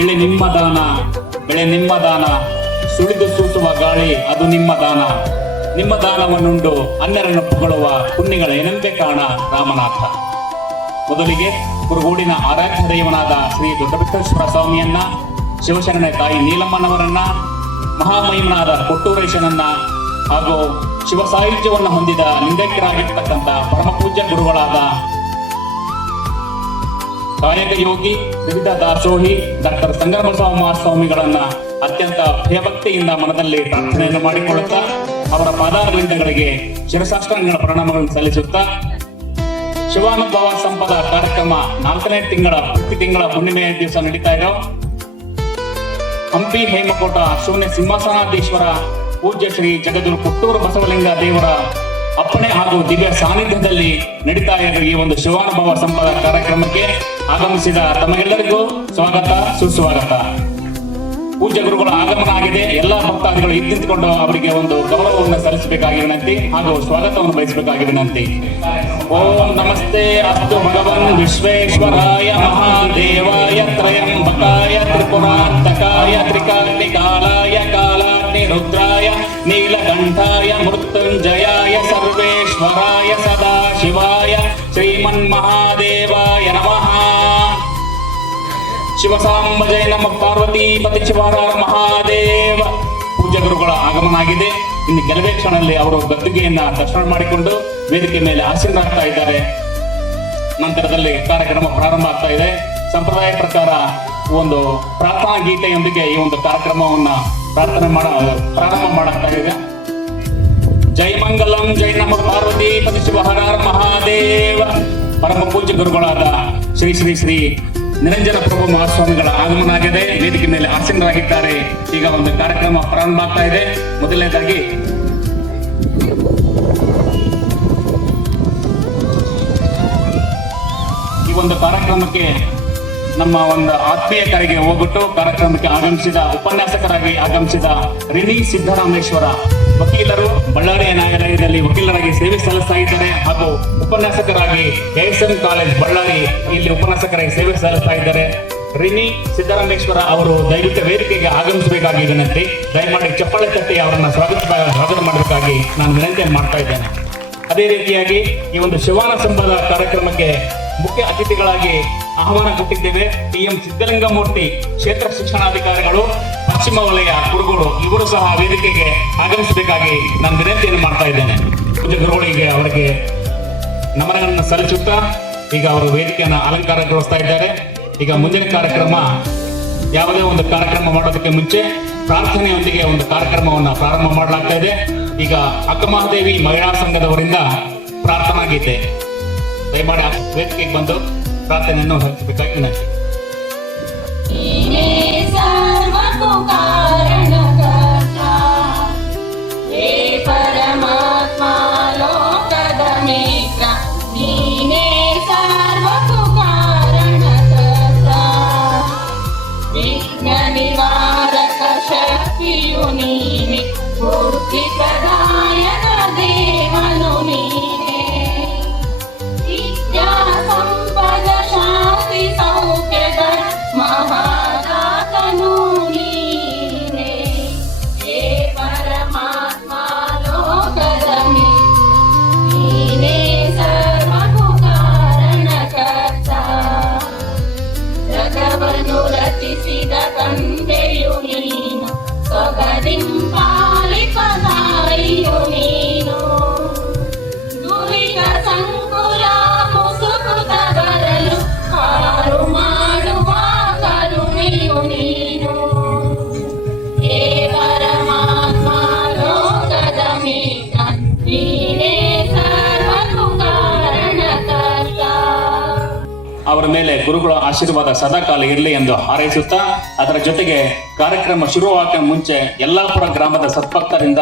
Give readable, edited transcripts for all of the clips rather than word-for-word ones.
ಇಳೆ ನಿಮ್ಮ ದಾನ, ಬೆಳೆ ನಿಮ್ಮ ದಾನ, ಸುಳಿದು ಸೂಸುವ ಗಾಳಿ ಅದು ನಿಮ್ಮ ದಾನ. ನಿಮ್ಮ ದಾನವನ್ನುಂಡು ಅನ್ಯರನ್ನು ಪುಗಳುವ ಪುಣ್ಯಗಳ ಏನೆಂಬೆ ಕಾರಣ ರಾಮನಾಥ. ಮೊದಲಿಗೆ ಕುರುಗೋಡಿನ ಆರಾಧ್ಯ ದೈವನಾದ ಶ್ರೀ ದೊಡ್ಡಬೆಟ್ಟೇಶ್ವರ ಸ್ವಾಮಿಯನ್ನ, ಶಿವಶರಣೆ ತಾಯಿ ನೀಲಮ್ಮನವರನ್ನ, ಮಹಾಮಹಿಮನಾದ ಕೊಟ್ಟೂರೇಶನನ್ನ ಹಾಗೂ ಶಿವ ಸಾಹಿತ್ಯವನ್ನು ಹೊಂದಿದ ಲಿಂಗೈಕ್ಯರಾಗಿರ್ತಕ್ಕಂಥ ಪರಮ ಪೂಜ್ಯ ಗುರುಗಳಾದ ಕಾಯಕ ಯೋಗಿ ವಿವಿಧ ದಾಸೋಹಿ ಡಾಕ್ಟರ್ ಸಂಗಮಬಸವ ಮಹಾಸ್ವಾಮಿಗಳನ್ನ ಅತ್ಯಂತ ಭಯಭಕ್ತಿಯಿಂದ ಮನದಲ್ಲಿ ಪ್ರಾರ್ಥನೆಯನ್ನು ಮಾಡಿಕೊಳ್ಳುತ್ತಾ ಅವರ ಪಾದಾರವಿಂದಗಳಿಗೆ ಶಿರಸಾಷ್ಟಾಂಗಗಳ ಪ್ರಣಾಮಗಳನ್ನು ಸಲ್ಲಿಸುತ್ತಾ ಶಿವಾನುಭವ ಸಂಪದ ಕಾರ್ಯಕ್ರಮ 4ನೇ ಪ್ರತಿ ತಿಂಗಳ ಹುಣ್ಣಿಮೆಯ ದಿವಸ ನಡೀತಾ ಇರೋ ಹಂಪಿ ಹೇಮಕೋಟ ಶೂನ್ಯ ಸಿಂಹಾಸನಾಧೀಶ್ವರ ಪೂಜ್ಯ ಶ್ರೀ ಜಗದ್ಗುರು ಕೊಟ್ಟೂರು ಬಸವಲಿಂಗ ದೇವರ ಅಪ್ಪಣೆ ಹಾಗೂ ದಿವ್ಯ ಸಾನ್ನಿಧ್ಯದಲ್ಲಿ ನಡೀತಾ ಇರೋ ಈ ಒಂದು ಶಿವಾನುಭವ ಸಂಪದ ಕಾರ್ಯಕ್ರಮಕ್ಕೆ ಆಗಮಿಸಿದ ತಮಗೆಲ್ಲರಿಗೂ ಸ್ವಾಗತ, ಸುಸ್ವಾಗತ. ಪೂಜ್ಯ ಗುರುಗಳ ಆಗಮನ ಆಗಿದೆ. ಎಲ್ಲಾ ಭಕ್ತಾದಿಗಳು ಇದ್ದಿದ್ದುಕೊಂಡು ಅವರಿಗೆ ಒಂದು ಗೌರವವನ್ನು ಸಲ್ಲಿಸಬೇಕಾಗಿ ವಿನಂತಿ ಹಾಗೂ ಸ್ವಾಗತವನ್ನು ಬಯಸಬೇಕಾಗಿ ವಿನಂತಿ. ಓಂ ನಮಸ್ತೆ ಅಸ್ತು ಭಗವನ್ ವಿಶ್ವೇಶ್ವರಾಯ ಮಹಾದೇವಾಯ ತ್ರಯಂಬಕಾಯ ತ್ರಿಪುರಾಂತಕಾಯ ತ್ರಿಕಾಗ್ನಿಕಾಲಾಯ ಕಾಲಾಗ್ನಿರುದ್ರಾಯ ನೀಲಕಂಠಾಯ ಮೃತ್ಯುಂಜಯಾಯ ಸರ್ವೇಶ್ವರಾಯ ಸದಾಶಿವಾಯ ಶ್ರೀಮನ್ಮಹಾದೇವಾಯ ನಮಃ. ಶಿವಸಾಂಬ ಜಯ ನಮ ಪಾರ್ವತಿ ಪತಿ ಶಿವರ ಮಹಾದೇವ. ಪೂಜ್ಯ ಗುರುಗಳ ಆಗಮನ ಆಗಿದೆ. ಇನ್ನು ಕೆಲವೇ ಕ್ಷಣದಲ್ಲಿ ಅವರು ಗದ್ದುಗೆಯನ್ನ ದರ್ಶನ ಮಾಡಿಕೊಂಡು ವೇದಿಕೆ ಮೇಲೆ ಆಸೀನರಾಗ್ತಾ ಇದ್ದಾರೆ. ನಂತರದಲ್ಲಿ ಕಾರ್ಯಕ್ರಮ ಪ್ರಾರಂಭ ಆಗ್ತಾ ಇದೆ. ಸಂಪ್ರದಾಯ ಪ್ರಕಾರ ಒಂದು ಪ್ರಾರ್ಥನಾ ಗೀತೆಯೊಂದಿಗೆ ಈ ಒಂದು ಕಾರ್ಯಕ್ರಮವನ್ನ ಪ್ರಾರಂಭ ಮಾಡಾಗ್ತಾ ಇದೆ. ಜೈ ಮಂಗಲಂ ಜೈ ನಮ ಪಾರ್ವತಿ ಪತಿ ಶಿವಹರ ಮಹಾದೇವ. ಪರಮ ಪೂಜ್ಯ ಗುರುಗಳಾದ ಶ್ರೀ ಶ್ರೀ ಶ್ರೀ ನಿರಂಜನ ಪ್ರಭು ಮಹಾಸ್ವಾಮಿಗಳ ಆಗಮನ ಆಗಿದೆ. ವೇದಿಕೆ ಮೇಲೆ ಆಸೀನರಾಗಿದ್ದಾರೆ. ಈಗ ಒಂದು ಕಾರ್ಯಕ್ರಮ ಪ್ರಾರಂಭ ಆಗ್ತಾ ಇದೆ. ಮೊದಲನೇದಾಗಿ ಈ ಒಂದು ಕಾರ್ಯಕ್ರಮಕ್ಕೆ ನಮ್ಮ ಒಂದು ಆತ್ಮೀಯ ಕರೆಗೆ ಹೋಗ್ಬಿಟ್ಟು ಕಾರ್ಯಕ್ರಮಕ್ಕೆ ಉಪನ್ಯಾಸಕರಾಗಿ ಆಗಮಿಸಿದ ರಿನಿ ಸಿದ್ದರಾಮೇಶ್ವರ ವಕೀಲರು, ಬಳ್ಳಾರಿಯ ನ್ಯಾಯಾಲಯದಲ್ಲಿ ವಕೀಲರಾಗಿ ಸೇವೆ ಸಲ್ಲಿಸ್ತಾ ಇದ್ದಾರೆ ಹಾಗೂ ಉಪನ್ಯಾಸಕರಾಗಿ KSM ಕಾಲೇಜ್ ಬಳ್ಳಾರಿ ಇಲ್ಲಿ ಉಪನ್ಯಾಸಕರಾಗಿ ಸೇವೆ ಸಲ್ಲಿಸ್ತಾ ಇದ್ದಾರೆ. ರಿನಿ ಸಿದ್ದರಾಮೇಶ್ವರ ಅವರು ದಯವಿಟ್ಟು ವೇದಿಕೆಗೆ ಆಗಮಿಸಬೇಕಾಗಿ ವಿನಂತಿ. ದಯಮಾಡಿ ಚಪ್ಪಾಳೆ ತಟ್ಟಿ ಅವರನ್ನ ಸ್ವಾಗತ ಮಾಡಬೇಕಾಗಿ ನಾನು ವಿನಂತಿಯನ್ನು ಮಾಡ್ತಾ ಇದ್ದೇನೆ. ಅದೇ ರೀತಿಯಾಗಿ ಈ ಒಂದು ಶಿವಾನ ಸಂಪದ ಕಾರ್ಯಕ್ರಮಕ್ಕೆ ಮುಖ್ಯ ಅತಿಥಿಗಳಾಗಿ ಆಹ್ವಾನ ಕೊಟ್ಟಿದ್ದೇವೆ. TM ಸಿದ್ದಲಿಂಗಮೂರ್ತಿ ಕ್ಷೇತ್ರ ಶಿಕ್ಷಣಾಧಿಕಾರಿಗಳು, ಪಶ್ಚಿಮ ವಲಯ ಕುರುಗೋಡು, ಇವರು ಸಹ ವೇದಿಕೆಗೆ ಆಗಮಿಸಬೇಕಾಗಿ ನಾನು ವಿನಂತಿಯನ್ನು ಮಾಡ್ತಾ ಇದ್ದೇನೆ. ಪೂಜ್ಯ ಗುರುಗಳಿಗೆ ಅವರಿಗೆ ನಮನಗಳನ್ನು ಸಲ್ಲಿಸುತ್ತಾ ಈಗ ಅವರು ವೇದಿಕೆಯನ್ನು ಅಲಂಕಾರಗೊಳಿಸ್ತಾ ಇದ್ದಾರೆ. ಈಗ ಮುಂದಿನ ಕಾರ್ಯಕ್ರಮ, ಯಾವುದೇ ಒಂದು ಕಾರ್ಯಕ್ರಮ ಮಾಡೋದಕ್ಕೆ ಮುಂಚೆ ಪ್ರಾರ್ಥನೆಯೊಂದಿಗೆ ಒಂದು ಕಾರ್ಯಕ್ರಮವನ್ನು ಪ್ರಾರಂಭ ಮಾಡಲಾಗ್ತಾ ಇದೆ. ಈಗ ಅಕ್ಕಮಹಾದೇವಿ ಮಹಿಳಾ ಸಂಘದವರಿಂದ ಪ್ರಾರ್ಥನಾ ಗೀತೆ. ದಯಮಾಡಿ ಆ ವೇದಿಕೆಗೆ ಬಂದು ಪ್ರಾರ್ಥನೆಯನ್ನು ಹಂಚಬೇಕಾಗಿ ವಿನಂತಿ. ನೀನೇ ಸರ್ವಕ್ಕೂ ಕಾರಣಕರ್ತ, ಹೇ ಪರಮಾತ್ಮ ಲೋಕದ ಮಿತ್ರ, ನೀನೇ ಸರ್ವಕ್ಕೂ ಕಾರಣಕರ್ತ, ವಿಘ್ನ ನಿವಾರಕ ಶಕ್ತಿಯು ನೀನೆ, ಬುದ್ಧಿ ಪ್ರದಾಯಕ ದೇವನು ನೀನೆ, ವಿದ್ಯಾ ಸಂಪದ ಶಾಂತಿ ಸೌಖ್ಯದ ಮಹಾದಾತನು ನೀನೆ, ಹೇ ಪರಮಾತ್ಮ ಲೋಕದ ನೀನೇ ಸರ್ವಕ್ಕೂ ಕಾರಣಕರ್ತ, ಜಗವನ್ನು ರಚಿಸಿದ ತಂದೆಯು ನೀನು, ಸೊಗದಿಂಪಾಲಿಪ ತಾಯಿಯು ನೀನು, ದುರಿತ ಸಂಕುಲ ಮುಸುಕುತ ಬರಲು ಹಾರು ಮಾಡುವ ಕರುಣೆಯು ನೀನು, ಹೇ ಪರಮಾತ್ಮ ಲೋಕದ ಮಿತ್ರ, ನೀನೇ ಸರ್ವಕ್ಕೂ ಕಾರಣಕರ್ತ. ಅವರ ಮೇಲೆ ಗುರುಗಳ ಆಶೀರ್ವಾದ ಸದಾಕಾಲ ಇರಲಿ ಎಂದು ಹಾರೈಸುತ್ತಾ, ಅದರ ಜೊತೆಗೆ ಕಾರ್ಯಕ್ರಮ ಶುರುವಾಗಕ್ಕೆ ಮುಂಚೆ ಯಲ್ಲಾಪುರ ಗ್ರಾಮದ ಸತ್ಭಕ್ತರಿಂದ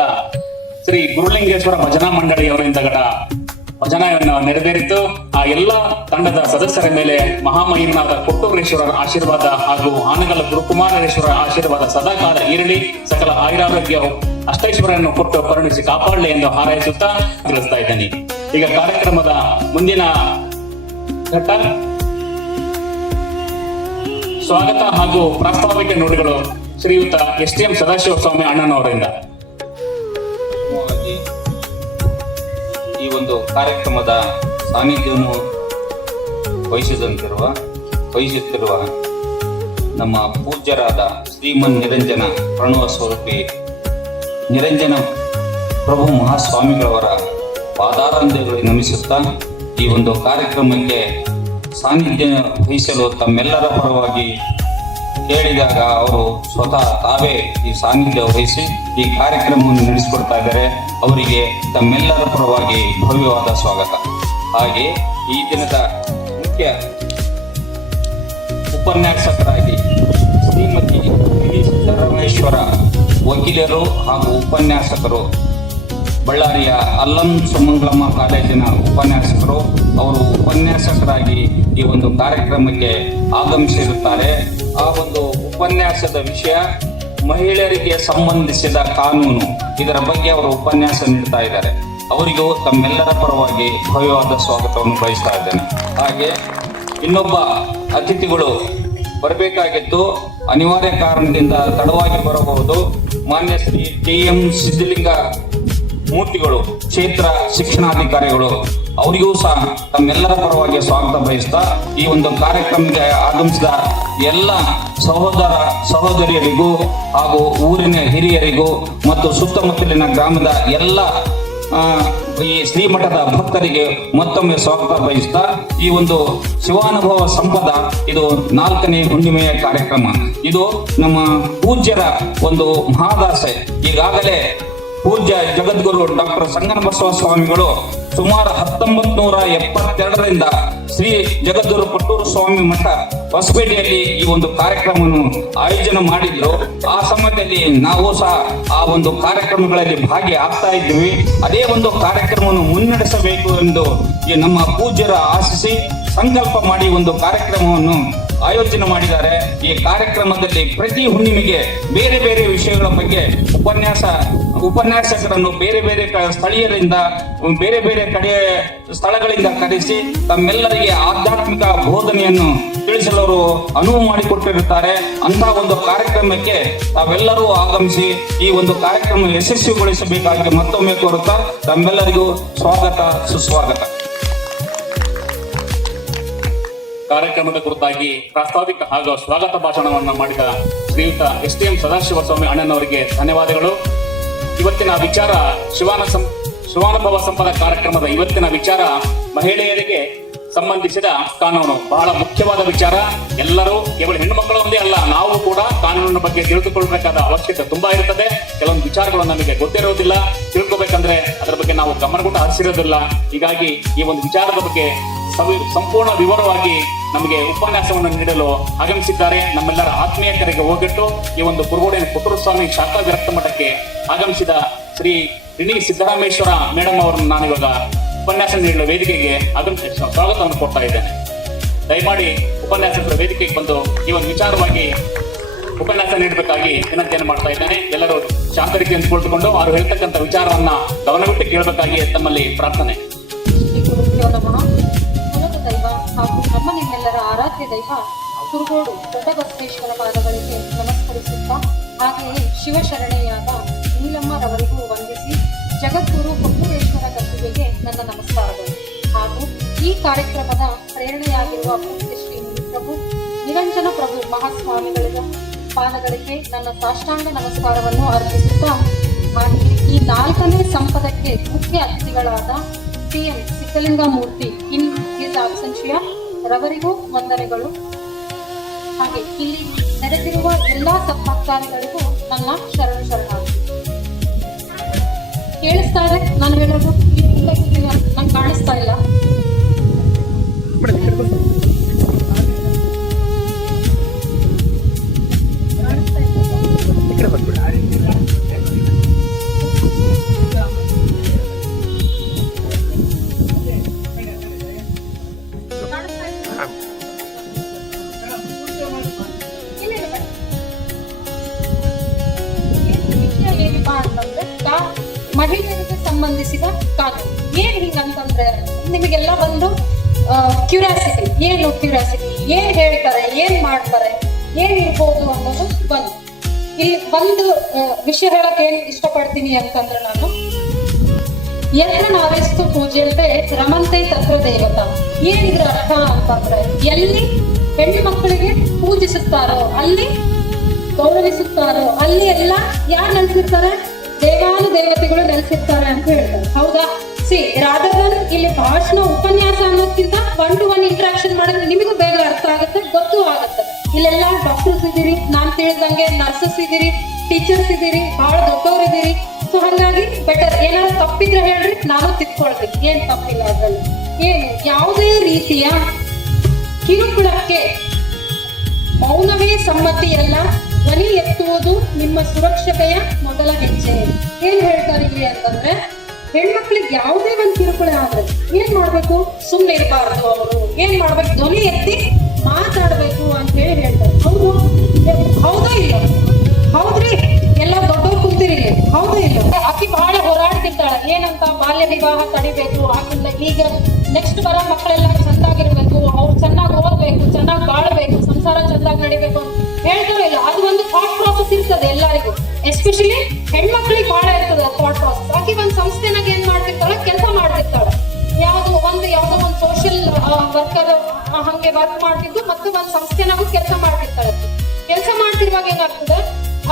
ಶ್ರೀ ಗುರುಲಿಂಗೇಶ್ವರ ಭಜನಾ ಮಂಡಳಿಯವರಿಂದ ಭಜನೆಯನ್ನು ನೆರವೇರಿತು. ಆ ಎಲ್ಲ ತಂಡದ ಸದಸ್ಯರ ಮೇಲೆ ಮಹಾಮಹಿಮನಾದ ಕೊಟ್ಟೂರೇಶ್ವರರ ಆಶೀರ್ವಾದ ಹಾಗೂ ಆನಗಲ ಗುರುಕುಮಾರೇಶ್ವರರ ಆಶೀರ್ವಾದ ಸದಾಕಾಲ ಇರಲಿ, ಸಕಲ ಆಯುರಾರೋಗ್ಯ ಅಷ್ಟೈಶ್ವರ್ಯನ್ನು ಕೊಟ್ಟು ಕರುಣಿಸಿ ಕಾಪಾಡಲಿ ಎಂದು ಹಾರೈಸುತ್ತಾ ತಿಳಿಸ್ತಾ ಇದ್ದೇನೆ. ಈಗ ಕಾರ್ಯಕ್ರಮದ ಮುಂದಿನ ಘಟ್ಟ ಸ್ವಾಗತ ಹಾಗೂ ಪ್ರಾಸ್ತಾವಿಕ ನುಡಿಗಳು ಶ್ರೀಯುತ STM ಸದಾಶಿವ ಸ್ವಾಮಿ ಅಣ್ಣನವರಿಂದ. ಈ ಒಂದು ಕಾರ್ಯಕ್ರಮದ ಸಾನ್ನಿಧ್ಯವನ್ನು ವಹಿಸುತ್ತಿರುವ ನಮ್ಮ ಪೂಜ್ಯರಾದ ಶ್ರೀಮನ್ ನಿರಂಜನ ಪ್ರಣವ ಸ್ವರೂಪಿ ನಿರಂಜನ ಪ್ರಭು ಮಹಾಸ್ವಾಮಿಗಳವರ ಪಾದಾರಂಭಗಳಿಗೆ ನಮಿಸುತ್ತಾ, ಈ ಒಂದು ಕಾರ್ಯಕ್ರಮಕ್ಕೆ ಸಾನ್ನಿಧ್ಯ ವಹಿಸಲು ತಮ್ಮೆಲ್ಲರ ಪರವಾಗಿ ಕೇಳಿದಾಗ ಅವರು ಸ್ವತಃ ತಾವೇ ಈ ಸಾನ್ನಿಧ್ಯ ವಹಿಸಿ ಈ ಕಾರ್ಯಕ್ರಮವನ್ನು ನಡೆಸಿಕೊಡ್ತಾ ಇದ್ದಾರೆ. ಅವರಿಗೆ ತಮ್ಮೆಲ್ಲರ ಪರವಾಗಿ ಭವ್ಯವಾದ ಸ್ವಾಗತ. ಹಾಗೆ ಈ ದಿನದ ಮುಖ್ಯ ಉಪನ್ಯಾಸಕರಾಗಿ ಶ್ರೀಮತಿ ಸಿದ್ದರಾಮೇಶ್ವರ ವಕೀಲರು ಹಾಗೂ ಉಪನ್ಯಾಸಕರು, ಬಳ್ಳಾರಿಯ ಅಲ್ಲಂ ಸುಮಂಗಳಮ್ಮ ಕಾಲೇಜಿನ ಉಪನ್ಯಾಸಕರು, ಅವರು ಉಪನ್ಯಾಸಕರಾಗಿ ಈ ಒಂದು ಕಾರ್ಯಕ್ರಮಕ್ಕೆ ಆಗಮಿಸಿರುತ್ತಾರೆ. ಆ ಒಂದು ಉಪನ್ಯಾಸದ ವಿಷಯ ಮಹಿಳೆಯರಿಗೆ ಸಂಬಂಧಿಸಿದ ಕಾನೂನು, ಇದರ ಬಗ್ಗೆ ಅವರು ಉಪನ್ಯಾಸ ನೀಡ್ತಾ ಇದ್ದಾರೆ. ಅವರಿಗೂ ತಮ್ಮೆಲ್ಲರ ಪರವಾಗಿ ಭವ್ಯವಾದ ಸ್ವಾಗತವನ್ನು ಬಯಸ್ತಾ ಇದ್ದೇನೆ. ಹಾಗೆ ಇನ್ನೊಬ್ಬ ಅತಿಥಿಗಳು ಬರಬೇಕಾಗಿದ್ದು, ಅನಿವಾರ್ಯ ಕಾರಣದಿಂದ ತಡವಾಗಿ ಬರಬಹುದು. ಮಾನ್ಯ ಶ್ರೀ TM ಸಿದ್ಧಲಿಂಗ ಮೂರ್ತಿಗಳು, ಕ್ಷೇತ್ರ ಶಿಕ್ಷಣಾಧಿಕಾರಿಗಳು, ಅವರಿಗೂ ಸಹ ತಮ್ಮೆಲ್ಲರ ಪರವಾಗಿ ಸ್ವಾಗತ ಬಯಸ್ತಾ, ಈ ಒಂದು ಕಾರ್ಯಕ್ರಮಕ್ಕೆ ಆಗಮಿಸಿದ ಎಲ್ಲ ಸಹೋದರಿಯರಿಗೂ ಹಾಗೂ ಊರಿನ ಹಿರಿಯರಿಗೂ ಮತ್ತು ಸುತ್ತಮುತ್ತಲಿನ ಗ್ರಾಮದ ಎಲ್ಲ ಈ ಶ್ರೀಮಠದ ಭಕ್ತರಿಗೆ ಮತ್ತೊಮ್ಮೆ ಸ್ವಾಗತ ಬಯಸ್ತಾ, ಈ ಒಂದು ಶಿವಾನುಭವ ಸಂಪದ ಇದು 4ನೇ ಹುಣ್ಣಿಮೆಯ ಕಾರ್ಯಕ್ರಮ. ಇದು ನಮ್ಮ ಪೂಜ್ಯರ ಒಂದು ಮಹಾದಾಸೆ. ಈಗಾಗಲೇ ಪೂಜ್ಯ ಜಗದ್ಗುರು ಡಾಕ್ಟರ್ ಸಂಗನಬಸವ ಸ್ವಾಮಿಗಳು ಸುಮಾರು 1972ರಿಂದ ಶ್ರೀ ಜಗದ್ಗುರು ಕೊಟ್ಟೂರು ಸ್ವಾಮಿ ಮಠ ಹೊಸಪೇಟೆಯಲ್ಲಿ ಈ ಒಂದು ಕಾರ್ಯಕ್ರಮವನ್ನು ಆಯೋಜನೆ ಮಾಡಿದ್ರು. ಆ ಸಮಯದಲ್ಲಿ ನಾವು ಸಹ ಆ ಒಂದು ಕಾರ್ಯಕ್ರಮಗಳಲ್ಲಿ ಭಾಗಿಯಾಗ್ತಾ ಇದ್ವಿ. ಅದೇ ಒಂದು ಕಾರ್ಯಕ್ರಮವನ್ನು ಮುನ್ನಡೆಸಬೇಕು ಎಂದು ಈ ನಮ್ಮ ಪೂಜ್ಯರ ಆಶಿಸಿ ಸಂಕಲ್ಪ ಮಾಡಿ ಒಂದು ಕಾರ್ಯಕ್ರಮವನ್ನು ಆಯೋಜನೆ ಮಾಡಿದ್ದಾರೆ. ಈ ಕಾರ್ಯಕ್ರಮದಲ್ಲಿ ಪ್ರತಿ ಹುಣ್ಣಿಮೆಗೆ ಬೇರೆ ಬೇರೆ ವಿಷಯಗಳ ಬಗ್ಗೆ ಉಪನ್ಯಾಸಕರನ್ನು ಬೇರೆ ಬೇರೆ ಸ್ಥಳೀಯರಿಂದ ಬೇರೆ ಬೇರೆ ಕಡೆ ಸ್ಥಳಗಳಿಂದ ಕರೆಸಿ ತಮ್ಮೆಲ್ಲರಿಗೆ ಆಧ್ಯಾತ್ಮಿಕ ಬೋಧನೆಯನ್ನು ತಿಳಿಸಲು ಅವರು ಅನುವು ಮಾಡಿಕೊಟ್ಟಿರುತ್ತಾರೆ. ಅಂತಹ ಒಂದು ಕಾರ್ಯಕ್ರಮಕ್ಕೆ ತಾವೆಲ್ಲರೂ ಆಗಮಿಸಿ ಈ ಒಂದು ಕಾರ್ಯಕ್ರಮ ಯಶಸ್ವಿಗೊಳಿಸಬೇಕಾಗಿ ಮತ್ತೊಮ್ಮೆ ಕೋರುತ್ತಾ ತಮ್ಮೆಲ್ಲರಿಗೂ ಸ್ವಾಗತ, ಸುಸ್ವಾಗತ. ಕಾರ್ಯಕ್ರಮದ ಕುರಿತಾಗಿ ಪ್ರಾಸ್ತಾವಿಕ ಹಾಗೂ ಸ್ವಾಗತ ಭಾಷಣವನ್ನು ಮಾಡಿದ ಶ್ರೀಯುತ STM ಸದಾಶಿವ ಸ್ವಾಮಿ ಅಣ್ಣನವರಿಗೆ ಧನ್ಯವಾದಗಳು. ಇವತ್ತಿನ ವಿಚಾರ ಶಿವಾನುಭವ ಸಂಪದ ಕಾರ್ಯಕ್ರಮದ ಇವತ್ತಿನ ವಿಚಾರ ಮಹಿಳೆಯರಿಗೆ ಸಂಬಂಧಿಸಿದ ಕಾನೂನು ಬಹಳ ಮುಖ್ಯವಾದ ವಿಚಾರ. ಎಲ್ಲರೂ ಕೇವಲ ಹೆಣ್ಣು ಮಕ್ಕಳು ಒಂದೇ ಅಲ್ಲ, ನಾವು ಕೂಡ ಕಾನೂನಿನ ಬಗ್ಗೆ ತಿಳಿದುಕೊಳ್ಬೇಕಾದ ಅವಶ್ಯಕತೆ ತುಂಬಾ ಇರುತ್ತದೆ. ಕೆಲವೊಂದು ವಿಚಾರಗಳು ನಮಗೆ ಗೊತ್ತಿರೋದಿಲ್ಲ, ತಿಳ್ಕೊಬೇಕಂದ್ರೆ ಅದರ ಬಗ್ಗೆ ನಾವು ಗಮನ ಕೂಡ ಹರಿಸಿರೋದಿಲ್ಲ. ಹೀಗಾಗಿ ಈ ಒಂದು ವಿಚಾರದ ಬಗ್ಗೆ ಸಂಪೂರ್ಣ ವಿವರವಾಗಿ ನಮಗೆ ಉಪನ್ಯಾಸವನ್ನು ನೀಡಲು ಆಗಮಿಸಿದ್ದಾರೆ. ನಮ್ಮೆಲ್ಲರ ಆತ್ಮೀಯ ಕರೆಗೆ ಹೋಗಿಟ್ಟು ಈ ಒಂದು ಕುರುಗೋಡಿನ ಪುತ್ತೂರು ಸ್ವಾಮಿ ಶಾಖಾ ವಿರಕ್ತ ಮಠಕ್ಕೆ ಆಗಮಿಸಿದ ಶ್ರೀ ರಿಣಿ ಸಿದ್ದರಾಮೇಶ್ವರ ಮೇಡಮ್ ಅವರನ್ನು ನಾನಿವಾಗ ಉಪನ್ಯಾಸ ನೀಡಲು ವೇದಿಕೆಗೆ ಸ್ವಾಗತವನ್ನು ಕೊಡ್ತಾ ಇದ್ದೇನೆ. ದಯಮಾಡಿ ಉಪನ್ಯಾಸಕರ ವೇದಿಕೆಗೆ ಬಂದು ಈ ಒಂದು ವಿಚಾರವಾಗಿ ಉಪನ್ಯಾಸ ನೀಡಬೇಕಾಗಿ ವಿನಂತಿಯನ್ನು ಮಾಡ್ತಾ ಇದ್ದೇನೆ. ಎಲ್ಲರೂ ಶಾಂತ ರೀತಿಯನ್ನು ಕುಳಿತುಕೊಂಡು ಅವರು ಹೇಳ್ತಕ್ಕಂಥ ವಿಚಾರವನ್ನ ಗಮನವಿಟ್ಟು ಕೇಳಬೇಕಾಗಿ ತಮ್ಮಲ್ಲಿ ಪ್ರಾರ್ಥನೆ. ದೈವ ಹಾಗೂ ನಮ್ಮ ನಿಮ್ಮೆಲ್ಲರ ಆರಾಧ್ಯ ದೈವ ಕುರುಗೋಡು ದೊಡ್ಡ ಬಸವೇಶ್ವರ ಪಾದಗಳಿಗೆ ನಮಸ್ಕರಿಸುತ್ತಾ, ಹಾಗೆಯೇ ಶಿವಶರಣೆಯಾದ ನೀಲಮ್ಮರವರಿಗೂ ವಂದಿಸಿ ಜಗದ್ಗುರು ಪುತ್ತೂರೇಶ್ವರ ಗದ್ದುಗೆಗೆ ನನ್ನ ನಮಸ್ಕಾರಗಳು. ಹಾಗೂ ಈ ಕಾರ್ಯಕ್ರಮದ ಪ್ರೇರಣೆಯಾಗಿರುವ ಪೂಜ್ಯ ಶ್ರೀ ಪ್ರಭು ನಿರಂಜನ ಪ್ರಭು ಮಹಾಸ್ವಾಮಿಗಳ ಪಾದಗಳಿಗೆ ನನ್ನ ಸಾಷ್ಟಾಂಗ ನಮಸ್ಕಾರವನ್ನು ಅರ್ಪಿಸುತ್ತಾ, ಹಾಗೆ ಈ 4ನೇ ಸಂಪದಕ್ಕೆ ಮುಖ್ಯ ಅತಿಥಿಗಳಾದ PM ಸಿದ್ದಲಿಂಗಮೂರ್ತಿ ಇನ್ ಹಿಸ್ ಆಬ್ಸೆನ್ಷಿಯಾ ರವರಿಗೂ ವಂದನೆಗಳು. ಹಾಗೆ ಇಲ್ಲಿ ನೆರೆದಿರುವ ಎಲ್ಲಾ ಸತ್ಭಕ್ತಾದಿಗಳಿಗೂ ನನ್ನ ಶರಣಾರ್ಥಿ. ಕೇಳಿಸ್ತಾ ಇದೆ ನಾನು ಹೇಳೋದು? ನಂಗೆ ಕಾಣಿಸ್ತಾ ಇಲ್ಲ. ಮಹಿಳೆಯರಿಗೆ ಸಂಬಂಧಿಸಿದ ಕಾನೂನು ಏನ್ ಹಿಂಗಂತಂದ್ರೆ ನಿಮಗೆಲ್ಲ ಒಂದು ಕ್ಯೂರಿಯಾಸಿಟಿ, ಏನು ಕ್ಯೂರಿಯಾಸಿಟಿ, ಏನ್ ಹೇಳ್ತಾರೆ, ಏನ್ ಮಾಡ್ತಾರೆ, ಏನ್ ಇರ್ಬೋದು ಅನ್ನೋದು ಬಂದು ಇಲ್ಲಿ ಒಂದು ವಿಷಯ ಹೇಳಕ್ ಏನ್ ಇಷ್ಟಪಡ್ತೀನಿ ಅಂತಂದ್ರೆ, ನಾನು ಯತ್ರ ನಾವೆಸ್ತು ಪೂಜ್ಯಂತೆ ರಮಂತೆ ತತ್ರ ದೇವತಾ. ಏನಿದ್ರ ಅರ್ಥ ಅಂತಂದ್ರೆ, ಎಲ್ಲಿ ಹೆಣ್ಣು ಮಕ್ಕಳಿಗೆ ಪೂಜಿಸುತ್ತಾರೋ, ಅಲ್ಲಿ ಗೌರವಿಸುತ್ತಾರೋ, ಅಲ್ಲಿ ಎಲ್ಲ ಯಾರು ನೆಲೆಸಿರ್ತಾರೆ? ದೇವಾನು ದೇವತೆಗಳು ನೆಲೆಸಿರ್ತಾರೆ ಅಂತ ಹೇಳ್ತಾರೆ. ಹೌದಾ? ರಾದರ್ ಇಲ್ಲಿ ಭಾಷಣ ಉಪನ್ಯಾಸ ಅನ್ನೋದಕ್ಕಿಂತ 1-to-1 ಇಂಟ್ರಾಕ್ಷನ್ ಮಾಡಿದ್ರೆ ನಿಮಗೂ ಬೇಗ ಅರ್ಥ ಆಗುತ್ತೆ, ಗೊತ್ತೂ ಆಗುತ್ತೆ. ಇಲ್ಲೆಲ್ಲ ಡಾಕ್ಟರ್ಸ್ ಇದ್ದೀರಿ, ನಾನ್ ತಿಳಿದಂಗೆ ನರ್ಸಸ್ ಇದ್ದೀರಿ, ಟೀಚರ್ಸ್ ಇದ್ದೀರಿ, ಬಹಳ ದೊಡ್ಡವ್ರು ಇದ್ದೀರಿ. ಸೊ ಹಾಗಾಗಿ ಬೆಟರ್ ಏನಾದ್ರು ತಪ್ಪಿದ್ರೆ ಹೇಳ್ರಿ, ನಾನು ತಿಳ್ಕೊಳ್ತೀನಿ, ಏನ್ ತಪ್ಪಿಲ್ಲ ಅದ್ರಲ್ಲಿ. ಏನು ಯಾವುದೇ ರೀತಿಯ ಕಿರುಕುಳಕ್ಕೆ ಮೌನವೇ ಸಮ್ಮತಿಯಲ್ಲ, ಧ್ವನಿ ಎತ್ತುವುದು ನಿಮ್ಮ ಸುರಕ್ಷತೆಯ ಮೊದಲ ಹೆಜ್ಜೆ. ಏನ್ ಹೇಳ್ತಾರೆ ಇಲ್ಲಿ ಅಂತಂದ್ರೆ, ಹೆಣ್ಮಕ್ಳಿಗೆ ಯಾವುದೇ ಒಂದು ಕಿರುಕುಳ ಆದ್ರೆ ಏನ್ ಮಾಡ್ಬೇಕು? ಸುಮ್ನೆ ಇರಬಾರ್ದು, ಅವರು ಏನ್ ಮಾಡ್ಬೇಕು? ಧ್ವನಿ ಎತ್ತಿ ಮಾತಾಡ್ಬೇಕು ಅಂತ ಹೇಳಿ ಹೇಳ್ತಾರೆ. ಹೌದು, ಹೌದಾ ಇಲ್ಲ? ಹೌದ್ರಿ, ಎಲ್ಲ ದೊಡ್ಡವ್ರು ಕುಂತಿರಿ, ಹೌದಾ ಇಲ್ಲ? ಆಕಿ ಬಹಳ ಹೋರಾಡ್ತಿರ್ತಾಳೆ, ಏನಂತ ಬಾಲ್ಯ ವಿವಾಹ ತಡಿಬೇಕು, ಆಕಿಂದ ಈಗ ನೆಕ್ಸ್ಟ್ ಬರೋ ಮಕ್ಕಳೆಲ್ಲ ಚಂದಾಗಿರ್ಬೇಕು, ಅವ್ರು ಚೆನ್ನಾಗಿ ಓದ್ಬೇಕು, ಚೆನ್ನಾಗಿ ಬಾಳ್ಬೇಕು, ಸಂಸಾರ ಚಂದಾಗಿ ನಡಿಬೇಕು ಅಂತ ಹೇಳ್ತಾರೋ ಇಲ್ಲ. ಅದು ಒಂದು ಥಾಟ್ ಪ್ರಾಸೆಸ್ ಇರ್ತದೆ ಎಲ್ಲರಿಗೂ, ಎಸ್ಪೆಷಲಿ ಹೆಣ್ಮಕ್ಳಿಗೆ ಬಹಳ ಇರ್ತದೆ ಥಾಟ್ ಪ್ರಾಸೆಸ್. ಆಕಿ ಒಂದ್ ಸಂಸ್ಥೆನಾಗ ಏನ್ ಮಾಡ್ತಿರ್ತಾಳೆ, ಕೆಲಸ ಮಾಡ್ತಿರ್ತಾಳೆ, ಯಾವುದೋ ಒಂದು ಸೋಷಿಯಲ್ ವರ್ಕರ್ ಹಂಗೆ ವರ್ಕ್ ಮಾಡ್ತಿದ್ದು, ಮತ್ತೆ ಒಂದ್ ಸಂಸ್ಥೆನಾಗೂ ಕೆಲಸ ಮಾಡ್ತಿರ್ತಾಳೆ. ಕೆಲಸ ಮಾಡ್ತಿರುವಾಗ ಏನಾಗ್ತದೆ,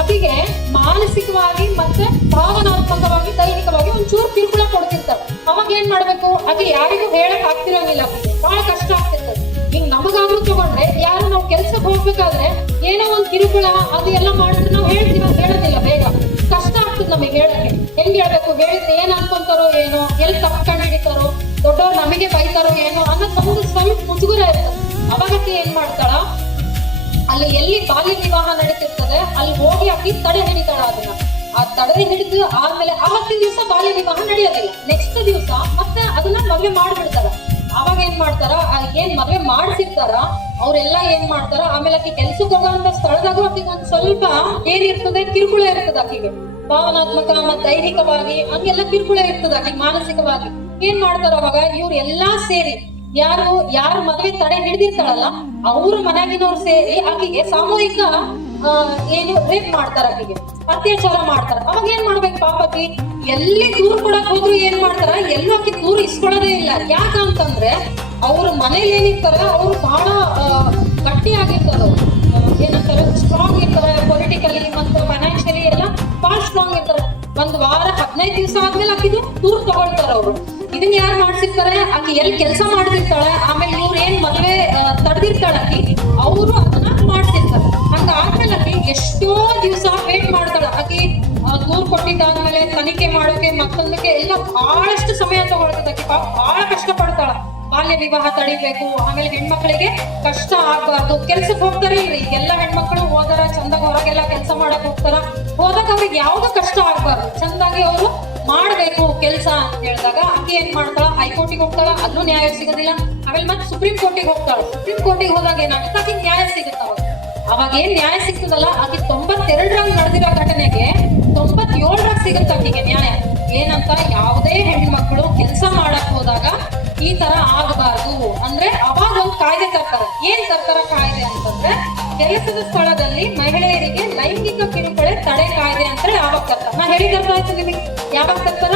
ಆಕಿಗೆ ಮಾನಸಿಕವಾಗಿ ಮತ್ತೆ ಭಾವನಾತ್ಮಕವಾಗಿ ದೈಹಿಕವಾಗಿ ಒಂಚೂರು ಕಿರುಕುಳ ಕೊಡ್ತಿರ್ತಾರೆ. ಅವಾಗ ಏನ್ ಮಾಡ್ಬೇಕು? ಆಕೆ ಯಾರಿಗೂ ಹೇಳಕ್ ಆಗ್ತಿರಂಗಿಲ್ಲ, ಬಹಳ ಕಷ್ಟ ಆಗ್ತಿರ್ತದೆ. ಈಗ ನಮಗಾದ್ರೂ ತಗೊಂಡ್ರೆ, ಯಾರು ನಾವು ಕೆಲ್ಸಕ್ಕೆ ಹೋಗ್ಬೇಕಾದ್ರೆ ಏನೋ ಒಂದ್ ಕಿರುಕುಳ ಅದು ಎಲ್ಲ ಮಾಡಿದ್ರೆ ನಾವು ಹೇಳ್ತೀವಿ ಅಂತ ಹೇಳೋದಿಲ್ಲ, ಬೇಗ ಕಷ್ಟ ಆಗ್ತದೆ ನಮಗೆ ಹೇಳಕ್ಕೆ. ಹೆಂಗ್ ಹೇಳ್ಬೇಕು? ಹೇಳಿದ್ರೆ ಏನ್ ಅನ್ಕೊಂತಾರೋ ಏನೋ, ಎಲ್ಲಿ ತಪ್ಪು ಕಂಡು ಹಿಡಿತಾರೋ, ದೊಡ್ಡವ್ರು ನಮಗೆ ಬೈತಾರೋ ಏನೋ ಅನ್ನೋದು ಸ್ವಲ್ಪ ಮುಜುಗುರ ಇರ್ತದೆ. ಅವಾಗಕ್ಕೆ ಏನ್ ಮಾಡ್ತಾಳ, ಅಲ್ಲಿ ಎಲ್ಲಿ ಬಾಲ್ಯ ವಿವಾಹ ನಡೀತಿರ್ತದೆ ಅಲ್ಲಿ ಹೋಗಿ ಆಕಿ ತಡೆ ಹಿಡಿತಾಳ. ಅದನ್ನ ಆ ತಡೆ ಹಿಡಿದು ಆದ್ಮೇಲೆ ಅವತ್ತಿನ ದಿವಸ ಬಾಲ್ಯ ವಿವಾಹ ನಡೆಯೋದಿಲ್ಲ, ನೆಕ್ಸ್ಟ್ ದಿವಸ ಮತ್ತೆ ಅದನ್ನ ಮದುವೆ ಮಾಡ್ಬಿಡ್ತಾರ. ಅವಾಗ ಏನ್ ಮಾಡ್ತಾರ, ಏನ್ ಮದುವೆ ಮಾಡ್ಸಿರ್ತಾರ ಅವ್ರೆಲ್ಲ ಏನ್ ಮಾಡ್ತಾರ, ಆಮೇಲೆ ಆಕಿ ಕೆಲ್ಸಕ್ಕೆ ಹೋಗೋಂತ ಸ್ಥಳದಾಗೂ ಆಕಿಗೆ ಒಂದ್ ಸ್ವಲ್ಪ ಏನಿರ್ತದೆ, ಕಿರುಕುಳ ಇರ್ತದೆ. ಆಕಿಗೆ ಭಾವನಾತ್ಮಕ ಮತ್ತು ದೈಹಿಕವಾಗಿ ಹಂಗೆಲ್ಲ ಕಿರುಕುಳ ಇರ್ತದೆ. ಆಕಿಗೆ ಮಾನಸಿಕವಾಗಿ ಏನ್ ಮಾಡ್ತಾರ, ಅವಾಗ ಇವ್ರು ಎಲ್ಲಾ ಸೇರಿ ಯಾರು ಮದುವೆ ತಡೆ ಹಿಡಿದಿರ್ತಾಳಲ್ಲ ಅವ್ರ ಮನೆಯಾಗಿನವ್ರು ಸೇರಿ ಆಕಿಗೆ ಸಾಮೂಹಿಕ ಏನು ರೇಪ್ ಮಾಡ್ತಾರ, ಆಕಿಗೆ ಅತ್ಯಾಚಾರ ಮಾಡ್ತಾರ. ಅವಾಗ ಏನ್ ಮಾಡ್ಬೇಕು? ಪಾಪಕಿ ಎಲ್ಲಿ ದೂರ ಕೊಡಕ್ ಹೋದ್ರು ಏನ್ ಮಾಡ್ತಾರ, ಎಲ್ಲೂ ಆಕಿ ದೂರ ಇಸ್ಕೊಳ್ಳೋದೇ ಇಲ್ಲ. ಯಾಕಂತಂದ್ರೆ ಅವ್ರ ಮನೇಲಿ ಏನಿರ್ತಾರ, ಅವ್ರು ಬಹಳ ಗಟ್ಟಿ ಆಗಿರ್ತಾರ, ಏನಂತಾರೆ ಸ್ಟ್ರಾಂಗ್ ಇರ್ತಾರೆ, ಪೊಲಿಟಿಕಲಿ ಮತ್ತು ಫೈನಾನ್ಷಿಯಲಿ ಎಲ್ಲ ಬಹಳ ಸ್ಟ್ರಾಂಗ್ ಇರ್ತಾರೆ. ಒಂದ್ ವಾರ 15 ದಿವಸ ಆದ್ಮೇಲೆ ಆಕಿದು ದೂರ ತಗೊಳ್ತಾರ ಅವರು. ಇದನ್ನ ಯಾರು ಮಾಡ್ಸಿರ್ತಾರೆ, ಆಕಿ ಎಲ್ಲಿ ಕೆಲಸ ಮಾಡ್ತಿರ್ತಾಳೆ, ಆಮೇಲೆ ಇವ್ರು ಏನ್ ಮದ್ವೆ ತಡೆದಿರ್ತಾಳ ಆಕಿ, ಅವರು ಅದನ್ನ ಮಾಡ್ತಿರ್ತಾರೆ. ಹಂಗಾದ್ಮೇಲೆ ಆಕಿ ಎಷ್ಟೋ ದಿವಸ ವೇಟ್ ಮಾಡ್ತಾಳ. ಆಕಿ ದೂರ್ ಕೊಟ್ಟಿದ್ದಾದ್ಮೇಲೆ ತನಿಖೆ ಮಾಡೋಕೆ ಮತ್ತೊಂದಕ್ಕೆ ಎಲ್ಲ ಬಹಳಷ್ಟು ಸಮಯ ತಗೊಳ್ತದೆ. ಆಕಿ ಬಹಳ ಕಷ್ಟ ಪಡ್ತಾಳ. ಬಾಲ್ಯ ವಿವಾಹ ತಡಿಬೇಕು, ಆಮೇಲೆ ಹೆಣ್ಮಕ್ಳಿಗೆ ಕಷ್ಟ ಆಗ್ಬಾರ್ದು. ಕೆಲ್ಸಕ್ಕೆ ಹೋಗ್ತಾರೆ ಇಲ್ರಿ, ಎಲ್ಲ ಹೆಣ್ಮಕ್ಳು ಹೋದಾರ ಚಂದಾಗ ಹೊರಗೆಲ್ಲ ಕೆಲಸ ಮಾಡಕ್ ಹೋಗ್ತಾರ. ಹೋದಾಗ ಅವ್ರಿಗೆ ಯಾವ್ದು ಕಷ್ಟ ಆಗ್ಬಾರ್ದು, ಚಂದಾಗಿ ಅವರು ಮಾಡ್ಬೇಕು ಕೆಲ್ಸ ಅಂತ ಹೇಳಿದಾಗ ಆಕೆ ಏನ್ ಮಾಡ್ತಾಳ, ಹೈಕೋರ್ಟಿಗೆ ಹೋಗ್ತಾಳ, ಅಲ್ಲೂ ನ್ಯಾಯ ಸಿಗೋದಿಲ್ಲ. ಆಮೇಲೆ ಮತ್ತೆ ಸುಪ್ರೀಂ ಕೋರ್ಟಿಗೆ ಹೋಗ್ತಾಳ. ಸುಪ್ರೀಂ ಕೋರ್ಟಿಗೆ ಹೋದಾಗ ಏನಾಗುತ್ತೆ, ಆಕೆ ನ್ಯಾಯ ಸಿಗುತ್ತೆ. ಅವಾಗ ಏನ್ ನ್ಯಾಯ ಸಿಗ್ತದಲ್ಲ, ಆಕೆ 92ರಲ್ಲಿ ನಡೆದಿರೋ ಘಟನೆಗೆ 97ರಾಗ ಸಿಗುತ್ತೆ ಆಕೆಗೆ ನ್ಯಾಯ. ಏನಂತ, ಯಾವುದೇ ಹೆಣ್ಮಕ್ಳು ಕೆಲಸ ಮಾಡಕ್ ಹೋದಾಗ ಈ ತರ ಆಗಬಾರ್ದು ಅಂದ್ರೆ ಅವಾಗ ಒಂದು ಕಾಯ್ದೆ ತರ್ತಾರೆ. ಏನ್ ತರ್ತಾರ ಕಾಯ್ದೆ ಅಂತಂದ್ರೆ, ಕೆಲಸದ ಸ್ಥಳದಲ್ಲಿ ಮಹಿಳೆಯರಿಗೆ ಲೈಂಗಿಕ ಕಿರುಕುಳ ತಡೆ ಕಾಯ್ದೆ ಅಂತ ಯಾವಾಗ ತರ್ತಾರ. ನಾ ಹೇಳಿದ ಅರ್ಥ ಆಯ್ತು ನಿಮಗೆ? ಯಾವಾಗ ತರ್ತಾರ?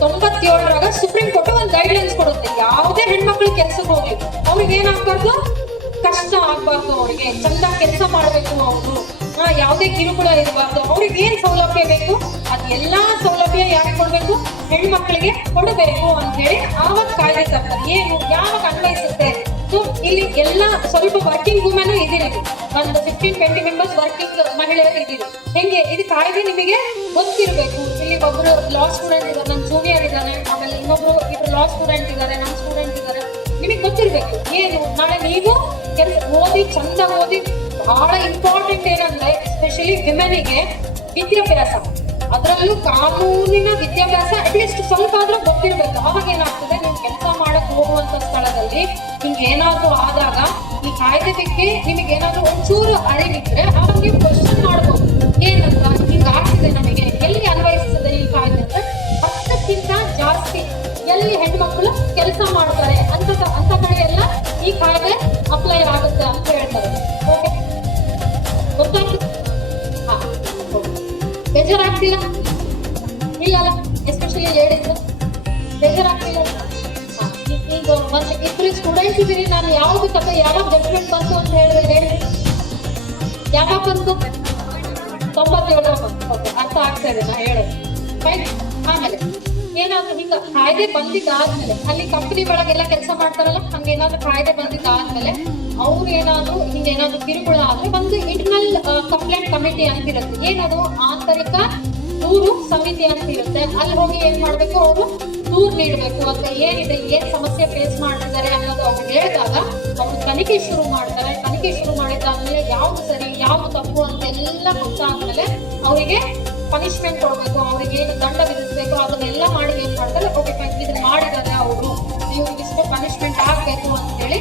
97ರಾಗ ಸುಪ್ರೀಂ ಕೋರ್ಟ್ ಒಂದು ಗೈಡ್ಲೈನ್ಸ್ ಕೊಡುತ್ತೆ. ಯಾವುದೇ ಹೆಣ್ಮಕ್ಳು ಕೆಲ್ಸಕ್ಕೆ ಹೋಗ್ಲಿ, ಅವ್ರಿಗೆ ಏನಾಗ್ಬಾರ್ದು, ಕಷ್ಟ ಆಗ್ಬಾರ್ದು, ಅವ್ರಿಗೆ ಚಂದ ಕೆಲಸ ಮಾಡ್ಬೇಕು, ಅವರು ಯಾವುದೇ ಕಿರುಕುಳ ಇರಬಾರ್ದು. ಅವ್ರಿಗೆ ಏನ್ ಸೌಲಭ್ಯ ಬೇಕು ಅದೆಲ್ಲಾ ಸೌಲಭ್ಯ ಯಾಕೆ ಕೊಡ್ಬೇಕು, ಹೆಣ್ಮಕ್ಳಿಗೆ ಕೊಡಬೇಕು ಅಂತ ಹೇಳಿ ಆವಾಗ ಕಾಯ್ದೆ ತರ್ತಾರೆ. ಏನು ಯಾವಾಗ ಅನ್ವಯಿಸುತ್ತೆ? ಸೊ ಇಲ್ಲಿ ಎಲ್ಲ ಸ್ವಲ್ಪ ವರ್ಕಿಂಗ್ ವುಮೆನ್ ಇದೀರಿ, ಒಂದು 15-20 ಮೆಂಬರ್ಸ್ ವರ್ಕಿಂಗ್ ಮಹಿಳೆಯರು ಇದೀರಿ. ಹೆಂಗೆ ಇದು ಕಾಯ್ದೆ ನಿಮಗೆ ಗೊತ್ತಿರ್ಬೇಕು. ಇಲ್ಲಿ ಒಬ್ರು ಲಾ ಸ್ಟೂಡೆಂಟ್ ಇದ್ದಾರೆ, ನನ್ನ ಜೂನಿಯರ್ ಇದ್ದಾನೆ, ಆಮೇಲೆ ಇನ್ನೊಬ್ರು ಇಬ್ರು ಲಾ ಸ್ಟೂಡೆಂಟ್ ಇದ್ದಾರೆ, ನಮ್ಮ ಸ್ಟೂಡೆಂಟ್ ಇದ್ದಾರೆ. ನಿಮಗೆ ಗೊತ್ತಿರ್ಬೇಕು ಏನು, ನಾಳೆ ನೀವು ಕೆಲಸ ಓದಿ ಚಂದ ಓದಿ, ಬಹಳ ಇಂಪಾರ್ಟೆಂಟ್ ಏನಂದ್ರೆ ಎಸ್ಪೆಷಲಿ ವಿಮೆನಿಗೆ ವಿದ್ಯಾಭ್ಯಾಸ, ಅದರಲ್ಲೂ ಕಾನೂನಿನ ವಿದ್ಯಾಭ್ಯಾಸ ಅಟ್ಲೀಸ್ಟ್ ಸ್ವಲ್ಪ ಆದ್ರೂ ಗೊತ್ತಿರ್ಬೇಕು. ಅವಾಗ ಏನಾಗ್ತದೆ, ನೀವು ಕೆಲಸ ಮಾಡಕ್ ಹೋಗುವಂತ ಸ್ಥಳದಲ್ಲಿ ನಿಮ್ಗೆ ಏನಾದ್ರೂ ಆದಾಗ ಈ ಕಾಯ್ದೆ ಬಗ್ಗೆ ನಿಮಗೆ ಏನಾದ್ರೂ ಒಂಚೂರು ಅರಿವಿದ್ರೆ ಅವಾಗ ನೀವು ಕ್ವಶನ್ ಮಾಡ್ಬೋದು. ಏನಂತ ಹಿಂಗಾಗ್ತಿದೆ, ನಮಗೆ ಎಲ್ಲಿ ಅನ್ವಯಿಸ್ತದೆ ಈ ಕಾಯ್ದೆ ಅಂದ್ರೆ 10ಕ್ಕಿಂತ ಜಾಸ್ತಿ ಎಲ್ಲಿ ಹೆಣ್ಮಕ್ಳು ಕೆಲಸ ಮಾಡ್ತಾರೆ ಅಂತ ಕಡೆ ಎಲ್ಲ ಈ ಕಾಯ್ದೆ ಅಪ್ಲೈ ಆಗುತ್ತೆ ಅಂತ ಹೇಳ್ತಾರೆ. ಓಕೆ, ಗೊತ್ತಾಗ್ತದೆ? ಹಾ, ಬೇಜಾರಾಗ್ತೀರಾ? ಇಲ್ಲಲ್ಲ, ಎಸ್ಪೆಷಲಿ ಲೇಡೀಸ್ ಬೇಜಾರಾಗ್ತಿಲ್ಲ. ಈಗ ಒಂದು ಇಬ್ಬರು ಸ್ಟೂಡೆಂಟ್ಸ್ ಇದೀರಿ, ನಾನು ಯಾವ್ದು ತಕ್ಕ ಯಾವಾಗ ಜಡ್ಜ್ಮೆಂಟ್ ಬಂತು ಅಂತ ಹೇಳಿದ್ರೆ ಹೇಳಿ, ಯಾವಾಗ ಬಂತು? 97 ಬಂತು. ಓಕೆ, ಅರ್ಥ ಆಗ್ತಾ ಇದೆ ನಾ ಹೇಳೋದು. ಫೈನ್. ಆಮೇಲೆ ಏನಾದ್ರು ಹಿಂಗ ಕಾಯ್ದೆ ಬಂದಿದ್ದಾದ್ಮೇಲೆ ಅಲ್ಲಿ ಕಂಪನಿ ಒಳಗೆಲ್ಲ ಕೆಲಸ ಮಾಡ್ತಾರಲ್ಲ, ಹಂಗೇನಾದ್ರು ಕಾಯ್ದೆ ಬಂದಿದ್ದಾದ್ಮೇಲೆ ಅವ್ರು ಏನಾದ್ರು ಹಿಂಗೇನಾದ್ರು ಕಿರುಕುಳ ಆದ್ರೆ ಒಂದು ಇಂಟರ್ನಲ್ ಕಂಪ್ಲೇಂಟ್ ಕಮಿಟಿ ಅಂತಿರುತ್ತೆ. ಏನದು, ಆಂತರಿಕ ದೂರು ಸಮಿತಿ ಅಂತ ಇರುತ್ತೆ. ಅಲ್ಲಿ ಹೋಗಿ ಏನ್ ಮಾಡ್ಬೇಕು, ಅವರು ದೂರು ನೀಡಬೇಕು. ಅಥವಾ ಏನಿದೆ, ಏನ್ ಸಮಸ್ಯೆ ಫೇಸ್ ಮಾಡ್ತಿದ್ದಾರೆ ಅನ್ನೋದು ಅವ್ರು ಹೇಳಿದಾಗ ಅವ್ರು ತನಿಖೆ ಶುರು ಮಾಡ್ತಾರೆ. ತನಿಖೆ ಶುರು ಮಾಡಿದ್ದಾದ್ಮೇಲೆ ಯಾವ್ದು ಸರಿ ಯಾವ್ದು ತಪ್ಪು ಅಂತೆಲ್ಲ ಗೊತ್ತಾದ್ಮೇಲೆ ಅವರಿಗೆ ಪನಿಷ್ಮೆಂಟ್ ಕೊಡ್ಬೇಕು, ಅವ್ರಿಗೆ ಏನು ದಂಡ ವಿಧಿಸ್ಬೇಕು ಅದನ್ನೆಲ್ಲ ಮಾಡಿ ಏನ್ ಮಾಡ್ತಾರೆ, ಓಕೆ ಇದನ್ನ ಮಾಡಿದ್ದಾರೆ ಅವರು, ಇವ್ರಿಗೆ ಇಷ್ಟು ಪನಿಷ್ಮೆಂಟ್ ಆಗ್ಬೇಕು ಅಂತ ಹೇಳಿ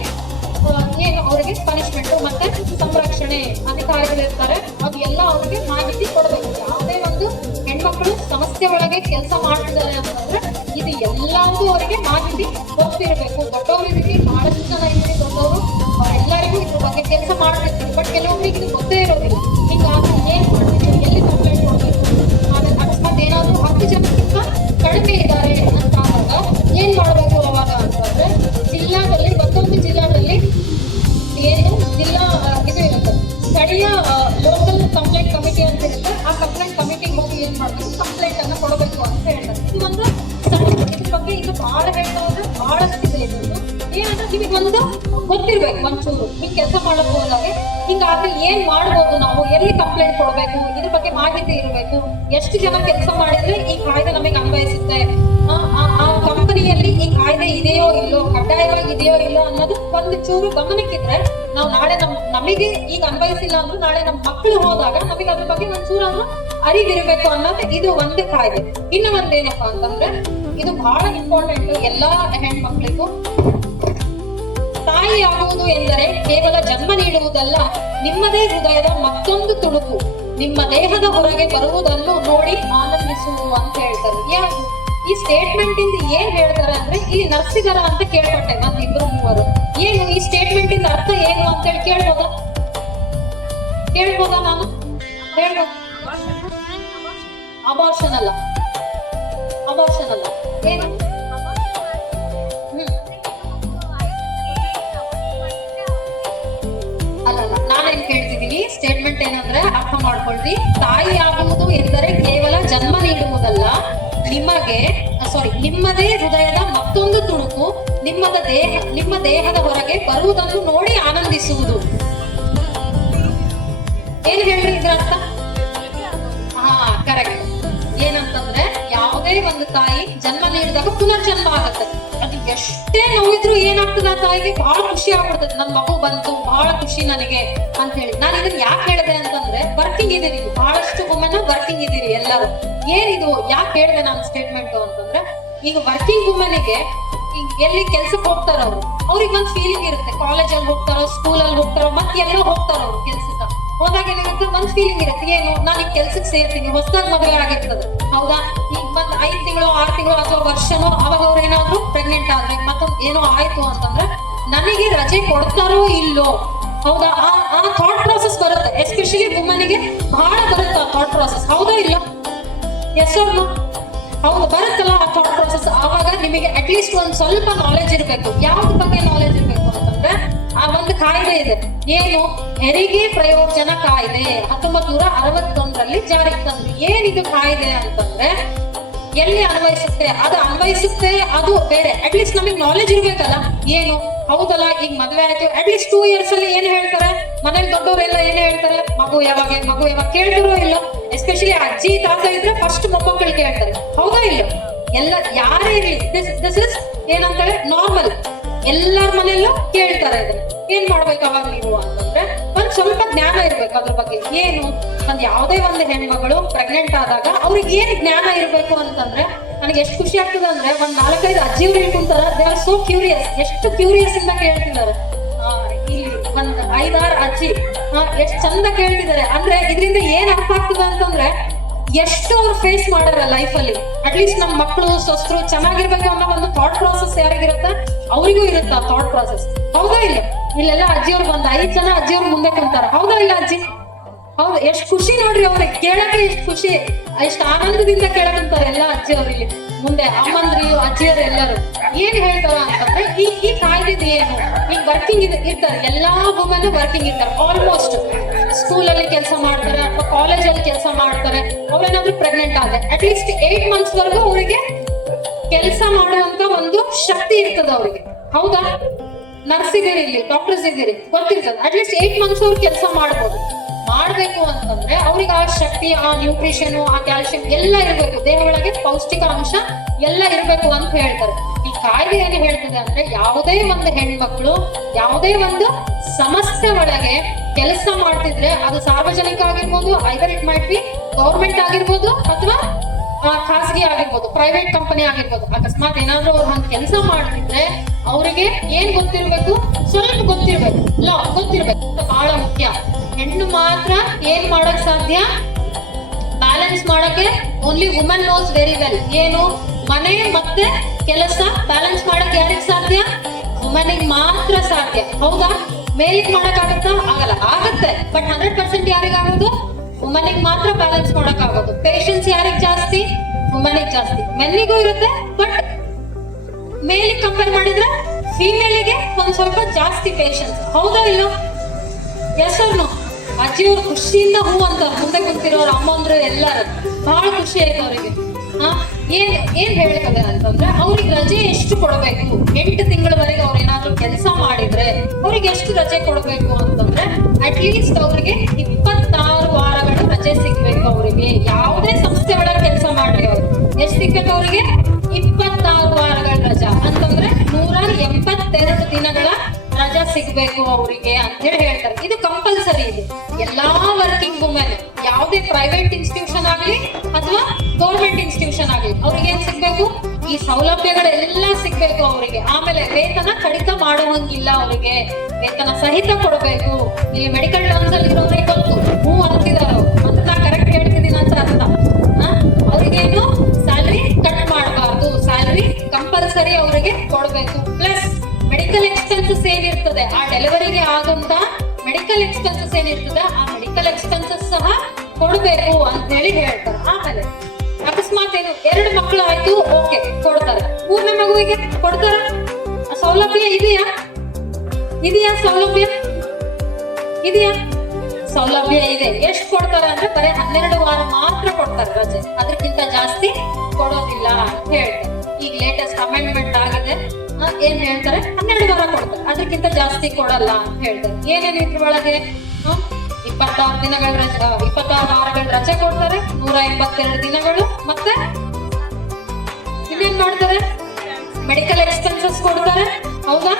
ಏನು ಅವರಿಗೆ ಪನಿಷ್ಮೆಂಟ್ ಮತ್ತೆ ಸಂರಕ್ಷಣೆ ಅಧಿಕಾರಿಗಳಿರ್ತಾರೆ, ಅದು ಎಲ್ಲ ಅವ್ರಿಗೆ ಮಾಹಿತಿ ಕೊಡಬೇಕು. ಯಾವುದೇ ಒಂದು ಹೆಣ್ಮಕ್ಳು ಸಮಸ್ಯೆ ಒಳಗೆ ಕೆಲಸ ಮಾಡ್ತಿದ್ದಾರೆ ಅಂತಂದ್ರೆ ಇದು ಎಲ್ಲಾರ್ಗೂ ಅವರಿಗೆ ಮಾಹಿತಿ ಗೊತ್ತಿರಬೇಕು. ದೊಡ್ಡವರು ಇದಕ್ಕೆ ಬಹಳಷ್ಟು ಜನ ಇದ್ರೆ ದೊಡ್ಡವರು ಅವರೆಲ್ಲರಿಗೂ ಇದ್ರ ಬಗ್ಗೆ ಕೆಲಸ ಮಾಡ್ತಿರ್ತಾರೆ. ಬಟ್ ಕೆಲವೊಬ್ಬರಿಗೆ ಇದು ಗೊತ್ತೇ ಇರೋದಿಲ್ಲ. ಹಿಂಗಾಗಿ ಏನ್ ಮಾಡ್ತಿದ್ದೀವಿ, ಎಲ್ಲಿ ಕಂಪ್ಲೇಂಟ್ ಕೊಡ್ಬೇಕು, ಆಮೇಲೆ ಅಕಸ್ಮಾತ್ ಏನಾದ್ರು 10 ಜನಕ್ಕಿಂತ ಕಡಿಮೆ ಇದ್ದಾರೆ ಅಂತ ಆದಾಗ ಏನ್ ಮಾಡ್ಬೇಕು ಅವಾಗ ಅಂತಂದ್ರೆ, ಜಿಲ್ಲಾದಲ್ಲಿ ಒಂದೊಂದು ಜಿಲ್ಲಾದಲ್ಲಿ ಏನು ಜಿಲ್ಲಾ ಇದು ಇರುತ್ತೆ, ಸ್ಥಳೀಯ ಲೋಕಲ್ ಕಂಪ್ಲೇಂಟ್ ಕಮಿಟಿ ಅಂತ ಇರುತ್ತೆ. ಆ ಕಂಪ್ಲೇಂಟ್ ಕಮಿಟಿಗೆ ಹೋಗಿ ಏನ್ ಮಾಡ್ಬೇಕು, ಕಂಪ್ಲೇಂಟ್ ಅನ್ನ ಕೊಡಬೇಕು ಅಂತ ಹೇಳ್ತಾರೆ. ಇದು ಒಂದು ಇದ್ರ ಬಗ್ಗೆ ಇದು ಬಹಳ ಹೇಳ್ತಾ ಹೋದ್ರೆ ಬಹಳಷ್ಟಿದೆ. ಇದ್ರದ್ದು ಏನಂದ್ರೆ ನಿಮಗೆ ಒಂದು ಗೊತ್ತಿರ್ಬೇಕು, ಒಂಚೂರು ಹಿಂಗ್ ಕೆಲಸ ಮಾಡಕ್ ಹೋದಾಗೆ ಹಿಂಗಾದ್ರೆ ಏನ್ ಮಾಡ್ಬೋದು, ನಾವು ಎಲ್ಲಿ ಕಂಪ್ಲೇಂಟ್ ಕೊಡ್ಬೇಕು, ಇದ್ರ ಬಗ್ಗೆ ಮಾಹಿತಿ ಇರಬೇಕು. ಎಷ್ಟು ಜನ ಕೆಲಸ ಮಾಡಿದ್ರೆ ಈ ಕಾಯ್ದೆ ನಮಗೆ ಅನ್ವಯಿಸುತ್ತೆ, ಆ ಕಂಪನಿಯಲ್ಲಿ ಈ ಕಾಯ್ದೆ ಇದೆಯೋ ಇಲ್ಲೋ, ಕಡ್ಡಾಯವಾಗಿ ಇದೆಯೋ ಇಲ್ಲೋ ಅನ್ನೋದು ಒಂದು ಚೂರು ಗಮನಕ್ಕಿದ್ರೆ ನಾವು ನಾಳೆ ನಮಗೆ ಈಗ ಅನ್ವಯಿಸಿಲ್ಲ ಅಂದ್ರೂ ನಾಳೆ ನಮ್ಮ ಮಕ್ಕಳು ಹೋದಾಗ ನಮಗೆ ಅದ್ರ ಬಗ್ಗೆ ಒಂಚೂರಾದ್ರೂ ಅರಿವಿರಬೇಕು ಅನ್ನೋದು ಇದು ಒಂದು ಕಾಯ್ದೆ. ಇನ್ನು ಒಂದೇನಪ್ಪ ಅಂತಂದ್ರೆ, ಇದು ಬಹಳ ಇಂಪಾರ್ಟೆಂಟ್ ಎಲ್ಲಾ ಹೆಣ್ಮಕ್ಳಿಗೂ. ತಾಯಿ ಆಗುವುದು ಎಂದರೆ ಕೇವಲ ಜನ್ಮ ನೀಡುವುದಲ್ಲ, ನಿಮ್ಮದೇ ಹೃದಯದ ಮತ್ತೊಂದು ತುಣುಕು ನಿಮ್ಮ ದೇಹದ ಹೊರಗೆ ಬರುವುದನ್ನು ನೋಡಿ ಆನಂದಿಸುವುದು ಅಂತ ಹೇಳ್ತಾರೆ. ಯಾರು ಈ ಸ್ಟೇಟ್ಮೆಂಟ್ ಇಂದ ಏನ್ ಹೇಳ್ತಾರೆ ಅಂದ್ರೆ, ಇಲ್ಲಿ ನರ್ಸಿಗರ ಅಂತ ಕೇಳ್ಪಟ್ಟೆ ನಾನು 2-3. ಏನು ಈ ಸ್ಟೇಟ್ಮೆಂಟ್ ಇಂದ ಅರ್ಥ ಏನು ಅಂತ ಹೇಳಿ ಕೇಳ್ಬೋದಾ ನಾನು ಹೇಳ್ಬೋದು? ಅಬಾರ್ಷನ್ ಅಲ್ಲ ಏನು, ಅಲ್ಲಲ್ಲ, ನಾನೇನ್ ಕೇಳ್ತಿದ್ದೀನಿ, ಸ್ಟೇಟ್ಮೆಂಟ್ ಏನಂದ್ರೆ ಅರ್ಥ ಮಾಡ್ಕೊಳ್ರಿ. ತಾಯಿ ಆಗುವುದು ಎಂದರೆ ಕೇವಲ ಜನ್ಮ ನೀಡುವುದಲ್ಲ, ನಿಮಗೆ ನಿಮ್ಮದೇ ಹೃದಯದ ಮತ್ತೊಂದು ತುಣುಕು ನಿಮ್ಮ ದೇಹದ ಹೊರಗೆ ಬರುವುದನ್ನು ನೋಡಿ ಆನಂದಿಸುವುದು. ಏನ್ ಹೇಳ್ರಿ ಇದ್ರ ಅರ್ಥ? ಹಾ, ಕರೆಕ್ಟ್. ಏನಂತಂದ್ರೆ ಯಾವುದೇ ಒಂದು ತಾಯಿ ಜನ್ಮ ನೀಡಿದಾಗ ಪುನರ್ಜನ್ಮ ಆಗತ್ತೆ. ಅದು ಎಷ್ಟೇ ನೋವಿದ್ರು ಏನಾಗ್ತದ ಆ ತಾಯಿಗೆ ಬಹಳ ಖುಷಿ ಆಗ್ಬಿಡ್ತದೆ. ನನ್ ಮಗು ಬಂತು, ಬಹಳ ಖುಷಿ ನನಗೆ ಅಂತ ಹೇಳಿ. ನಾನು ಇದನ್ನ ಯಾಕೆ ಹೇಳಿದೆ ಅಂತಂದ್ರೆ, ವರ್ಕಿಂಗ್ ಇದೀರಿ, ಬಹಳಷ್ಟು ವುಮೆನ್ ವರ್ಕಿಂಗ್ ಇದೀರಿ ಎಲ್ಲರೂ. ಏನಿದು ಯಾಕೆ ಹೇಳಿದೆ ನಾನು ಸ್ಟೇಟ್ಮೆಂಟ್ ಅಂತಂದ್ರೆ, ಈಗ ವರ್ಕಿಂಗ್ ವುಮೆನ್ಗೆ ಎಲ್ಲಿ ಕೆಲ್ಸಕ್ಕೆ ಹೋಗ್ತಾರ ಅವ್ರಿಗೆ ಒಂದ್ ಫೀಲಿಂಗ್ ಇರುತ್ತೆ. ಕಾಲೇಜಲ್ಲಿ ಹೋಗ್ತಾರೋ, ಸ್ಕೂಲಲ್ಲಿ ಹೋಗ್ತಾರೋ, ಮತ್ತೆ ಎಲ್ಲೋ ಹೋಗ್ತಾರ ಅವ್ರು ಕೆಲ್ಸಕ್ಕೆ ಹೋದಾಗ ಏನಾಗುತ್ತೆ, ಒಂದ್ ಫೀಲಿಂಗ್ ಇರುತ್ತೆ. ಏನು, ನಾನು ಈಗ ಕೆಲ್ಸಕ್ಕೆ ಸೇರ್ತೀನಿ, ಹೊಸದಾಗಿ ಮದುವೆ ಆಗಿರ್ತದೆ, ಹೌದಾ? ಈಗ ಮತ್ 5 ತಿಂಗಳು 6 ತಿಂಗಳು ಅಥವಾ ವರ್ಷನೋ ಅವಾಗ ಅವ್ರು ಏನಾದ್ರು ಪ್ರೆಗ್ನೆಂಟ್ ಆದ್ರೆ ಮತ್ತೊಂದು ಏನೋ ಆಯ್ತು ಅಂತಂದ್ರೆ ನನಗೆ ರಜೆ ಕೊಡ್ತಾರೋ ಇಲ್ಲೋ, ಹೌದಾ? ಆ ಥಾಟ್ ಪ್ರಾಸೆಸ್ ಬರುತ್ತೆ. ಎಸ್ಪೆಷಲಿ ವುಮನ್ಗೆ ಬಹಳ ಬರುತ್ತೆ ಆ ಥಾಟ್ ಪ್ರಾಸೆಸ್, ಹೌದಾ ಇಲ್ಲ? ಎಸ್ ಅವ್ರನ್ನ ಹೌದು, ಬರುತ್ತಲ್ಲ ಆ ಥಾಟ್ ಪ್ರಾಸೆಸ್. ಆವಾಗ ನಿಮಗೆ ಅಟ್ಲೀಸ್ಟ್ ಒಂದ್ ಸ್ವಲ್ಪ ನಾಲೆಜ್ ಇರ್ಬೇಕು. ಯಾವ್ದ್ರ ಬಗ್ಗೆ ನಾಲೆಜ್ ಇರ್ಬೇಕು ಅಂತಂದ್ರೆ, ಆ ಒಂದು ಕಾಯ್ದೆ ಇದೆ. ಏನು? ಹೆರಿಗೆ ಪ್ರಯೋಜನ ಕಾಯ್ದೆ 1961ರಲ್ಲಿ ಜಾರಿಗೆ ತಂದ್ರು. ಏನಿದು ಕಾಯ್ದೆ ಅಂತಂದ್ರೆ, ಎಲ್ಲಿ ಅನ್ವಯಿಸುತ್ತೆ ಅದು ಬೇರೆ. ಅಟ್ಲೀಸ್ಟ್ ನಮಗೆ ನಾಲೆಜ್ ಇರ್ಬೇಕಲ್ಲ. ಏನು? ಹೌದಲ್ಲ, ಈಗ ಮದ್ವೆ ಆಯ್ತು, ಅಟ್ಲೀಸ್ಟ್ 2 years ಅಲ್ಲಿ ಏನ್ ಹೇಳ್ತಾರೆ ಮನೇಲಿ ದೊಡ್ಡವರೆಲ್ಲ ಏನ್ ಹೇಳ್ತಾರೆ, ಮಗು ಯಾವಾಗ ಕೇಳ್ತಾರೋ ಇಲ್ಲ. ಎಸ್ಪೆಷಲಿ ಅಜ್ಜಿ ತಾತ ಇದ್ರೆ ಫಸ್ಟ್ ಮೊಮ್ಮಕ್ಕಳಿಗೆ ಹೇಳ್ತಾರೆ, ಹೌದಾ ಇಲ್ಲ? ಎಲ್ಲ ಯಾರೇ ಇರ್ಲಿ, ದಿಸ್ ಇಸ್ ಏನಂತಾರೆ ನಾರ್ಮಲ್, ಎಲ್ಲಾರ ಮನೆಯಲ್ಲೂ ಕೇಳ್ತಾರೆ ಇದನ್ನ. ಏನ್ ಮಾಡ್ಬೇಕು ಅವಾಗ ನೀವು ಅಂತಂದ್ರೆ, ಒಂದ್ ಸ್ವಲ್ಪ ಜ್ಞಾನ ಇರ್ಬೇಕು ಅದ್ರ ಬಗ್ಗೆ. ಏನು? ಯಾವುದೇ ಒಂದು ಹೆಣ್ಮಗಳು ಪ್ರೆಗ್ನೆಂಟ್ ಆದಾಗ ಅವ್ರಿಗೆ ಏನ್ ಜ್ಞಾನ ಇರ್ಬೇಕು ಅಂತಂದ್ರೆ, ನನಗೆ ಎಷ್ಟು ಖುಷಿ ಆಗ್ತದೆ ಅಂದ್ರೆ, ಒಂದ್ 4-5 ಅಜ್ಜಿಯವ್ರು ಹೇಳ್ಕೊಂತಾರ, ದೇ ಆರ್ ಸೋ ಕ್ಯೂರಿಯಸ್. ಎಷ್ಟು ಕ್ಯೂರಿಯಸ್ ಇಂದ ಕೇಳ್ತಿದ್ದಾರೆ. ಇಲ್ಲಿ ಒಂದ್ 5-6 ಅಜ್ಜಿ ಎಷ್ಟ್ ಚಂದ ಕೇಳ್ತಿದ್ದಾರೆ ಅಂದ್ರೆ, ಇದರಿಂದ ಏನ್ ಅರ್ಥ ಆಗ್ತದೆ ಅಂತಂದ್ರೆ, ಎಷ್ಟು ಅವ್ರು ಫೇಸ್ ಮಾಡಾರ ಲೈಫ್ ಅಲ್ಲಿ. ಅಟ್ಲೀಸ್ಟ್ ನಮ್ ಮಕ್ಕಳು ಸೊಸರು ಚೆನ್ನಾಗಿರ್ಬೇಕು ಅನ್ನೋ ಒಂದು ಥಾಟ್ ಪ್ರಾಸೆಸ್ ಯಾರಿಗಿರುತ್ತ, ಅವ್ರಿಗೂ ಇರುತ್ತ ಆ ಥಾಟ್ ಪ್ರಾಸೆಸ್, ಹೌದಾ ಇಲ್ಲ? ಇಲ್ಲೆಲ್ಲ ಅಜ್ಜಿಯವ್ರು ಒಂದ್ 5 ಜನ ಅಜ್ಜಿಯವ್ರು ಮುಂದೆ ಕುಂತಾರ, ಹೌದಾ ಇಲ್ಲ ಅಜ್ಜಿ? ಹೌದು, ಎಷ್ಟ್ ಖುಷಿ ನೋಡ್ರಿ ಅವ್ರಿಗೆ ಕೇಳಕ್ಕೆ, ಎಷ್ಟು ಖುಷಿ, ಎಷ್ಟು ಆನಂದದಿಂದ ಕೇಳಕಂತಾರೆ ಎಲ್ಲ ಅಜ್ಜಿಯವ್ರಿಗೆ ಮುಂದೆ. ಅಮ್ಮಂದ್ರಿ ಅಜ್ಜಿಯವ್ರು ಎಲ್ಲರೂ ಏನ್ ಹೇಳ್ತಾರ ಅಂತಂದ್ರೆ, ಈ ಕಾಯ್ದೆ ಏನು? ಈಗ ವರ್ಕಿಂಗ್ ಇರ್ತಾರೆ, ಎಲ್ಲಾ ವುಮೆನ್ ವರ್ಕಿಂಗ್ ಇರ್ತಾರೆ. ಆಲ್ಮೋಸ್ಟ್ ಸ್ಕೂಲಲ್ಲಿ ಕೆಲಸ ಮಾಡ್ತಾರೆ ಅಥವಾ ಕಾಲೇಜಲ್ಲಿ ಕೆಲಸ ಮಾಡ್ತಾರೆ. ಅವ್ರೇನಾದ್ರೂ ಪ್ರೆಗ್ನೆಂಟ್ ಆದ್ರೆ ಅಟ್ಲೀಸ್ಟ್ 8 months ವರೆಗೂ ಅವರಿಗೆ ಕೆಲಸ ಮಾಡುವಂತ ಒಂದು ಶಕ್ತಿ ಇರ್ತದೆ ಅವ್ರಿಗೆ, ಹೌದಾ? ನರ್ಸ್ ಇದೀರಿ, ಇಲ್ಲಿ ಡಾಕ್ಟರ್ಸ್ ಇದೀರಿ, ಗೊತ್ತಿರ್ತದೆ. ಅಟ್ಲೀಸ್ಟ್ 8 months ಅವ್ರು ಕೆಲಸ ಮಾಡ್ಬೇಕು ಅಂತಂದ್ರೆ ಅವ್ರಿಗೆ ಆ ಶಕ್ತಿ, ಆ ನ್ಯೂಟ್ರಿಷನ್, ಆ ಕ್ಯಾಲ್ಸಿಯಂ ಎಲ್ಲ ಇರ್ಬೇಕು, ದೇಹ ಒಳಗೆ ಪೌಷ್ಟಿಕ ಅಂಶ ಎಲ್ಲ ಇರ್ಬೇಕು ಅಂತ ಹೇಳ್ತಾರೆ. ಈ ಕಾಯ್ದೆ ಏನು ಹೇಳ್ತದೆ ಅಂದ್ರೆ, ಯಾವುದೇ ಒಂದು ಹೆಣ್ಮಕ್ಳು ಯಾವುದೇ ಒಂದು ಸಂಸ್ಥೆ ಒಳಗೆ ಕೆಲಸ ಮಾಡ್ತಿದ್ರೆ, ಅದು ಸಾರ್ವಜನಿಕ ಆಗಿರ್ಬೋದು, either it might be government ಆಗಿರ್ಬೋದು ಅಥವಾ ಖಾಸಗಿ ಆಗಿರ್ಬೋದು, ಪ್ರೈವೇಟ್ ಕಂಪನಿ ಆಗಿರ್ಬೋದು. ಅಕಸ್ಮಾತ್ ಏನಾದ್ರು ಅವ್ರು ಹಂಗೆ ಕೆಲಸ ಮಾಡ್ತಿದ್ರೆ ಅವರಿಗೆ ಏನ್ ಗೊತ್ತಿರ್ಬೇಕು? ಸ್ವಲ್ಪ ಗೊತ್ತಿರ್ಬೇಕು, ಲಾ ಗೊತ್ತಿರ್ಬೇಕು, ಬಹಳ ಮುಖ್ಯ. ಹೆಣ್ಣು ಮಾತ್ರ ಏನ್ ಮಾಡಕ್ ಸಾಧ್ಯ? ಬ್ಯಾಲೆನ್ಸ್ ಮಾಡಕ್ಕೆ only woman knows very well. ಏನು? ಮನೆ ಮತ್ತೆ ಕೆಲಸ ಬ್ಯಾಲೆನ್ಸ್ ಮಾಡಕ್ ಯಾರಿಗ್ ಸಾಧ್ಯ? ವುಮನಿಗೆ ಮಾತ್ರ ಸಾಧ್ಯ, ಹೌದಾ? ಮೇಲಿಗೆ ಮಾಡಕ್ ಆಗತ್ತಾ? ಆಗಲ್ಲ. ಆಗತ್ತೆ, ಬಟ್ 100% ಯಾರಿಗಾಗೋದು? ವುಮನಿಗೆ ಮಾತ್ರ ಬ್ಯಾಲೆನ್ಸ್ ಮಾಡಕ್ ಆಗೋದು. ಪೇಷನ್ಸ್ ಯಾರಿಗ್ ಜಾಸ್ತಿ? ವುಮನಿಗೆ ಜಾಸ್ತಿ. ಮೆನ್ನಿಗೂ ಇರುತ್ತೆ, ಬಟ್ ಮೇಲಿಗೆ ಕಂಪೇರ್ ಮಾಡಿದ್ರೆ ಫೀಮೇಲಿಗೆ ಒಂದ್ ಸ್ವಲ್ಪ ಜಾಸ್ತಿ ಪೇಷನ್ಸ್, ಹೌದಾ ಇಲ್ಲೋ? ಎಸ್ ಅವ್ರು ಅಜ್ಜಿಯವ್ರು ಖುಷಿಯಿಂದ ಹೂ ಅಂತಾರೆ. ಮುಂದೆ ಕುಂತಿರೋರು ಅಮ್ಮಂದ್ರು ಎಲ್ಲರೂ ಬಹಳ ಖುಷಿ ಆಯ್ತು ಅವರಿಗೆ. ಏನ್ ಹೇಳ್ತದೆ ಅಂತಂದ್ರೆ, ಅವ್ರಿಗೆ ರಜೆ ಎಷ್ಟು ಕೊಡಬೇಕು? 8 ತಿಂಗಳವರೆಗೆ ಅವ್ರು ಏನಾದ್ರು ಕೆಲಸ ಮಾಡಿದ್ರೆ ಅವ್ರಿಗೆ ಎಷ್ಟು ರಜೆ ಕೊಡಬೇಕು ಅಂತಂದ್ರೆ, ಅಟ್ಲೀಸ್ಟ್ ಅವ್ರಿಗೆ 26 ವಾರಗಳು ರಜೆ ಸಿಗ್ಬೇಕು ಅವ್ರಿಗೆ. ಯಾವುದೇ ಸಂಸ್ಥೆ ಒಳಗೆ ಕೆಲಸ ಮಾಡ್ರಿ, ಅವ್ರು ಎಷ್ಟು ಸಿಗ್ಬೇಕು ಅವ್ರಿಗೆ? 26 ವಾರಗಳ ರಜಾ ಅಂತಂದ್ರೆ 182 ದಿನಗಳ ರಜಾ ಸಿಗ್ಬೇಕು ಅವರಿಗೆ ಅಂತ ಹೇಳಿ ಹೇಳ್ತಾರೆ. ಇದು ಕಂಪಲ್ಸರಿ ಇದೆ ಎಲ್ಲಾ ವರ್ಕಿಂಗ್ ವುಮೆನ್, ಯಾವುದೇ ಪ್ರೈವೇಟ್ ಇನ್ಸ್ಟಿಟ್ಯೂಷನ್ ಆಗ್ಲಿ ಅಥವಾ ಗೌರ್ಮೆಂಟ್ ಇನ್ಸ್ಟಿಟ್ಯೂಷನ್ ಆಗ್ಲಿ, ಅವ್ರಿಗೆ ಏನ್ ಸಿಗ್ಬೇಕು? ಈ ಸೌಲಭ್ಯಗಳೆಲ್ಲ ಸಿಗ್ಬೇಕು ಅವರಿಗೆ. ಆಮೇಲೆ ವೇತನ ಕಡಿತ ಮಾಡುವಂಗಿಲ್ಲ, ಅವರಿಗೆ ವೇತನ ಸಹಿತ ಕೊಡಬೇಕು. ಇಲ್ಲಿ ಮೆಡಿಕಲ್ ಟರ್ಮ್ಸ್ ಅಲ್ಲಿ ಇರೋರಿಗೆ ಗೊತ್ತು, ಹೂ ಅಂತಿದಾರ ಅಂತ ನಾ ಕರೆಕ್ಟ್ ಹೇಳ್ತಿದ್ದೀನಿ ಅಂತ ಅರ್ಥ. ಅವ್ರಿಗೇನು ಸ್ಯಾಲ್ರಿ ಕಟ್ ಮಾಡಬಾರ್ದು, ಸ್ಯಾಲ್ರಿ ಕಂಪಲ್ಸರಿ ಅವರಿಗೆ ಕೊಡಬೇಕು. ಪ್ಲಸ್ ಮೆಡಿಕಲ್ ಎಕ್ಸ್ಪೆನ್ಸಸ್ ಏನಿರ್ತದೆ, ಆ ಡೆಲಿವರಿಗೆ ಆಗಂತ ಮೆಡಿಕಲ್ ಎಕ್ಸ್ಪೆನ್ಸಸ್ ಏನಿರ್ತದೆ, ಆ ಮೆಡಿಕಲ್ ಎಕ್ಸ್ಪೆನ್ಸಸ್ ಸಹ ಕೊಡಬೇಕು ಅಂತ ಹೇಳಿ ಹೇಳ್ತಾರೆ. ಆಮೇಲೆ ಅಕಸ್ಮಾತ್ ಏನು 2 ಮಕ್ಕಳು ಆಯ್ತು, ಓಕೆ ಕೊಡ್ತಾರೆ. 3ನೇ ಮಗುವಿಗೆ ಕೊಡ್ತಾರ? ಸೌಲಭ್ಯ ಇದೆಯಾ? ಸೌಲಭ್ಯ ಇದೆ. ಎಷ್ಟು ಕೊಡ್ತಾರೆ ಅಂದ್ರೆ ಬರೀ 12 ವಾರ ಮಾತ್ರ ಕೊಡ್ತಾರೆ ರಜೆ, ಅದಕ್ಕಿಂತ ಜಾಸ್ತಿ ಕೊಡೋದಿಲ್ಲ ಅಂತ ಹೇಳ್ತಾರೆ. ಈಗ ಲೇಟೆಸ್ಟ್ ಅಮೆಂಡ್ಮೆಂಟ್ ಆಗಿದೆ. ಏನ್ ಹೇಳ್ತಾರೆ, 12 ವಾರ ಕೊಡ್ತಾರೆ, ಅದಕ್ಕಿಂತ ಜಾಸ್ತಿ ಕೊಡಲ್ಲ ಅಂತ ಹೇಳ್ತಾರೆ. ಏನೇನು ಇದ್ರೊಳಗೆ 26 ದಿನಗಳ ರಜೆ, 26 ವಾರಗಳ ರಜೆ ಕೊಡ್ತಾರೆ, 182 ದಿನಗಳು, ಮತ್ತೆ ಇನ್ನೇನ್ ಮಾಡ್ತಾರೆ, ಮೆಡಿಕಲ್ ಎಕ್ಸ್ಪೆನ್ಸಸ್ ಕೊಡ್ತಾರೆ, ಹೌದಾ?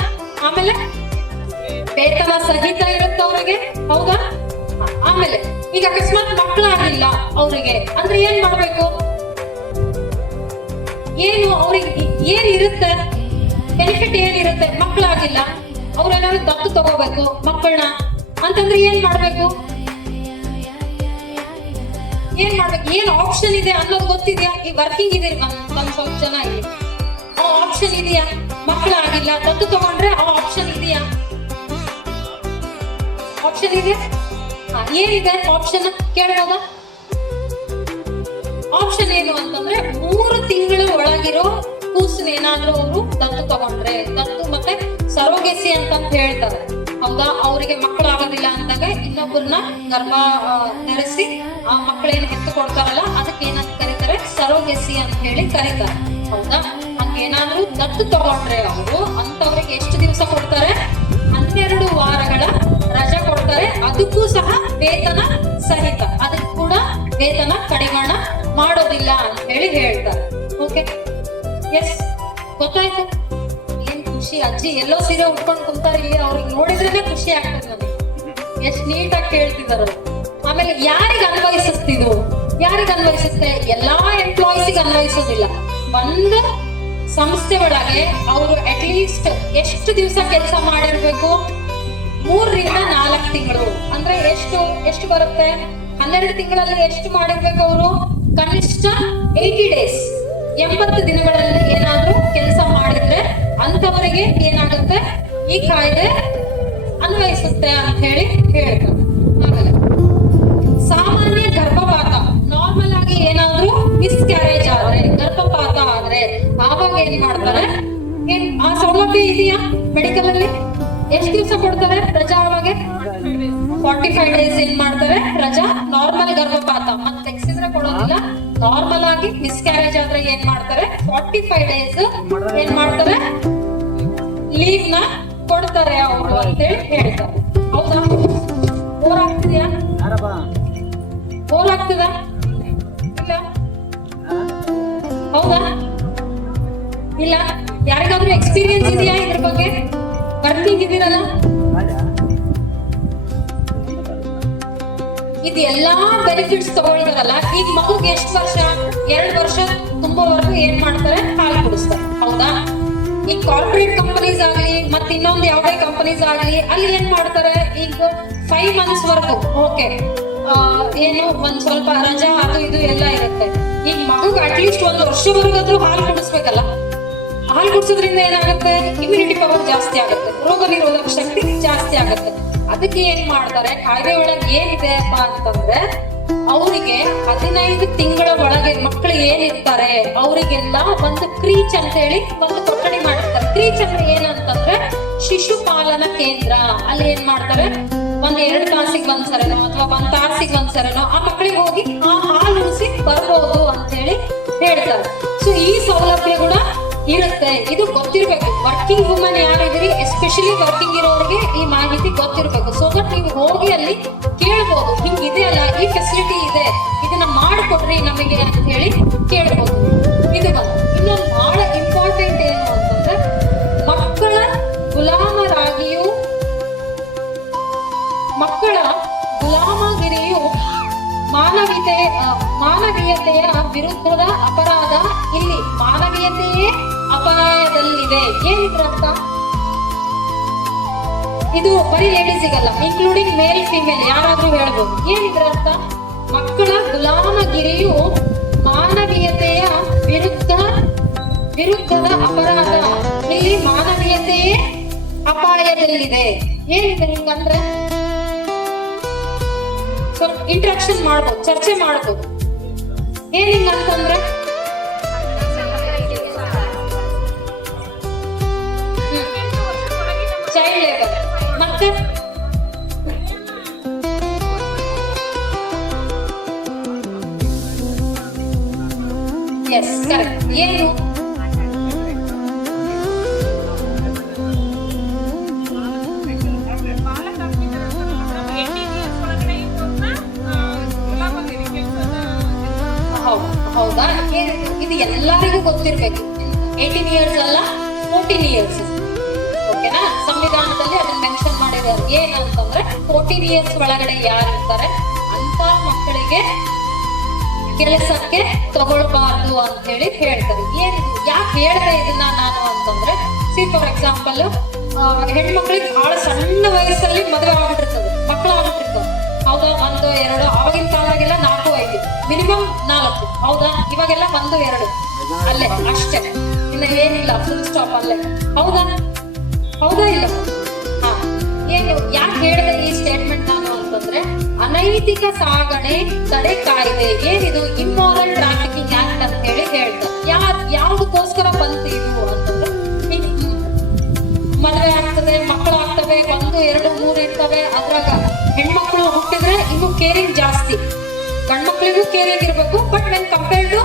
ಆಮೇಲೆ ವೇತನ ಸಹಿತ ಇರುತ್ತೆ ಅವ್ರಿಗೆ, ಹೌದಾ? ಆಮೇಲೆ ಈಗ ಅಕಸ್ಮಾತ್ ಮಕ್ಕಳಾಗಿಲ್ಲ ಅವರಿಗೆ ಅಂದ್ರೆ ಏನ್ ಮಾಡ್ಬೇಕು, ಏನು ಅವ್ರಿಗೆ ಏನಿರುತ್ತೆ ಬೆನಿಫಿಟ್, ಏನಿರುತ್ತೆ? ಮಕ್ಕಳಾಗಿಲ್ಲ ಅವ್ರೇನಾದ್ರು ದತ್ತು ತಗೋಬೇಕು ಮಕ್ಕಳನ್ನ ಅಂತಂದ್ರೆ ಏನ್ ಮಾಡ್ಬೇಕು, ಏನ್ ಆಪ್ಷನ್ ಇದೆ ಅನ್ನೋದು ಗೊತ್ತಿದ್ಯಾ? ಈ ವರ್ಕಿಂಗ್ ಇದೆ ನಮ್ ಸ್ವಲ್ಪ ಜನ ಇಲ್ಲಿ, ಆ ಆಪ್ಷನ್ ಇದೆಯಾ? ಮಕ್ಕಳಾಗಿಲ್ಲ ದತ್ತು ತಗೊಂಡ್ರೆ ಆ ಆಪ್ಷನ್ ಇದೆಯಾ? ಆಪ್ಷನ್ ಇದೆಯಾ? ಏನಿದೆ ಆಪ್ಷನ್ ಕೇಳಬಹುದಾ? ಆಪ್ಷನ್ ಏನು ಅಂತಂದ್ರೆ 3 ತಿಂಗಳ ಒಳಗಿರೋ ಕೂಸನ್ ಏನಾದ್ರೂ ಅವರು ದತ್ತು ತಗೊಂಡ್ರೆ, ದತ್ತು ಮತ್ತೆ ಸರೋಗೆಸಿ ಅಂತ ಹೇಳ್ತಾರೆ, ಹೌದಾ? ಅವರಿಗೆ ಮಕ್ಕಳು ಆಗೋದಿಲ್ಲ ಅಂದಾಗ ಇನ್ನೊಬ್ಬರನ್ನ ಗರ್ಭ ಧರಿಸಿ ಆ ಮಕ್ಕಳೇನು ಹೆತ್ತು ಕೊಡ್ತಾರಲ್ಲ ಅದಕ್ಕೆ ಏನಂತ ಕರೀತಾರೆ, ಸರೋಗೆಸಿ ಅಂತ ಹೇಳಿ ಕರೀತಾರೆ, ಹೌದಾ? ಹಂಗೇನಾದ್ರೂ ದತ್ತು ತಗೊಂಡ್ರೆ ಅವರು ಅಂತವ್ರಿಗೆ ಎಷ್ಟು ದಿವಸ ಕೊಡ್ತಾರೆ? 12 ವಾರಗಳ ರಜೆ ಕೊಡ್ತಾರೆ. ಅದಕ್ಕೂ ಸಹ ವೇತನ ಸಹಿತ, ಅದಕ್ಕೆ ಕೂಡ ವೇತನ ಕಡಿವಾಣ ಮಾಡೋದಿಲ್ಲ ಅಂತ ಹೇಳಿ ಹೇಳ್ತಾರೆ. ಓಕೆ, ಎಸ್, ಗೊತ್ತಾಯ್ತು? ಏನ್ ಖುಷಿ, ಅಜ್ಜಿ ಎಲ್ಲೋ ಸೀರೆ ಉಟ್ಕೊಂಡು ಕುಂತಾರೆ ಇಲ್ಲಿ, ಅವ್ರಿಗೆ ನೋಡಿದ್ರೇನೆ ಖುಷಿ ಆಗ್ತದೆ ನನಗೆ, ಎಷ್ಟ್ ನೀಟಾಗಿ ಕೇಳ್ತಿದಾರ. ಆಮೇಲೆ ಯಾರಿಗ ಅನ್ವಯಿಸುತ್ತಿದ್ದು, ಯಾರಿಗ ಅನ್ವಯಿಸುತ್ತೆ? ಎಲ್ಲಾ ಎಂಪ್ಲಾಯೀಸಿಗೆ ಅನ್ವಯಿಸೋದಿಲ್ಲ. ಒಂದು ಸಂಸ್ಥೆ ಒಳಗೆ ಅವರು ಅಟ್ಲೀಸ್ಟ್ ಎಷ್ಟು ದಿವಸ ಕೆಲಸ ಮಾಡಿರ್ಬೇಕು? 3 ರಿಂದ 4 ತಿಂಗಳು ಅಂದ್ರೆ ಎಷ್ಟು ಬರುತ್ತೆ? 12 ತಿಂಗಳಲ್ಲಿ ಎಷ್ಟು ಮಾಡಿರ್ಬೇಕು ಅವರು? ಕನಿಷ್ಠ 80 ಡೇಸ್, 80 ದಿನಗಳಲ್ಲಿ ಏನಾದ್ರೂ ಕೆಲಸ ಮಾಡಿದ್ರೆ ಅಂತವರಿಗೆ ಏನಾಗುತ್ತೆ, ಈ ಕಾಯ್ದೆ ಅನ್ವಯಿಸುತ್ತೆ ಅಂತ ಹೇಳಿ ಹೇಳ್ತಾರೆ. ಆಮೇಲೆ ಸಾಮಾನ್ಯ ಗರ್ಭಪಾತ, ನಾರ್ಮಲ್ ಆಗಿ ಏನಾದ್ರೂ ಮಿಸ್ಕ್ಯಾರೇಜ್ ಆದ್ರೆ, ಗರ್ಭಪಾತ ಆದ್ರೆ ಆವಾಗ ಏನ್ ಮಾಡ್ತಾರೆ? ಆ ಸೌಲಭ್ಯ ಇದೆಯಾ ಮೆಡಿಕಲ್ ಅಲ್ಲಿ? ಎಷ್ಟು ದಿವಸ ಕೊಡ್ತಾರೆ ರಜಾ? ಅವಾಗ 45 ಡೇಸ್ ಏನ್ ಮಾಡ್ತಾರೆ ರಜಾ? ನಾರ್ಮಲ್ ಗರ್ಭಪಾತ ಮತ್ತೆ ತೆಗ್ಸಿದ್ರೆ ಕೊಡೋದಿಲ್ಲ. ನಾರ್ಮಲ್ ಆಗಿ ಮಿಸ್ಕ್ಯಾರೇಜ್ ಆದ್ರೆ ಏನ್ ಮಾಡ್ತಾರೆ? 45 ಡೇಸ್ ಏನ್ ಮಾಡ್ತಾರೆ? ಲೀವ್ ನ ಕೊಡ್ತಾರೆ ಅವರು ಅಂತೇಳಿ ಹೇಳ್ತಾರೆ, ಹೌದಾ? ಬೋರ್ ಆಗ್ತಿದ್ಯಾ? ಬೋರ್ ಆಗ್ತದ? ಇಲ್ಲ, ಹೌದಾ? ಇಲ್ಲ, ಯಾರಿಗಾದ್ರೂ ಎಕ್ಸ್ಪೀರಿಯನ್ಸ್ ಇದೆಯಾ ಇದ್ರ ಬಗ್ಗೆ? ವರ್ಕಿಂಗ್ ಇದೀರಲ್ಲ, ಇದು ಎಲ್ಲಾ ಬೆನಿಫಿಟ್ಸ್ ತಗೊಳ್ತಾರಲ್ಲ. ಈಗ ಮಗುಗೆ ಎಷ್ಟು ವರ್ಷ? 2 ವರ್ಷ ತುಂಬುವವರೆಗೂ ಏನ್ ಮಾಡ್ತಾರೆ? ಹಾಲು ಕುಡಿಸ್ತಾರೆ, ಹೌದಾ? ಈ ಕಾರ್ಪೊರೇಟ್ ಕಂಪನೀಸ್ ಆಗ್ಲಿ ಮತ್ತೆ ಇನ್ನೊಂದು ಯಾವುದೇ ಕಂಪನೀಸ್ ಆಗ್ಲಿ, ಅಲ್ಲಿ ಏನ್ ಮಾಡ್ತಾರೆ? ಈಗ 5 months ವರೆಗೂ ಓಕೆ, ಏನು ಒಂದ್ ಸ್ವಲ್ಪ ರಜಾ ಅದು ಇದು ಎಲ್ಲ ಇರುತ್ತೆ. ಈಗ ಮಗುಗೆ ಅಟ್ಲೀಸ್ಟ್ 1 ವರ್ಷವರೆಗಾದ್ರೂ ಹಾಲು ಕುಡಿಸ್ಬೇಕಲ್ಲ. ಹಾಲು ಕುಡಿಸೋದ್ರಿಂದ ಏನಾಗುತ್ತೆ? ಇಮ್ಯುನಿಟಿ ಪವರ್ ಜಾಸ್ತಿ ಆಗುತ್ತೆ, ರೋಗ ನಿರೋಧಕ ಶಕ್ತಿ ಜಾಸ್ತಿ ಆಗುತ್ತೆ. ಅದಕ್ಕೆ ಏನ್ ಮಾಡ್ತಾರೆ? ಕಾಯ್ದೆ ಒಳಗೆ ಏನಿದೆ ಅಪ್ಪ ಅಂತಂದ್ರೆ, ಅವರಿಗೆ 15 ತಿಂಗಳ ಒಳಗೆ ಮಕ್ಕಳು ಏನಿರ್ತಾರೆ ಅವರಿಗೆಲ್ಲ ಒಂದು ಕ್ರೀಚ್ ಅಂತ ಹೇಳಿ ಒಂದು ಕೊಠಡಿ ಮಾಡಿರ್ತಾರೆ. ಕ್ರೀಚ್ ಅಂದ್ರೆ ಏನಂತಂದ್ರೆ ಶಿಶುಪಾಲನಾ ಕೇಂದ್ರ. ಅಲ್ಲಿ ಏನ್ ಮಾಡ್ತಾರೆ? 1-2 ತಾಸಿಗೆ ಒಂದ್ಸರನೋ ಅಥವಾ 1 ತಾಸಿಗೆ ಒಂದ್ಸರನೋ ಆ ಮಕ್ಕಳಿಗೆ ಹೋಗಿ ಆ ಹಾಲು ಉಣಿಸಿ ಬರ್ಬೋದು ಅಂತ ಹೇಳಿ ಹೇಳ್ತಾರೆ. ಸೊ ಈ ಸೌಲಭ್ಯ ಕೂಡ ಇರುತ್ತೆ. ಇದು ಗೊತ್ತಿರ್ಬೇಕು. ವರ್ಕಿಂಗ್ ವುಮನ್ ಯಾರಿದ್ದೀರಿ, ಎಸ್ಪೆಷಲಿ ವರ್ಕಿಂಗ್ ಇರೋರಿಗೆ ಈ ಮಾಹಿತಿ ಗೊತ್ತಿರ್ಬೇಕು. ಸೊ ದಟ್ ನೀವು ಹೋಗಿ ಅಲ್ಲಿ ಕೇಳ್ಬೋದು, ಹಿಂಗಿದೆ ಅಲ್ಲ, ಈ ಫೆಸಿಲಿಟಿ ಇದೆ, ಇದನ್ನ ಮಾಡಿಕೊಡ್ರಿ ನಮಗೆ ಅಂತ ಹೇಳಿ ಕೇಳ್ಬೋದು. ಇದು ಇನ್ನೊಂದು ಬಹಳ ಇಂಪಾರ್ಟೆಂಟ್ ಏನು ಅಂತಂದ್ರೆ, ಮಕ್ಕಳ ಗುಲಾಮಗಿರಿಯು ಮಾನವೀಯತೆಯ ವಿರುದ್ಧದ ಅಪರಾಧ. ಇಲ್ಲಿ ಮಾನವೀಯತೆಯೇ ಅಪಾಯದಲ್ಲಿದೆ. ಏನಿದ್ರ ಅರ್ಥ? ಇದು ಬರೀ ಲೇಡೀಸಿಗಲ್ಲ, ಇನ್ಕ್ಲೂಡಿಂಗ್ ಮೇಲ್ ಫಿಮೇಲ್ ಯಾರಾದ್ರೂ ಹೇಳ್ಬೋದು. ಏನಿದ್ರ ಅರ್ಥ? ಮಕ್ಕಳ ಗುಲಾಮಗಿರಿಯು ಮಾನವೀಯತೆಯ ವಿರುದ್ಧದ ಅಪರಾಧ. ಇಲ್ಲಿ ಮಾನವೀಯತೆಯೇ ಅಪಾಯದಲ್ಲಿದೆ. ಏನಿದೆ ಹಿಂಗಂದ್ರೆ? ಸ್ವಲ್ಪ ಇಂಟ್ರಾಕ್ಷನ್ ಮಾಡ್ಬೋದು, ಚರ್ಚೆ ಮಾಡ್ಬೋದು. ಏನ್ ಹಿಂಗಂತಂದ್ರೆ ಚೈಲ್ಡ್ ಲೇಬರ್ ಮತ್ತೆ ಎಸ್ ಕರೆಕ್ಟ್. ಏನು ಹೌದಾ? ಇದು ಎಲ್ಲರಿಗೂ ಗೊತ್ತಿರ್ಬೇಕು. 18 ಇಯರ್ಸ್ ಅಲ್ಲ, 14 ಇಯರ್ಸ್. ಓಕೆನಾ? ಸಂವಿಧಾನದಲ್ಲಿ ಅದನ್ನ ಮೆನ್ಷನ್ ಮಾಡಿದ್ದಾರೆ. ಏನಂತಂದ್ರೆ 14 ಇಯರ್ಸ್ ಒಳಗಡೆ ಯಾರು ಇರ್ತಾರೆ ಅಂತ ಮಕ್ಕಳಿಗೆ ಕೆಲಸಕ್ಕೆ ತಗೊಳ್ಬಾರ್ದು ಅಂತ ಹೇಳಿ ಹೇಳ್ತಾರೆ. ಏನಿದು, ಯಾಕೆ ಹೇಳಿದೆ ಇದನ್ನ ನಾನು ಅಂತಂದ್ರೆ, ಫಾರ್ ಎಕ್ಸಾಂಪಲ್ ಹೆಣ್ಮಕ್ಳಿಗೆ ಬಹಳ ಸಣ್ಣ ವಯಸ್ಸಲ್ಲಿ ಮದುವೆ ಆಗ್ಬಿಟ್ಟಿರ್ತದೆ, ಮಕ್ಕಳು ಆಗ್ಬಿಟ್ಟಿರ್ತವೆ. ಹೌದಾ? 1, 2, ಆವಾಗಿನ ಕಾಲದಾಗೆಲ್ಲ 4, 5, ಮಿನಿಮಮ್ 4. ಹೌದಾ? ಇವಾಗೆಲ್ಲ 1, 2 ಅಲ್ಲೇ ಅಷ್ಟೇ, ಇನ್ನು ಏನಿಲ್ಲ, ಫುಲ್ ಸ್ಟಾಪ್ ಅಲ್ಲೇ. ಹೌದಾ? ಹೌದಾ ಇಲ್ಲ? ಹಾ, ಏನು ಯಾಕೆ ಹೇಳಿದೆ ಈ ಸ್ಟೇಟ್ಮೆಂಟ್ ನಾನು ಅಂತಂದ್ರೆ, ಅನೈತಿಕ ಸಾಗಣೆ ತಡೆ ಕಾಯ್ದೆ, ಏನಿದು ಇಮ್ಮಾರಲ್ ಟ್ರಾಫಿಕಿಂಗ್ ಆಕ್ಟ್ ಅಂತ ಹೇಳಿ ಹೇಳ್ತಾರೆ. ಯಾವ್ದಕ್ಕೋಸ್ಕರ ಬಂತು ಇದು ಅಂತಂದ್ರೆ, ಮದುವೆ ಆಗ್ತದೆ, ಮಕ್ಕಳು ಆಗ್ತವೆ, 1, 2, 3 ಇರ್ತವೆ. ಅದ್ರಾಗ ಹೆಣ್ಮಕ್ಳು ಹುಟ್ಟಿದ್ರೆ ಇನ್ನು ಕೇರಿಂಗ್ ಜಾಸ್ತಿ, ಗಂಡ್ಮಕ್ಳಿಗೂ ಕೇರಿಂಗ್ ಇರ್ಬೇಕು. ಬಟ್ ವೆನ್ ಕಂಪೇರ್ಡ್ ಟು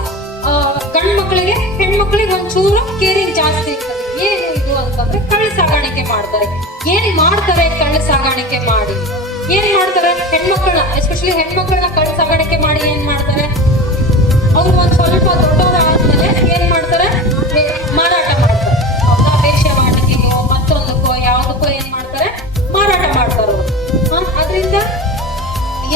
ಗಂಡ್ ಮಕ್ಳಿಗೆ, ಹೆಣ್ಮಕ್ಳಿಗೆ ಒಂಚೂರು ಕೇರಿಂಗ್ ಜಾಸ್ತಿ ಇರ್ತದೆ. ಏನು ಇದು ಅಂತಂದ್ರೆ, ಕಳ್ಳ ಸಾಗಾಣಿಕೆ ಮಾಡ್ತಾರೆ. ಏನ್ ಮಾಡ್ತಾರೆ ಕಳ್ಳ ಸಾಗಾಣಿಕೆ ಮಾಡಿ? ಏನ್ ಮಾಡ್ತಾರೆ? ಹೆಣ್ಮಕ್ಳನ್ನ, ಎಸ್ಪೆಷಲಿ ಹೆಣ್ಮಕ್ಳನ್ನ ಕಳ್ಳ ಸಾಗಾಣಿಕೆ ಮಾಡಿ ಏನ್ ಮಾಡ್ತಾರೆ? ಅವ್ರು ಒಂದ್ ಸ್ವಲ್ಪ ದೊಡ್ಡವರಾದ್ಮೇಲೆ ಏನ್ ಮಾಡ್ತಾರೆ? ಮಾರಾಟ ಮಾಡ್ತಾರೆ. ಹೌದಾ? ವೇಶ್ಯವಾಟಿಕೆಗೋ ಮತ್ತೊಂದಕ್ಕೋ ಯಾವ್ದಕ್ಕೋ ಏನ್ ಮಾಡ್ತಾರೆ? ಮಾರಾಟ ಮಾಡ್ತಾರೆ. ಅದರಿಂದ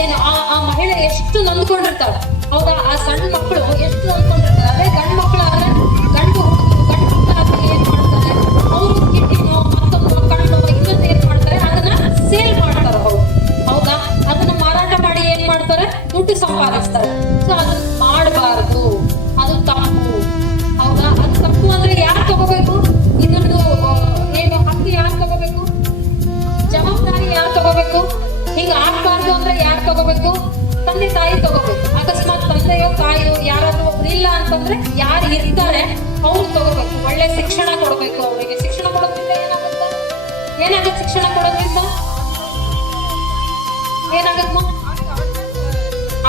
ಏನು ಆ ಮಹಿಳೆ ಎಷ್ಟು ನೊಂದ್ಕೊಂಡಿರ್ತಾಳೆ. ಹೌದಾ? ಆ ಸಣ್ಣ ಮಕ್ಕಳು ಎಷ್ಟು ನೊಂದ್ಕೊಂಡಿರ್ತಾರೆ. ಅದೇ ಗಂಡು ಮಕ್ಕಳು ಆದ್ರೆ, ಗಂಡು ಮಕ್ಕಳಾದ್ರೆ ಏನ್ ಮಾಡ್ತಾರೆ? ಅವರು ಕಿಡ್ನಿನೋ ಮತ್ತೊಂದು ಕಣ್ಣು ಇನ್ನೊಂದು ಏನ್ ಮಾಡ್ತಾರೆ? ಅದನ್ನ ಸೇಲ್ ಮಾಡ್ತಾರೆ ಅವರು. ಹೌದಾ? ಅದನ್ನ ಮಾರಾಟ ಮಾಡಿ ಏನ್ ಮಾಡ್ತಾರೆ? ದುಡ್ಡು ಸಂಪಾದಿಸ್ತಾರೆ. ಸೊ ಅದನ್ನ ಮಾಡಬಾರ್ದು, ಅದು ತಪ್ಪು. ಹೌದಾ? ಅದು ತಪ್ಪು ಅಂದ್ರೆ ಯಾರು ತಗೋಬೇಕು? ಇದೊಂದು ಏನು ಹಕ್ಕು ಯಾರು ತಗೋಬೇಕು? ಜವಾಬ್ದಾರಿ ಯಾರು ತಗೋಬೇಕು? ಹಿಂಗ ಆಗ್ಬಾರ್ದು ಅಂದ್ರೆ ಯಾರು ತಗೋಬೇಕು? ತಂದೆ ತಾಯಿ ತಗೋಬೇಕು. ಅಕಸ್ಮಾತ್ ತಂದೆಯೋ ತಾಯಿಯೋ ಯಾರಾದ್ರೂ ಇಲ್ಲ ಅಂತಂದ್ರೆ ಯಾರು ಇರ್ತಾರೆ ಅವ್ರು ತಗೋಬೇಕು. ಒಳ್ಳೆ ಶಿಕ್ಷಣ ಕೊಡ್ಬೇಕು ಅವರಿಗೆ. ಶಿಕ್ಷಣ ಕೊಡೋದ್ರಿಂದ ಏನಾಗುತ್ತೆ? ಶಿಕ್ಷಣ ಕೊಡೋದ್ರಿಂದ ಏನಾಗುತ್ತೆ?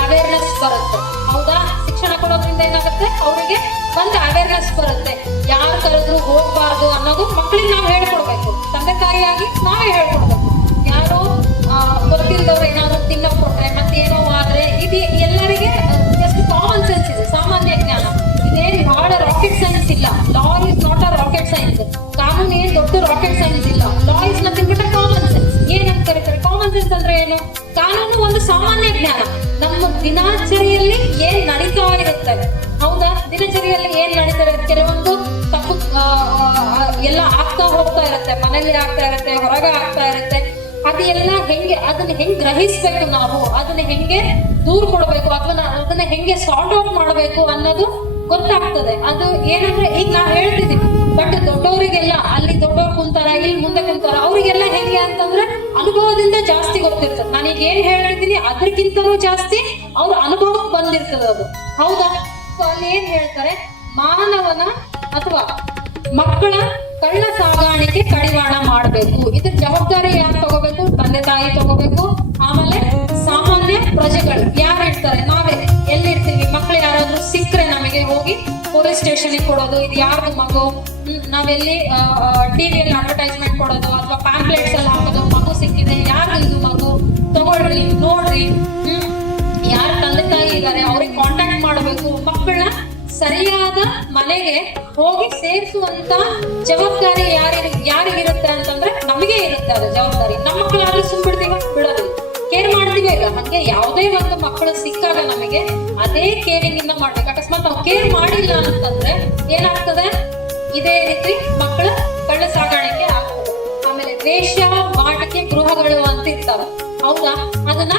ಅವೇರ್ನೆಸ್ ಬರುತ್ತೆ. ಹೌದಾ? ಶಿಕ್ಷಣ ಕೊಡೋದ್ರಿಂದ ಏನಾಗುತ್ತೆ? ಅವರಿಗೆ ಒಂದು ಅವೇರ್ನೆಸ್ ಬರುತ್ತೆ. ಯಾರು ಕರೆದ್ರು ಹೋಗ್ಬಾರ್ದು ಅನ್ನೋದು ಮಕ್ಕಳಿಗೆ ನಾವು ಹೇಳ್ಕೊಡ್ಬೇಕು. ತಂದೆ ತಾಯಿಯಾಗಿ ನಾವೇ ಹೇಳ್ಕೊಡ್ಬೇಕು. ಯಾರೋ ಗೊತ್ತಿಲ್ಲದವ್ರು ಏನಾದ್ರು ತಿನ್ನಕ್ ಕೊಟ್ರೆ ಮತ್ತೇನೋ ಆದ್ರೆ, ಇದು ಎಲ್ಲರಿಗೆ ಜಸ್ಟ್ ಕಾಮನ್ ಸೆನ್ಸ್ ಇದೆ, ಸಾಮಾನ್ಯ ಜ್ಞಾನ. ಇದೇನು ಬಹಳ ರಾಕೆಟ್ ಸೈನ್ಸ್ ಇಲ್ಲ. Law is not a rocket science. ಕಾನೂನು ಏನ್ ದೊಡ್ಡ ರಾಕೆಟ್ ಸೈನ್ಸ್ ಇಲ್ಲ. Law is nothing but common sense. ಏನಂತ ಕರೀತಾರೆ? ಕಾಮನ್ ಸೆನ್ಸ್ ಅಂದ್ರೆ ಏನು? ಕಾನೂನು ಒಂದು ಸಾಮಾನ್ಯ ಜ್ಞಾನ. ನಮ್ಮ ದಿನಚರಿಯಲ್ಲಿ ಏನ್ ನಡೀತಾ ಇರುತ್ತೆ. ಹೌದಾ? ದಿನಚರಿಯಲ್ಲಿ ಏನ್ ನಡೀತಾರೆ? ಕೆಲವೊಂದು ತಪ್ಪು ಎಲ್ಲ ಆಗ್ತಾ ಹೋಗ್ತಾ ಇರುತ್ತೆ, ಮನೇಲಿ ಆಗ್ತಾ ಇರುತ್ತೆ, ಹೊರಗೆ ಆಗ್ತಾ ಇರುತ್ತೆ. ಅದೆಲ್ಲ ಅದನ್ನ ಹೆಂಗ್ ಗ್ರಹಿಸ್ಬೇಕು ನಾವು, ಅದನ್ನ ಹೆಂಗೆ ದೂರ ಕೊಡ್ಬೇಕು, ಅಥವಾ ಅದನ್ನ ಹೆಂಗೆ ಸಾರ್ಟ್ ಔಟ್ ಮಾಡ್ಬೇಕು ಅನ್ನೋದು ಗೊತ್ತಾಗ್ತದೆ. ಅದು ಏನಂದ್ರೆ, ಈಗ ನಾವು ಹೇಳ್ತಿದೀವಿ, ಬಟ್ ದೊಡ್ಡವರಿಗೆಲ್ಲ, ಅಲ್ಲಿ ದೊಡ್ಡವ್ರು ಕುಂತಾರ, ಇಲ್ಲಿ ಮುಂದೆ ಕುಂತಾರ, ಅವ್ರಿಗೆಲ್ಲ ಹೆಂಗೆ ಅಂತಂದ್ರೆ ಅನುಭವದಿಂದ ಜಾಸ್ತಿ ಗೊತ್ತಿರ್ತದೆ. ನಾನೀಗ ಏನ್ ಹೇಳಿರ್ತೀನಿ ಅದಕ್ಕಿಂತಲೂ ಜಾಸ್ತಿ ಅವ್ರ ಅನುಭವಕ್ಕೆ ಬಂದಿರ್ತದೆ ಅದು. ಹೌದಾ? ಸೊ ಅಲ್ಲಿ ಏನ್ ಹೇಳ್ತಾರೆ? ಮಾನವನ ಅಥವಾ ಮಕ್ಕಳ ಕಳ್ಳ ಸಾಗಾಣಿಕೆ ಕಡಿವಾಣ ಮಾಡಬೇಕು. ಇದ್ರ ಜವಾಬ್ದಾರಿ ಯಾರು ತಗೋಬೇಕು? ತಂದೆ ತಾಯಿ ತಗೋಬೇಕು. ಆಮೇಲೆ ಸಾಮಾನ್ಯ ಪ್ರಜೆಗಳು ಯಾರು ಇರ್ತಾರೆ? ನಾವೇ ಎಲ್ಲಿರ್ತೀವಿ? ಮಕ್ಳು ಯಾರಾದ್ರೂ ಸಿಕ್ಕರೆ ನಮಗೆ ಹೋಗಿ ಪೊಲೀಸ್ ಸ್ಟೇಷನ್ ಕೊಡೋದು, ಇದು ಯಾರ್ದು ಮಗು, ನಾವೆಲ್ಲಿ ಟಿವಿಯಲ್ಲಿ ಅಡ್ವರ್ಟೈಸ್ಮೆಂಟ್ ಕೊಡೋದು ಅಥವಾ ಪ್ಯಾಂಪ್ಲೆಟ್ಸ್ ಅಲ್ಲಿ ಹಾಕೋದು, ಮಗು ಸಿಕ್ಕಿದೆ, ಯಾರು ಇದು ಮಗು, ತಗೊಳ್ರಿ, ನೋಡ್ರಿ, ಯಾರು ತಂದೆ ತಾಯಿ ಇದ್ದಾರೆ ಅವ್ರಿಗೆ ಕಾಂಟ್ಯಾಕ್ಟ್ ಮಾಡಬೇಕು. ಮಕ್ಕಳನ್ನ ಸರಿಯಾದ ಮನೆಗೆ ಹೋಗಿ ಸೇರಿಸುವಂತ ಜವಾಬ್ದಾರಿ ಯಾರಿಗಿರುತ್ತೆ ಅಂತಂದ್ರೆ ನಮಗೆ ಇರುತ್ತೆ ಅದು ಜವಾಬ್ದಾರಿ. ನಮ್ಮ ಮಕ್ಕಳಾದ್ರೂ ಸುಮ್ಬಿಡ್ತೀವ? ಬಿಡೋದಿಲ್ಲ. ಕೇರ್ ಮಾಡ್ತೀವಿ ಇಲ್ಲ? ಹಂಗೆ ಯಾವುದೇ ಒಂದು ಮಕ್ಕಳು ಸಿಕ್ಕಾಗ ನಮಗೆ ಅದೇ ಕೇರಿಂಗ್ ಇಂದ ಮಾಡ್ಬೇಕು. ಅಕಸ್ಮಾತ್ ನಾವು ಕೇರ್ ಮಾಡಿಲ್ಲ ಅಂತಂದ್ರೆ ಏನಾಗ್ತದೆ? ಇದೇ ರೀತಿ ಮಕ್ಕಳ ಕಳ್ಳ ಸಾಗಾಣಿಕೆ ಆಗ್ತದೆ. ಆಮೇಲೆ ವೇಶ್ಯವಾಟಿಕೆ ಗೃಹಗಳು ಅಂತ ಇರ್ತಾವೆ. ಹೌದಾ? ಅದನ್ನ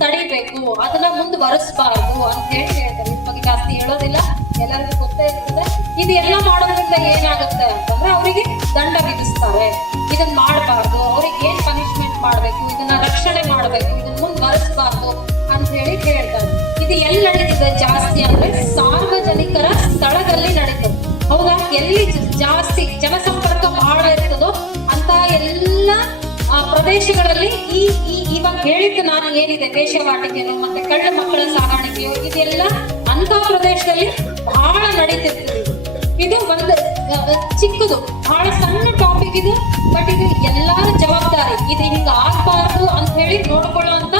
ತಡಿಬೇಕು, ಅದನ್ನ ಮುಂದುವರಿಸಬಾರದು ಅಂತ ಹೇಳಿ ಹೇಳ್ತಾರೆ. ಇದ್ರ ಬಗ್ಗೆ ಜಾಸ್ತಿ ಹೇಳೋದಿಲ್ಲ, ಎಲ್ಲರಿಗೂ ಗೊತ್ತೇ ಇರ್ತದೆ. ಇದು ಎಲ್ಲ ಮಾಡೋದ್ರಿಂದ ಏನಾಗುತ್ತೆ ಅಂತಂದ್ರೆ ಅವರಿಗೆ ದಂಡ ವಿಧಿಸ್ತಾರೆ. ಇದನ್ನ ಮಾಡಬಾರ್ದು, ಅವ್ರಿಗೆ ಏನ್ ಪನಿಷ್ಮೆಂಟ್ ಮಾಡ್ಬೇಕು, ಇದನ್ನ ರಕ್ಷಣೆ ಮಾಡ್ಬೇಕು, ಇದನ್ನ ಮುಂದುವರಿಸಬಾರ್ದು ಅಂತ ಹೇಳಿ ಹೇಳ್ತಾರೆ. ಇದು ಎಲ್ಲಿ ನಡೀತದೆ ಜಾಸ್ತಿ ಅಂದ್ರೆ ಸಾರ್ವಜನಿಕರ ಸ್ಥಳದಲ್ಲಿ ನಡೀತದೆ. ಹೌದಾ? ಎಲ್ಲಿ ಜಾಸ್ತಿ ಜನಸಂಪರ್ಕ ಬಹಳ ಇರ್ತದೋ ಅಂತ ಎಲ್ಲ ಪ್ರದೇಶಗಳಲ್ಲಿ ಇವಾಗ ಹೇಳಿದ್ದು ನಾನು ಏನಿದೆ, ವೇಶ್ಯವಾಟಿಕೆಯೋ ಮತ್ತೆ ಕಳ್ಳ ಮಕ್ಕಳ ಸಾಗಾಣಿಕೆಯೋ, ಇದೆಲ್ಲ ಅಂತ ಪ್ರದೇಶದಲ್ಲಿ ಬಹಳ ನಡೀತಿರ್ತದೆ. ಇದು ಒಂದು ಚಿಕ್ಕದು ಬಹಳ ಸಣ್ಣ ಟಾಪಿಕ್ ಇದು, ಬಟ್ ಇದು ಎಲ್ಲರ ಜವಾಬ್ದಾರಿ. ಇದು ಹಿಂಗ ಆಗ್ಬಾರ್ದು ಅಂತ ಹೇಳಿ ನೋಡ್ಕೊಳ್ಳುವಂತ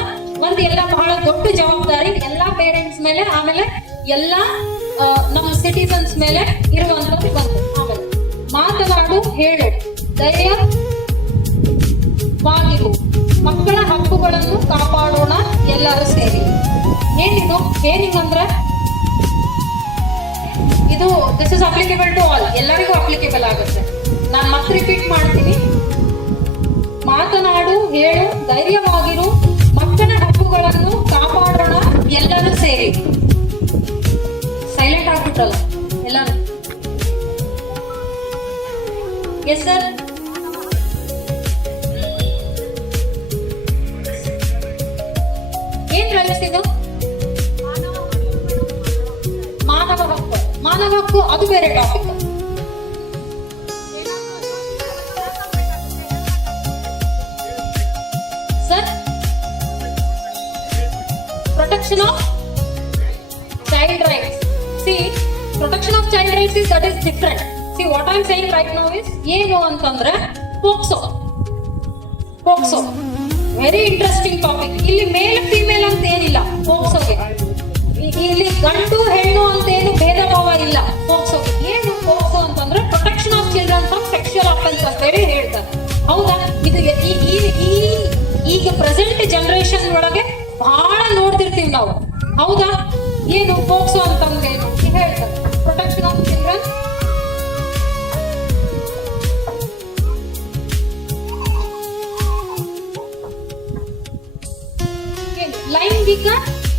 ಒಂದು ನಮ್ದು ಎಲ್ಲ ಬಹಳ ದೊಡ್ಡ ಜವಾಬ್ದಾರಿ ಎಲ್ಲಾ ಪೇರೆಂಟ್ಸ್ ಮೇಲೆ, ಆಮೇಲೆ ಎಲ್ಲಾ ನಮ್ಮ ಸಿಟಿಸನ್ಸ್ ಮೇಲೆ ಇರುವಂತದ್ದು ಬಂತು. ಆಮೇಲೆ ಮಾತನಾಡು, ಹೇಳು, ಧೈರ್ಯವಾಗಿರು, ಮಕ್ಕಳ ಹಕ್ಕುಗಳನ್ನು ಕಾಪಾಡೋಣ ಎಲ್ಲರೂ ಸೇರಿ. ಏನಿದು ಏನಿಂಗ್ ಅಂದ್ರೆ ಇದು this is applicable to all, ಎಲ್ಲರಿಗೂ ಅಪ್ಲಿಕೇಬಲ್ ಆಗುತ್ತೆ. ನಾನು ಮತ್ತೆ ರಿಪೀಟ್ ಮಾಡ್ತೀನಿ. ಮಾತನಾಡು, ಹೇಳು, ಧೈರ್ಯವಾಗಿರು, ಮಕ್ಕಳ ಹಕ್ಕುಗಳನ್ನು ಕಾಪಾಡೋಣ ಎಲ್ಲರೂ ಸೇರಿ. ಸೈಲೆಂಟ್ ಆಗ್ಬಿಟ್ರಲ್ಲ ಎಲ್ಲರೂ. Yes sir. ಏನ್ ರೈಟ್ಸ್ ಇದು? ಮಾನವ ಹಕ್ಕು. ಮಾನವ ಹಕ್ಕು ಅದು ಬೇರೆ topic. Sir, protection of child rights. See, protection of child rights is that is different. See, what I am saying right now is ಏನು ಅಂತಂದ್ರೆ POCSO. POCSO very interesting topic. ಇಲ್ಲಿ ಮೇಲ್ ಫಿಮೇಲ್ ಅಂತ ಏನಿಲ್ಲ ಪೋಕ್ಸೋಗೆ. ಇಲ್ಲಿ ಗಂಡು ಹೆಣ್ಣು ಅಂತ ಏನು ಭೇದ ಭಾವ ಇಲ್ಲ ಪೋಕ್ಸೋಗೆ. ಏನು ಪೋಕ್ಸೋ ಅಂತಂದ್ರೆ protection of children from sexual offence ಅಂತ ಹೇಳಿ ಹೇಳ್ತಾರೆ. ಹೌದಾ? ಇದು ಈಗ ಪ್ರೆಸೆಂಟ್ ಜನರೇಷನ್ ಒಳಗೆ ಬಹಳ ನೋಡ್ತಿರ್ತೀವಿ ನಾವು. ಹೌದಾ? ಏನು ಪೋಕ್ಸೋ ಅಂತಂದ್ರೆ ಏನು ಹೇಳ್ತಾರೆ? ಪ್ರೊಟೆಕ್ಷನ್ ಆಫ್ ಚಿಲ್ಡ್ರನ್ ಲೈಂಗಿಕ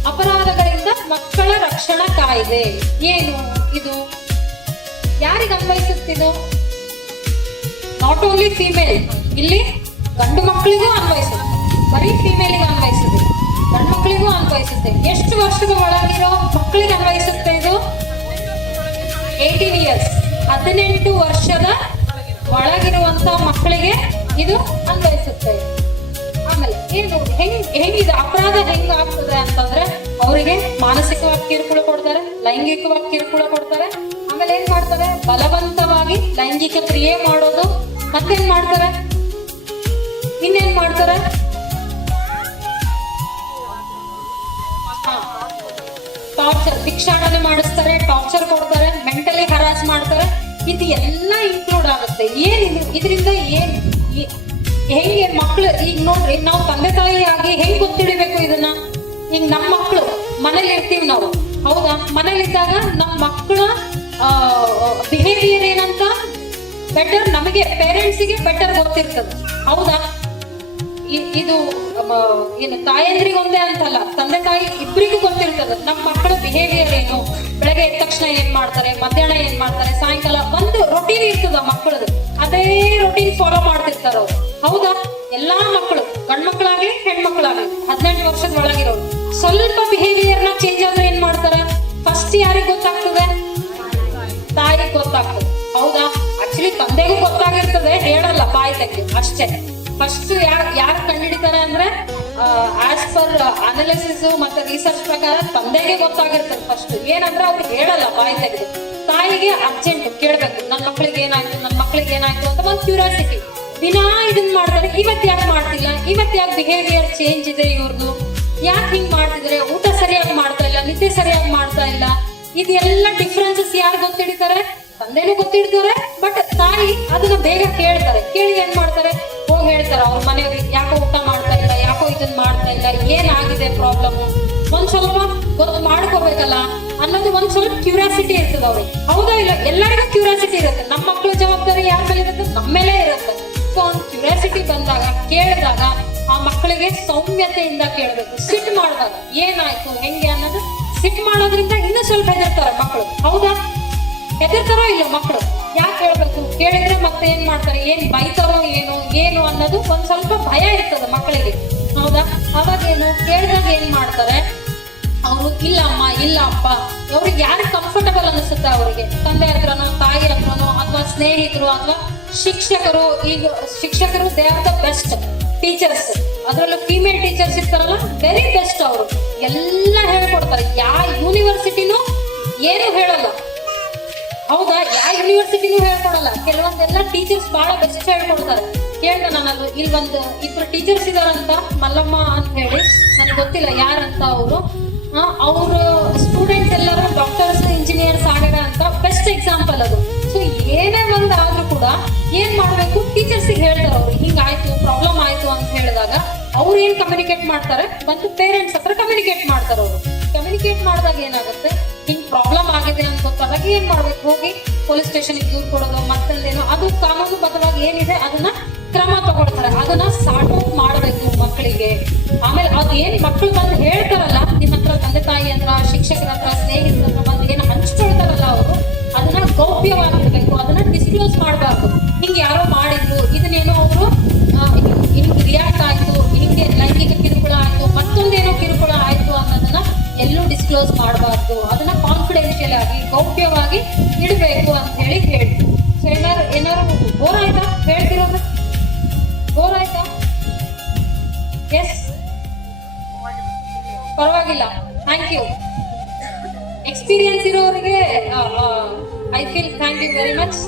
ಅಪರಾಧಗಳಿಂದ ಮಕ್ಕಳ ರಕ್ಷಣಾ ಕಾಯ್ದೆ. ಏನು ಇದು? ಯಾರಿಗೆ ಅನ್ವಯಿಸುತ್ತಿದ್ದು? ನಾಟ್ ಓನ್ಲಿ ಫಿಮೇಲ್, ಇಲ್ಲಿ ಗಂಡು ಮಕ್ಕಳಿಗೂ ಅನ್ವಯಿಸುತ್ತೆ, ಬರೀ ಫಿಮೇಲಿಗೆ ಅನ್ವಯಿಸುತ್ತೆ, ಗಂಡು ಮಕ್ಕಳಿಗೂ ಅನ್ವಯಿಸುತ್ತೆ. ಎಷ್ಟು ವರ್ಷದ ಒಳಗಿರೋ ಮಕ್ಕಳಿಗೆ ಅನ್ವಯಿಸುತ್ತೆ ಇದು? 18 years, 18 ವರ್ಷದ ಒಳಗಿರುವಂತ ಮಕ್ಕಳಿಗೆ ಇದು ಅನ್ವಯಿಸುತ್ತೆ. ಆಮೇಲೆ ಏನು ಹೆಂಗಿದೆ ಅಪರಾಧ ಹೆಂಗ ಆಗ್ತದೆ ಅಂತಂದ್ರೆ ಅವರಿಗೆ ಮಾನಸಿಕವಾಗಿ ಕಿರುಕುಳ ಕೊಡ್ತಾರೆ, ಲೈಂಗಿಕವಾಗಿ ಕಿರುಕುಳ ಕೊಡ್ತಾರೆ, ಆಮೇಲೆ ಏನ್ ಮಾಡ್ತಾರೆ? ಬಲವಂತವಾಗಿ ಲೈಂಗಿಕ ಕ್ರಿಯೆ ಮಾಡೋದು, ಮತ್ತೇನ್ ಮಾಡ್ತಾರೆ? ಇನ್ನೇನ್ ಮಾಡ್ತಾರೆ? ಟಾರ್ಚರ್, ಭಿಕ್ಷಾಟನೆ ಮಾಡಿಸ್ತಾರೆ, ಟಾರ್ಚರ್ ಕೊಡ್ತಾರೆ, ಮೆಂಟಲಿ ಹರಾಸ್ ಮಾಡ್ತಾರೆ. ಇದು ಎಲ್ಲ ಇನ್ಕ್ಲೂಡ್ ಆಗುತ್ತೆ. ಏನಿದು? ಇದರಿಂದ ಹೆಂಗೆ ಮಕ್ಳು ಈಗ ನೋಡ್ರಿ, ನಾವು ತಂದೆ ತಾಯಿ ಆಗಿ ಹೆಂಗ್ ಗೊತ್ತಿಡಬೇಕು ಇದನ್ನ? ಈಗ ನಮ್ಮ ಮಕ್ಕಳು ಮನೇಲಿ ಇರ್ತೀವಿ ನಾವು, ಹೌದಾ? ಮನೇಲಿದ್ದಾಗ ನಮ್ಮ ಮಕ್ಕಳ ಬಿಹೇವಿಯರ್ ಏನಂತ ಬೆಟರ್ ನಮಗೆ ಪೇರೆಂಟ್ಸಿಗೆ ಬೆಟರ್ ಗೊತ್ತಿರ್ತದೆ, ಹೌದಾ? ಇದು ಏನು ತಾಯಂದ್ರಿಗೆ ಒಂದೇ ಅಂತಲ್ಲ, ತಂದೆ ತಾಯಿ ಇಬ್ಬರಿಗೂ ಗೊತ್ತಿರ್ತದೆ ನಮ್ಮ ಮಕ್ಕಳ ಬಿಹೇವಿಯರ್ ಏನು, ಬೆಳಗ್ಗೆ ಎದ್ದ ತಕ್ಷಣ ಏನ್ ಮಾಡ್ತಾರೆ, ಮಧ್ಯಾಹ್ನ ಏನ್ ಮಾಡ್ತಾರೆ, ಸಾಯಂಕಾಲ ಒಂದು ರೊಟೀನ್ ಇರ್ತದ ಮಕ್ಕಳದು, ಅದೇ ರೊಟೀನ್ ಫಾಲೋ ಮಾಡ್ತಿರ್ತಾರ ಅವ್ರು, ಹೌದಾ? ಎಲ್ಲಾ ಮಕ್ಕಳು, ಗಂಡ್ ಮಕ್ಕಳಾಗ್ಲಿ ಹೆಣ್ಮಕ್ಳಾಗ್ಲಿ 18 ವರ್ಷದ ಒಳಗಿರೋರು ಸ್ವಲ್ಪ ಬಿಹೇವಿಯರ್ ನ ಚೇಂಜ್ ಆದ್ರೆ ಏನ್ ಮಾಡ್ತಾರೆ? ಫಸ್ಟ್ ಯಾರಿಗೆ ಗೊತ್ತಾಗ್ತದೆ? ತಾಯಿಗೆ ಗೊತ್ತಾಗ್ತದೆ, ಹೌದಾ? ಆಕ್ಚುಲಿ ತಂದೆಗೂ ಗೊತ್ತಾಗಿರ್ತದೆ, ಹೇಳಲ್ಲ ಬಾಯಿ ತೆಗೆ ಅಷ್ಟೇ. ಫಸ್ಟ್ ಯಾರು ಕಂಡುಹಿಡಿತಾರೆ ಅಂದ್ರೆ ಆಸ್ ಪರ್ ಅನಾಲಿಸಿಸ್ ಮತ್ತೆ ರಿಸರ್ಚ್ ಪ್ರಕಾರ ತಂದೆಗೆ ಗೊತ್ತಾಗಿರ್ತದೆ ಫಸ್ಟ್. ಏನಂದ್ರೆ ಅವ್ರು ಹೇಳಲ್ಲ ಬಾಯಿ ತೆಗೆದು, ತಾಯಿಗೆ ಅರ್ಜೆಂಟ್ ಕೇಳ್ಬೇಕು, ನನ್ನ ಮಕ್ಳಿಗೆ ಏನಾಯ್ತು, ನನ್ನ ಮಕ್ಳಿಗೆ ಏನಾಯ್ತು ಅಂತ ಒಂದು ಕ್ಯೂರಿಯಾಸಿಟಿ. ದಿನಾ ಇದನ್ ಮಾಡ್ತಾರೆ, ಇವತ್ ಯಾಕೆ ಮಾಡ್ತಿಲ್ಲ, ಇವತ್ ಯಾಕೆ ಬಿಹೇವಿಯರ್ ಚೇಂಜ್ ಇದೆ ಇವ್ರದ್ದು, ಯಾಕೆ ಹಿಂಗ್ ಮಾಡ್ತಿದ್ರೆ, ಊಟ ಸರಿಯಾಗಿ ಮಾಡ್ತಾ ಇಲ್ಲ, ನಿದ್ದೆ ಸರಿಯಾಗಿ ಮಾಡ್ತಾ ಇಲ್ಲ, ಇದೆಲ್ಲ ಡಿಫ್ರೆನ್ಸಸ್ ಯಾರು ಗೊತ್ತಿಡ್ತಾರೆ? ತಂದೆನೂ ಗೊತ್ತಿಡ್ತಾರೆ, ಬಟ್ ತಾಯಿ ಅದನ್ನ ಬೇಗ ಕೇಳ್ತಾರೆ. ಕೇಳಿ ಏನ್ ಮಾಡ್ತಾರೆ? ಹೋಗಿ ಹೇಳ್ತಾರೆ ಅವ್ರ ಮನೆಯವ್ರಿಗೆ, ಯಾಕೋ ಊಟ ಮಾಡ್ತಾ ಇಲ್ಲ, ಯಾಕೋ ಇದನ್ನ ಮಾಡ್ತಾ ಇಲ್ಲ, ಏನಾಗಿದೆ ಪ್ರಾಬ್ಲಮ್, ಒಂದ್ ಸ್ವಲ್ಪ ಗೊತ್ತು ಮಾಡ್ಕೋಬೇಕಲ್ಲ ಅನ್ನೋದು ಒಂದ್ ಸ್ವಲ್ಪ ಕ್ಯೂರಿಯಾಸಿಟಿ ಇರ್ತದೆ ಅವ್ರಿಗೆ, ಹೌದಾ ಇಲ್ಲ? ಎಲ್ಲರಿಗೂ ಕ್ಯೂರಿಯಾಸಿಟಿ ಇರುತ್ತೆ. ನಮ್ಮ ಮಕ್ಕಳ ಜವಾಬ್ದಾರಿ ಯಾರ ಮೇಲೆ ಇರುತ್ತೆ? ನಮ್ಮ ಮೇಲೆ ಇರುತ್ತೆ. ಸೊ ಒಂದು ಕ್ಯೂರಿಯಾಸಿಟಿ ಬಂದಾಗ, ಕೇಳಿದಾಗ ಆ ಮಕ್ಕಳಿಗೆ ಸೌಮ್ಯತೆಯಿಂದ ಕೇಳಬೇಕು. ಸಿಟ್ ಮಾಡಿದಾಗ ಏನಾಯ್ತು ಹೆಂಗೆ ಅನ್ನೋದು ಸಿಟ್ ಮಾಡೋದ್ರಿಂದ ಇನ್ನೂ ಸ್ವಲ್ಪ ಹೆದರ್ತಾರೆ ಮಕ್ಕಳು, ಹೌದಾ? ಹೆದರ್ತಾರೋ ಇಲ್ಲ ಮಕ್ಕಳು? ಯಾಕೆ ಹೇಳ್ಬೇಕು? ಕೇಳಿದ್ರೆ ಮತ್ತೆ ಏನ್ ಮಾಡ್ತಾರೆ, ಏನ್ ಬೈತಾರೋ ಏನು ಅನ್ನೋದು ಒಂದ್ ಸ್ವಲ್ಪ ಭಯ ಇರ್ತದೆ ಮಕ್ಕಳಿಗೆ, ಹೌದಾ? ಅವಾಗ ಏನು ಕೇಳಿದಾಗ ಏನ್ ಮಾಡ್ತಾರೆ ಅವರು? ಇಲ್ಲ ಅಮ್ಮ, ಇಲ್ಲ ಅಪ್ಪ. ಅವ್ರಿಗೆ ಯಾರು ಕಂಫರ್ಟಬಲ್ ಅನಿಸುತ್ತೆ ಅವರಿಗೆ, ತಂದೆ ಹತ್ರನೋ ತಾಯಿ ಹತ್ರನೋ ಅಥವಾ ಸ್ನೇಹಿತರು ಅಥವಾ ಶಿಕ್ಷಕರು. ಈಗ ಶಿಕ್ಷಕರು they are the best teachers, ಅದರಲ್ಲೂ ಫೀಮೇಲ್ ಟೀಚರ್ಸ್ ಇರ್ತಾರಲ್ಲ, ವೆರಿ ಬೆಸ್ಟ್. ಅವರು ಎಲ್ಲ ಹೇಳ್ಕೊಡ್ತಾರೆ. ಯಾವ ಯೂನಿವರ್ಸಿಟಿನೂ ಏನು ಹೇಳಲ್ಲ, ಹೌದಾ? ಯಾವ ಯೂನಿವರ್ಸಿಟಿನೂ ಹೇಳ್ಕೊಡಲ್ಲ. ಕೆಲವೊಂದೆಲ್ಲ ಟೀಚರ್ಸ್ ಬಹಳ ಬೆಸ್ಟ್ ಹೇಳ್ಕೊಡ್ತಾರೆ. ಕೇಳ್ದೆ ನಾನು, ಇಲ್ಲಿ ಒಂದು ಇಬ್ರು ಟೀಚರ್ಸ್ ಇದಾರಂತ, ಮಲ್ಲಮ್ಮ ಅಂತ ಹೇಳಿ, ನನಗೆ ಗೊತ್ತಿಲ್ಲ ಯಾರಂತ ಅವರು. ಅವ್ರ ಸ್ಟೂಡೆಂಟ್ಸ್ ಎಲ್ಲರೂ ಡಾಕ್ಟರ್ಸ್ ಇಂಜಿನಿಯರ್ಸ್ ಆಗ್ಯಾರ ಅಂತ ಬೆಸ್ಟ್ ಎಕ್ಸಾಂಪಲ್ ಅದು. ಸೊ ಏನೇ ಒಂದು ಆದ್ರೂ ಕೂಡ ಏನ್ ಮಾಡ್ಬೇಕು, ಟೀಚರ್ಸಿಗೆ ಹೇಳ್ತಾರೆ ಅವ್ರು ಹಿಂಗಾಯ್ತು, ಪ್ರಾಬ್ಲಮ್ ಆಯ್ತು ಅಂತ ಹೇಳಿದಾಗ ಅವ್ರು ಏನ್ ಕಮ್ಯುನಿಕೇಟ್ ಮಾಡ್ತಾರೆ, ಬಂದು ಪೇರೆಂಟ್ಸ್ ಹತ್ರ ಕಮ್ಯುನಿಕೇಟ್ ಮಾಡ್ತಾರೆ. ಅವರು ಕಮ್ಯುನಿಕೇಟ್ ಮಾಡಿದಾಗ ಏನಾಗುತ್ತೆ, ಹಿಂಗ್ ಪ್ರಾಬ್ಲಮ್ ಆಗಿದೆ ಅಂತ ಗೊತ್ತಾದಾಗ ಏನ್ ಮಾಡ್ಬೇಕು, ಹೋಗಿ ಪೊಲೀಸ್ ಸ್ಟೇಷನ್ ದೂರ್ ಕೊಡೋದು, ಮತ್ತೇನೋ ಅದು ಕಾನೂನುಬದ್ಧವಾಗಿ ಏನಿದೆ ಅದನ್ನ ಕ್ರಮ ತಗೊಳ್ತಾರೆ. ಅದನ್ನ ಸಾರ್ಟ್ ಔಟ್ ಮಾಡಬೇಕು ಮಕ್ಕಳಿಗೆ. ಆಮೇಲೆ ಅದ್ ಏನ್ ಮಕ್ಕಳು ಬಂದು ಹೇಳ್ತಾರಲ್ಲ, ನಿಮ್ಮ ಹತ್ರ ತಂದೆ ತಾಯಿ ಹತ್ರ, ಶಿಕ್ಷಕರ ಹತ್ರ, ಸ್ನೇಹಿತರ ಹತ್ರ ಬಂದು ಏನ್ ಹಂಚ್ಕೊಳ್ತಾರಲ್ಲ ಅವರು, ಅದನ್ನ ಗೌಪ್ಯವಾಗಿರ್ಬೇಕು, ಅದನ್ನ ಡಿಸ್ಕ್ಲೋಸ್ ಮಾಡಬಾರ್ದು. ಹಿಂಗೆ ಯಾರೋ ಮಾಡಿದ್ರು, ಇದನ್ನೇನೋ ಅವರು ಹಿಂಗ್ ರಿಯಾಕ್ಟ್ ಆಯ್ತು, ಹಿಂಗೆ ಲೈಂಗಿಕ ಕಿರುಕುಳ ಆಯ್ತು, ಮತ್ತೊಂದೇನೋ ಕಿರುಕುಳ ಆಯ್ತು ಅನ್ನೋದನ್ನ ಎಲ್ಲೂ ಡಿಸ್ಕ್ಲೋಸ್ ಮಾಡಬಾರ್ದು. ಅದನ್ನ ಕಾನ್ಫಿಡೆನ್ಷಿಯಲ್ ಆಗಿ ಗೌಪ್ಯವಾಗಿ ಇಡಬೇಕು ಅಂತ ಹೇಳಿ ಹೇಳಿ. ಸೊ ಏನಾರು ಬೋರ್ ಆಯ್ತಾ ಹೇಳ್ತಿರೋದು? ಬೋರ್ ಆಯ್ತಾ? ಎಸ್, ಪರವಾಗಿಲ್ಲ, ಥ್ಯಾಂಕ್ ಯು. ಎಕ್ಸ್ಪೀರಿಯನ್ಸ್ ಇರೋರಿಗೆ I feel thank you very much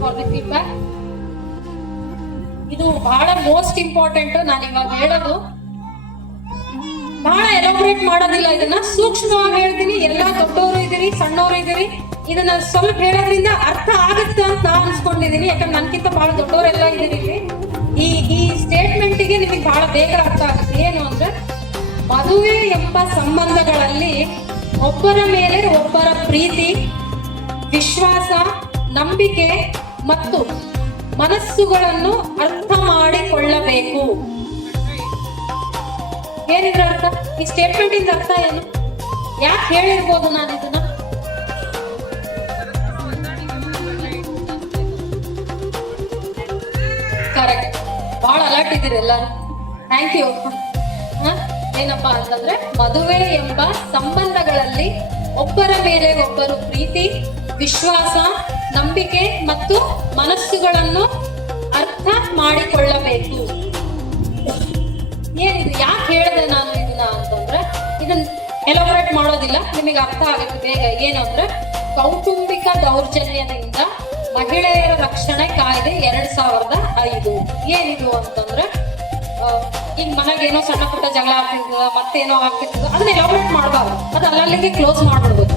for the feedback. ಇದು ಬಹಳ ಮೋಸ್ಟ್ ಇಂಪಾರ್ಟೆಂಟ್. ನಾನು ಇವಾಗ ಹೇಳೋದು ಬಹಳ ಎಲಾಬ್ರೇಟ್ ಮಾಡೋದಿಲ್ಲ, ಇದನ್ನ ಸೂಕ್ಷ್ಮವಾಗಿ ಹೇಳ್ತೀನಿ. ಎಲ್ಲಾ ದೊಡ್ಡವರು ಇದ್ದೀರಿ, ಸಣ್ಣವರು ಇದ್ದೀರಿ, ಇದನ್ನ ಸ್ವಲ್ಪ ಹೇಳೋದ್ರಿಂದ ಅರ್ಥ ಆಗುತ್ತೆ ಅಂತ ನಾನು ಅನ್ಸ್ಕೊಂಡಿದೀನಿ. ಯಾಕಂದ್ರೆ ನನ್ಕಿಂತ ಬಹಳ ದೊಡ್ಡವರೆಲ್ಲ ಇದ್ದೀರಿ ಇಲ್ಲಿ. ಈ ಸ್ಟೇಟ್ಮೆಂಟಿಗೆ ನಿಮಗೆ ಬಹಳ ಬೇಗ ಅರ್ಥ ಆಗುತ್ತೆ. ಏನು ಅಂದ್ರೆ, ಮದುವೆ ಎಂಬ ಸಂಬಂಧಗಳಲ್ಲಿ ಒಬ್ಬರ ಮೇಲೆ ಒಬ್ಬರ ಪ್ರೀತಿ, ವಿಶ್ವಾಸ, ನಂಬಿಕೆ ಮತ್ತು ಮನಸ್ಸುಗಳನ್ನು ಅರ್ಥ ಮಾಡಿಕೊಳ್ಳಬೇಕು. ಏನಿದ್ರ ಅರ್ಥ? ಈ ಸ್ಟೇಟ್ಮೆಂಟ್ ಇಂದ ಅರ್ಥ ಏನು? ಯಾಕೆ ಹೇಳಿರ್ಬೋದು ನಾನು ಇದನ್ನ? ಕರೆಕ್ಟ್, ಬಹಳ ಅಲರ್ಟ್ ಇದ್ದೀರಿ ಎಲ್ಲರೂ, ಥ್ಯಾಂಕ್ ಯು. ಏನಪ್ಪಾ ಅಂತಂದ್ರೆ, ಮದುವೆ ಎಂಬ ಸಂಬಂಧಗಳಲ್ಲಿ ಒಬ್ಬರ ಮೇಲೆ ಒಬ್ಬರು ಪ್ರೀತಿ, ವಿಶ್ವಾಸ, ನಂಬಿಕೆ ಮತ್ತು ಮನಸ್ಸುಗಳನ್ನು ಅರ್ಥ ಮಾಡಿಕೊಳ್ಳಬೇಕು. ಏನಿದು? ಯಾಕೆ ಹೇಳಿದೆ ನಾನು ಇದನ್ನ ಅಂತಂದ್ರೆ, ಇದನ್ನ ಎಲಾಬರೇಟ್ ಮಾಡೋದಿಲ್ಲ, ನಿಮಗೆ ಅರ್ಥ ಆಗುತ್ತೆ ಬೇಗ. ಏನಂದ್ರೆ, ಕೌಟುಂಬಿಕ ದೌರ್ಜನ್ಯದಿಂದ ಮಹಿಳೆಯರ ರಕ್ಷಣೆ ಕಾಯ್ದೆ 2005. ಏನಿದು ಅಂತಂದ್ರೆ, ಈಗ ಮನೆಗೇನೋ ಸಣ್ಣ ಪುಟ್ಟ ಜಗಳ ಆಗ್ತಿರ್ತದ, ಮತ್ತೇನೋ ಆಗ್ತಿರ್ತದ, ಅದನ್ನ ಎಲಾಬರೇಟ್ ಮಾಡಬಾರ್ದು, ಅದು ಅಲ್ಲಿಗೆ ಕ್ಲೋಸ್ ಮಾಡ್ಬಿಡ್ಬೇಕು.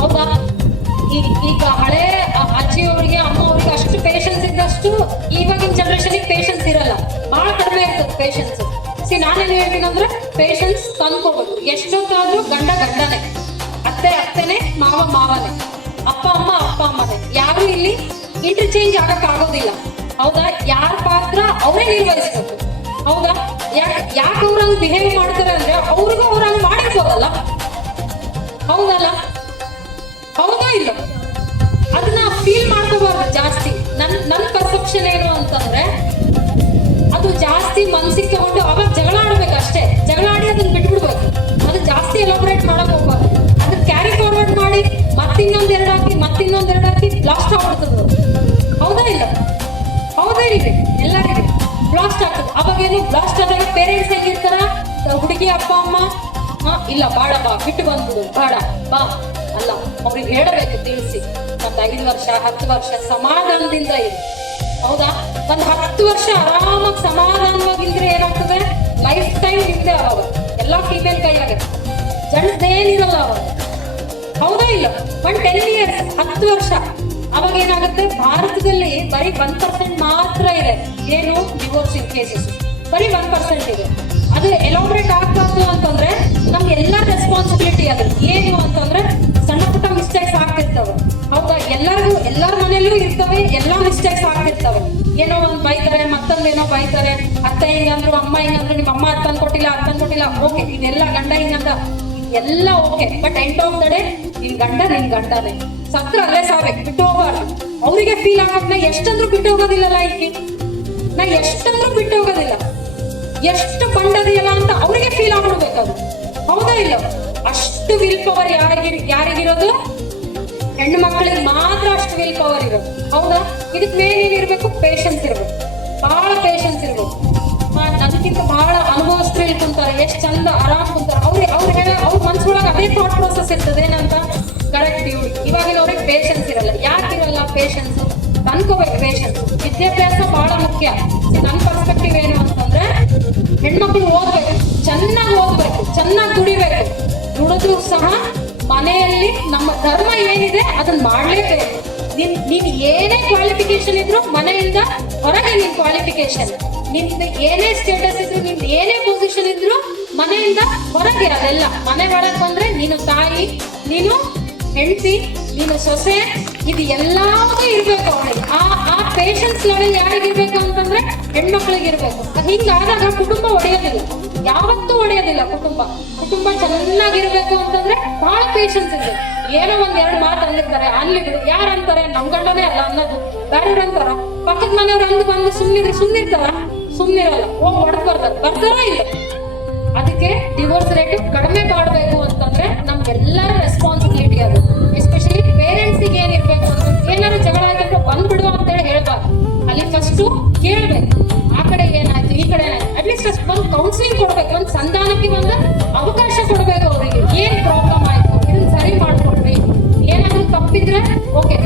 ಹೌದಾ? ಈಗ ಹಳೆ ಅಜ್ಜಿಯವರಿಗೆ, ಅಮ್ಮವ್ರಿಗೆ ಅಷ್ಟು ಪೇಷನ್ಸ್ ಇದ್ದಷ್ಟು ಇವಾಗಿನ ಜನರೇಷನ್ಗೆ ಪೇಷನ್ಸ್ ಇರಲ್ಲ, ಬಹಳ ಕಡಿಮೆ ಇರ್ತದೆ ಪೇಷನ್ಸ್. ನಾನೇನು ಹೇಳ್ತೀನಿ ಅಂದ್ರೆ, ಪೇಷನ್ಸ್ ತಂದ್ಕೋಬೇಕು. ಎಷ್ಟೊತ್ತಾದ್ರೂ ಗಂಡ ಗಂಡನೇ, ಅತ್ತೆ ಅತ್ತೆನೆ, ಮಾವ ಮಾವನೇ, ಅಪ್ಪ ಅಮ್ಮನೇ. ಯಾರು ಇಲ್ಲಿ ಇಂಟರ್ಚೇಂಜ್ ಆಗಕ್ ಆಗೋದಿಲ್ಲ. ಹೌದಾ? ಯಾರ ಪಾತ್ರ ಅವರೇ ನಿರ್ವಹಿಸ್ಬೇಕು. ಹೌದಾ? ಯಾಕೆ ಅವ್ರಂಗ್ ಬಿಹೇವ್ ಮಾಡ್ತಾರೆ ಅಂದ್ರೆ, ಅವ್ರಿಗೂ ಅವ್ರಂಗ್ ಮಾಡಿರ್ಬೋದಲ್ಲ. ಹೌದಲ್ಲ? ಹೌದಾ ಇಲ್ಲ? ಅದನ್ನ ಫೀಲ್ ಮಾಡ್ಕೋಬಾರ್ದು ಜಾಸ್ತಿ. ನನ್ನ ಪರ್ಸೆಪ್ಷನ್ ಏನು ಅಂತಂದ್ರೆ, ಅದು ಜಾಸ್ತಿ ಮನ್ಸಿಗೆ ತಗೊಂಡು ಅವಾಗ ಜಗಳ ಆಡ್ಬೇಕು ಅಷ್ಟೇ. ಜಗಳ ಆಡಿ ಅದನ್ನ ಬಿಟ್ಬಿಡ್ಬೇಕು. ಅದು ಜಾಸ್ತಿ ಎಲಾಬ್ರೇಟ್ ಮಾಡಕ್ ಹೋಗ್ಬಾರ್ದು. ಅದನ್ನ ಕ್ಯಾರಿ ಫಾರ್ವರ್ಡ್ ಮಾಡಿ ಮತ್ತಿನ್ನೊಂದೆರಡು ಹಾಕಿ ಬ್ಲಾಸ್ಟ್ ಆಗ್ಬಿಡ್ತದ. ಹೌದಾ ಇಲ್ಲ? ಹೌದಾ ಇಲ್ರಿ? ಎಲ್ಲರಿಗೆ ಬ್ಲಾಸ್ಟ್ ಆಗ್ತದೆ. ಅವಾಗೇನು ಬ್ಲಾಸ್ಟ್ ಆದಾಗ ಪೇರೆಂಟ್ಸ್ ಹೇಗಿರ್ತಾರ, ಹುಡುಗಿ ಅಪ್ಪ ಅಮ್ಮ ಇಲ್ಲ ಬಾಡ ಬಾ, ಬಿಟ್ಟು ಬಂದ್ಬಿಡು, ಬಾಡ ಬಾ ಅಲ್ಲ, ಅವ್ರಿಗೆ ಹೇಳಬೇಕು, ತಿಳಿಸಿ, ಒಂದ್ 5 ವರ್ಷ 10 ವರ್ಷ ಸಮಾಧಾನದಿಂದ ಇರಿ. ಹೌದಾ? ಒಂದ್ 10 ವರ್ಷ ಆರಾಮಾಗಿ ಸಮಾಧಾನವಾಗಿದ್ರೆ ಏನಾಗ್ತದೆ, ಲೈಫ್ ಟೈಮ್ ನಿಮ್ದೆ ಅವಾಗ. ಎಲ್ಲಾ ಫೀಮೇಲ್ ಕೈಯಾಗ ಜಂಟ್ದೇನಿರಲ್ಲ ಅವಾಗ. ಹೌದಾ ಇಲ್ಲ? 10 years 10 ವರ್ಷ ಅವಾಗ ಏನಾಗುತ್ತೆ, ಭಾರತದಲ್ಲಿ ಬರೀ 1% ಮಾತ್ರ ಇದೆ ಏನು ಡಿವೋರ್ಸಿಂಗ್ ಕೇಸಸ್, ಬರೀ 1% ಇದೆ. ಅದು ಎಲಾಬ್ರೇಟ್ ಆಗ್ಬಾರ್ದು ಅಂತಂದ್ರೆ ನಮ್ಗೆ ಎಲ್ಲಾ ರೆಸ್ಪಾನ್ಸಿಬಿಲಿಟಿ ಅದು. ಏನು ಅಂತಂದ್ರೆ, ಸಣ್ಣ ಪುಟ್ಟ ಮಿಸ್ಟೇಕ್ಸ್ ಆಗ್ತಿರ್ತವೆ. ಹೌದಾ? ಎಲ್ಲಾರ ಮನೆಯಲ್ಲೂ ಇರ್ತವೆ, ಎಲ್ಲಾ ಮಿಸ್ಟೇಕ್ಸ್ ಆಗ್ತಿರ್ತವೆ. ಏನೋ ಒಂದ್ ಬೈತಾರೆ, ಮತ್ತೊಂದೇನೋ ಬೈತಾರೆ, ಅತ್ತೆ ಹಿಂಗಂದ್ರು, ಅಮ್ಮ ಹಿಂಗಂದ್ರು, ನಿಮ್ಮ ಅಮ್ಮ ಅರ್ಥನ್ ಕೊಟ್ಟಿಲ್ಲ, ಓಕೆ, ಇದೆಲ್ಲ ಗಂಡ ಹಿಂಗಂದ, ಎಲ್ಲ okay. But end of the day ನಿನ್ ಗಂಡನೇ ಸತ್ರ ಅಲ್ಲೇ ಸಾಬೇಕು, ಬಿಟ್ಟು ಹೋಗಬಾರ್ದು. ಅವ್ರಿಗೆ ಫೀಲ್ ಆಗೋದ್ನ ಎಷ್ಟಂದ್ರೂ ಬಿಟ್ಟು ಹೋಗೋದಿಲ್ಲಲ್ಲ. ನಾ ಎಷ್ಟಂದ್ರೂ ಬಿಟ್ಟು ಹೋಗೋದಿಲ್ಲ, ಎಷ್ಟು ಬಂಡದಿಲ್ಲ ಅಂತ ಅವ್ರಿಗೆ ಫೀಲ್ ಆಗ್ಬಿಡ್ಬೇಕದು. ಹೌದಾ ಇಲ್ಲ? ಅಷ್ಟು ವಿಲ್ ಪವರ್ ಯಾರಿಗಿರೋದು? ಹೆಣ್ಣು ಮಕ್ಕಳಿಗೆ ಮಾತ್ರ ಅಷ್ಟು ವಿಲ್ ಪವರ್ ಇರೋದು. ಹೌದಾ? ಇದಕ್ ಮೇನ್ ಏನಿರ್ಬೇಕು? ಪೇಷನ್ಸ್ ಇರ್ಬೇಕು, ಬಹಳ ಪೇಷನ್ಸ್ ಇರ್ಬೇಕು. ನನ್ಗಿಂತ ಬಹಳ ಅನುಭವಸ್ಥರು ಇಲ್ಲಿ ಕುಂತಾರೆ, ಎಷ್ಟ್ ಚಂದ ಆರಾಮ್ ಕುಂತಾರೆ. ಅವ್ರ ಮನ್ಸೊಳಗೆ ಅದೇ ಥಾಟ್ ಪ್ರೋಸೆಸ್ ಇರ್ತದೆ. ಏನಂತ? ಕರೆಕ್ಟ್ ಇವಾಗಿನ ಅವ್ರಿಗೆ ಪೇಷನ್ಸ್ ಇರಲ್ಲ. ಯಾಕಿರಲ್ಲ ಪೇಷನ್ಸ್? ತಂದ್ಕೋಬೇಕು ಪೇಷನ್ಸ್. ವಿದ್ಯಾಭ್ಯಾಸ ಬಹಳ ಮುಖ್ಯ. ನನ್ನ ಪರ್ಸ್ಪೆಕ್ಟಿವ್ ಏನು ಅಂತಂದ್ರೆ, ಹೆಣ್ಮಕ್ಳು ಓದ್ಬೇಕು, ಚೆನ್ನಾಗಿ ಓದ್ಬೇಕು, ಚೆನ್ನಾಗಿ ದುಡಿಬೇಕು. ದುಡಿದ್ರು ಸಹ ಮನೆಯಲ್ಲಿ ನಮ್ಮ ಧರ್ಮ ಏನಿದೆ ಅದನ್ನ ಮಾಡ್ಲೇಬೇಕು. ನೀನ್ ಏನೇ ಕ್ವಾಲಿಫಿಕೇಶನ್ ಇದ್ರು ಮನೆಯಿಂದ ಹೊರಗೆ ನಿನ್ ಕ್ವಾಲಿಫಿಕೇಶನ್, ನಿಮ್ದು ಏನೇ ಸ್ಟೇಟಸ್ ಇದ್ರು, ನಿಮ್ದು ಏನೇ ಪೊಸಿಷನ್ ಇದ್ರು ಮನೆಯಿಂದ ಹೊರಗೆ. ಅದೆಲ್ಲ ಮನೆ ಒಳಗೆ ಬಂದ್ರೆ ನೀನು ತಾಯಿ, ನೀನು ಹೆಂಡತಿ, ನೀನು ಸೊಸೆ, ಇದು ಎಲ್ಲಾವುದು ಇರ್ಬೇಕು ಅವಳಿಗೆ. ಆ ಪೇಷನ್ಸ್ ಲೆವೆಲ್ ಯಾರಿಗಿರ್ಬೇಕು ಅಂತಂದ್ರೆ ಹೆಣ್ಮಕ್ಳಿಗೆ ಇರ್ಬೇಕು. ಹಿಂಗಾದಾಗ ಕುಟುಂಬ ಒಡೆಯೋದಿಲ್ಲ, ಯಾವತ್ತೂ ಒಡೆಯೋದಿಲ್ಲ. ಕುಟುಂಬ ಚೆನ್ನಾಗಿರ್ಬೇಕು ಅಂತಂದ್ರೆ ಬಹಳ ಪೇಷನ್ಸ್ ಇದೆ. ಏನೋ ಒಂದೆರಡು ಮಾತು ಅಂದಿರ್ತಾರೆ, ಅಲ್ಲಿ ಬಿಡು, ಯಾರು ಅಂತಾರೆ, ನಮ್ ಗಂಡನೇ ಅಲ್ಲ ಅನ್ನೋದು, ಬೇರೆಯವ್ರು ಅಂತಾರ, ಪಕ್ಕದ ಮನೆಯವ್ರು ಅಂದು ಬಂದು ಸುಮ್ಮನಿರ್ತಾರ? ಸುಮ್ಮನಿರಲ್ಲ, ಹೋಗಿ ಹೊಡೆದ್ ಬರ್ತಾರ ಇಲ್ಲ. ಅದಕ್ಕೆ ಡಿವೋರ್ಸ್ ರೇಟ್ ಕಡಿಮೆ ಮಾಡಬೇಕು ಅಂತಂದ್ರೆ ನಮ್ಗೆಲ್ಲರ ರೆಸ್ಪಾನ್ಸಿಬಿಲಿಟಿ ಅದು. ಎಸ್ಪೆಷಲಿ ಪೇರೆಂಟ್ಸಿಗೆ ಏನಿರ್ಬೇಕು ಅಂತಂದ್ರೆ, ಏನಾದ್ರು ಜಗಳ ಆಯ್ತಂದ್ರೆ ಬಂದ್ಬಿಡು ಅಂತೇಳಿ ಹೇಳ್ಬಾರ್ದು. ಅಲ್ಲಿ ಫಸ್ಟ್ ಕೇಳ್ಬೇಕು, ಆ ಕಡೆ ಏನಾಯ್ತು, ಈ ಕಡೆ ಏನಾಯ್ತು, ಅಟ್ಲೀಸ್ಟ್ ಅಷ್ಟು ಒಂದು ಕೌನ್ಸಿಲಿಂಗ್ ಕೊಡ್ಬೇಕು, ಒಂದು ಸಂಧಾನಕ್ಕೆ ಒಂದು ಅವಕಾಶ ಕೊಡ್ಬೇಕು ಅವರಿಗೆ. ಏನ್ ಪ್ರಾಬ್ಲಮ್ ಆಯ್ತು, ಇದನ್ನ ಸರಿ ಮಾಡ್ಕೊಡ್ರಿ, ಏನಾದ್ರು ತಪ್ಪಿದ್ರೆ ಓಕೆ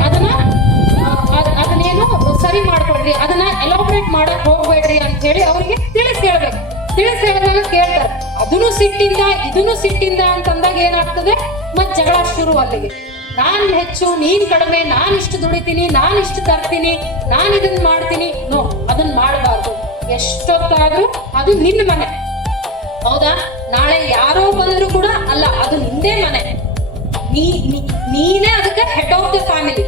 ಅದನ್ನೇನು ಸರಿ ಮಾಡ್ಕೊಡ್ರಿ, ಅದನ್ನ ಎಲಾಬ್ರೇಟ್ ಮಾಡಕ್ ಹೋಗ್ಬೇಡ್ರಿ ಅಂತ ಹೇಳಿ ಅವರಿಗೆ ತಿಳಿಸಿ ಹೇಳ್ಬೇಕು. ತಿಳಿಸಿ ಹೇಳಿದಾಗ ಕೇಳ್ತಾರೆ. ಅದನ್ನು ಸಿಟ್ಟಿಂದ ಇದನ್ನು ಸಿಟ್ಟಿಂದ ಅಂತಂದಾಗ ಏನಾಗ್ತದೆ, ಮತ್ ಜಗಳ ಶುರು ಅಲ್ಲಿಗೆ. ನಾನ್ ಹೆಚ್ಚು, ನೀನ್ ಕಡಿಮೆ, ನಾನ್ ಇಷ್ಟು ದುಡಿತೀನಿ, ನಾನ್ ಇಷ್ಟು ತರ್ತೀನಿ, ನಾನ್ ಇದನ್ನ ಮಾಡ್ತೀನಿ. ನೋ, ಅದನ್ನ ಮಾಡಬಾರ್ದು. ಎಷ್ಟೊತ್ತಾದ್ರೂ ಅದು ನಿನ್ನ ಮನೆ, ಹೌದಾ? ನಾಳೆ ಯಾರೋ ಬಂದ್ರು ಕೂಡ ಅಲ್ಲ, ಅದು ನಿಂದೇ ಮನೆ. ನೀನೇ ಅದಕ್ಕೆ ಹೆಡ್ ಆಫ್ ದ ಫ್ಯಾಮಿಲಿ,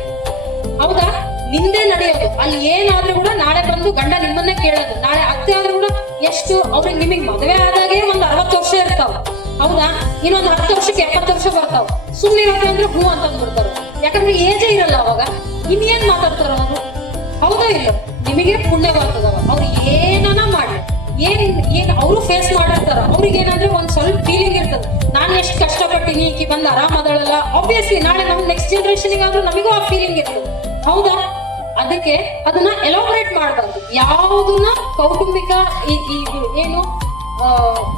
ಹೌದಾ? ನಿಂದೆ ನಡೆಯೋದು. ಅಲ್ಲಿ ಏನಾದ್ರೂ ಕೂಡ ನಾಳೆ ಬಂದು ಗಂಡ ನಿಮ್ಮನ್ನೇ ಕೇಳೋದು. ನಾಳೆ ಅತ್ತೆ ಆದ್ರೂ ಕೂಡ ಎಷ್ಟು ಅವ್ರಿಗೆ, ನಿಮಗ್ ಮದುವೆ ಆದಾಗೆ ಒಂದ್ 60 ವರ್ಷ ಇರ್ತಾವ, ಹೌದಾ? ಇನ್ನೊಂದ್ 10 ವರ್ಷಕ್ಕೆ 70 ವರ್ಷ ಬರ್ತಾವ. ಸುಮ್ಮನೆ ಇರತ್ತೆ ಅಂದ್ರೆ ಹೂ ಅಂತ ಅಂದ್ಬಿಡ್ತಾರ. ಯಾಕಂದ್ರೆ ಏಜೇ ಇರಲ್ಲ ಅವಾಗ. ಇನ್ನೇನ್ ಮಾತಾಡ್ತಾರ ಅವರು, ಹೌದಾ ಇಲ್ಲ? ನಿಮಗೆ ಪುಣ್ಯ ಬರ್ತದವ. ಅವ್ರು ಏನನ ಮಾಡಿ, ಏನ್ ಅವರು ಫೇಸ್ ಮಾಡಿರ್ತಾರ. ಅವ್ರಿಗೆ ಏನಾದ್ರೆ ಒಂದ್ ಸ್ವಲ್ಪ ಫೀಲಿಂಗ್ ಇರ್ತದೆ, ನಾನು ಎಷ್ಟು ಕಷ್ಟಪಟ್ಟಿನಿ, ಈಕಿ ಬಂದು ಆರಾಮದಳಲ್ಲ. ಆಬ್ವಿಯಸ್ಲಿ ನಾಳೆ ನಮ್ ನೆಕ್ಸ್ಟ್ ಜನರೇಷನ್ ಆದ್ರೂ ನಮಗೂ ಆ ಫೀಲಿಂಗ್ ಇರ್ತದೆ, ಹೌದಾ? ಅದಕ್ಕೆ ಅದನ್ನ ಎಲಾಬ್ರೇಟ್ ಮಾಡಬಾರ್ದು. ಯಾವುದನ್ನ ಕೌಟುಂಬಿಕ ಏನು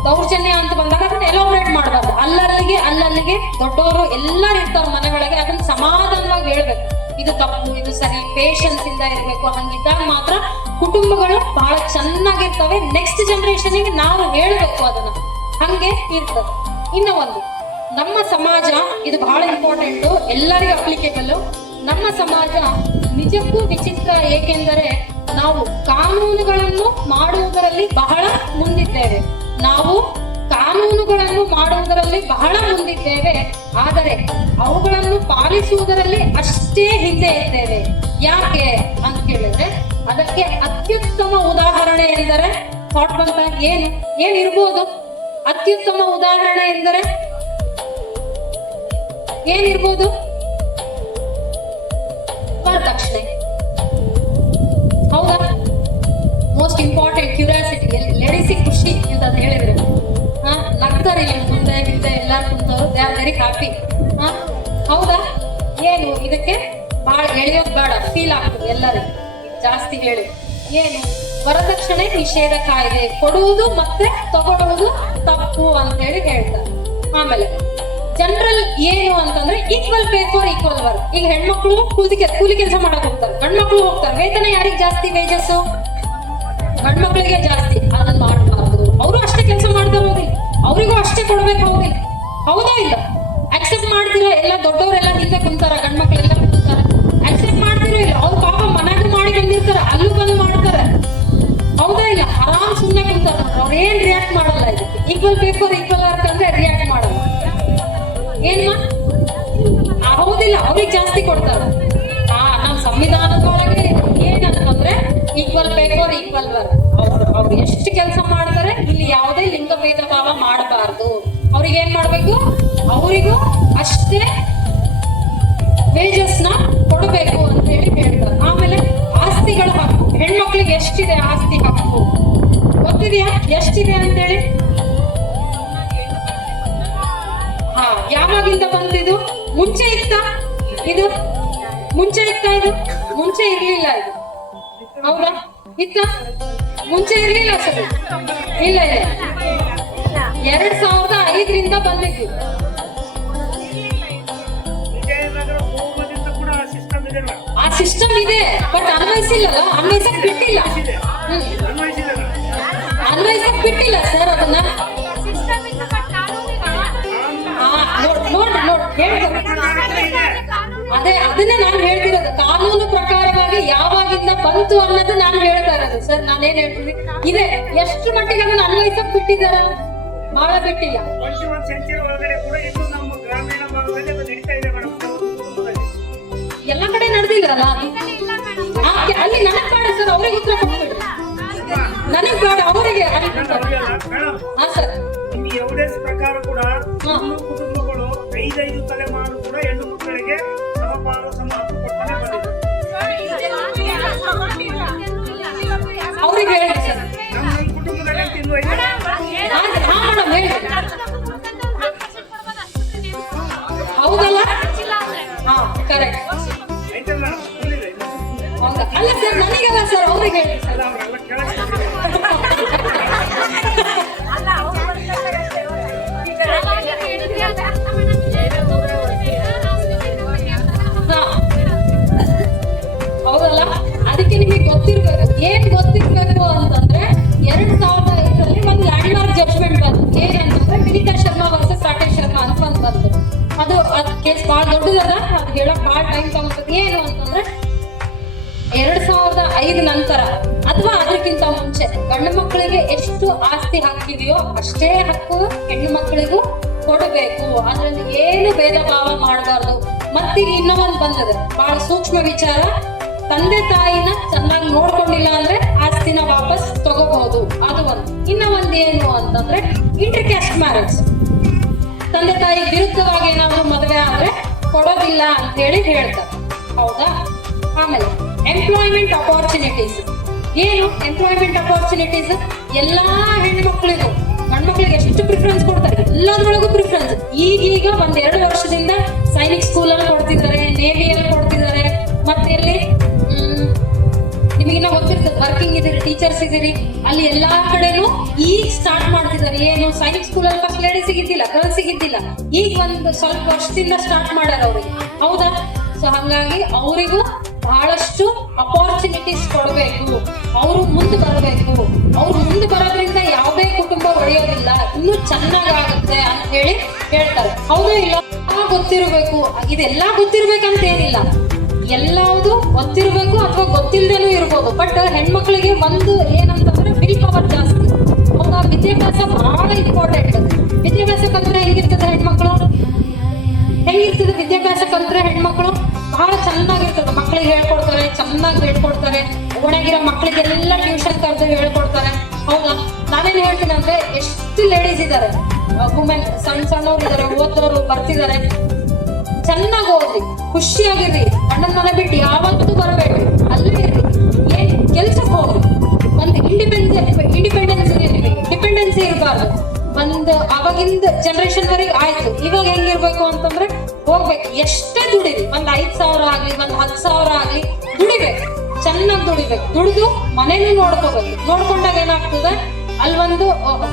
ದೌರ್ಜನ್ಯ ಅಂತ ಬಂದಾಗ ಅದನ್ನ ಎಲಾಬ್ರೇಟ್ ಮಾಡಬಾರ್ದು. ಅಲ್ಲಲ್ಲಿಗೆ ದೊಡ್ಡವರು ಎಲ್ಲರೂ ಇರ್ತಾರೆ ಮನೆ ಒಳಗೆ, ಅದನ್ನ ಸಮಾಧಾನವಾಗಿ ಹೇಳ್ಬೇಕು. ಇದು ತಪ್ಪು, ಇದು ಸರಿ, ಪೇಷನ್ಸ್ ಇಂದ ಇರ್ಬೇಕು. ಹಂಗಿದ್ದಾಗ ಮಾತ್ರ ಕುಟುಂಬಗಳು ಬಹಳ ಚೆನ್ನಾಗಿರ್ತವೆ. ನೆಕ್ಸ್ಟ್ ಜನರೇಷನ್ಗೆ ನಾವು ಹೇಳ್ಬೇಕು ಅದನ್ನ, ಹಂಗೆ ಇರ್ತದೆ. ಇನ್ನ ಒಂದು, ನಮ್ಮ ಸಮಾಜ ಇದು ಬಹಳ ಇಂಪಾರ್ಟೆಂಟ್, ಎಲ್ಲರಿಗೂ ಅಪ್ಲಿಕೇಬಲ್. ನಮ್ಮ ಸಮಾಜ ನಿಜಕ್ಕೂ ವಿಚಿತ್ರ. ಏಕೆಂದರೆ ನಾವು ಕಾನೂನುಗಳನ್ನು ಮಾಡುವುದರಲ್ಲಿ ಬಹಳ ಮುಂದಿದ್ದೇವೆ. ಆದರೆ ಅವುಗಳನ್ನು ಪಾಲಿಸುವುದರಲ್ಲಿ ಅಷ್ಟೇ ಹಿಂದೆ ಇದ್ದೇವೆ. ಯಾಕೆ ಅಂತ ಕೇಳಿದ್ರೆ ಅದಕ್ಕೆ ಅತ್ಯುತ್ತಮ ಉದಾಹರಣೆ ಎಂದರೆ ಥಾಟ್ ಬಂತ ಏನಿರ್ಬೋದು? ಅತ್ಯುತ್ತಮ ಉದಾಹರಣೆ ಎಂದರೆ ಏನಿರ್ಬೋದು? ವರದಕ್ಷಿಣೆ. ಹೌದಾ? ಮೋಸ್ಟ್ ಇಂಪಾರ್ಟೆಂಟ್ ಕ್ಯೂರಿಯಾಸಿಟಿ, ಲೇಡೀಸಿಗೆ ಖುಷಿ ಅಂತ ಹೇಳಿದ್ರೆ ನಗ್ತಾರೆ. ಇಲ್ಲಿ ಮುಂದೆ ಹಿಂದೆ ಎಲ್ಲಾರು ಕುಂತವ್ರು, ದೇ ಆರ್ ವೆರಿ ಹ್ಯಾಪಿ. ಹೌದಾ? ಏನು ಇದಕ್ಕೆ ಬಹಳ ಎಳೆಯೋದು ಬೇಡ, ಫೀಲ್ ಆಗ್ತದೆ ಎಲ್ಲರಿಗೂ ಜಾಸ್ತಿ ಹೇಳಿ. ಏನು? ವರದಕ್ಷಿಣೆ ನಿಷೇಧ ಕಾಯ್ದೆ, ಕೊಡುವುದು ಮತ್ತೆ ತಗೊಳ್ಳುವುದು ತಪ್ಪು ಅಂತ ಹೇಳಿ ಹೇಳ್ತಾರೆ. ಆಮೇಲೆ ಜನರಲ್ ಏನು ಅಂತಂದ್ರೆ equal pay for equal work. ಈಗ ಹೆಣ್ಮಕ್ಳು ಕೂಲಿ ಕೆಲಸ ಮಾಡಕ್ ಹೋಗ್ತಾರೆ, ಗಂಡ್ಮಕ್ಳು ಹೋಗ್ತಾರೆ. ವೇತನ ಯಾರಿಗೆ ಜಾಸ್ತಿ? ವೇಜಸ್ ಗಂಡ್ಮಕ್ಳಿಗೆ ಜಾಸ್ತಿ. ಅದನ್ನ ಮಾಡಬಾರ್ದು. ಅವರು ಅಷ್ಟೇ ಕೆಲಸ ಮಾಡ್ತಾ ಹೋಗಿಲ್ಲ, ಅವರಿಗೂ ಅಷ್ಟೇ ಕೊಡ್ಬೇಕು. ಹೌದಿಲ್ಲ? ಹೌದಾ ಇಲ್ಲ? ಅಕ್ಸೆಪ್ಟ್ ಮಾಡ್ತಿರೋ? ಎಲ್ಲ ದೊಡ್ಡವರೆಲ್ಲ ಹಿಂದೆ ಕುಂತಾರ, ಗಂಡ್ಮಕ್ಳೆಲ್ಲ ಕುಂತಾರ. ಅಕ್ಸೆಪ್ಟ್ ಮಾಡ್ತಿರೋ ಇಲ್ಲ? ಅವ್ರು ಪಾಪ ಮನೆಗೂ ಮಾಡಿ ಬಂದಿರ್ತಾರ, ಅಲ್ಲೂ ಬಂದು ಮಾಡ್ತಾರೆ. ಹೌದಾ ಇಲ್ಲ? ಆರಾಮ್ ಸುಮ್ಮನೆ ಕುಂತಾರ, ಅವ್ರು ಏನ್ ರಿಯಾಕ್ಟ್ ಮಾಡಲ್ಲ. ಇದಕ್ಕೆ equal pay for equal work ಅಂದ್ರೆ ರಿಯಾಕ್ಟ್ ಮಾಡಲ್ಲ. ಏನ್ಮಾ? ಹೌದಿಲ್ಲ? ಅವ್ರಿಗೆ ಜಾಸ್ತಿ ಕೊಡ್ತಾರ. ನಮ್ಮ ಸಂವಿಧಾನದೊಳಗೆ ಏನಂತಂದ್ರೆ equal pay for equal work. ಅವ್ರು ಎಷ್ಟು ಕೆಲಸ ಮಾಡ್ತಾರೆ, ಇಲ್ಲಿ ಯಾವುದೇ ಲಿಂಗ ಭೇದ ಭಾವ ಮಾಡಬಾರ್ದು. ಅವ್ರಿಗೆ ಏನ್ ಮಾಡ್ಬೇಕು? ಅವರಿಗೂ ಅಷ್ಟೇ ವೇಜಸ್ ನ ಕೊಡಬೇಕು ಅಂತ ಹೇಳಿ ಹೇಳ್ತಾರೆ. ಆಮೇಲೆ ಆಸ್ತಿಗಳ ಹಕ್ಕು, ಹೆಣ್ಮಕ್ಳಿಗೆ ಎಷ್ಟಿದೆ ಆಸ್ತಿ ಹಕ್ಕು ಗೊತ್ತಿದೆಯಾ? ಎಷ್ಟಿದೆ ಅಂತೇಳಿ? ಯಾವಾಗಿಂದ ಬಂದಿದ್ದು? ಮುಂಚೆ ಇತ್ತಾ ಇದು? ಮುಂಚೆ ಇತ್ತಾ ಇದು? ಮುಂಚೆ ಇರ್ಲಿಲ್ಲ ಇದು. ಹೌದಾ? ಇತ್ತ? ಮುಂಚೆ ಇರ್ಲಿಲ್ಲ ಸರ್. ಇಲ್ಲ 2005ರಿಂದ ಬಂದಿದ್ದು. ಆ ಸಿಸ್ಟಮ್ ಇದೆ ಬಟ್ ಅನ್ವಯಿಸಿಲ್ಲಲ್ಲ, ಅನ್ವಯಿಸಕ್ ಬಿಟ್ಟಿಲ್ಲ. ಅನ್ವಯಿಸಕ್ ಬಿಟ್ಟಿಲ್ಲ ಸರ್ ಅದನ್ನ. ನೋಡ್ರಿ ಅದೇ ಅದನ್ನೇ ನಾನು ಹೇಳ್ತಿರೋದು. ಕಾನೂನು ಪ್ರಕಾರವಾಗಿ ಯಾವಾಗಿಂದ ಬಂತು ಅನ್ನೋದು ನಾನು ಹೇಳ್ತಾ ಇರೋದು ಸರ್. ನಾನೇನ್ ಹೇಳ್ತೀನಿ ಇದೆ, ಎಷ್ಟು ಮಟ್ಟಿಗೆ ಅದನ್ನ ಅನ್ವಯಿಸಕ್ ಬಿಟ್ಟಿದಾರ? ಬಹಳ ಬಿಟ್ಟಿಲ್ಲ. 21 ಸೆಂಚುರಿ ಒಳಗಡೆ ಕೂಡ ಇನ್ನು ನಮ್ಮ ಗ್ರಾಮೀಣ ಭಾಗದಲ್ಲಿ ಅದು ನಡೀತಾ ಇದೆ ಮೇಡಮ್. ಎಲ್ಲ ಕಡೆ ನಡೆದಿಲ್ಲಲ್ಲ ಅಲ್ಲಿ. ನನಗ್ ಬೇಡ ಸರ್, ಅವ್ರಿಗೆ ಉತ್ತರ ಕೊಡ್ಬೇಡಿ. ನನಗ್ ಬೇಡ, ಅವರಿಗೆ. ಹಾ ಸರ್, ನಿಮ್ಮ ಎವಿಡೆನ್ಸ್ ಪ್ರಕಾರ ಕೂಡ ಕುಟುಂಬಗಳು 5 ತಲೆಮಾರು ಕೂಡ ಹೆಣ್ಣು ಮಕ್ಕಳಿಗೆ ಸಮಪಾಲು ಹಕ್ಕು ಕೊಡ್ತಾನೆ ಬಂದಿದೆ. ಅವ್ರಿಗೆ ಹೇಳಿ ಸರ್. ನಮ್ಮ ಕುಟುಂಬದಲ್ಲಿ ತಿಂದು ಹಾ ಮೇಡಮ್ ಹೇಳಿ. ಹೌದಲ್ಲ? ಹಾ ಕರೆಕ್ಟ್. ಐತಲ್ಲ ಹೇಳಿದೆ. ಹೌದಾ? ಅಲ್ಲ ಸರ್, ನನಗಲ್ಲ ಸರ್, ಅವ್ರಿಗೆ ಹೇಳಿ ಸರ್. ಅವರೆಲ್ಲ ಕೇಳಕ್ಕೆ ಹೌದಲ್ಲ? ಅದಕ್ಕೆ ನಿಮಗೆ ಗೊತ್ತಿರ್ಬೇಕು. ಏನ್ ಗೊತ್ತಿರ್ಬೇಕು ಅಂತಂದ್ರೆ 2005ರಲ್ಲಿ ಒಂದು ಲ್ಯಾಂಡ್ ಮಾರ್ಕ್ ಜಡ್ಜ್ಮೆಂಟ್ ಬಂತು. ಏನಂತಂದ್ರೆ ವಿನಿತಾ ಶರ್ಮಾ ವರ್ಸಸ್ ರಾಕೇಶ್ ಶರ್ಮಾ ಅಂತ ಒಂದು ಬಂತು. ಅದು ಕೇಸ್ ಬಹಳ ದೊಡ್ಡದಲ್ಲ, ಅದು ಹೇಳಕ್ ಬಹಳ ಟೈಮ್ ತಗೊಂತದೆ. ಏನು ಅಂತಂದ್ರೆ 2005 ನಂತರ ಅಥವಾ ಅದಕ್ಕಿಂತ ಮುಂಚೆ ಗಂಡು ಮಕ್ಕಳಿಗೆ ಎಷ್ಟು ಆಸ್ತಿ ಹಕ್ಕಿದೆಯೋ ಅಷ್ಟೇ ಹಕ್ಕು ಹೆಣ್ಣು ಮಕ್ಕಳಿಗೂ ಕೊಡಬೇಕು. ಅದ್ರಲ್ಲಿ ಏನು ಭೇದ ಭಾವ ಮಾಡಬಾರ್ದು. ಮತ್ತೀಗ ಇನ್ನೊಂದು ಬಂದದೆ, ಬಹಳ ಸೂಕ್ಷ್ಮ ವಿಚಾರ. ತಂದೆ ತಾಯಿನ ಚೆನ್ನಾಗಿ ನೋಡ್ಕೊಂಡಿಲ್ಲ ಅಂದ್ರೆ ಆಸ್ತಿನ ವಾಪಸ್ ತಗೋಬಹುದು. ಅದು ಒಂದು. ಇನ್ನ ಒಂದ್ ಏನು ಅಂತಂದ್ರೆ ಇಂಟರ್ ಕ್ಯಾಸ್ಟ್ ಮ್ಯಾರೇಜ್. ತಂದೆ ತಾಯಿ ವಿರುದ್ಧವಾಗಿ ಏನಾದ್ರು ಮದುವೆ ಆದ್ರೆ ಕೊಡೋದಿಲ್ಲ ಅಂತ ಹೇಳಿ ಹೇಳ್ತಾರೆ. ಹೌದಾ? ಆಮೇಲೆ ಎಂಪ್ಲಾಯ್ಮೆಂಟ್ ಅಪಾರ್ಚುನಿಟೀಸ್. ಏನು ಎಂಪ್ಲಾಯ್ಮೆಂಟ್ ಅಪಾರ್ಚುನಿಟೀಸ್? ಎಲ್ಲಾ ಹೆಣ್ಮಕ್ಳಿಗೂ ಗಂಡು ಮಕ್ಳಿಗೆ ಎಷ್ಟು ಪ್ರಿಫರೆನ್ಸ್ ಕೊಡ್ತಾರೆ, ಎಲ್ಲದ್ರೊಳಗೂ ಪ್ರಿಫರೆನ್ಸ್. ಈಗೀಗ 1-2 ವರ್ಷದಿಂದ ಸೈನಿಕ್ ಸ್ಕೂಲ್ ಅಲ್ಲಿ ಕೊಡ್ತಿದ್ದಾರೆ, ನೇವಿಯಲ್ಲಿ ಕೊಡ್ತಿದ್ದಾರೆ. ಮತ್ತೆ ಇಲ್ಲಿ ನಿಮಗಿನ್ನ ಗೊತ್ತಿರ್ತದೆ, ವರ್ಕಿಂಗ್ ಇದೀರಿ, ಟೀಚರ್ಸ್ ಇದೀರಿ, ಅಲ್ಲಿ ಎಲ್ಲಾ ಕಡೆನೂ ಈಗ ಸ್ಟಾರ್ಟ್ ಮಾಡ್ತಿದ್ದಾರೆ. ಏನು ಸೈನಿಕ್ ಸ್ಕೂಲ್ ಅಲ್ಲಿ ಫಸ್ಟ್ ಲೇಡೀಸ್ ಸಿಗಿದ್ದಿಲ್ಲ, ಗರ್ಲ್ಸ್ ಸಿಗಿದ್ದಿಲ್ಲ. ಈಗ ಒಂದು ಸ್ವಲ್ಪ ವರ್ಷದಿಂದ ಸ್ಟಾರ್ಟ್ ಮಾಡ್ಯಾರ ಅವ್ರಿಗೆ. ಹೌದಾ? ಸೊ ಹಂಗಾಗಿ ಅವರಿಗೂ ಬಹಳಷ್ಟು ಅಪಾರ್ಚುನಿಟೀಸ್ ಕೊಡಬೇಕು. ಅವರು ಮುಂದೆ ಬರಬೇಕು. ಅವ್ರು ಮುಂದೆ ಬರೋದ್ರಿಂದ ಯಾವುದೇ ಕುಟುಂಬ ಒಡೆಯೋದಿಲ್ಲ, ಇನ್ನೂ ಚೆನ್ನಾಗಾಗುತ್ತೆ ಅಂತ ಹೇಳಿ ಹೇಳ್ತಾರೆ. ಹೌದು ಇಲ್ಲ? ಗೊತ್ತಿರಬೇಕು. ಇದೆಲ್ಲ ಗೊತ್ತಿರ್ಬೇಕಂತ ಏನಿಲ್ಲ, ಎಲ್ಲವುದು ಗೊತ್ತಿರ್ಬೇಕು ಅಥವಾ ಗೊತ್ತಿಲ್ಲದೇನೂ ಇರ್ಬೋದು. ಬಟ್ ಹೆಣ್ಮಕ್ಳಿಗೆ ಒಂದು ಏನಂತಂದ್ರೆ ವಿಲ್ ಪವರ್ ಜಾಸ್ತಿ. ಹೌದಾ? ವಿದ್ಯಾಭ್ಯಾಸ ಬಹಳ ಇಂಪಾರ್ಟೆಂಟ್. ವಿದ್ಯಾಭ್ಯಾಸ ಕಲ್ತ್ರೆ ಹೆಂಗಿರ್ತದೆ ಹೆಣ್ಮಕ್ಳು? ಹೆಂಗಿರ್ತದೆ ವಿದ್ಯಾಭ್ಯಾಸ ಕಲ್ತ್ರೆ ಹೆಣ್ಮಕ್ಳು? ಬಹಳ ಚೆನ್ನಾಗಿರ್ತದೆ. ಮಕ್ಳಿಗೆ ಹೇಳ್ಕೊಡ್ತಾರೆ, ಚೆನ್ನಾಗಿ ಹೇಳ್ಕೊಡ್ತಾರೆ. ಒಣಗಿರೋ ಮಕ್ಳಿಗೆಲ್ಲ ಟ್ಯೂಷನ್ ಕರೆದು ಹೇಳ್ಕೊಡ್ತಾರೆ. ಹೌದಾ? ನಾನೇನ್ ಹೇಳ್ತೀನಿ ಅಂದ್ರೆ, ಎಷ್ಟು ಲೇಡೀಸ್ ಇದಾರೆ, ವುಮೆನ್, ಸಣ್ಣವ್ರು ಇದಾರೆ, ಓದೋರು ಬರ್ತಿದ್ದಾರೆ. ಚೆನ್ನಾಗಿ ಓದಿ, ಖುಷಿಯಾಗಿರ್ರಿ. ಗಂಡನ ಮನೆ ಬಿಟ್ಟು ಯಾವತ್ತೂ ಬರಬೇಡಿ, ಅಲ್ಲೇ ಇರ್ರಿ. ಏನ್ ಕೆಲ್ಸಕ್ಕೆ ಹೋಗ್ರಿ. ಒಂದು ಡಿಪೆಂಡೆನ್ಸಿ ಇರಬಾರ್ದು. ಒಂದು ಅವಾಗಿಂದ ಜನರೇಷನ್ ವರೆಗೆ ಆಯ್ತು. ಇವಾಗ ಹೆಂಗಿರ್ಬೇಕು ಅಂತಂದ್ರೆ ಹೋಗ್ಬೇಕು, ಎಷ್ಟೇ ದುಡಿರಿ, ಒಂದ್ 5,000 ಆಗ್ಲಿ, ಒಂದ್ 10,000 ಆಗ್ಲಿ ದುಡಿಬೇಕು. ಚೆನ್ನಾಗಿ ದುಡಿಬೇಕು. ದುಡಿದು ಮನೇನು ನೋಡ್ಕೋಬೇಕು. ನೋಡ್ಕೊಂಡಾಗ ಏನಾಗ್ತದೆ, ಅಲ್ಲೊಂದು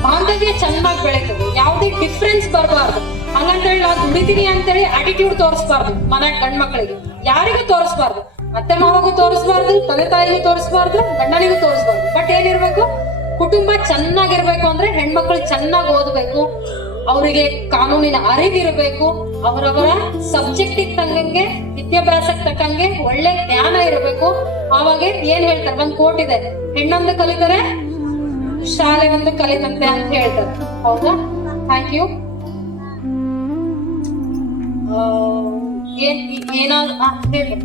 ಬಾಂಧವ್ಯ ಚೆನ್ನಾಗಿ ಬೆಳೀತದೆ. ಯಾವುದೇ ಡಿಫ್ರೆನ್ಸ್ ಬರಬಾರ್ದು. ಹಂಗಂತೇಳಿ ನಾವು ದುಡಿತೀನಿ ಅಂತೇಳಿ ಆಟಿಟ್ಯೂಡ್ ತೋರಿಸ್ಬಾರ್ದು. ಮನೆ ಗಂಡ್ ಮಕ್ಕಳಿಗೆ ಯಾರಿಗೂ ತೋರಿಸ್ಬಾರ್ದು. ಅತ್ತೆ ಮಾವಗೂ ತೋರಿಸ್ಬಾರ್ದು, ತಂದೆ ತಾಯಿಗೂ ತೋರಿಸ್ಬಾರ್ದು, ಗಂಡನಿಗೂ ತೋರಿಸ್ಬಾರ್ದು. ಬಟ್ ಏನಿರ್ಬೇಕು, ಕುಟುಂಬ ಚೆನ್ನಾಗಿರ್ಬೇಕು ಅಂದ್ರೆ ಹೆಣ್ಮಕ್ಳು ಚೆನ್ನಾಗಿ ಓದ್ಬೇಕು. ಅವರಿಗೆ ಕಾನೂನಿನ ಅರಿವಿರಬೇಕು. ಅವರವರ ಸಬ್ಜೆಕ್ಟಿಗೆ ತಕ್ಕಂಗೆ, ವಿದ್ಯಾಭ್ಯಾಸಕ್ಕೆ ತಕ್ಕಂಗೆ ಒಳ್ಳೆ ಜ್ಞಾನ ಇರಬೇಕು. ಆವಾಗ ಏನ್ ಹೇಳ್ತಾರೆ, ಒಂದ್ ಕೋಟ್ ಇದೆ, ಹೆಣ್ಣೊಂದು ಕಲಿತಾರೆ ಶಾಲೆ ಒಂದು ಕಲಿತಂತೆ ಅಂತ ಹೇಳ್ತಾರೆ. ಹೌದಾ? Thank you. ಏನಾದ್ರು ಹೇಳಿ.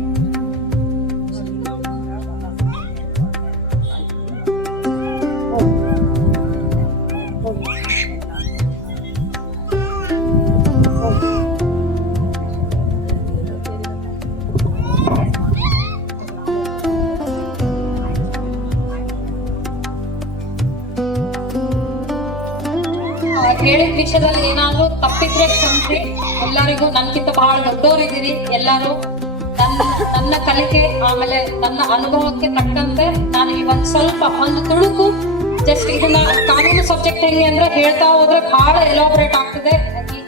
ಹೇಳಿದ ವಿಷಯದಲ್ಲಿ ಏನಾದ್ರು ತಪ್ಪಿದ್ರೆ ಕ್ಷಮಿಸಿ. ಎಲ್ಲರಿಗೂ ನನ್ಗಿಂತ ಬಹಳ ದೊಡ್ಡವರಿದ್ದೀರಿ ಎಲ್ಲರೂ. ನನ್ನ ಕಲಿಕೆ ಆಮೇಲೆ ನನ್ನ ಅನುಭವಕ್ಕೆ ತಕ್ಕಂತೆ ನಾನು ಈ ಒಂದು ತುಣುಕು ಜಸ್ಟ್ ಇದನ್ನ ಕಾನೂನು ಸಬ್ಜೆಕ್ಟ್ ಹೆಂಗೆ ಅಂದ್ರೆ ಹೇಳ್ತಾ ಹೋದ್ರೆ ಬಹಳ ಎಲಾಬ್ರೇಟ್ ಆಗ್ತದೆ.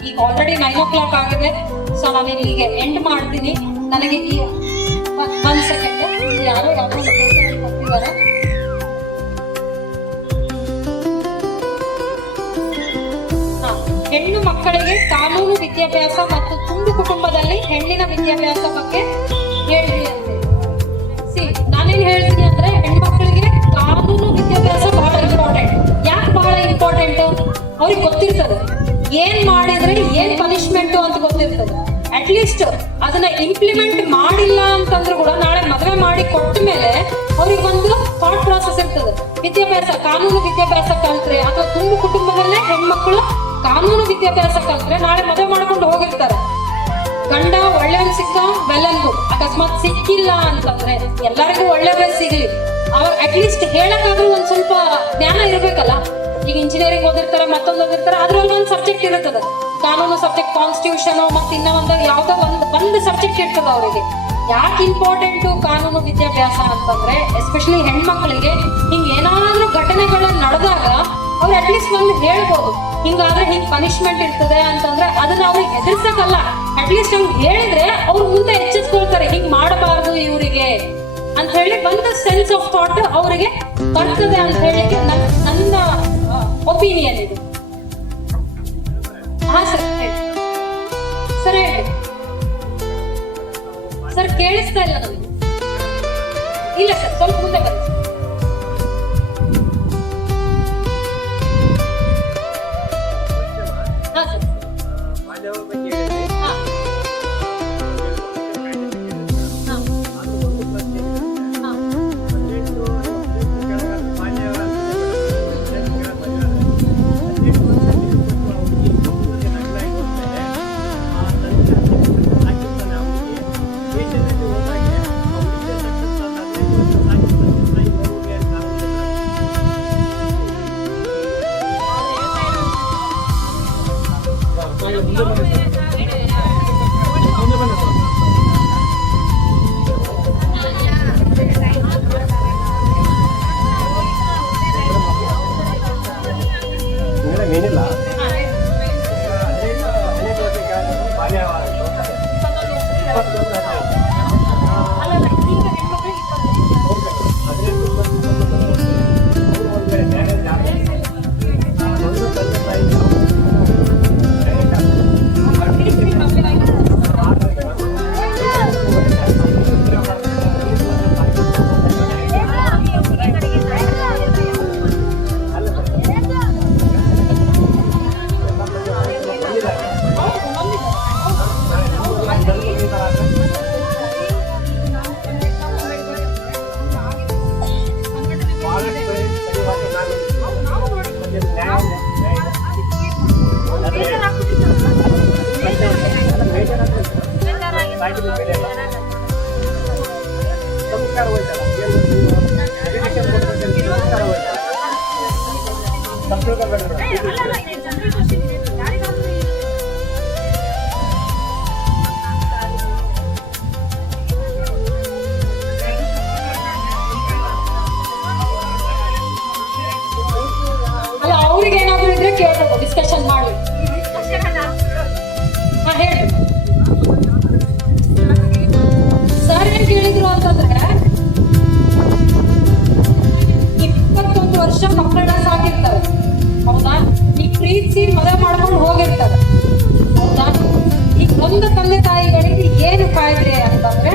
ಈಗ ಆಲ್ರೆಡಿ 9 o'clock ಆಗಿದೆ. ಸೊ ನಾನು ಇಲ್ಲಿಗೆ ಎಂಡ್ ಮಾಡ್ತೀನಿ. ನನಗೆ ಈ 1 second ಯಾರೋ ಕೊಟ್ಟಿದ್ದಾರೆ. ಹೆಣ್ಣು ಮಕ್ಕಳಿಗೆ ಕಾನೂನು ವಿದ್ಯಾಭ್ಯಾಸ ಮತ್ತು ತುಂಡು ಕುಟುಂಬದಲ್ಲಿ ಹೆಣ್ಣಿನ ವಿದ್ಯಾಭ್ಯಾಸ ಬಗ್ಗೆ ಹೇಳ್ರಿ ಅಂತ. ನಾನೇನ್ ಹೇಳ್ತೀನಿ ಅಂದ್ರೆ ಹೆಣ್ಮಕ್ಳಿಗೆ ಕಾನೂನು ವಿದ್ಯಾಭ್ಯಾಸ ಬಹಳ ಇಂಪಾರ್ಟೆಂಟ್. ಯಾಕೆ ಬಹಳ ಇಂಪಾರ್ಟೆಂಟ್? ಅವ್ರಿಗೆ ಗೊತ್ತಿರ್ತದೆ ಏನ್ ಮಾಡಿದ್ರೆ ಏನ್ ಪನಿಷ್ಮೆಂಟ್ ಅಂತ ಗೊತ್ತಿರ್ತದೆ. ಅಟ್ಲೀಸ್ಟ್ ಅದನ್ನ ಇಂಪ್ಲಿಮೆಂಟ್ ಮಾಡಿಲ್ಲ ಅಂತಂದ್ರೂ ಕೂಡ ನಾಳೆ ಮದುವೆ ಮಾಡಿ ಕೊಟ್ಟ ಮೇಲೆ ಅವ್ರಿಗೆ ಒಂದು ಥಾಟ್ ಪ್ರಾಸೆಸ್ ಇರ್ತದೆ. ವಿದ್ಯಾಭ್ಯಾಸ, ಕಾನೂನು ವಿದ್ಯಾಭ್ಯಾಸ ಕಲ್ತ್ರೆ ಅಥವಾ ತುಂಬು ಕುಟುಂಬದಲ್ಲೇ ಹೆಣ್ಮಕ್ಳು ಕಾನೂನು ವಿದ್ಯಾಭ್ಯಾಸ ಕಲ್ತ್ರೆ ನಾಳೆ ಮದುವೆ ಮಾಡ್ಕೊಂಡು ಹೋಗಿರ್ತಾರೆ. ಗಂಡ ಒಳ್ಳೆಯವ್ರು ಸಿಕ್ಕ ಬೆಲ್ಲನ್ಗು, ಅಕಸ್ಮಾತ್ ಸಿಕ್ಕಿಲ್ಲ ಅಂತಂದ್ರೆ ಎಲ್ಲರಿಗೂ ಒಳ್ಳೆಯವರೇ ಸಿಗ್ಲಿ, ಅವ್ರು ಅಟ್ಲೀಸ್ಟ್ ಹೇಳಕ್ಕಾದ್ರೂ ಒಂದ್ ಸ್ವಲ್ಪ ಜ್ಞಾನ ಇರ್ಬೇಕಲ್ಲ. ಈಗ ಇಂಜಿನಿಯರಿಂಗ್ ಓದಿರ್ತಾರೆ, ಮತ್ತೊಂದು ಓದಿರ್ತಾರೆ, ಅದ್ರಲ್ಲಿ ಒಂದು ಸಬ್ಜೆಕ್ಟ್ ಇರುತ್ತದೆ, ಕಾನೂನು ಸಬ್ಜೆಕ್ಟ್, ಕಾನ್ಸ್ಟಿಟ್ಯೂಷನ್, ಮತ್ತೆ ಇನ್ನ ಯಾವ್ದೋ ಒಂದು ಸಬ್ಜೆಕ್ಟ್ ಇರ್ತದೆ ಅವ್ರಿಗೆ. ಯಾಕೆ ಇಂಪಾರ್ಟೆಂಟು ಕಾನೂನು ವಿದ್ಯಾಭ್ಯಾಸ ಅಂತಂದ್ರೆ ಎಸ್ಪೆಷಲಿ ಹೆಣ್ಮಕ್ಳಿಗೆ ಹಿಂಗ್ ಏನಾದ್ರೂ ಘಟನೆಗಳು ನಡೆದಾಗ ಅವ್ರು ಅಟ್ಲೀಸ್ಟ್ ಒಂದು ಹೇಳ್ಬೋದು, ಹಿಂಗಾದ್ರೆ ಹಿಂಗ್ ಪನಿಷ್ಮೆಂಟ್ ಇರ್ತದೆ ಅಂತಂದ್ರೆ ಅದನ್ನ ಅವ್ರಿಗೆ ಎದುರ್ಸಕ್ಕಲ್ಲ, ಅಟ್ಲೀಸ್ಟ್ ಹಂಗ್ ಹೇಳಿದ್ರೆ ಅವ್ರು ಮುಂದೆ ಎಚ್ಚೆತ್ಕೊಳ್ತಾರೆ, ಹಿಂಗ್ ಮಾಡಬಾರ್ದು ಇವರಿಗೆ ಅಂತ ಹೇಳಿ ಒಂದು ಸೆನ್ಸ್ ಆಫ್ ಥಾಟ್ ಅವರಿಗೆ ಬರ್ತದೆ ಅಂತ ಹೇಳಿ ನನ್ನ ಒಪಿನಿಯನ್ ಇದು. ಹಾ ಸರ್ ಹೇಳಿ. ಸರ್ ಹೇಳಿ ಸರ್, ಕೇಳಿಸ್ತಾ ಇಲ್ಲ ನನಗೆ. ಇಲ್ಲ ಸರ್, ಸ್ವಲ್ಪ ಮುಂದೆ ಬನ್ನಿ. ಹಾ ಸರ್. ಹಾ. ಅಲ್ಲ, ಅವ್ರಿಗೆ ಏನಾದ್ರು ಇದ್ರೆ ಕೇಳ್ಬೇಕು, ಡಿಸ್ಕಷನ್ ಮಾಡಿ. ಹಾ ಹೇಳಿ ಸರ್. ಏನ್ ಕೇಳಿದ್ರು ಅಂತಂದ್ರೆ 21 ವರ್ಷ ಮಕ್ಕಳನ್ನ ಸಾಕಿರ್ತಾರೆ, ಹೌದಾ? ಈಗ ಪ್ರೀತಿಸಿ ಮದುವೆ ಮಾಡ್ಕೊಂಡು ಹೋಗಿರ್ತಾರೆ, ಹೌದಾ? ಈಗ ಒಂದು ತಂದೆ ತಾಯಿಗಳಿಗೆ ಏನು ಕಾಯ್ದೆ ಅಂತಂದ್ರೆ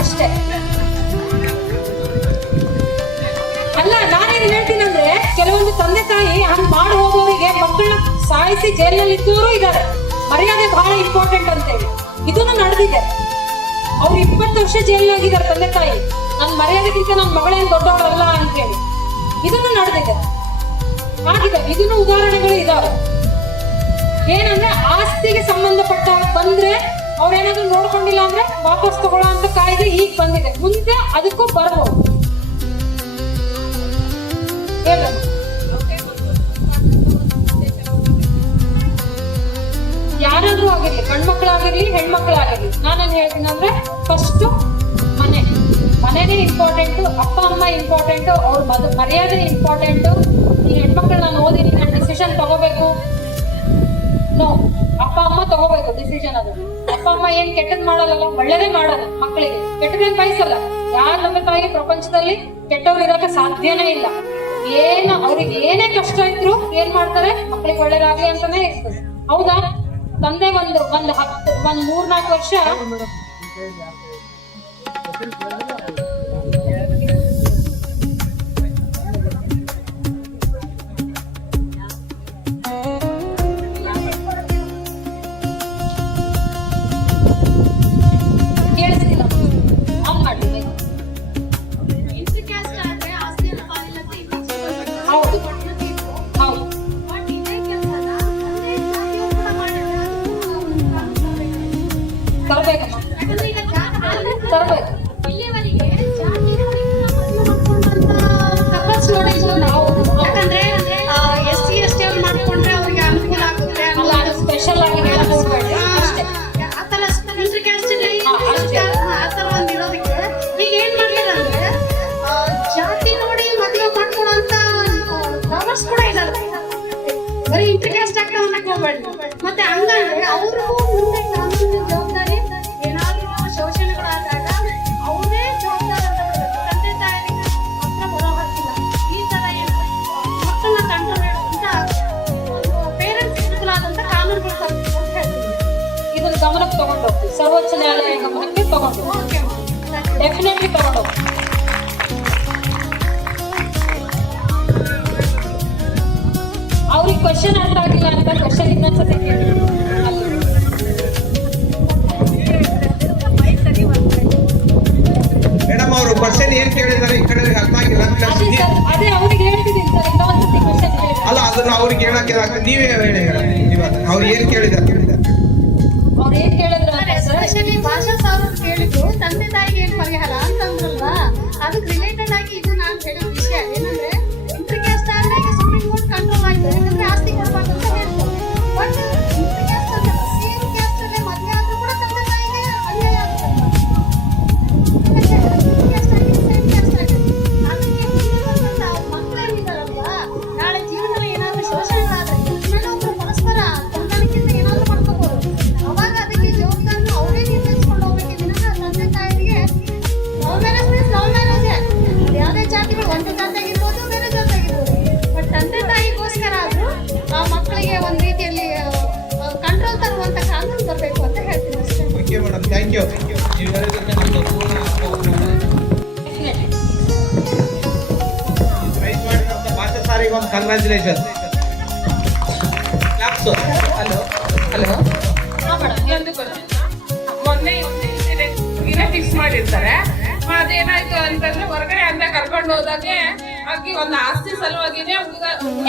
ಅಷ್ಟೇ. ಅಲ್ಲ, ನಾನೇನ್ ಹೇಳ್ತೀನಂದ್ರೆ ಕೆಲವೊಂದು ತಂದೆ ತಾಯಿ ಹಂಗ್ ಮಾಡಿ ಹೋಗೋರಿಗೆ ಮಕ್ಕಳನ್ನ ಸಾಯಿಸಿ ಜೈಲಿನಲ್ಲಿ ಇದ್ದವರು ಇದ್ದಾರೆ. ಮರ್ಯಾದೆ ಬಹಳ ಇಂಪಾರ್ಟೆಂಟ್ ಅಂತೇಳಿ ಇದನ್ನು ನಡೆದಿದೆ. ಅವ್ರು 20 ವರ್ಷ ಜೈಲಿನಾಗಿದ್ದಾರೆ ತಂದೆ ತಾಯಿ, ನನ್ ಮರ್ಯಾದೆಗಿಂತ ನನ್ನ ಮಗಳೇನ್ ದೊಡ್ಡವರಲ್ಲ ಅಂತೇಳಿ. ಇದನ್ನು ನಡೆದಿದೆ, ಆಗಿದೆ. ಇದನ್ನು ಉದಾಹರಣೆಗಳು ಇದಾವೆ. ಏನಂದ್ರೆ ಆಸ್ತಿಗೆ ಸಂಬಂಧಪಟ್ಟ ಬಂದ್ರೆ ಅವ್ರೇನಾದ್ರು ನೋಡ್ಕೊಂಡಿಲ್ಲ ಅಂದ್ರೆ ವಾಪಸ್ ತಗೊಳ್ಳೋ ಅಂತ ಕಾಯ್ದೆ ಈಗ ಬಂದಿದೆ, ಮುಂದೆ ಅದಕ್ಕೂ ಬರ್ಬೋದು. ಯಾರಾದ್ರೂ ಆಗಿರ್ಲಿ, ಗಂಡ್ಮಕ್ಳಾಗಿರ್ಲಿ ಹೆಣ್ಮಕ್ಳಾಗಿರ್ಲಿ, ನಾನೇನ್ ಹೇಳ್ತೀನಿ ಅಂದ್ರೆ ಫಸ್ಟ್ ಮನೆನೇ ಇಂಪಾರ್ಟೆಂಟ್, ಅಪ್ಪ ಅಮ್ಮ ಇಂಪಾರ್ಟೆಂಟ್, ಅವ್ರ ಮರ್ಯಾದೆ ಇಂಪಾರ್ಟೆಂಟ್. ಈ ಹೆಣ್ಮಕ್ಳು ನಾನು ಓದಿನಿ, ನಾನು ಡಿಸಿಷನ್ ತಗೋಬೇಕು, ನೋ, ಅಪ್ಪ ಅಮ್ಮ ತಗೋಬೇಕು ಡಿಸಿಷನ್. ಅದು ಅಪ್ಪ ಅಮ್ಮ ಏನ್ ಕೆಟ್ಟದ್ ಮಾಡಲ್ಲ, ಒಳ್ಳೇದೇ ಮಾಡೋದು ಮಕ್ಕಳಿಗೆ, ಕೆಟ್ಟದೇನ್ ಬಯಸಲ್ಲ. ಯಾರ ನಮ್ಮ ತಾಯಿ ಪ್ರಪಂಚದಲ್ಲಿ ಕೆಟ್ಟವ್ರು ಇರೋಕೆ ಸಾಧ್ಯನೇ ಇಲ್ಲ. ಅವ್ರಿಗೆ ಏನೇ ಕಷ್ಟ ಇದ್ರು ಏನ್ ಮಾಡ್ತಾರೆ, ಮಕ್ಕಳಿಗೆ ಒಳ್ಳೇದಾಗ್ಲಿ ಅಂತಾನೆ ಇರ್ತದೆ. ಹೌದಾ? ತಂದೆ ಒಂದು 3-4 ವರ್ಷ ಕೇಳಿಸ್ತಿಲ್ಲ, ಆನ್ ಮಾಡ್ಲಿ. ಹೌದು ಹೌದು ತರ್ಬೇಕಮ್ಮ, ತರ್ಬೇಕು. ಯಾಕಂದ್ರೆ SC ST ಅವ್ರು ಮಾಡ್ಕೊಂಡ್ರೆ ಅವ್ರಿಗೆ ಅನುಕೂಲ ಆಗುತ್ತೆ. ಅಲ್ಲ, ಅದು ಸ್ಪೆಷಲ್ ಆಗಿ ಹೇಳಕ್ ಹೋಗ್ಬೇಡಿ ಅಷ್ಟೇ. ಆತರ ಆತರ ಒಂದ್ ಇರೋದಕ್ಕೆ ಈಗ ಏನ್ ಮಾಡ್ತಾರೆ ಅಂದ್ರೆ ಜಾತಿ ನೋಡಿ ಮದುವೆ ಮಾಡ್ಕೊಳ್ಳೋಂತ ಲವರ್ಸ್ ಕೂಡ ಇದ್ದಾರೆ. ಬರೀ ಇಂಟರ್ ಕ್ಯಾಸ್ಟ್ ಆಗ್ತಾ ಅನ್ನಕ್ ಹೋಗ್ಬೇಡಿ. ಮತ್ತೆ ಹಂಗಂದ್ರೆ ಅವ್ರಿಗೂ ಮುಂದೆ ಕಾನೂನಿನ ಜವಾಬ್ದಾರಿ ಏನಾದ್ರು ಶೋಷಣೆಗಳಾದಾಗ ಅವರೇ ಜವಾಬ್ದಾರಿ ಅಂತ ಬಿಡ್ಬೇಕು. ತಂದೆ ತಾಯಿಗೆ ಮಾತ್ರ ಬರೋ ಹಾಕಿಲ್ಲ. ಈ ತರ ಮಕ್ಕಳನ್ನ ಕಂಟ್ರೋಲ್ ಅಂತ ಪೇರೆಂಟ್ಸ್ ಆದಂತ ಕಾನೂನುಗಳು ತರಬೇಕು ಅಂತ ಹೇಳ್ತೀನಿ. ಇದನ್ನ ಗಮನಕ್ಕೆ ತಗೊಂಡು ಹೋಗ್ತೀವಿ, ಸರ್ವೋಚ್ಚ ನ್ಯಾಯಾಲಯ ಗಮನಕ್ಕೆ ತಗೊಂಡು ಡೆಫಿನೆಟ್ಲಿ ತಗೊಂಡು ಹೋಗ್ತೀವಿ. ಅವ್ರಿಗೆ ಕ್ವಶನ್ ಅರ್ಥ ಆಗಿಲ್ಲ ಅಂತ ಕ್ವಶನ್ ಇನ್ನೊಂದ್ಸತಿ ಕೇಳಿ. ಮೇಡಮ್ ಅವರು ಕ್ವಶನ್ ಏನ್ ಕೇಳಿದಾರೆ ಈ ಕಡೆ ಅರ್ಥ ಆಗಿಲ್ಲ. ಅದೇ ಅವ್ರಿಗೆ ಹೇಳ್ತಿದ್ದೀನಿ ಸರ್, ಇನ್ನೊಂದ್ಸತಿ ಕ್ವಶನ್ ಹೇಳಿ. ಅಲ್ಲ, ಅದನ್ನ ಅವ್ರಿಗೆ ಹೇಳಕ್ಕೆ ನೀವೇ ಹೇಳಿ ಇವಾಗ ಅವ್ರು ಏನ್ ಕೇಳಿದಾರೆ. ಅವ್ರು ಏನ್ ಕೇಳಿದ್ರು ಅಂದ್ರೆ ಸರ್, ಎಸ್ಪೆಷಲಿ ಭಾಷಾ ಸಾರು ಕೇಳಿದ್ರು ತಂದೆ ತಾಯಿಗೆ ಏನ್ ಪರಿಹಾರ ಅಂತಂದ್ರಲ್ವಾ, ಅದಕ್ಕೆ ರಿಲೇಟೆಡ್ ಆಗಿ ಇದು ನಾನು ಹೇಳಿದ ವಿಷಯ ಏನಂದ್ರೆ ಇಂಟರ್ ಕ್ಯಾಸ್ಟ್ ಆದಾಗ ಸುಪ್ರೀಂ ಕೋರ್ಟ್ ಕಂಟ್ರೋಲ್ ಆಯ್ತು. ಯಾಕಂದ್ರೆ ಆಸ್ತಿ ಕೊಡ್ಬಾರ್ದು ಅಂತ ಹೇಳ್ತಾರೆ. ಬಟ್ ಇಂಟರ್ ಕ್ಯಾಸ್ಟ್ ಅಲ್ಲ, ಸೇಮ್ ಕ್ಯಾಸ್ಟ್ ಅಲ್ಲೇ ಮದುವೆ ಆದ್ರೂ ಕೂಡ ತಂದೆ ತಾಯಿಗೆ ಅನ್ಯಾಯ ಆಗುತ್ತೆ. ಮಕ್ಕಳೇನಿದಾರಲ್ವಾ, ನಾಳೆ ಜೀವನದಲ್ಲಿ ಏನಾದ್ರೂ ಶೋಷಣೆಗಳಾದ್ರೆ ಇದ್ಮೇಲೆ ಒಬ್ರು ಪರಸ್ಪರ ಹೊಂದಾಣಿಕೆಯಿಂದ ಏನಾದ್ರೂ ಮಾಡ್ಕೋಬಹುದು. ಅವಾಗ ಅದಕ್ಕೆ ಜವಾಬ್ದಾರಿ ಅವರೇ ನಿರ್ವಹಿಸ್ಕೊಂಡು ಹೋಗ್ಬೇಕು. ವಿನಃ ತಂದೆ ತಾಯಿಗೆ love marriage means love marriage. ಯಾವುದೇ ಜಾತಿಗಳು ಒಂದು ಜಾತಿ ಆಗಿರ್ಬೋದು, ಬೇರೆ ಜಾತಿ ಆಗಿರ್ಬೋದು. ಬಟ್ ತಂದೆ ತಾಯಿಗೋಸ್ಕರ ಆದ್ರೂ ಆ ಮಕ್ಕಳಿಗೆ ಒಂದ್ ರೀತಿಯಲ್ಲಿ ಕಂಟ್ರೋಲ್ ತರುವಂತ ಕಾನೂನು ಬರಬೇಕು ಅಂತ ಹೇಳ್ತೀನಿ ಅಷ್ಟೇ. Okay madam, thank you. ನೀವು ಹೇಳಿದ್ದಕ್ಕೆ ನಮ್ದು ಪೂರ್ಣ ರೈಸ್ ಮಾಡಿದಂತ ಭಾಷಾ ಸಾರಿಗೆ ಒಂದು ಕಂಗ್ರ್ಯಾಚುಲೇಷನ್. ಹಲೋ ಹಲೋ, ಇನ್ನೊಂದು ಕ್ವಶನ್. ಮೊನ್ನೆ ದಿನ ಫಿಕ್ಸ್ ಮಾಡಿರ್ತಾರೆ. ಅದೇನಾಯ್ತು ಅಂತಂದ್ರೆ ಹೊರಗಡೆ ಅಂತ ಕರ್ಕೊಂಡು ಹೋದಾಗೆ ಆಗಿ ಒಂದು ಆಸ್ತಿ ಸಲುವಾಗಿನೇ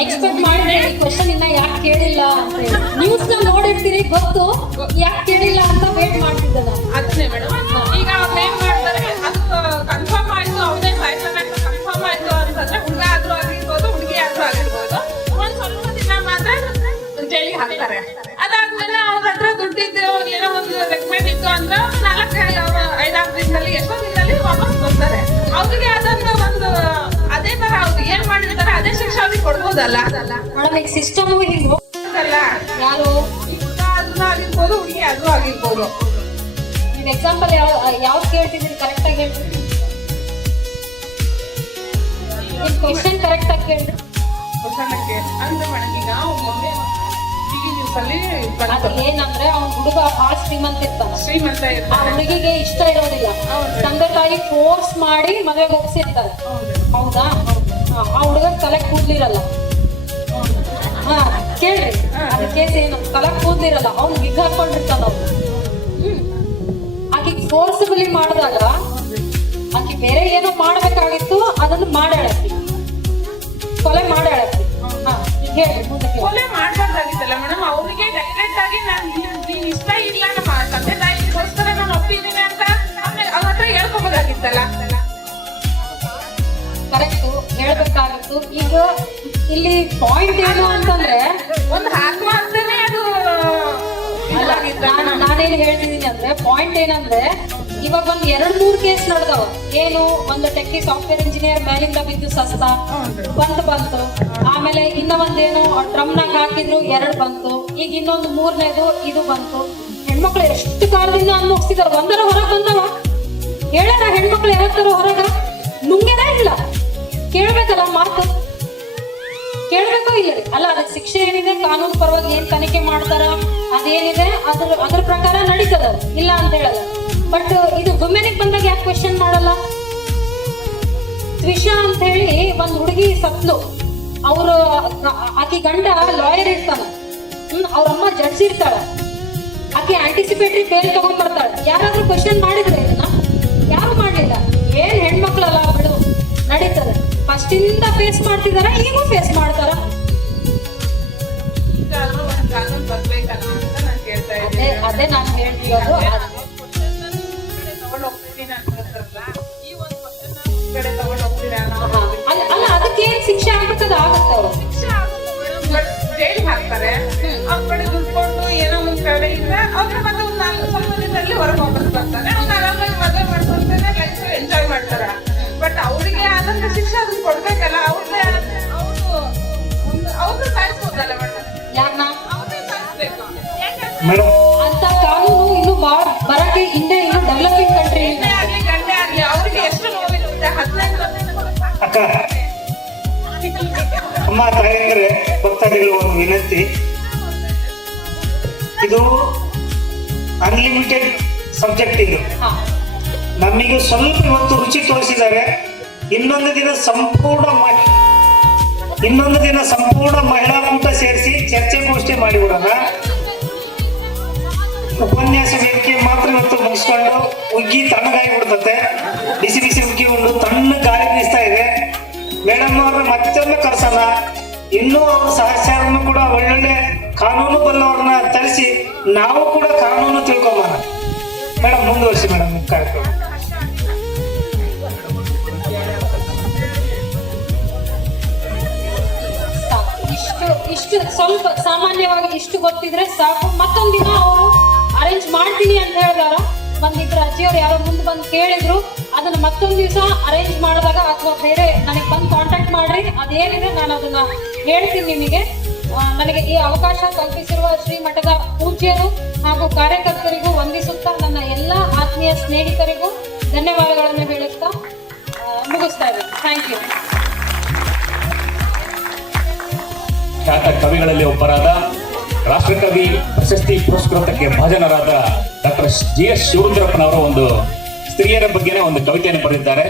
ಎಕ್ಸ್ಪೆಕ್ಟ್ ಮಾಡಿದ್ರೆ ಈ ಕ್ವಶನ್ ಇನ್ನ ಯಾಕೆ ಕೇಳಿಲ್ಲ ಅಂತ ಹೇಳಿ ನ್ಯೂಸ್ ನ ನೋಡಿರ್ತೀರಿ, ಗೊತ್ತು ಯಾಕೆ ಕೇಳಿಲ್ಲ ಅಂತ ವೇಟ್ ಮಾಡ್ತಿದ್ದೆ ನಾನು. ಅದನ್ನೇ ಮೇಡಮ್, ಈಗ ಅವ್ರು ಏನ್ ಮಾಡ್ತಾರೆ, ಅದು ಕನ್ಫರ್ಮ್ ಆಯ್ತು, ಅವನೇ ಸಾಯ್ತಾನೆ ಕನ್ಫರ್ಮ್ ಆಯ್ತು ಅಂತಂದ್ರೆ ಹುಡುಗ ಆದ್ರೂ ಆಗಿರ್ಬೋದು, ಹುಡುಗಿ ಆದ್ರೂ ಆಗಿರ್ಬೋದು, ಒಂದ್ ಸ್ವಲ್ಪ ದಿನ ಮಾತ್ರ ಜೈಲಿಗೆ ಹಾಕ್ತಾರೆ. ಅದಾದ್ಮೇಲೆ ಅವ್ರ ಹತ್ರ ದುಡ್ಡಿದ್ದು ಏನೋ ಒಂದು ರೆಕಮೆಂಡ್ ಇತ್ತು ಅಂದ್ರೆ 4-5-6 ದಿನದಲ್ಲಿ ಎಷ್ಟೋ ದಿನದಲ್ಲಿ ವಾಪಸ್ ಬರ್ತಾರೆ. ಅವ್ರಿಗೆ ಅದನ್ನ ಒಂದು ಅದೇ ತರ ಅವ್ರು ಏನ್ ಮಾಡಿರ್ತಾರೆ ಅದೇ ಶಿಕ್ಷೆ ಅವ್ರಿಗೆ ಕೊಡ್ಬೋದಲ್ಲ. ಮೇಡಮ್, ಈಗ ಸಿಸ್ಟಮ್ ಹಿಂಗ್ ಹೋಗಲ್ಲ. ಯಾರು ಈ ಹುಡುಗ ಅದನ್ನ ಆಗಿರ್ಬೋದು, ಹುಡುಗಿ ಅದು ಆಗಿರ್ಬೋದು. ನೀವು ಎಕ್ಸಾಂಪಲ್ ಯಾವ್ದು ಕೇಳ್ತಿದ್ರಿ ಕರೆಕ್ಟ್ ಆಗಿ ಹೇಳ್ರಿ. ನಿಮ್ ಕ್ವಶನ್ ಕರೆಕ್ಟ್ ಆಗಿ ಕೇಳ್ರಿ. ಕ್ವಶನಕ್ಕೆ ಅಂದ್ರೆ ಮೇಡಮ್, ಈಗ ಮೊನ್ನೆ ಟಿವಿ ನ್ಯೂಸ್ ಅಲ್ಲಿ ಅದು ಏನಂದ್ರೆ ಅವ್ನ ಹುಡುಗ ಭಾಳ ಶ್ರೀಮಂತ ಇರ್ತಾನ, ಶ್ರೀಮಂತ ಆ ಇರ್ತಾರೆ. ಹುಡುಗಿಗೆ ಇಷ್ಟ ಇರೋದಿಲ್ಲ, ತಂದೆ ತಾಯಿ ಫೋರ್ಸ್ ಮಾಡಿ ಮದುವೆಗೆ ಹೋಗ್ಸಿರ್ತಾರೆ. ಹೌದಾ? ಆ ಹುಡುಗ ತಲೆ ಕೂದ್ಲಿರಲ್ಲ. ಹಾ ಕೇಳ್ರಿ, ಅದ ಕೇಸ್ ಏನು, ತಲೆ ಕೂದ್ಲಿರಲ್ಲ, ಅವ್ನು ವಿಗ್ ಹಾಕೊಂಡಿರ್ತಾನ ಅವ್ನು. ಆಕಿಗೆ ಫೋರ್ಸಬಲಿ ಮಾಡಿದಾಗ ಆಕಿ ಬೇರೆ ಏನೋ ಮಾಡ್ಬೇಕಾಗಿತ್ತು, ಅದನ್ನು ಮಾಡ್ಯಾಳಕ್ಕಿ, ಕೊಲೆ ಮಾಡ್ಯಾಳಕ್ಕಿ. ಹಾ ಹೇಳ್ರಿ ಮುಂದೆ. ಕೊಲೆ ಮಾಡ್ಬಾರ್ದಾಗಿತ್ತಲ್ಲ ಮೇಡಮ್. ಅವ್ರಿಗೆ ಡೈರೆಕ್ಟ್ ಆಗಿ ನೀನ್ ಇಷ್ಟ ಇಲ್ಲ, ನಮ್ಮ ತಂದೆ ತಾಯಿಗೋಸ್ಕರ ನಾನು ಒಪ್ಪಿದ್ದೀನಿ ಅಂತ ಆಮೇಲೆ ಅವ್ರ ಹತ್ರ ಹೇಳ್ಕೊಬೋದಾಗಿತ್ತಲ್ಲ. ಕರೆಕ್ಟ್ ಹೇಳ್ಬೇಕಾಗಿತ್ತು. ಈಗ ಇಲ್ಲಿ ಪಾಯಿಂಟ್ ಏನು ಅಂತಂದ್ರೆ, ಒಂದು ಆತ್ಮಹತ್ಯೆನೇ ಅದು ನಾನೇನ್ ಹೇಳ್ತಿದ್ದೀನಿ ಅಂದ್ರೆ, ಪಾಯಿಂಟ್ ಏನಂದ್ರೆ ಇವಾಗ ಒಂದ್ 2-3 ಕೇಸ್ ನಡೆದವ. ಏನು, ಒಂದು ಟೆಕ್ಕಿ ಸಾಫ್ಟ್ವೇರ್ ಇಂಜಿನಿಯರ್ ಮೇಲಿಂದ ಬಿದ್ದು ಸಸ್ತ ಬಂತು. ಆಮೇಲೆ ಇನ್ನ ಒಂದೇನು ಡ್ರಮ್ನಾಗ ಹಾಕಿದ್ರು 2 ಬಂತು, ಈಗ ಇನ್ನೊಂದು 3ನೇದು ಇದು ಬಂತು. ಹೆಣ್ಮಕ್ಳು ಎಷ್ಟು ಕಾಲದಿಂದ ಅನ್ಮುಗಿಸಿದಾರ, ಒಂದರ ಹೊರಗೆ ಬಂದವ ಹೇಳಾರ ಹೆಣ್ಮಕ್ಳು ಯಾವತ್ತರ ಹೊರಗ ನುಂಗೇನ ಇಲ್ಲ. ಕೇಳ್ಬೇಕಲ್ಲ ಮಾತು, ಕೇಳ್ಬೇಕೋ ಇಲ್ಲ ಅಲ್ಲ. ಅದಕ್ಕೆ ಶಿಕ್ಷೆ ಏನಿದೆ, ಕಾನೂನು ಪರವಾಗಿ ಏನ್ ತನಿಖೆ ಮಾಡ್ತಾರ ಅದೇನಿದೆ ಅದ್ರ ಪ್ರಕಾರ ನಡೀತದ, ಇಲ್ಲ ಅಂತ ಹೇಳಲ್ಲ. ಬಟ್ ಇದು ವುಮೆನಿಗೆ ಬಂದಾಗ ಯಾಕೆ ಕ್ವೆಶನ್ ಮಾಡಲ್ಲ? ತ್ವಿಷಾ ಅಂತ ಹೇಳಿ ಒಂದ್ ಹುಡುಗಿ ಸತ್ಲು, ಅವ್ರು ಆಕಿ ಗಂಡ ಲಾಯರ್ ಇರ್ತಾನ, ಅವ್ರಮ್ಮ ಜಡ್ಜ್ ಇರ್ತಾಳ, ಆಕೆ ಆಂಟಿಸಿಪೇಟರಿ ಬೇಲ್ ತಗೊಂಡ್ ಬರ್ತಾಳೆ. ಯಾರಾದ್ರೂ ಕ್ವೆಶನ್ ಮಾಡಿದ್ರೆ ಇದನ್ನ? ಯಾರು ಮಾಡ್ಲಿಲ್ಲ. ಏನ್ ಹೆಣ್ಮಕ್ಳಲ್ಲ ಬಿಡು, ನಡೀತದೆ. ಫಸ್ಟ್ ಇಂದ ಫೇಸ್ ಮಾಡ್ತಿದಾರ, ಈಗೂ ಫೇಸ್ ಮಾಡ್ತಾರ. ಈಗಾದ್ರೂ ಒಂದು ಕಾನೂನು ಬರ್ಬೇಕಲ್ಲ ಅಂತ ನಾನು ಕೇಳ್ತಾ ಇದ್ದೀನಿ. ಅದೇ ನಾನು ಹೇಳ್ತಿರೋದು. ತಗೊಂಡ್ ಹೋಗ್ತೀನಿ ಅಂತ ಹೇಳ್ತಾರಲ್ಲ, ಈ ಒಂದು ಕ್ವಶನ್ ಕಡೆ ತಗೊಂಡ್ ಹೋಗ್ತೀರಾ ಅಲ್ಲ, ಅದಕ್ಕೆ ಏನ್ ಶಿಕ್ಷೆ ಆಗ್ಬೇಕದ ಆಗತ್ತೆ. ಅವ್ರು ಶಿಕ್ಷೆ ಆಗುತ್ತೆ ಮೇಡಮ್, ಜೈಲಿಗೆ ಹಾಕ್ತಾರೆ. ಅವ್ರ ಕಡೆ ದುಡ್ಕೊಂಡು ಏನೋ ಒಂದ್ ಕಡೆ ಇದ್ರೆ ಅವ್ರ ಮತ್ತೆ ಒಂದು 4 ಸ್ವಲ್ಪ ದಿನದಲ್ಲಿ ಹೊರಗೆ ವಾಪಸ್ ಬರ್ತಾರೆ. ಅವ್ನು ಆರಾಮಾಗಿ ಮದುವೆ ಮಾಡ್ಕೊಂತಾನೆ, ಲೈಫ್ ಎಂಜಾಯ್ ಮಾಡ್ತಾರ. ಬಟ್ ಅವ್ರಿಗೆ ಆದಂತ ಶಿಕ್ಷೆ ಅದನ್ನ ಕೊಡ್ಬೇಕಲ್ಲ. ಅವ್ರನ್ನ ಸಾಯಿಸ್ಬೋದಲ್ಲ ಮೇಡಮ್? ಯಾರನ್ನ ಅವ್ರನ್ನ ಸಾಯಿಸ್ಬೇಕು. ಮೇಡಮ್ ಅಂತ ಕಾನೂನು ಇನ್ನು ಬರಕ್ಕೆ ಇಂಡಿಯಾ ಇನ್ನು ಡೆವಲಪಿಂಗ್ ಕಂಟ್ರಿ. ಹೆಣ್ಣೆ ಆಗ್ಲಿ ಗಂಡೆ ಆಗ್ಲಿ ಅವ್ರಿಗೆ ಎಷ್ಟು ನೋವಿರುತ್ತೆ. 15 ಅಕ್ಕ, ಅಮ್ಮ ತಾಯಂದ್ರೆ ಭಕ್ತಾದಿಗಳು ಒಂದು ವಿನಂತಿ, ಇದು ಅನ್ಲಿಮಿಟೆಡ್ ಸಬ್ಜೆಕ್ಟ್. ಇದು ನಮಗೆ ಸ್ವಲ್ಪ ಇವತ್ತು ರುಚಿ ತೋರಿಸಿದ್ದಾರೆ. ಇನ್ನೊಂದು ದಿನ ಸಂಪೂರ್ಣ ಮಹಿಳಾ ಕೂಟ ಸೇರಿಸಿ ಚರ್ಚೆಗೋಷ್ಠಿ ಮಾಡಿಬಿಡೋಣ. ಉಪನ್ಯಾಸ ವೇದಿಕೆ ಮಾತ್ರ ಇವತ್ತು ಮುಗಿಸ್ಕೊಂಡು ಉಗ್ಗಿ ತಣ್ಣಗಾಗಿ ಬಿಡ್ತತೆ. ಬಿಸಿ ಬಿಸಿ ಉಗ್ಗಿ ಉಂಡು ತಣ್ಣ ಗಾಳಿ ಬೀಸ್ತಾ ಇದೆ. ಮೇಡಮ್ ಅವ್ರನ್ನ ಮತ್ತೊಮ್ಮೆ ಕರ್ಸೋಣ. ಇನ್ನೂ ಅವ್ರ ಸಹಚಾರನ್ನು ಕೂಡ ಒಳ್ಳೊಳ್ಳೆ ಕಾನೂನು ಬಲ್ಲವ್ರನ್ನ ತರಿಸಿ ನಾವು ಕೂಡ ಕಾನೂನು ತಿಳ್ಕೊಂಬೋಣ. ಮೇಡಮ್ ಮುಂದುವರಿಸಿ ಮೇಡಮ್ ಕಾರ್ಯಕ್ರಮ. ಇಷ್ಟು ಸ್ವಲ್ಪ ಸಾಮಾನ್ಯವಾಗಿ ಇಷ್ಟು ಗೊತ್ತಿದ್ರೆ ಸಾಕು. ಮತ್ತೊಂದ್ ದಿನ ಅವರು ಅರೇಂಜ್ ಮಾಡ್ತೀನಿ ಅಂತ ಹೇಳಿದಾರ. ಒಂದಿಬ್ರು ಅಜ್ಜಿಯವ್ರು ಯಾರೋ ಮುಂದೆ ಬಂದು ಕೇಳಿದ್ರು, ಅದನ್ನ ಮತ್ತೊಂದ್ ದಿವಸ ಅರೇಂಜ್ ಮಾಡಿದಾಗ ಅಥವಾ ಬೇರೆ ನನಗೆ ಬಂದು ಕಾಂಟ್ಯಾಕ್ಟ್ ಮಾಡ್ರಿ, ಅದೇನಿದೆ ನಾನು ಅದನ್ನ ಹೇಳ್ತೀನಿ ನಿಮಗೆ. ನನಗೆ ಈ ಅವಕಾಶ ಕಲ್ಪಿಸಿರುವ ಶ್ರೀಮಠದ ಪೂಜ್ಯರು ಹಾಗೂ ಕಾರ್ಯಕರ್ತರಿಗೂ ವಂದಿಸುತ್ತಾ ನನ್ನ ಎಲ್ಲ ಆತ್ಮೀಯ ಸ್ನೇಹಿತರಿಗೂ ಧನ್ಯವಾದಗಳನ್ನು ಹೇಳುತ್ತಾ ಮುಗಿಸ್ತಾ ಇದ್ದೀನಿ. Thank you. ಖ್ಯಾತ ಕವಿಗಳಲ್ಲಿ ಒಬ್ಬರಾದ ರಾಷ್ಟ್ರಕವಿ ಪ್ರಶಸ್ತಿ ಪುರಸ್ಕೃತಕ್ಕೆ ಭಾಜನರಾದ ಡಾಕ್ಟರ್ GS ಶಿವರುದ್ರಪ್ಪನವರ ಒಂದು ಸ್ತ್ರೀಯರ ಬಗ್ಗೆನೇ ಒಂದು ಕವಿತೆಯನ್ನು ಬರೆದಿದ್ದಾರೆ.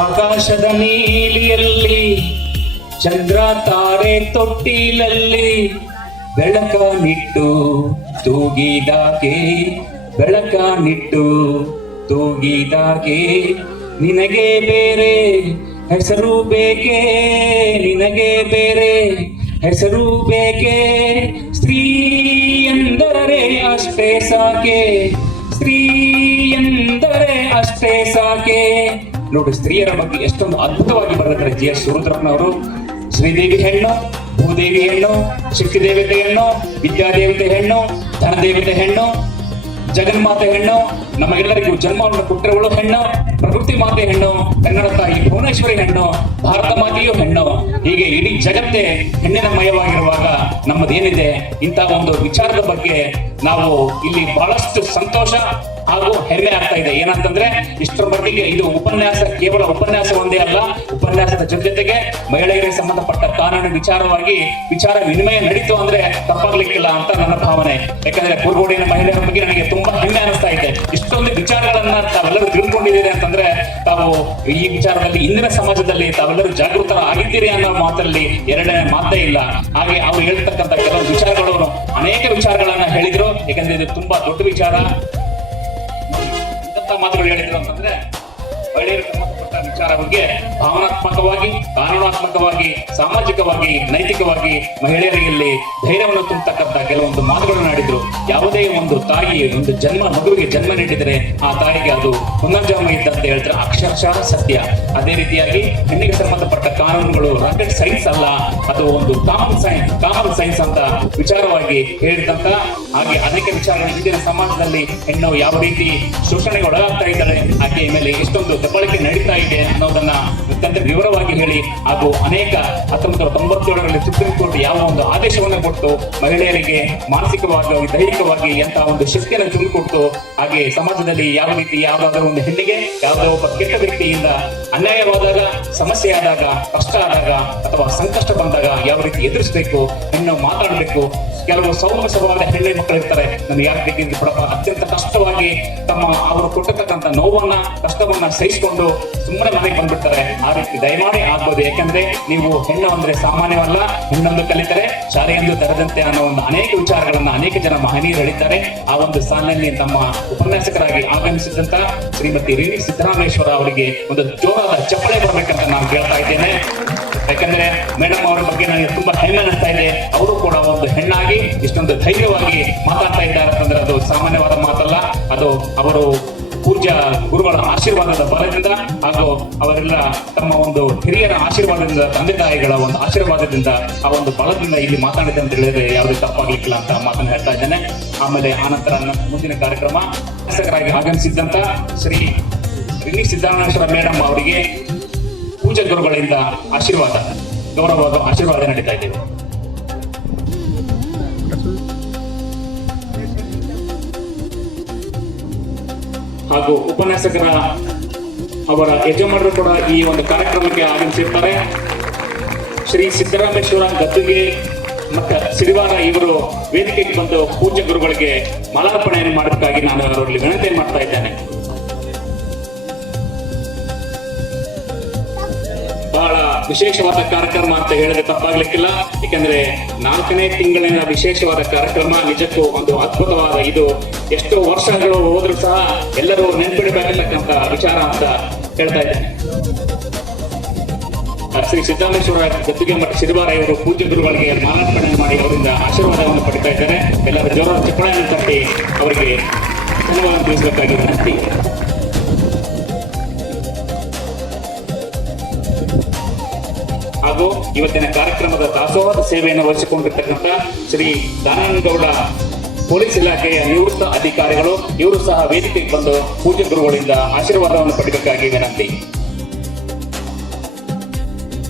ಆಕಾಶದ ನೀಲಿಯಲ್ಲಿ ಚಂದ್ರ ತಾರೆ ತೊಟ್ಟಿಲಲ್ಲಿ ಬೆಳಕ ನಿಟ್ಟು ತೂಗಿದಾಗೆ, ಬೆಳಕ ನಿಟ್ಟು ತೂಗಿದಾಗೆ, ನಿನಗೆ ಬೇರೆ ಹೆಸರು ಬೇಕೆ, ನಿನಗೆ ಬೇರೆ ಹೆಸರು ಬೇಕೆ, ಸ್ತ್ರೀ ಎಂದರೆ ಅಷ್ಟೇ ಸಾಕೆ, ಸ್ತ್ರೀ ಎಂದರೆ ಅಷ್ಟೇ ಸಾಕೆ. ನೋಡಿ, ಸ್ತ್ರೀಯರ ಬಗ್ಗೆ ಎಷ್ಟೊಂದು ಅದ್ಭುತವಾಗಿ ಬರೆದಿದ್ದಾರೆ GS ಶಿವರುದ್ರಪ್ಪನವರು. ಶ್ರೀದೇವಿ ಹೆಣ್ಣು, ಭೂದೇವಿ ಹೆಣ್ಣು, ಶಕ್ತಿ ದೇವತೆ ಹೆಣ್ಣು, ವಿದ್ಯಾದೇವತೆ ಹೆಣ್ಣು, ಧನದೇವತೆ ಹೆಣ್ಣು, ಜಗನ್ಮಾತೆ ಹೆಣ್ಣು, ನಮಗೆಲ್ಲರಿಗೂ ಜನ್ಮವನ್ನು ಕೊಟ್ಟಿರುವಳು ಹೆಣ್ಣು, ಪ್ರಕೃತಿ ಮಾತೆ ಹೆಣ್ಣು, ಕನ್ನಡ ತಾಯಿ ಭುವನೇಶ್ವರಿ ಹೆಣ್ಣು, ಭಾರತ ಮಾತೆಯು ಹೆಣ್ಣು. ಹೀಗೆ ಇಡೀ ಜಗತ್ತೇ ಹೆಣ್ಣಿನ ಮಯವಾಗಿರುವಾಗ ನಮ್ಮದೇನಿದೆ, ಇಂಥ ಒಂದು ವಿಚಾರದ ಬಗ್ಗೆ ನಾವು ಇಲ್ಲಿ ಬಹಳಷ್ಟು ಸಂತೋಷ ಹಾಗೂ ಹೆಮ್ಮೆ ಆಗ್ತಾ ಇದೆ. ಏನಂತಂದ್ರೆ ಇಷ್ಟರ ಮಟ್ಟಿಗೆ ಇದು ಉಪನ್ಯಾಸ, ಕೇವಲ ಉಪನ್ಯಾಸ ಒಂದೇ ಅಲ್ಲ, ಉಪನ್ಯಾಸದ ಜೊತೆಗೆ ಮಹಿಳೆಯರಿಗೆ ಸಂಬಂಧಪಟ್ಟ ಕಾನೂನು ವಿಚಾರ ವಿನಿಮಯ ನಡೀತು ಅಂದ್ರೆ ತಪ್ಪಾಗ್ಲಿಕ್ಕಿಲ್ಲ ಅಂತ ನನ್ನ ಭಾವನೆ. ಯಾಕಂದ್ರೆ ಕುರುಗೋಡಿನ ಮಹಿಳೆಯರ ಬಗ್ಗೆ ನನಗೆ ತುಂಬಾ ಹೆಮ್ಮೆ ಅನಿಸ್ತಾ ಇದೆ. ಇಷ್ಟೊಂದು ವಿಚಾರಗಳನ್ನ ತಾವೆಲ್ಲರೂ ತಿಳ್ಕೊಂಡಿದ್ದೀರಿ ಅಂತಂದ್ರೆ ತಾವು ಈ ವಿಚಾರದಲ್ಲಿ ಇಂದಿನ ಸಮಾಜದಲ್ಲಿ ತಾವೆಲ್ಲರೂ ಜಾಗೃತರ ಆಗಿದ್ದೀರಿ ಅನ್ನೋ ಮಾತಲ್ಲಿ ಎರಡನೇ ಮಾತೇ ಇಲ್ಲ. ಹಾಗೆ ಅವ್ರು ಹೇಳ್ತಕ್ಕಂಥ ಕೆಲವು ವಿಚಾರಗಳು, ಅನೇಕ ವಿಚಾರಗಳನ್ನ ಹೇಳಿದ್ರು. ಯಾಕಂದ್ರೆ ಇದು ತುಂಬಾ ದೊಡ್ಡ ವಿಚಾರ. ಮಾತುಗಳು ಹೇಳಿದ್ರು ಅಂತಂದ್ರೆ ಮಹಿಳೆಯರಿಗೆ ಸಂಬಂಧಪಟ್ಟ ವಿಚಾರ ಬಗ್ಗೆ ಭಾವನಾತ್ಮಕವಾಗಿ, ಕಾನೂನಾತ್ಮಕವಾಗಿ, ಸಾಮಾಜಿಕವಾಗಿ, ನೈತಿಕವಾಗಿ ಮಹಿಳೆಯರಲ್ಲಿ ಧೈರ್ಯವನ್ನು ತುಂಬತಕ್ಕಂಥ ಕೆಲವೊಂದು ಮಾತುಗಳನ್ನು ಆಡಿದ್ರು. ಯಾವುದೇ ಒಂದು ತಾಯಿ ಒಂದು ಮಗುವಿಗೆ ಜನ್ಮ ನೀಡಿದರೆ ಆ ತಾಯಿಗೆ ಅದು ಪುನರ್ಜನ್ಮ ಇದ್ದಂತ ಹೇಳ್ತಾರೆ, ಅಕ್ಷರಶಃ ಸತ್ಯ. ಅದೇ ರೀತಿಯಾಗಿ ಹೆಣ್ಣಿಗೆ ಸಂಬಂಧಪಟ್ಟ ಕಾನೂನುಗಳು ರಾಕೆಟ್ ಸೈನ್ಸ್ ಅಲ್ಲ, ಅದು ಒಂದು ಕಾಮನ್ ಸೈನ್ಸ್ ಅಂತ ವಿಚಾರವಾಗಿ ಹೇಳಿದಂತ. ಹಾಗೆ ಅನೇಕ ವಿಚಾರಗಳು ಇಂದಿನ ಸಮಾಜದಲ್ಲಿ ಹೆಣ್ಣು ಯಾವ ರೀತಿ ಶೋಷಣೆಗೆ ಒಳಗಾಗ್ತಾ ಇದ್ದಾಳೆ, ಆಕೆಯ ಮೇಲೆ ಎಷ್ಟೊಂದು ದಬ್ಬಾಳಿಕೆ ನಡೀತಾ ಇದೆ ಅನ್ನೋದನ್ನ ಅತ್ಯಂತ ವಿವರವಾಗಿ ಹೇಳಿ ಹಾಗೂ ಅನೇಕ 1997ರಲ್ಲಿ ಸುಪ್ರೀಂ ಕೋರ್ಟ್ ಯಾವ ಒಂದು ಆದೇಶವನ್ನು ಕೊಟ್ಟು ಮಹಿಳೆಯರಿಗೆ ಮಾನಸಿಕವಾಗಿ ದೈಹಿಕವಾಗಿ ಎಂತ ಒಂದು ಶಕ್ತಿಯನ್ನು ತುಂಬಿಕೊಟ್ಟು ಹಾಗೆ ಸಮಾಜದಲ್ಲಿ ಯಾವ ರೀತಿ ಯಾವುದಾದ್ರೂ ಒಂದು ಹೆಣ್ಣಿಗೆ ಯಾವುದೋ ಒಬ್ಬ ಕೆಟ್ಟ ವ್ಯಕ್ತಿಯಿಂದ ಅನ್ಯಾಯವಾದಾಗ, ಸಮಸ್ಯೆ ಆದಾಗ, ಕಷ್ಟ ಆದಾಗ ಅಥವಾ ಸಂಕಷ್ಟ ಬಂದಾಗ ಯಾವ ರೀತಿ ಎದುರಿಸಬೇಕು, ಹೆಣ್ಣು ಮಾತಾಡಬೇಕು. ಕೆಲವು ಸೌಮ್ಯಸವಾದ ಹೆಣ್ಣು ಮಕ್ಕಳು ಇರ್ತಾರೆ, ನಮ್ಗೆ ಯಾವ ರೀತಿ ಬಿಡಪ್ಪ ಅತ್ಯಂತ ಕಷ್ಟವಾಗಿ ಅವರು ಕೊಟ್ಟಿರ್ತಕ್ಕಂಥ ನೋವನ್ನ ಕಷ್ಟವನ್ನ ಸಹಿಸಿಕೊಂಡು ಸುಮ್ಮನೆ ಮನೆಗೆ ಬಂದ್ಬಿಡ್ತಾರೆ. ಆ ರೀತಿ ದಯಮಾಡಿ ಆಗ್ಬೋದು. ಯಾಕಂದ್ರೆ ನೀವು ಹೆಣ್ಣು ಅಂದ್ರೆ ಸಾಮಾನ್ಯವಲ್ಲ, ಹೆಣ್ಣೊಂದು ಕಲಿತರೆ ಶಾಲೆಯೊಂದು ತೆರೆದಂತೆ ಅನ್ನೋ ಒಂದು ಅನೇಕ ವಿಚಾರಗಳನ್ನ ಅನೇಕ ಜನ ಮಹನೀಯರು ಹೇಳಿದ್ದಾರೆ. ಆ ಒಂದು ಸಾಲಿನಲ್ಲಿ ತಮ್ಮ ಉಪನ್ಯಾಸಕರಾಗಿ ಆಗಮಿಸಿದಂತ ಶ್ರೀಮತಿ ರಿನಿ ಸಿದ್ದರಾಮೇಶ್ವರ ಅವರಿಗೆ ಒಂದು ಜೋರಾದ ಚಪ್ಪಳೆ ಬರ್ಬೇಕಂತ ನಾನು ಹೇಳ್ತಾ ಇದ್ದೇನೆ. ಯಾಕಂದ್ರೆ ಮೇಡಮ್ ಅವರ ಬಗ್ಗೆ ನನಗೆ ತುಂಬಾ ಹೆಮ್ಮೆ ಅನಿಸ್ತಾ ಇದೆ. ಅವರು ಕೂಡ ಒಂದು ಹೆಣ್ಣಾಗಿ ಇಷ್ಟೊಂದು ಧೈರ್ಯವಾಗಿ ಮಾತಾಡ್ತಾ ಇದ್ದಾರೆ ಅಂತಂದ್ರೆ ಅದು ಸಾಮಾನ್ಯವಾದ ಮಾತಲ್ಲ. ಅದು ಅವರು ಪೂಜ್ಯ ಗುರುಗಳ ಆಶೀರ್ವಾದದ ಬಲದಿಂದ ಹಾಗೂ ಅವರೆಲ್ಲ ತಮ್ಮ ಒಂದು ಹಿರಿಯರ ಆಶೀರ್ವಾದದಿಂದ, ತಂದೆ ತಾಯಿಗಳ ಒಂದು ಆಶೀರ್ವಾದದಿಂದ, ಆ ಒಂದು ಬಲದಿಂದ ಇಲ್ಲಿ ಮಾತಾಡಿದೆ ಅಂತ ಹೇಳಿದ್ರೆ ಯಾವುದೇ ತಪ್ಪಾಗ್ಲಿಕ್ಕಿಲ್ಲ ಅಂತ ಮಾತನ್ನು ಹೇಳ್ತಾ ಇದ್ದೇನೆ. ಆಮೇಲೆ ಆನಂತರ ಮುಂದಿನ ಕಾರ್ಯಕ್ರಮ ಶಾಸಕರಾಗಿ ಆಗಮಿಸಿದ್ದಂತ ಶ್ರೀ ರಿನಿ ಸಿದ್ದರಾಮೇಶ್ವರ ಮೇಡಮ್ ಅವರಿಗೆ ಪೂಜ್ಯ ಗುರುಗಳಿಂದ ಆಶೀರ್ವಾದ, ಗೌರವವಾದ ಆಶೀರ್ವಾದ ನಡೀತಾ ಇದ್ದೇವೆ. ಹಾಗೂ ಉಪನ್ಯಾಸಕರ ಅವರ ಯಜಮಾನರು ಕೂಡ ಈ ಒಂದು ಕಾರ್ಯಕ್ರಮಕ್ಕೆ ಆಗಮಿಸಿರ್ತಾರೆ. ಶ್ರೀ ಸಿದ್ದರಾಮೇಶ್ವರ ಗದ್ದುಗೆ ಮತ್ತು ಸಿರಿವಾರ ಇವರು ವೇದಿಕೆಗೆ ಬಂದು ಪೂಜ್ಯ ಗುರುಗಳಿಗೆ ಮಾಲಾರ್ಪಣೆಯನ್ನು ಮಾಡೋದಕ್ಕಾಗಿ ನಾನು ಅವರಲ್ಲಿ ವಿನಂತಿ ಮಾಡ್ತಾ ಇದ್ದೇನೆ. ಬಹಳ ವಿಶೇಷವಾದ ಕಾರ್ಯಕ್ರಮ ಅಂತ ಹೇಳಿದ್ರೆ ತಪ್ಪಾಗ್ಲಿಕ್ಕಿಲ್ಲ. ಯಾಕಂದ್ರೆ 4ನೇ ತಿಂಗಳಿನ ವಿಶೇಷವಾದ ಕಾರ್ಯಕ್ರಮ, ನಿಜಕ್ಕೂ ಒಂದು ಅದ್ಭುತವಾದ, ಇದು ಎಷ್ಟೋ ವರ್ಷಗಳು ಹೋದ್ರೂ ಸಹ ಎಲ್ಲರೂ ನೆನಪಿಡಬೇಕಾಗಿರ್ತಕ್ಕಂಥ ವಿಚಾರ ಅಂತ ಹೇಳ್ತಾ ಇದ್ದೇನೆ. ಶ್ರೀ ಸಿದ್ದರಾಮೇಶ್ವರ ಗದ್ದುಗೆ ಮತ್ತು ಸಿರಿವಾರ ಇವರು ಪೂಜ್ಯ ಗುರುಗಳಿಗೆ ಮಾಲಾರ್ಪಣೆ ಮಾಡಿ ಅವರಿಂದ ಆಶೀರ್ವಾದವನ್ನು ಪಡಿತಾ ಇದ್ದಾರೆ. ಎಲ್ಲರ ಜೋರಾದ ಚಪ್ಪಳೆಯನ್ನು ತಟ್ಟಿ ಅವರಿಗೆ ಧನ್ಯವಾದ ತಿಳಿಸಬೇಕಾಗಿ ವಿನಂತಿ. ಹಾಗೂ ಇವತ್ತಿನ ಕಾರ್ಯಕ್ರಮದ ದಾಸೋಹದ ಸೇವೆಯನ್ನು ವಹಿಸಿಕೊಂಡಿರ್ತಕ್ಕಂಥ ಶ್ರೀ ದಾನನಗೌಡ ಪೊಲೀಸ್ ಇಲಾಖೆಯ ನಿವೃತ್ತ ಅಧಿಕಾರಿಗಳು, ಇವರು ಸಹ ವೇದಿಕೆಗೆ ಬಂದು ಪೂಜ್ಯ ಗುರುಗಳಿಂದ ಆಶೀರ್ವಾದವನ್ನು ಪಡೆಯಬೇಕಾಗಿ ವಿನಂತಿ.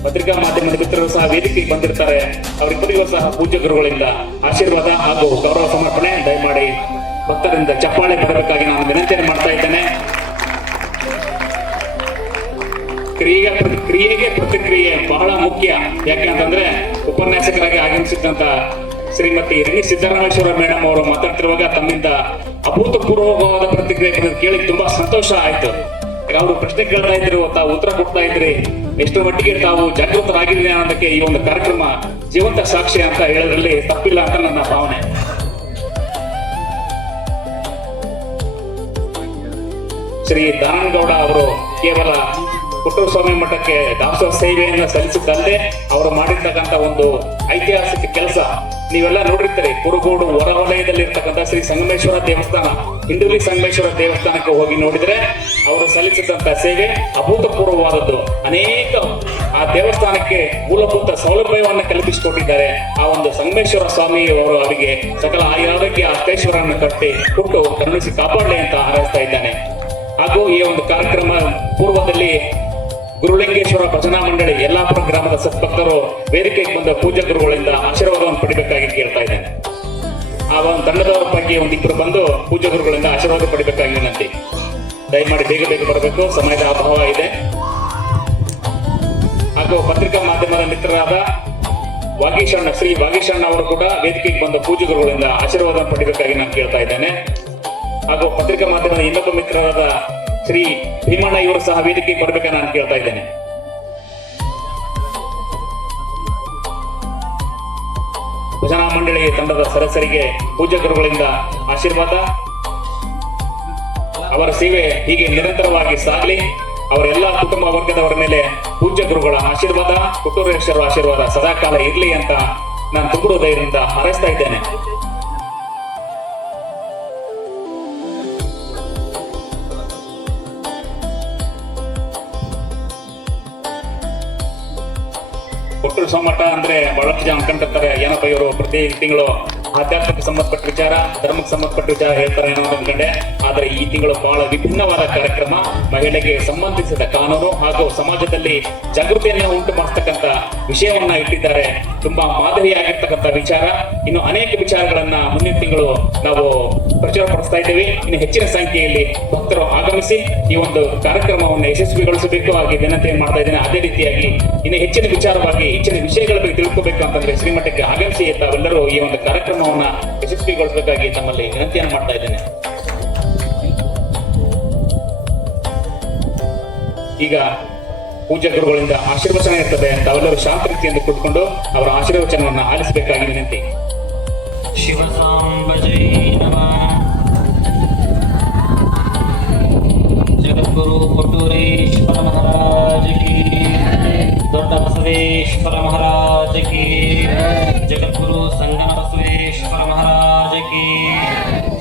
ಪತ್ರಿಕಾ ಮಾಧ್ಯಮದ ಮಿತ್ರರು ಸಹ ವೇದಿಕೆಗೆ ಬಂದಿರ್ತಾರೆ, ಅವರಿಬ್ಬರಿಗೂ ಸಹ ಪೂಜ್ಯ ಗುರುಗಳಿಂದ ಆಶೀರ್ವಾದ ಹಾಗೂ ಗೌರವ ಸಮರ್ಪಣೆ ದಯಮಾಡಿ ಭಕ್ತರಿಂದ ಚಪ್ಪಾಳೆ ಪಡೆಯಬೇಕಾಗಿ ನಾನು ವಿನಂತಿಯನ್ನು ಮಾಡ್ತಾ ಇದ್ದೇನೆ. ಕ್ರಿಯೆಗೆ ಪ್ರತಿಕ್ರಿಯೆ ಬಹಳ ಮುಖ್ಯ. ಯಾಕಂತಂದ್ರೆ ಉಪನ್ಯಾಸಕರಾಗಿ ಆಗಮಿಸಿದಂತ ಶ್ರೀಮತಿ ರಿನಿ ಸಿದ್ದರಾಮೇಶ್ವರ ಮೇಡಮ್ ಅವರು ಮಾತಾಡ್ತಿರುವಾಗ ತಮ್ಮಿಂದ ಅಭೂತಪೂರ್ವವಾದ ಪ್ರತಿಕ್ರಿಯೆ ಕೇಳಿ ತುಂಬಾ ಸಂತೋಷ ಆಯ್ತು. ಅವರು ಪ್ರಶ್ನೆ ಕೇಳ್ತಾ ಇದ್ರು, ತಾವು ಉತ್ತರ ಕೊಡ್ತಾ ಇದ್ರಿ, ಎಷ್ಟು ಮಟ್ಟಿಗೆ ತಾವು ಜಾಗೃತರಾಗಿದ್ದೀರಿ ಅನ್ನೋದಕ್ಕೆ ಈ ಒಂದು ಕಾರ್ಯಕ್ರಮ ಜೀವಂತ ಸಾಕ್ಷಿ ಅಂತ ಹೇಳೋದ್ರಲ್ಲಿ ತಪ್ಪಿಲ್ಲ ಅಂತ ನನ್ನ ಭಾವನೆ. ಶ್ರೀ ದಾನನಗೌಡ ಅವರು ಕೇವಲ ಪುಟ್ಟೂರು ಸ್ವಾಮಿ ಮಠಕ್ಕೆ ದಾಸೋಹ ಸೇವೆಯನ್ನು ಸಲ್ಲಿಸಿದ್ದಲ್ಲದೆ ಅವರು ಮಾಡಿರ್ತಕ್ಕಂಥ ಒಂದು ಐತಿಹಾಸಿಕ ಕೆಲಸ ನೀವೆಲ್ಲ ನೋಡಿರ್ತೀರಿ. ಕುರುಗೋಡು ಹೊರವಲಯದಲ್ಲಿ ಇರ್ತಕ್ಕಂಥ ಶ್ರೀ ಸಂಗಮೇಶ್ವರ ದೇವಸ್ಥಾನ, ಹಿಂದುಲಿ ಸಂಗಮೇಶ್ವರ ದೇವಸ್ಥಾನಕ್ಕೆ ಹೋಗಿ ನೋಡಿದ್ರೆ ಅವರು ಸಲ್ಲಿಸಿದಂತ ಸೇವೆ ಅಭೂತಪೂರ್ವವಾದದ್ದು. ಅನೇಕ ಆ ದೇವಸ್ಥಾನಕ್ಕೆ ಮೂಲಭೂತ ಸೌಲಭ್ಯವನ್ನು ಕಲ್ಪಿಸಿಕೊಟ್ಟಿದ್ದಾರೆ. ಆ ಒಂದು ಸಂಗಮೇಶ್ವರ ಸ್ವಾಮಿ ಅವರು ಅವರಿಗೆ ಸಕಲ ಆರೋಗ್ಯ ಅಷ್ಟೈಶ್ವರನ್ನು ಕಟ್ಟಿ ಕೊಟ್ಟು ಕರುಣಿಸಿ ಕಾಪಾಡಲಿ ಅಂತ ಹಾರೈಸ್ತಾ ಇದ್ದಾನೆ. ಹಾಗೂ ಈ ಒಂದು ಕಾರ್ಯಕ್ರಮ ಪೂರ್ವದಲ್ಲಿ ಗುರುಲಿಂಗೇಶ್ವರ ಭಜನಾ ಮಂಡಳಿ ಯಲ್ಲಾಪುರ ಗ್ರಾಮದ ಸದ್ಭಕ್ತರು ವೇದಿಕೆಗೆ ಬಂದ ಪೂಜ್ಯ ಗುರುಗಳಿಂದ ಆಶೀರ್ವಾದವನ್ನು ಪಡಿಬೇಕಾಗಿ ಕೇಳ್ತಾ ಇದ್ದೇನೆ. ಆ ಒಂದು ತಂಡದವರ ಪೈಕಿ ಒಂದಿಬ್ಬರು ಬಂದು ಪೂಜ್ಯ ಗುರುಗಳಿಂದ ಆಶೀರ್ವಾದ ಪಡಿಬೇಕಾಗಿ ವಿನಂತಿ. ದಯಮಾಡಿ ಬೇಗ ಬೇಗ ಬರಬೇಕು, ಸಮಯದ ಅಭಾವ ಇದೆ. ಹಾಗೂ ಪತ್ರಿಕಾ ಮಾಧ್ಯಮದ ಮಿತ್ರರಾದ ವಾಗೀಶಣ್ಣ, ಶ್ರೀ ವಾಗೀಶಣ್ಣ ಅವರು ಕೂಡ ವೇದಿಕೆಗೆ ಬಂದ ಪೂಜ್ಯ ಗುರುಗಳಿಂದ ಆಶೀರ್ವಾದ ಪಡಿಬೇಕಾಗಿ ನಾನು ಕೇಳ್ತಾ ಇದ್ದೇನೆ. ಹಾಗೂ ಪತ್ರಿಕಾ ಮಾಧ್ಯಮದ ಇನ್ನೊಬ್ಬ ಮಿತ್ರರಾದ ಶ್ರೀ ಭೀಮಣ್ಣ ಇವರು ಸಹ ವೇದಿಕೆಗೆ ಬರಬೇಕಾಗಿ ನಾನು ಕೇಳ್ತಾ ಇದ್ದೇನೆ. ಭಜನಾ ಮಂಡಳಿ ತಂಡದ ಸದಸ್ಯರಿಗೆ ಪೂಜ್ಯ ಗುರುಗಳಿಂದ ಆಶೀರ್ವಾದ, ಅವರ ಸೇವೆ ಹೀಗೆ ನಿರಂತರವಾಗಿ ಸಾಗಲಿ. ಅವರೆಲ್ಲ ಕುಟುಂಬ ವರ್ಗದವರ ಮೇಲೆ ಪೂಜ್ಯ ಗುರುಗಳ ಆಶೀರ್ವಾದ, ಕುಟುಂಬೇಶ್ವರ ಆಶೀರ್ವಾದ ಸದಾಕಾಲ ಇರಲಿ ಅಂತ ನಾನು ತುಂಬ ಹೃದಯದಿಂದ ಹಾರೈಸ್ತಾ ಇದ್ದೇನೆ. ಬಸವ ಮಠ ಅಂದ್ರೆ ಬಹಳಷ್ಟು ಜನ ಅನ್ಕೊಂಡಿರ್ತಾರೆ, ಏನಪ್ಪ ಇವರು ಪ್ರತಿ ತಿಂಗಳು ಆಧ್ಯಾತ್ಮಕ್ಕೆ ಸಂಬಂಧಪಟ್ಟ ವಿಚಾರ, ಧರ್ಮಕ್ಕೆ ಸಂಬಂಧಪಟ್ಟ ವಿಚಾರ ಹೇಳ್ತಾರೆ ಏನೋ ಅನ್ಕೊಂಡೆ. ಆದ್ರೆ ಈ ತಿಂಗಳು ಬಹಳ ವಿಭಿನ್ನವಾದ ಕಾರ್ಯಕ್ರಮ, ಮಹಿಳೆಗೆ ಸಂಬಂಧಿಸಿದ ಕಾನೂನು ಹಾಗೂ ಸಮಾಜದಲ್ಲಿ ಜಾಗೃತಿಯನ್ನು ಉಂಟು ಮಾಡತಕ್ಕಂತ ವಿಷಯವನ್ನ ಇಟ್ಟಿದ್ದಾರೆ. ತುಂಬಾ ಮಾದರಿಯಾಗಿರ್ತಕ್ಕಂಥ ವಿಚಾರ. ಇನ್ನು ಅನೇಕ ವಿಚಾರಗಳನ್ನ ಮುಂದಿನ ತಿಂಗಳು ನಾವು ಪ್ರಚಾರ ಪಡಿಸ್ತಾ ಇದ್ದೇವೆ. ಇನ್ನು ಹೆಚ್ಚಿನ ಸಂಖ್ಯೆಯಲ್ಲಿ ಭಕ್ತರು ಆಗಮಿಸಿ ಈ ಒಂದು ಕಾರ್ಯಕ್ರಮವನ್ನು ಯಶಸ್ವಿಗೊಳಿಸಬೇಕು ಆಗಿ ವಿನಂತಿ ಮಾಡ್ತಾ ಇದ್ದೇನೆ. ಅದೇ ರೀತಿಯಾಗಿ ಇನ್ನು ಹೆಚ್ಚಿನ ವಿಚಾರವಾಗಿ ಹೆಚ್ಚಿನ ವಿಷಯಗಳ ಬಗ್ಗೆ ತಿಳ್ಕೋಬೇಕು ಅಂತಂದ್ರೆ ಶ್ರೀಮಠಕ್ಕೆ ಆಗಮಿಸಿ ತಾವೆಲ್ಲರೂ ಈ ಒಂದು ಕಾರ್ಯಕ್ರಮವನ್ನ ಯಶಸ್ವಿಗೊಳಿಸಬೇಕಾಗಿ ತಮ್ಮಲ್ಲಿ ವಿನಂತಿಯನ್ನು ಮಾಡ್ತಾ ಇದ್ದೇನೆ. ಈಗ ಪೂಜ್ಯ ಗುರುಗಳಿಂದ ಆಶೀರ್ವಚನ ಇರ್ತದೆ. ತಾವೆಲ್ಲರೂ ಶಾಂತ ರೀತಿಯಿಂದ ಕೂತ್ಕೊಂಡು ಅವರ ಆಶೀರ್ವಚನವನ್ನು ಆಲಿಸಬೇಕಾಗಿ ವಿನಂತಿ. ಶಿವಸಾಂಬಜೈ ನಮಃ. ಜಗದ್ಗುರು ಕೊಟ್ಟೂರೇಶ್ವರ ಮಹಾರಾಜ ಕಿ, ದೊಡ್ಡ ಬಸವೇಶ್ವರ ಮಹಾರಾಜ ಕಿ, ಜಗದ್ಗುರು ಸಂಗನ ಬಸವೇಶ್ವರ ಮಹಾರಾಜ ಕಿ,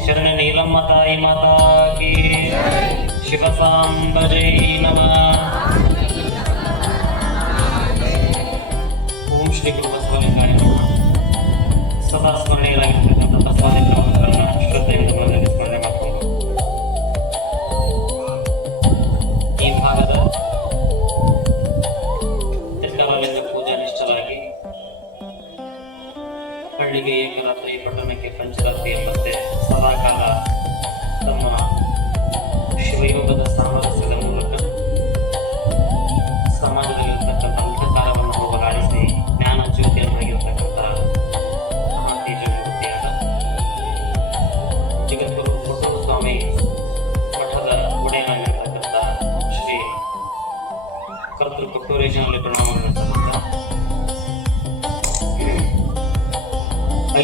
ಶರಣ ನೀಲಮ್ಮ ತಾಯಿ ಮಾತಾ ಕಿ. ಶಿವಸಾಂಬಜೈ ನಮಃ. ಓಂ ಶ್ರೀ ಗುರು ಬಸವಲಿಂಗಾಯ ನಮಃ. ಸದಾ ಸ್ಮರಣೀಯರಾಗಿರ್ತಕ್ಕಂಥ ಬಸವಲಿಂಗವನ್ನು ಶ್ರದ್ಧೆಯಿಂದ ಮೊದಲಿಗೆ ಸ್ಮರಣೆ ಮಾಡಿಕೊಂಡು ಈ ಭಾಗದ ತಿರ್ಕಾಲಿಂಗ ಪೂಜಾ ನಿಷ್ಠರಾಗಿ ಹಳ್ಳಿಗೆ ಏಕರಾತ್ರಿ, ಪಟ್ಟಣಕ್ಕೆ ಪಂಚರಾತ್ರಿ ಎಂಬಂತೆ ಸದಾಕಾಲ ತಮ್ಮ ಶಿವಯೋಗದ ಸಾಮರಸ್ಯದ ಮೂಲಕ ಸಮಾಜದಲ್ಲಿರ್ತಕ್ಕಂಥ ಅಂಧಕಾರವನ್ನು ಹೋಗಲಾಡಿಸಿ ಜ್ಞಾನ ಜ್ಯೋತಿಯನ್ನಾಗಿರ್ತಕ್ಕಂಥ ಮಹಾತೀಜಮೂರ್ತಿಯಾದ ಜಗದ್ಗುರು ಕೊಟ್ಟೂರು ಸ್ವಾಮಿ ಮಠದ ಒಡೆಯನಾಗಿರ್ತಕ್ಕಂಥ ಶ್ರೀ ಕರ್ತೃ ಕೊಟ್ಟೂರೇಶನಲ್ಲಿ ಪ್ರಣಾಮಗಳನ್ನು ಸಲ್ಲಿಸುತ್ತಾ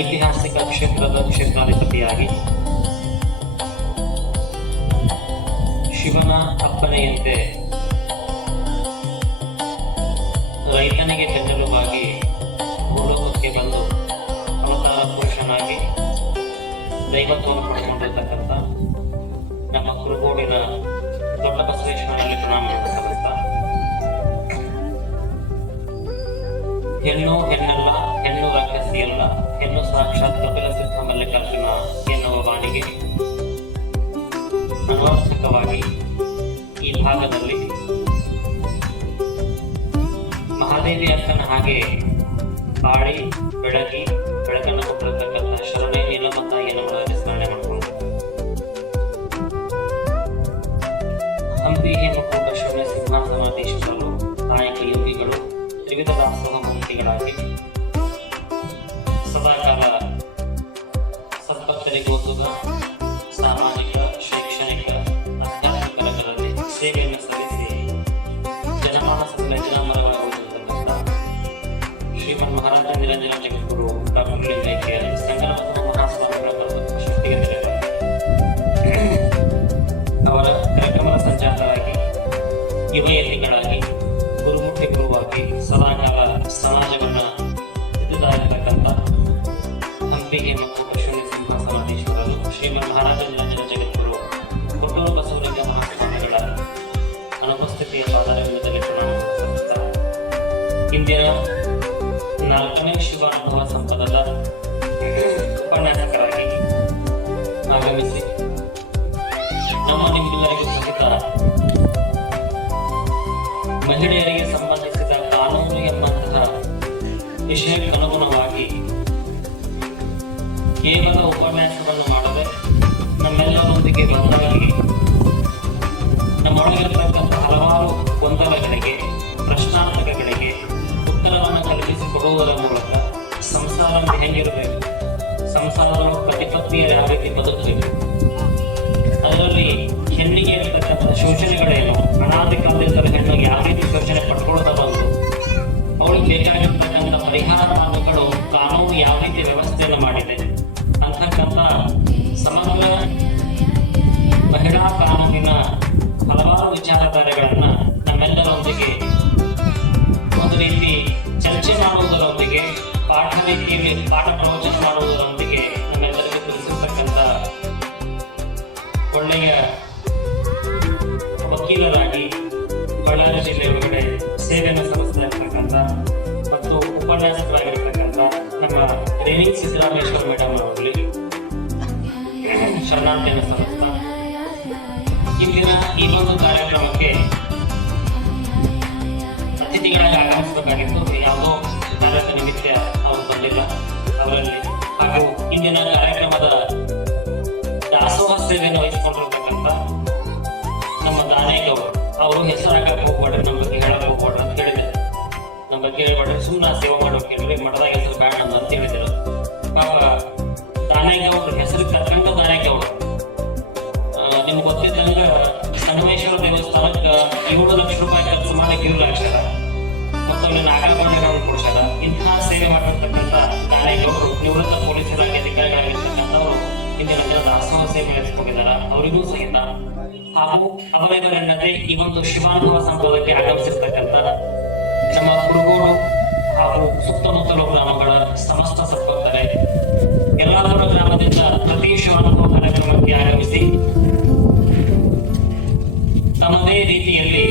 ಐತಿಹಾಸಿಕ ಕ್ಷೇತ್ರದ ಕ್ಷೇತ್ರಾಧಿಪತಿಯಾಗಿ ಶಿವನ ಅಪ್ಪನೆಯಂತೆ ರೈತನಿಗೆ ಬೆನ್ನೆಲುಬಾಗಿ ಭೂಲೋಕಕ್ಕೆ ಬಂದು ಅವತಾರ ಪುರುಷನಾಗಿ ದೈವತ್ವವನ್ನು ಪಡೆದುಕೊಂಡಿರ್ತಕ್ಕಂಥ ನಮ್ಮ ಕುರುಗೋಡಿನ ದೊಡ್ಡ ಬಸವೇಶ್ವರನಲ್ಲಿ ಪ್ರಣಾಮವನ್ನು ಸಲ್ಲಿಸ್ತಾ ಹೆಣ್ಣು ಹೆಣ್ಣಲ್ಲ, ಹೆಣ್ಣು ರಾಕ್ಷಸಿಯಲ್ಲ, ಹೆಣ್ಣು ಸಾಕ್ಷಾತ್ ಕಪಿಲ ಸಿದ್ಧ ಮಲ್ಲಿಕಾರ್ಜುನ ಎನ್ನುವ ಬಾಣಿಗೆ ಅನವರ್ಥಕವಾಗಿ ಈ ಭಾಗದಲ್ಲಿ ಮಹಾದೇವಿ ಅಕ್ಕನ ಹಾಗೆ ಬಾಳಿ ಬೆಳಗಿ ಬೆಳಕನ್ನು ಕೊಟ್ಟಿರ್ತಕ್ಕಂಥ ಶರಣೆ ನೀಲಮ್ಮ ತಾಯಿಯನ್ನು ಒಳಗೆ ಸ್ಮರಣೆ ಮಾಡಿಕೊಂಡು ಹಂಪಿ ಹೇಮಕೂಟ ಶೂನ್ಯ ಸಿಂಹಾಸನಾಧೀಶರು, ನಾಯಕ ಯೋಗಿಗಳು, ತ್ರಿವಿಧ ದಾಸೋಹ ಮೂರ್ತಿಗಳಾಗಿ ಸದಾಕಾಲ ಸದ್ಭಕ್ತರಿಗೋಸುಗ ಸಾಮಾಜಿಕ, ಶೈಕ್ಷಣಿಕ, ಆಧ್ಯಾತ್ಮಿಕ ರಂಗಗಳಲ್ಲಿ ಸೇವೆಯನ್ನು ಸಲ್ಲಿಸಿ ಜನಮಾನಸದ ಜನಮರಗಳಾಗುತ್ತಿರ್ತಕ್ಕಂಥ ಶ್ರೀಮನ್ ಮಹಾರಾಜ ನಿರಂಜನ ಜಗದ್ಗುರು ಡಾಕ್ಟರ್ ಲಿಂಗೈಕ್ಯ ಸಂಗನ ಮಹಾಸ್ವಾಮಿಗಳ ಶಕ್ತಿಗೆ ನೆಲೆಗಳು ಅವರ ಕಾರ್ಯಕ್ರಮದ ಸಂಚಾಲಕರಾಗಿ, ಯುವಯತಿಗಳಾಗಿ, ಗುರುಮುಖ್ಯ ಗುರುವಾಗಿ ಸದಾಕಾಲ ಸಮಾಜವನ್ನು ಎದುರಾಗಿರ್ತಕ್ಕಂಥ ಹಂಪಿ ಹೇಮಕೂಟ ಶೂನ್ಯ ಸಿಂಹಾಸನಾಧೀಶರು ಶ್ರೀಮನ್ ಮಹಾರಾಜ ನಿರಂಜನ ಜಗದ್ಗುರು ಕೊಟ್ಟೂರು ಬಸವಲಿಂಗ ಮಹಾಸ್ವಾಮಿಗಳ ಅನುಪಸ್ಥಿತಿಯ ಪಾದಾರವಿಂದದಲ್ಲಿ ಪ್ರಣಾಮ ಸಲ್ಲಿಸುತ್ತಾ ಇಂದಿನ 4ನೇ ಶಿವಾನುಭವ ಸಂಪದದ ಉಪನ್ಯಾಸಕರಾಗಿ ಆಗಮಿಸಿ ನಮ್ಮ ನಿಮ್ಮೆಲ್ಲರಿಗೂ ಸಹಿತ ಮಹಿಳೆಯರಿಗೆ ಸಂಬಂಧಿಸಿದ ಕಾನೂನು ಎಂಬಂತಹ ವಿಷಯಕ್ಕನುಗುಣವಾಗಿ ಕೇವಲ ಉಪನ್ಯಾಸವನ್ನು ಮಾಡದೆ ನಮ್ಮೆಲ್ಲರೊಂದಿಗೆ ಬಂದಾಗಿ ನಮ್ಮೊಳಗಿರತಕ್ಕಂಥ ಹಲವಾರು ಗೊಂದಲಗಳಿಗೆ, ಪ್ರಶ್ನಾರ್ಥಕಗಳಿಗೆ ಉತ್ತರವನ್ನು ಕಲ್ಪಿಸಿಕೊಡುವುದರ ಮೂಲಕ ಸಂಸಾರ ಹೆಂಗಿರಬೇಕು, ಸಂಸಾರದಲ್ಲಿ ಪ್ರತಿಪತ್ನಿಯರು ಯಾವ ರೀತಿ ಬದುಕಬೇಕು, ಅದರಲ್ಲಿ ಹೆಣ್ಣಿಗೆ ಇರತಕ್ಕಂಥ ಶೋಷಣೆಗಳೇನು, ಅನಾದಿ ಕಾಲದಿಂದಲೂ ಹೆಣ್ಣಿಗೆ ಯಾವ ರೀತಿ ಶೋಷಣೆ ಪಡ್ಕೊಳ್ಳುತ್ತಾ ಬಂತು, ಅವಳಿಗೆ ಬೇಕಾಗಿರ್ತಕ್ಕಂಥ ಪರಿಹಾರ ಮಾರ್ಗಗಳು, ಕಾನೂನು ಯಾವ ರೀತಿ ವ್ಯವಸ್ಥೆಯನ್ನು ಮಾಡಿದೆ ಅಂತಕ್ಕಂಥ ಸಮಗ್ರ ಮಹಿಳಾ ಕಾನೂನಿನ ಹಲವಾರು ವಿಚಾರಧಾರೆಗಳನ್ನು ನಮ್ಮೆಲ್ಲರೊಂದಿಗೆ ಒಂದು ರೀತಿ ಚರ್ಚೆ ಮಾಡುವುದರೊಂದಿಗೆ, ಪಾಠ ರೀತಿಯಲ್ಲಿ ಪಾಠ ಪ್ರವಚನ ಮಾಡುವುದರೊಂದಿಗೆ ನಮ್ಮೆಲ್ಲರಿಗೂ ತಿಳಿಸಿರ್ತಕ್ಕಂಥ ಒಳ್ಳೆಯ ವಕೀಲರಾಗಿ ಬಳ್ಳಾರಿ ಜಿಲ್ಲೆ ಒಳಗಡೆ ಸೇವೆಯನ್ನು ಸಲ್ಲಿಸಲಿರ್ತಕ್ಕಂಥ ಮತ್ತು ರೇಣಿ ಸಿದ್ದರಾಮೇಶ್ವರ ಮೇಡಮ್ ಅವರಲ್ಲಿ ಶರಣಾರ್ಥಿಯನ್ನು ಸಲ್ಲಿಸ್ತಾ ಇಂದಿನ ಈ ಒಂದು ಕಾರ್ಯಕ್ರಮಕ್ಕೆ ಅತಿಥಿಗಳಾಗಿ ಆಗಮಿಸಬೇಕಾಗಿತ್ತು. ಯಾವುದೋ ಕಾರ್ಯದ ನಿಮಿತ್ತ ಅವರು ಬಂದಿಲ್ಲ. ಅವರಲ್ಲಿ ಹಾಗೂ ಇಂದಿನ ಕಾರ್ಯಕ್ರಮದ ದಾಸೋಹ ಸೇವೆಯನ್ನು ವಹಿಸಿಕೊಂಡಿರ್ತಕ್ಕಂಥ ನಮ್ಮ ದಾನೇಗೌಡ ಅವರು ಹೆಸರಾಗಕ್ಕೆ ಹೋಗ್ಬೇಡ್ರಿ, ನಮ್ಮ ಬಗ್ಗೆ ಹೇಳಕ್ ಹೋಗ್ಬೇಡ್ರಿ ಅಂತ ಹೇಳಿದ್ದಾರೆ. ನಮ್ಮ ಬಗ್ಗೆ ಹೇಳ್ಬೇಡ್ರಿ, ಸುಮ್ಮನೆ ಸೇವೆ ಮಾಡೋಕೆ ಹೇಳ್ರಿ, ಮಠದಾಗ ಹೆಸರು ಬೇಡ ಅಂತ ಹೇಳಿದರು. ಪಾಪ ದಾನೇಗೌಡರ ಹೆಸರು ಕರ್ಕೊಂಡು ದಾನೇಗೌಡರು ನಿಮ್ಗೆ ಗೊತ್ತಿದ್ದಂಗ ಸಂಗಮೇಶ್ವರ ದೇವಸ್ಥಾನಕ್ಕೆ 7 ಲಕ್ಷ ರೂಪಾಯಿ ಖರ್ಚು ಮಾಡಿ ಕಿರುಲಾಕ್ಷರ ಮತ್ತೊಂದು ನಾಗರಮಣಿಗಳನ್ನು ಕೊಡ್ಸಾರ. ಇಂತಹ ಸೇವೆ ಮಾಡಿರ್ತಕ್ಕಂಥ ದಾನೇಗೌಡರು ನಿವೃತ್ತ ಪೊಲೀಸರಾಗಿ ಅಧಿಕಾರಿಗಳಾಗಿರ್ತಕ್ಕಂಥವರು ಇಂದಿನ ದಿನ ದಾಸೋಹ ಸೇವೆ ನಡೆಸಿಕೊಂಡಿದ್ದಾರೆ. ಅವರಿಗೂ ಸಹಿತ ಹಾಗೂ ಅವರಿವರೆನ್ನದೇ ಈ ಒಂದು ಶಿವಾನುಭವ ಸಂಪದಕ್ಕೆ ಆಗಮಿಸಿರ್ತಕ್ಕಂಥ ನಮ್ಮ ಕುರುಗೋಡು ಹಾಗೂ ಸುತ್ತಮುತ್ತಲ ಗ್ರಾಮಗಳ ಸಮಸ್ತ ಸದ್ಭಕ್ತರೇ, ಯಲ್ಲಾಪುರ ಗ್ರಾಮದಿಂದ ಪ್ರತಿ ಶಿವಾನುಭವ ಕಾರ್ಯಕ್ರಮಕ್ಕೆ ಆಗಮಿಸಿ ತಮ್ಮದೇ ರೀತಿಯಲ್ಲಿ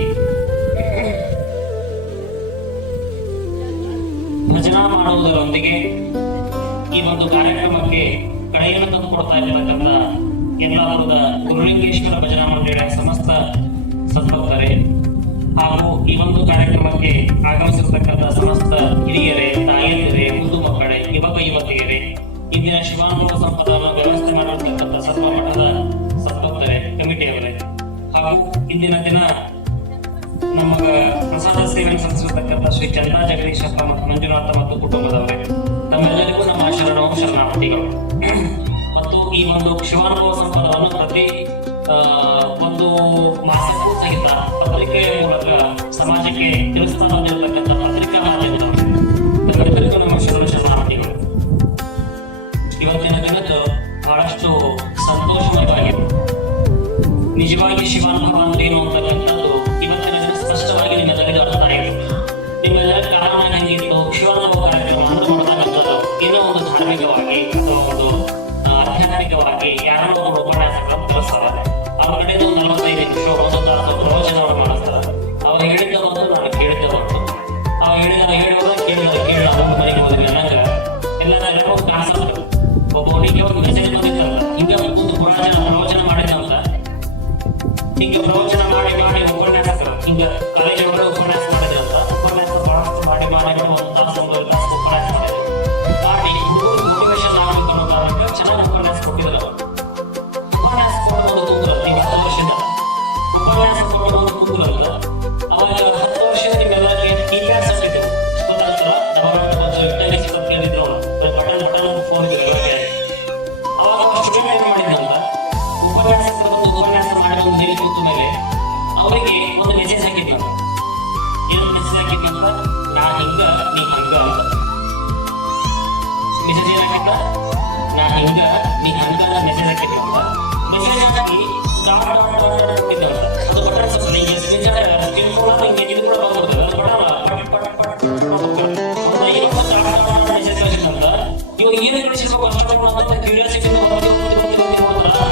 ಭಜನಾ ಮಾಡುವುದರೊಂದಿಗೆ ಈ ಒಂದು ಕಾರ್ಯಕ್ರಮಕ್ಕೆ ಕಳೆಯನ್ನು ತಂದು ಕೊಡ್ತಾ ಇರತಕ್ಕಂಥ ಯಲ್ಲಾಪುರದ ಗುರುಲಿಂಗೇಶ್ವರ ಭಜನಾ ಮಂಡಳಿಯ ಸಮಸ್ತ ಸದ್ಭಕ್ತರೇ ಹಾಗೂ ಈ ಒಂದು ಕಾರ್ಯಕ್ರಮಕ್ಕೆ ಆಗಮಿಸಿರ್ತಕ್ಕಂಥ ಸಮಸ್ತ ಹಿರಿಯರೇ, ತಾಯಿಯರೇ, ಮುದ್ದು ಮಕ್ಕಳೇ, ಯುವಕ ಯುವತಿಯರೇ, ಇಂದಿನ ಶಿವಾನುಭವ ಸಂಪದವನ್ನು ವ್ಯವಸ್ಥೆ ಮಾಡಿರ್ತಕ್ಕಂಥ ಸರ್ವ ಮಠದ ಸದ್ಭಕ್ತರೇ, ಕಮಿಟಿಯವರೇ ಹಾಗೂ ಇಂದಿನ ದಿನ ನಮಗ ಪ್ರಸಾದ ಸೇವೆಯನ್ನು ಸಲ್ಲಿಸಿರ್ತಕ್ಕಂಥ ಶ್ರೀ ಚಂದ್ರಾ ಜಗದೀಶಪ್ಪ ಮತ್ತು ಮಂಜುನಾಥ ಮತ್ತು ಕುಟುಂಬದವರೇ, ತಮ್ಮೆಲ್ಲರಿಗೂ ನಮ್ಮ ಶರಣಾರ್ಥಿಗಳು. ಮತ್ತು ಈ ಒಂದು ಶಿವಾನುಭವ ಸಂಪದವನ್ನು ಪ್ರತಿ ಒಂದು ಮಾಸಕ್ಕೂ ಸಹಿತ ಪತ್ರಿಕೆಯ ಮೂಲಕ ಸಮಾಜಕ್ಕೆ ತಿಳಿಸ್ತಾ ಬಂದಿರತಕ್ಕಂಥ ಪತ್ರಿಕಾ ಮಾಧ್ಯಮದವರು ತಮ್ಮೆಲ್ಲರಿಗೂ ನಮ್ಮ ಶರಣಾರ್ಥಿಗಳು. ಇವತ್ತಿನ ದಿನದ್ದು ಬಹಳಷ್ಟು ಸಂತೋಷಮಯವಾಗಿದೆ. ನಿಜವಾಗಿ ಶಿವಾನುಭವ ಅಂದ್ರೆ ಏನು ಅಂತಕ್ಕಂಥದ್ದು ಇವತ್ತಿನ ದಿನ ಸ್ಪಷ್ಟವಾಗಿ ನಿಮ್ಮೆಲ್ಲರಿಗೂ ಅರ್ಥ ಆಯಿತು. ನಿಮ್ಮೆಲ್ಲರ ಕಾರಣ ಹೆಂಗಿತ್ತು, ಶಿವಾನುಭವ ಕಾರ್ಯಕ್ರಮ ಅಂತ ಮಾಡತಕ್ಕಂಥದ್ದು ಏನೋ ಒಂದು ಧಾರ್ಮಿಕವಾಗಿ ಅಥವಾ ಒಂದು ಆಧ್ಯಾತ್ಮಿಕವಾಗಿ ಯಾರೋ ಒಂದು ಉಪನ್ಯಾಸಗಳನ್ನು ಕಲಿಸ್ತಾರೆ. ಅವ್ರ ಕಡೆಯಿಂದ 45 ನಿಮಿಷ 1 ತಾಸು ಪ್ರವಚನವನ್ನು ಮಾಡಿಸ್ತಾರೆ. ಅವ್ರು ಹೇಳಿದ್ದವಂತೂ ನಾನು ಕೇಳಿದ್ದವಂತು, ಅವ್ರು ಹೇಳುವಾಗ ಕೇಳಿದ ಮನೆಗೆ ಹೋದಿಲ್ಲ ನಂಗೆ ಎಲ್ಲರೂ ಕ್ಲಾಸ್ ಒಬ್ಬನಿಗೆ ಒಂದು ಮೆಸೇಜ್ ಬಂದಿತ್ತಲ್ಲ, ಹಿಂಗೆ ಒಂದು ಪ್ರವಚನ ಮಾಡಿದಂತ ಹಿಂಗೆ ಪ್ರವಚನ ಮಾಡಿ ಉಪನ್ಯಾಸಕರು ಹಿಂಗೆ ಕಾಲೇಜ್ ಒಳಗೆ ಉಪನ್ಯಾಸ ಮಾಡಿದ್ರಂತ. ಉಪನ್ಯಾಸ ಬಹಳಷ್ಟು ಮಾಡಿ 1 ತಾಸು 1 ತಾಸು ಉಪನ್ಯಾಸ ಮಾಡಿ ಮೋಟಿವೇಶನ್ ಆಗಬೇಕು ಅನ್ನೋ ಕಾರಣಕ್ಕೆ ಚೆನ್ನಾಗಿ ಉಪನ್ಯಾಸ ಕೊಟ್ಟಿದ್ರು. ಉಪನ್ಯಾಸ ಕೊಡೋದು ಕೂದಲಲ್ಲ, ನೀವು 10 ವರ್ಷದಿಂದ ಉಪನ್ಯಾಸ ಕೊಡೋದು ಕೂದಲಲ್ಲ. ಅವಾಗ 10 ವರ್ಷದ ನಿಮ್ಮೆಲ್ಲರಿಗೆ ಇತಿಹಾಸ ಸಿಕ್ಕಿದ್ದೆವು ಸ್ವತಂತ್ರ ಕೇಳಿದ್ರು ಫೋನ್ ಅವಾಗ ಸ್ಟೂಡೆಂಟ್ ಏನ್ ಮಾಡಿದ್ದಂತ ಉಪನ್ಯಾಸ ಮಾಡಿ ಒಂದು ಹೇಳಿ ಕೂತ ಮೇಲೆ ಅವರಿಗೆ ಒಂದು ಮೆಸೇಜ್ ಹಾಕಿದ್ನಂತ. ಏನು ಮೆಸೇಜ್ ಹಾಕಿದ್ನಂತ, ನಾ ಹಿಂಗ ನೀ ಹಂಗ ಅಂತ. ಮೆಸೇಜ್ ಏನ್ ಹಾಕಿದ್ದ, ನಾ ಹಿಂಗ ನೀ ಹಂಗ ಮೆಸೇಜ್ ಹಾಕಿದ್ನಂತ. ಮೆಸೇಜ್ ಹಾಕಿ ಕೊಟ್ಟಿದ್ದಂತ. ಅದು ಬಟನ್ ಸ್ವಲ್ಪ ಹಿಂಗೆ ಇದು ಕೂಡ ಬಂದ್ಬಿಡ್ತದೆ. ಅದು ಮೆಸೇಜ್ ಕಳಿಸಿದಂತ. ಇವಾಗ ಏನು ಕಳಿಸಿರ್ಬೇಕು ಅಷ್ಟ ಕ್ಯೂರಿಯಾಸಿಟಿ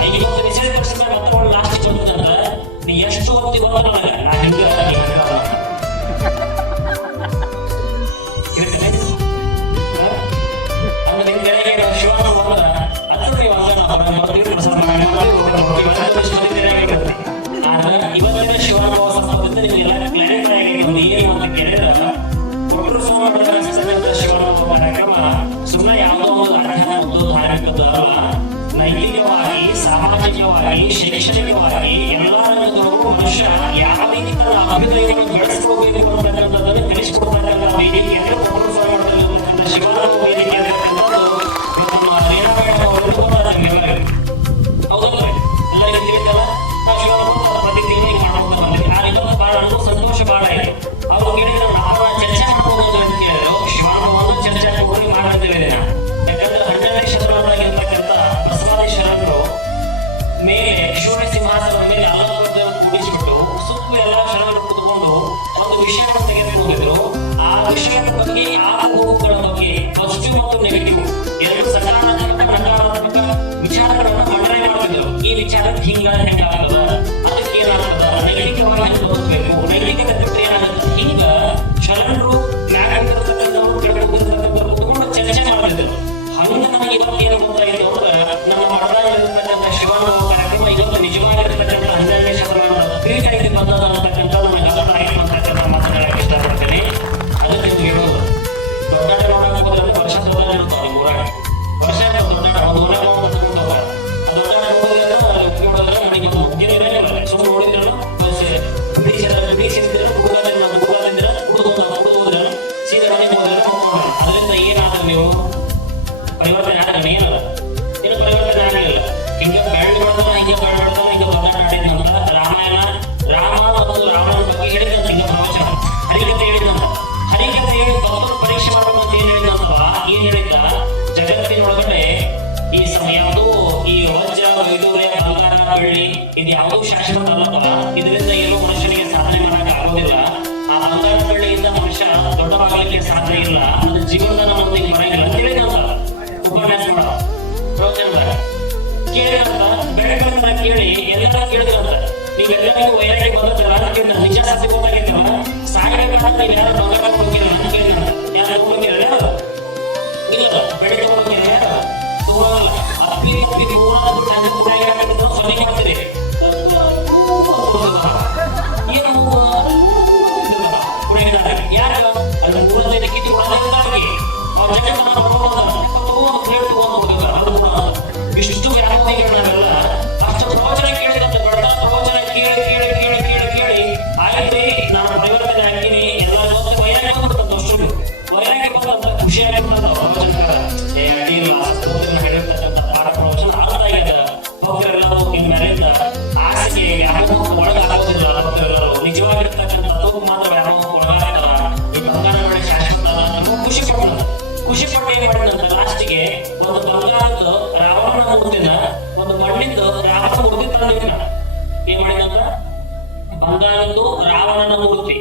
ಈ ಒಂದು ಮೆಸೇಜ್ ಕಳಿಸಿದ್ರೆ ಮತ್ತೆ ಲಾಸ್ಟ್ ಬಂದಂತ ನೀ ಎಷ್ಟು ಹೊತ್ತಿ ಗೊತ್ತಲ್ಲ ನಾ ಹಿಂಗ ಅಂದ್ರೆ ನಿಮ್ಗೆ ಶಿವಾನುಭವ ಅದು ನೀವು ಇವತ್ತಿನ ಶಿವಾನುಭವ ಸಂಬಂಧ ನಿಮಗೆಲ್ಲ ಕ್ಲಾರಿಫೈ ಆಗಿ ಒಂದು ಏನು ಅಂತ ಕೇಳಿದ್ರೆ ಕೊಟ್ಟರು ಸೋಮವಾರ ಶಿವಾನುಭವ ಕಾರ್ಯಕ್ರಮ ಸುಮ್ಮನೆ ಯಾವುದೋ ಒಂದು ಅರ್ಥ ಧಾರ್ಮಿಕದ್ದು ಅಲ್ಲ. ನೈತಿಕವಾಗಿ, ಸಾಮಾಜಿಕವಾಗಿ, ಶೈಕ್ಷಣಿಕವಾಗಿ ಎಲ್ಲ ರಂಗದಲ್ಲೂ ಮನುಷ್ಯ ಯಾವ ರೀತಿ ತನ್ನ ಅಭ್ಯುದಯವನ್ನು ಬೆಳೆಸ್ಕೋಬೇಕು ಅಂತಕ್ಕಂಥದ್ದನ್ನು ತಿಳಿಸಿಕೊಡ್ತಕ್ಕಂಥ ವೇದಿಕೆ ಅಂದ್ರೆ ಕೊಟ್ಟರು ಸೋಮವಾರದಲ್ಲಿರ್ತಕ್ಕಂಥ ಶಿವಾನುಭವ ವೇದಿಕೆ ಅಂತಕ್ಕಂಥದ್ದು ಹೌದಲ್ಲ, ಎಲ್ಲರಿಗೂ ತಿಳಿದಲ್ಲ. ನಾವು ಶಿವಾನುಭವ ಪ್ರತಿ ತಿಂಗಳಿಗೆ ಮಾಡ್ಕೊಂಡು ಬಂದ್ವಿ. ಆ ಇದೊಂದು ಬಹಳ ಸಂತೋಷ ಬಹಳ ಇದೆ. ಅವ್ರು ಕೇಳಿದ್ರು ನಾವು ಚರ್ಚೆ ಮಾಡ್ಬೋದು ಅಂತ ಕೇಳಿದ್ರು. ಶಿವಾನುಭವ ಚರ್ಚೆ ಮಾಡಿದ್ದೇವೆ ದಿನ. ಯಾಕಂದ್ರೆ 12ನೇ ಶತಮಾನದಾಗಿರ್ತಕ್ಕಂಥ ಬಸವಾದಿ ಶರಣರು ಮೇಲೆ ಶಿವನ ಸಿಂಹಾಸನದ ಮೇಲೆ ಅಲ್ಲವನ್ನು ಕೂಡಿಸಿಬಿಟ್ಟು ಸುತ್ತ ಎಲ್ಲ ಶರಣರು ಕುತ್ಕೊಂಡು ಒಂದು ವಿಷಯವನ್ನು ತೆಗೆದುಕೊಂಡು ಹೋಗಿದ್ರು. ಆ ವಿಷಯದ ಬಗ್ಗೆ ಆ ಹೋಗುಗಳ ಬಗ್ಗೆ ಪಾಸಿಟಿವ್ ಮತ್ತು ನೆಗೆಟಿವ್ ಎರಡು ಸಕಾರಾತ್ಮಕ ನಕಾರಾತ್ಮಕ ವಿಚಾರಗಳನ್ನು ಮಂಡನೆ ಮಾಡ್ತಿದ್ರು. ಈ ವಿಚಾರ ಹೆಂಗಾಗ್ತದ, ಅದಕ್ಕೆ ಏನಾಗ್ತದ, ನೈತಿಕವಾಗಿ ಹೆಂಗೆ ಓದಬೇಕು, ನೈತಿಕತೆ ಬಿಟ್ಟು ಏನಾಗುತ್ತೆ, ಹಿಂಗ ಶರಣರು ಕುತ್ಕೊಂಡು ಚರ್ಚೆ ಮಾಡ್ತಿದ್ರು. ಟ್ರೀಟ್ ಆಗಿ ಬಂದದ ಅಂತಕ್ಕಂಥ ನನಗೆ ಅರ್ಥ ಆಯ್ತು ಅಂತಕ್ಕಂಥ ಮಾತನ್ನ ಹೇಳಕ್ ಇಷ್ಟಪಡ್ತೀನಿ. ಅದಕ್ಕೆ ನೀವು ಹೇಳೋದು ದೊಡ್ಡ ನೋಡಕ್ ಹೋದ್ರೆ ವರ್ಷ ದೊಡ್ಡ ಇರ್ತಾವ ಊರಾಗ, ವರ್ಷ ದೊಡ್ಡ ಒಂದು ಊರಾಗ ಹೋಗ್ತಾವ. ಆ ದೊಡ್ಡ ನೋಡಿದ್ರೆ ನನಗೆ ಮುಗಿನ ಇರಲಿಲ್ಲ, ಸುಮ್ಮನೆ ನೋಡಿದ್ರು ಸೀದಾ ಮನೆಗೆ ಹೋದ್ರೆ ಅದರಿಂದ ಏನಾದ್ರೆ ನೀವು ಪರಿವರ್ತನೆ ಆಗಲ್ಲ, ಏನಲ್ಲ ಏನು ಪರಿವರ್ತನೆ ಆಗಲಿಲ್ಲ. ಹಿಂಗೆ ಬೆಳೆದ ಹಿಂಗೆ ಬೆಳೆದ ಹಿಂಗೆ ಬದಲಾಡಿದಂತ ರಾಮಾಯಣ ರಾಮನ ಬಗ್ಗೆ ಹೇಳಿದಂತ ಹಿಂಗ ಪ್ರವಚನ ಹರಿಕತೆ ಹೇಳಿದಂತ ಹರಿಕತೆ ಹೇಳಿ ಭಕ್ತರು ಪರೀಕ್ಷೆ ಮಾಡಬೇಕಂತ ಏನ್ ಹೇಳಿದಂತವ ಏನ್ ಹೇಳಿದ್ದ ಜಗತ್ತಿನೊಳಗಡೆ ಈ ಯಾವುದು ಈ ವಜ್ರ ವೈಡೂರ್ಯ ಬಂಗಾರ ಬೆಳ್ಳಿ ಇದು ಯಾವುದೂ ಶಾಶ್ವತ ಅಲ್ಲವ, ಇದರಿಂದ ಏನೋ ಮನುಷ್ಯನಿಗೆ ಸಾಧನೆ ಮಾಡಕ್ ಆಗೋದಿಲ್ಲ. ಆ ಬಂಗಾರ ಬೆಳ್ಳಿಯಿಂದ ಮನುಷ್ಯ ದೊಡ್ಡವಾಗಲಿಕ್ಕೆ ಸಾಧ್ಯ ಇಲ್ಲ, ಅದು ಜೀವನದ ನಮ್ಮೊಂದಿಗೆ ಬರಂಗಿಲ್ಲ ಅಂತ ಹೇಳಿದಂತ ಉಪನ್ಯಾಸ ಮಾಡ ಪ್ರವಚನ ಕೇಳಿದಂತ ಬೆಳಕನ್ನ ಕೇಳಿ ಎಲ್ಲರ ಕೇಳಿದ್ರಂತ ನೀವೆಲ್ಲರಿಗೂ ವೈರಾಗ್ಯ ಬಂದ ನಿಜ ಸತ್ಯ ಗೊತ್ತಾಗಿತ್ತವ ಸಾಗಬೇಕಾದ್ರೆ ನೀವು ಯಾರು ಬಂಗಾರ ಹೋಗಿಲ್ಲ ಅಂತ ಕೇಳಿದಂತ ಯಾರು ಹೋಗಿಲ್ಲ ಇಲ್ಲ ಬೆಳಗ್ಗೆ ಹೋಗಿಲ್ಲ ಯಾರು ತಗೋಲ್ಲ ಅಪ್ಪಿ ಸೊನ್ನೆ ಮಾಡ್ತೀರಿ ಏನು ಯಾರು ಅಲ್ಲಿ 35 ಕಿತ್ತಿ ಹೊಡೆದಾಗಿ ಅವ್ರ ಇಷ್ಟು ವ್ಯಾಪಾರಿಗಳನ್ನೆಲ್ಲ ಅಷ್ಟು ಪ್ರವಚನ ಕೇಳಿದಂತ ದೊಡ್ಡ ಪ್ರವಚನ ಕೇಳಿ ಕೇಳಿ ಕೇಳಿ ಕೇಳಿ ಕೇಳಿ ಆಯ್ತು ನಾನು ಪರಿವರ್ತನೆ ಆಗ್ತೀನಿ ಎಲ್ಲ ವೈರಾಗ್ಯ ಬಂದ್ಬಿಟ್ಟಂತ ಅಷ್ಟು ವೈರಾಗ್ಯ ಬಂದಂತ ಖುಷಿ ಆಗಿಬಿಟ್ಟಂತ ಪ್ರವಚನಕಾರ ಹೇಳಿರ್ತಕ್ಕಂಥ ಪಾಠ ಪ್ರವಚನ ಆಗ್ತಾ ಇದೆ. ಭಕ್ತರೆಲ್ಲರೂ ನಿಮ್ಮ ಮೇಲಿಂದ ಆಸೆಗೆ ಯಾರಿಗೂ ಒಳಗಾಗೋದಿಲ್ಲ. ಭಕ್ತರೆಲ್ಲರೂ ನಿಜವಾಗಿರ್ತಕ್ಕಂಥದ್ದು ಮಾತ್ರ ಯಾರಿಗೂ ಒಳಗಾಗಲ್ಲ. ಈ ಬಂಗಾರಗಳ ಶಾಶ್ವತ ನೀವು ಖುಷಿ ಪಟ್ಟು ಏನ್ ಮಾಡಿದಂತ ಲಾಸ್ಟಿಗೆ ಒಂದು ಬಂಗಾರದ್ದು ರಾವಣನ ಮೂರ್ತಿನ ಒಂದು ಮಣ್ಣಿಂದು ರಾವಣ ಮೂರ್ತಿ ತಂದಿದ್ದ. ಏನ್ ಮಾಡಿದಂತ ಬಂಗಾರದ್ದು ರಾವಣನ ಮೂರ್ತಿ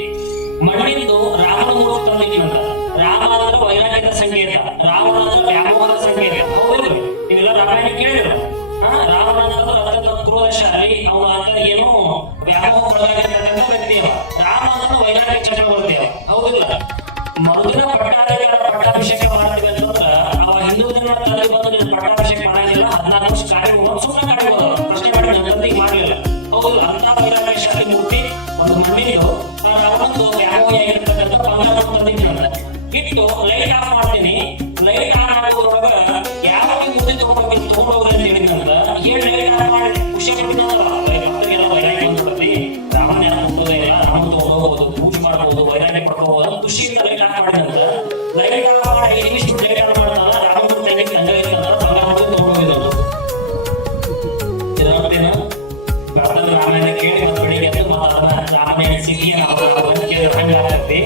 ಮಣ್ಣಿಂದು ರಾಮನ ಮೂರ್ತಿ ತಂದಿದ್ದಂತ. ರಾಮ ಅಂದ್ರೆ ವೈರಾಗ್ಯದ ಸಂಕೇತ, ರಾವಣ ಅಂದ್ರೆ ವ್ಯಾಮೋಹದ ಸಂಕೇತ. ಹೌದಿಲ್ಲ ನೀವೆಲ್ಲ ರಾಮಾಯಣ ಕೇಳಿದ್ರು. ರಾವಣ ಅಂದ್ರೆ ಅತ್ಯಂತ ಕ್ರೋಧಶಾಲಿ, ಅವನ ಅಂತ ಏನೋ ವ್ಯಾಮೋಹ ಒಳಗಾಗಿರ್ತಕ್ಕಂಥ ವ್ಯಕ್ತಿ ಅವ. ರಾಮ ಅಂದ್ರೆ ವೈರಾಗ್ಯ ಚಕ್ರವರ್ತಿ ಅವ. ಹೌದಿಲ್ಲ ಮರುದಿನ ಪಟ್ಟಾಭಿಷೇಕ ಮಾಡ್ತೀವಿ ಅಂತಂದ್ರ ಅವ ಹಿಂದೂ ದಿನ ತಂದೆ ಬಂದು ನೀನು ಪಟ್ಟಾಭಿಷೇಕ ಮಾಡಂಗಿಲ್ಲ, 14 ವರ್ಷ ಕಾರ್ಯ ಸುಮ್ಮನೆ ಕಾಡ್ಬೋದು ಪ್ರಶ್ನೆ ಮಾಡಿ ನನ್ನ ತಂದೆಗೆ ಮಾಡಲಿಲ್ಲ. ಹೌದು ಅಂತ ವೈರಾಗ್ಯ ಶಾಲಿ ಮೂರ್ತಿ ಒಂದು ಮಣ್ಣಿಂದು ಅವನೊಂದು ವ್ಯಾಮೋಹ ಆಗಿರ್ತಕ್ಕಂಥ ಬಂಗಾರ ತಂದಿದ್ದಂತ ಇಟ್ಟು ಲೈಟ್ ಆಫ್ ಮಾಡ್ತೀನಿ. ಲೈಟ್ ಆನ್ ಮಾಡೋದ್ರೊಳಗ ಯಾವ ಮೂರ್ತಿ ತಗೊಂಡೋಗ್ರಿ ಅಂತ ಹೇಳಿದಂತ ಹೇಳಿ ಲೈಟ್ ಆಫ್ ಮಾಡಿ ಖುಷಿ ಪಟ್ಟಿದ್ದಲ್ಲ. ಭಕ್ತರಿಗೆಲ್ಲ ವೈರಾಗ್ಯ ಬಂದ್ಬಿಡ್ತಿ, ರಾಮನ ಮುಟ್ಟೋದೇ ಇಲ್ಲ, ರಾಮ ತಗೊಂಡೋಗ್ಬೋದು, ಪೂಜೆ ಮಾಡ್ಬೋದು, ವೈರಾಗ್ಯ ಪಡ್ಕೋಬಹುದು, ಖುಷಿಯಿಂದ ಲೈಟ್ ಆಫ್ ಮಾಡಿದಂತ ಲೈಟ್ ಆಫ್ ಮಾಡಿ ಇಷ್ಟು ಲೈಟ್ ಆಫ್ ಮಾಡ್ತಾನ ರಾಮನ ತೆಗೆದು ಹಂಗ ಇರ್ತಂದ್ರ ಬಂಗಾರ ತಗೊಂಡೋಗಿದ್ದು ಇದನ್ನ ಬೆಳದ ರಾಮಾಯಣ ಕೇಳಿ ಒಂದು ಬೆಳಿಗ್ಗೆ ಎದ್ದು ರಾಮಾಯಣ ಸಿಗಿ ಕೇಳಿ ಹಂಗಾಗತ್ತಿ.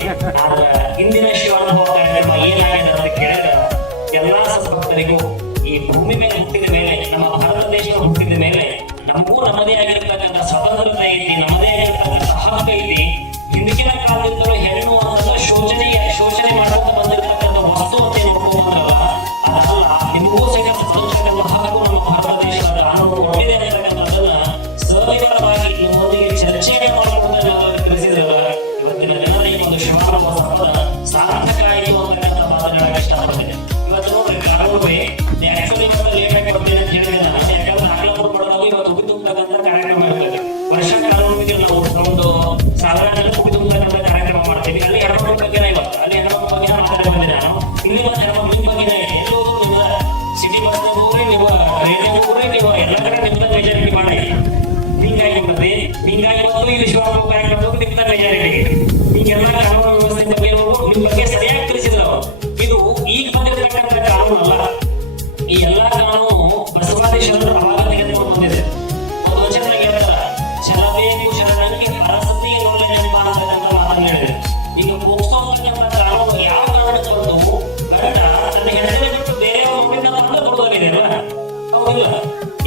ಆದ್ರ ಇಂದಿನ ಶಿವಾನುಭವ ಕಾರ್ಯಕ್ರಮ ಏನಾಗಿದೆ ಅಂತ ಕೇಳಿದ್ರೆ ಎಲ್ಲಾ ಸದ್ಭಕ್ತರಿಗೂ ಈ ಭೂಮಿ ಮೇಲೆ ಹುಟ್ಟಿದ ಮೇಲೆ ನಮ್ಮ ಭಾರತ ದೇಶ ಹುಟ್ಟಿದ ಮೇಲೆ ನಮಗೂ ನಮ್ಮದೇ ಆಗಿರ್ತಕ್ಕಂಥ ಸ್ವತಂತ್ರತೆ ಐತಿ, ನಮ್ಮದೇ ಆಗಿರ್ತಕ್ಕಂಥ ಹಕ್ಕು ಐತಿ. ಹಿಂದಿನ ಕಾಲದಿಂದಲೂ ಹೆಣ್ಣು ಅಂತಂದ್ರೆ ಶೋಷಣೆ ಮಾಡ್ಕೊಂಡು ಬಂದಿರ್ತಕ್ಕಂಥ ವಸ್ತು ಅಂತ ನೋಡ್ಕೊಂಡ್ರಲ್ಲ ಅದಲ್ಲ, ನಿಮಗೂ ಸಹಿತ ಸ್ವತಂತ್ರತೆಯ ಹಕ್ಕು ನಮ್ಮ ಭಾರತ ದೇಶದ ಕಾನೂನು ಕೊಟ್ಟಿದೆ ಅಂತಕ್ಕಂಥದ್ದನ್ನ ಸವಿವರವಾಗಿ ನಿಮ್ಮೊಂದಿಗೆ ಚರ್ಚೆಯನ್ನು ಮಾಡುವುದನ್ನು ತಿಳಿಸಿದ್ರಲ್ಲ. ಇವತ್ತಿನ ಜನರಿಗೆ ಒಂದು ಶಿವಾನುಭವ ಸಾರ್ಥಕ ಆಯಿತು ಅಂತಕ್ಕಂಥ ಮಾತನಾಡಕ್ಕೆ ಇಷ್ಟಪಡ್ತೇನೆ. ಇವತ್ತು ನೋಡ್ರಿ ಕಾನೂನು ಆಕ್ಚುಲಿ ಇವತ್ತು ಲೇಟ್ ಆಗಿ ಕೊಡ್ತೇನೆ ಅಂತ ಹೇಳಿದೆ ನಾನು. ಯಾಕಂದ್ರೆ ಆಗ್ಲೂ ಕೊಡೋದು ಇವತ್ತು ಉಗಿ ತುಂಬತಕ್ಕಂಥ ಕಾರ್ಯಕ್ರಮ ಇರ್ತದೆ. ವರ್ಷ ಕಾನೂನಿಗೆ ನಾವು ಒಂದು 1000 ಜನ ಉಗಿ ತುಂಬತಕ್ಕಂಥ ಕಾರ್ಯಕ್ರಮ ಮಾಡ್ತೀವಿ. ಅಲ್ಲಿ ಹೆಣ್ಮಕ್ಳ ಬಗ್ಗೆ ಇವತ್ತು ಅಲ್ಲಿ ಹೆಣ್ಮಕ್ಳ ಬಗ್ಗೆ ಮಾತಾಡಿ ಬಂದೆ ನಾನು. ಇಲ್ಲಿ ಒಂದು ಹೆಣ್ಮಕ್ಳ ಬಗ್ಗೆ ಎಲ್ಲರೂ ನಿಮ್ಮ ಸಿಟಿ ಬಸ್ ಹೋಗ್ರಿ, ನೀವು ರೇಡಿಯೋ ಹೋಗ್ರಿ, ನೀವು ಎಲ್ಲ ಕಡೆ ನಿಮ್ದ ಮೆಜಾರಿಟಿ ಮಾಡಿ ಹಿಂಗಾಗಿ ಬರ್ತದೆ. ಹಿಂಗಾಗಿ ಬಂದು ಈ ವಿಶ್ವಾಸ ಕಾರ್ಯಕ್ರಮ ನಿಮ್ದ ಮೆಜಾರಿಟಿ ಹೀಗೆಲ್ಲ ಕಾನೂನು ವ್ಯವಸ್ಥೆ ಬಗ್ಗೆ ನಿಮ್ಮ ಬಗ್ಗೆ ಸರಿಯಾಗಿ ತಿಳಿಸಿದ್ರು. ಇದು ಈಗ ಬಂದಿರತಕ್ಕಂಥ ಕಾನೂನು ಅಲ್ಲ. ಈ ಎಲ್ಲಾ ಕಾನೂನು ಬಸವಾದಿ ಶರಣರು ಅವಾಗ ತೆಗೆದುಕೊಂಡು ಬಂದಿದೆ. ಒಂದು ವಚನದಾಗ ಹೇಳ್ತಾರ, ಶರಣಬೇಕು ಶರಣಕ್ಕೆ ಅರಸತಿ ನೋಡಲೆಂಬ ಅಂತಕ್ಕಂಥ ಮಾತನ್ನು ಹೇಳಿದೆ. ಈಗ ಪೋಕ್ಸೋ ಅಂತಕ್ಕಂಥ ಕಾನೂನು ಯಾವ ಕಾರಣಕ್ಕೆ ಬಂದು ಗಂಡ ತನ್ನ ಹೆಂಡತಿನ ಬಿಟ್ಟು ಬೇರೆ ಅಂತ ಕೊಡೋದಿದೆ ಅಲ್ವಾ? ಹೌದಿಲ್ಲ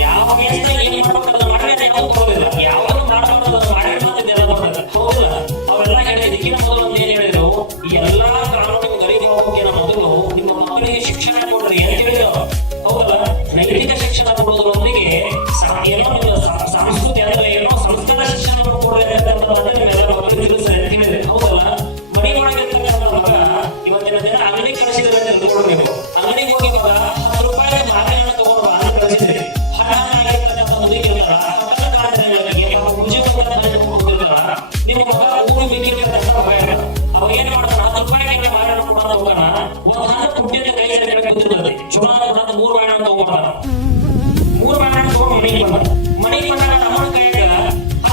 ಯಾವ ಕೇಸ್ನಾಗ ಏನ್ ಮಾಡ್ಬೇಕಂತ ಮಾಡಿದ್ರೆ ಯಾವ ಕೊಡೋದಿಲ್ಲ, ಯಾವುದು ಮಾಡಬಾರ್ದು ಮಾಡಿ ಮಾತಿದ್ದೆಲ್ಲ ಬರ್ತದೆ. ಹೌದಿಲ್ಲ ಅವೆಲ್ಲ ಹೇಳಿದ್ದಕ್ಕಿಂತ ಮೊದಲು ಅಂತ ಏನ್ ಹೇಳಿದ್ರು, ಈ ಎಲ್ಲಾ ಕಾನೂನಿನ ಗಡಿಗೆ ಹೋಗೋಕ್ಕಿಂತ ಮೊದಲು ನಿಮ್ಮ ಮಕ್ಕಳಿಗೆ ಶಿಕ್ಷಣ ಕೊಡ್ರಿ ಅಂತ ಹೇಳಿದ್ರು. ಹೌದಲ್ಲ ನೈತಿಕ ಶಿಕ್ಷಣ ಕೊಡೋದ್ರೊಂದಿಗೆ ಏನೋ ನಿಮ್ಮ ಸಂಸ್ಕೃತಿ ಅಂದ್ರೆ ಏನೋ ಸಂಸ್ಕಾರ ಶಿಕ್ಷಣ ಕೊಡ್ರಿ ಅಂತಕ್ಕಂಥ ಮಕ್ಕಳಿಗೆ ತಿಳಿಸ್ರಿ ಅಂತ ಹೇಳಿದ್ರೆ. ಹೌದಲ್ಲ ಮನೆ ಒಳಗಿರ್ತಕ್ಕಂಥ ಮಗ ಇವತ್ತಿನ ದಿನ ಅಂಗಡಿ ಕಳಿಸಿದ್ರೆ ಅಂತ ತಿಳ್ಕೊಂಡು ನೀವು ಅಂಗಡಿಗೆ ಹೋಗಿ ಮಗ 10 ರೂಪಾಯಿ ಮಾವಿನ ಹಣ್ಣು ತಗೊಂಡು ಅಂತ ಕಳಿಸಿದ್ರಿ. ಹಣ್ಣಾಗಿರ್ತಕ್ಕಂಥ ಮುದುಕಿ ಇರ್ತಾರ ಚಲೋ ಬಂದ 3 ಬಾಳೆಹಣ್ಣು ತಗೊಂಡ್ಬರ್ತಾನ. 3 ಬಾಳೆಹಣ್ಣು ತಗೊಂಡು ಮನೆಗೆ ಬಂದಾಗ ನಮ್ಮ ಕೈಯಾಗ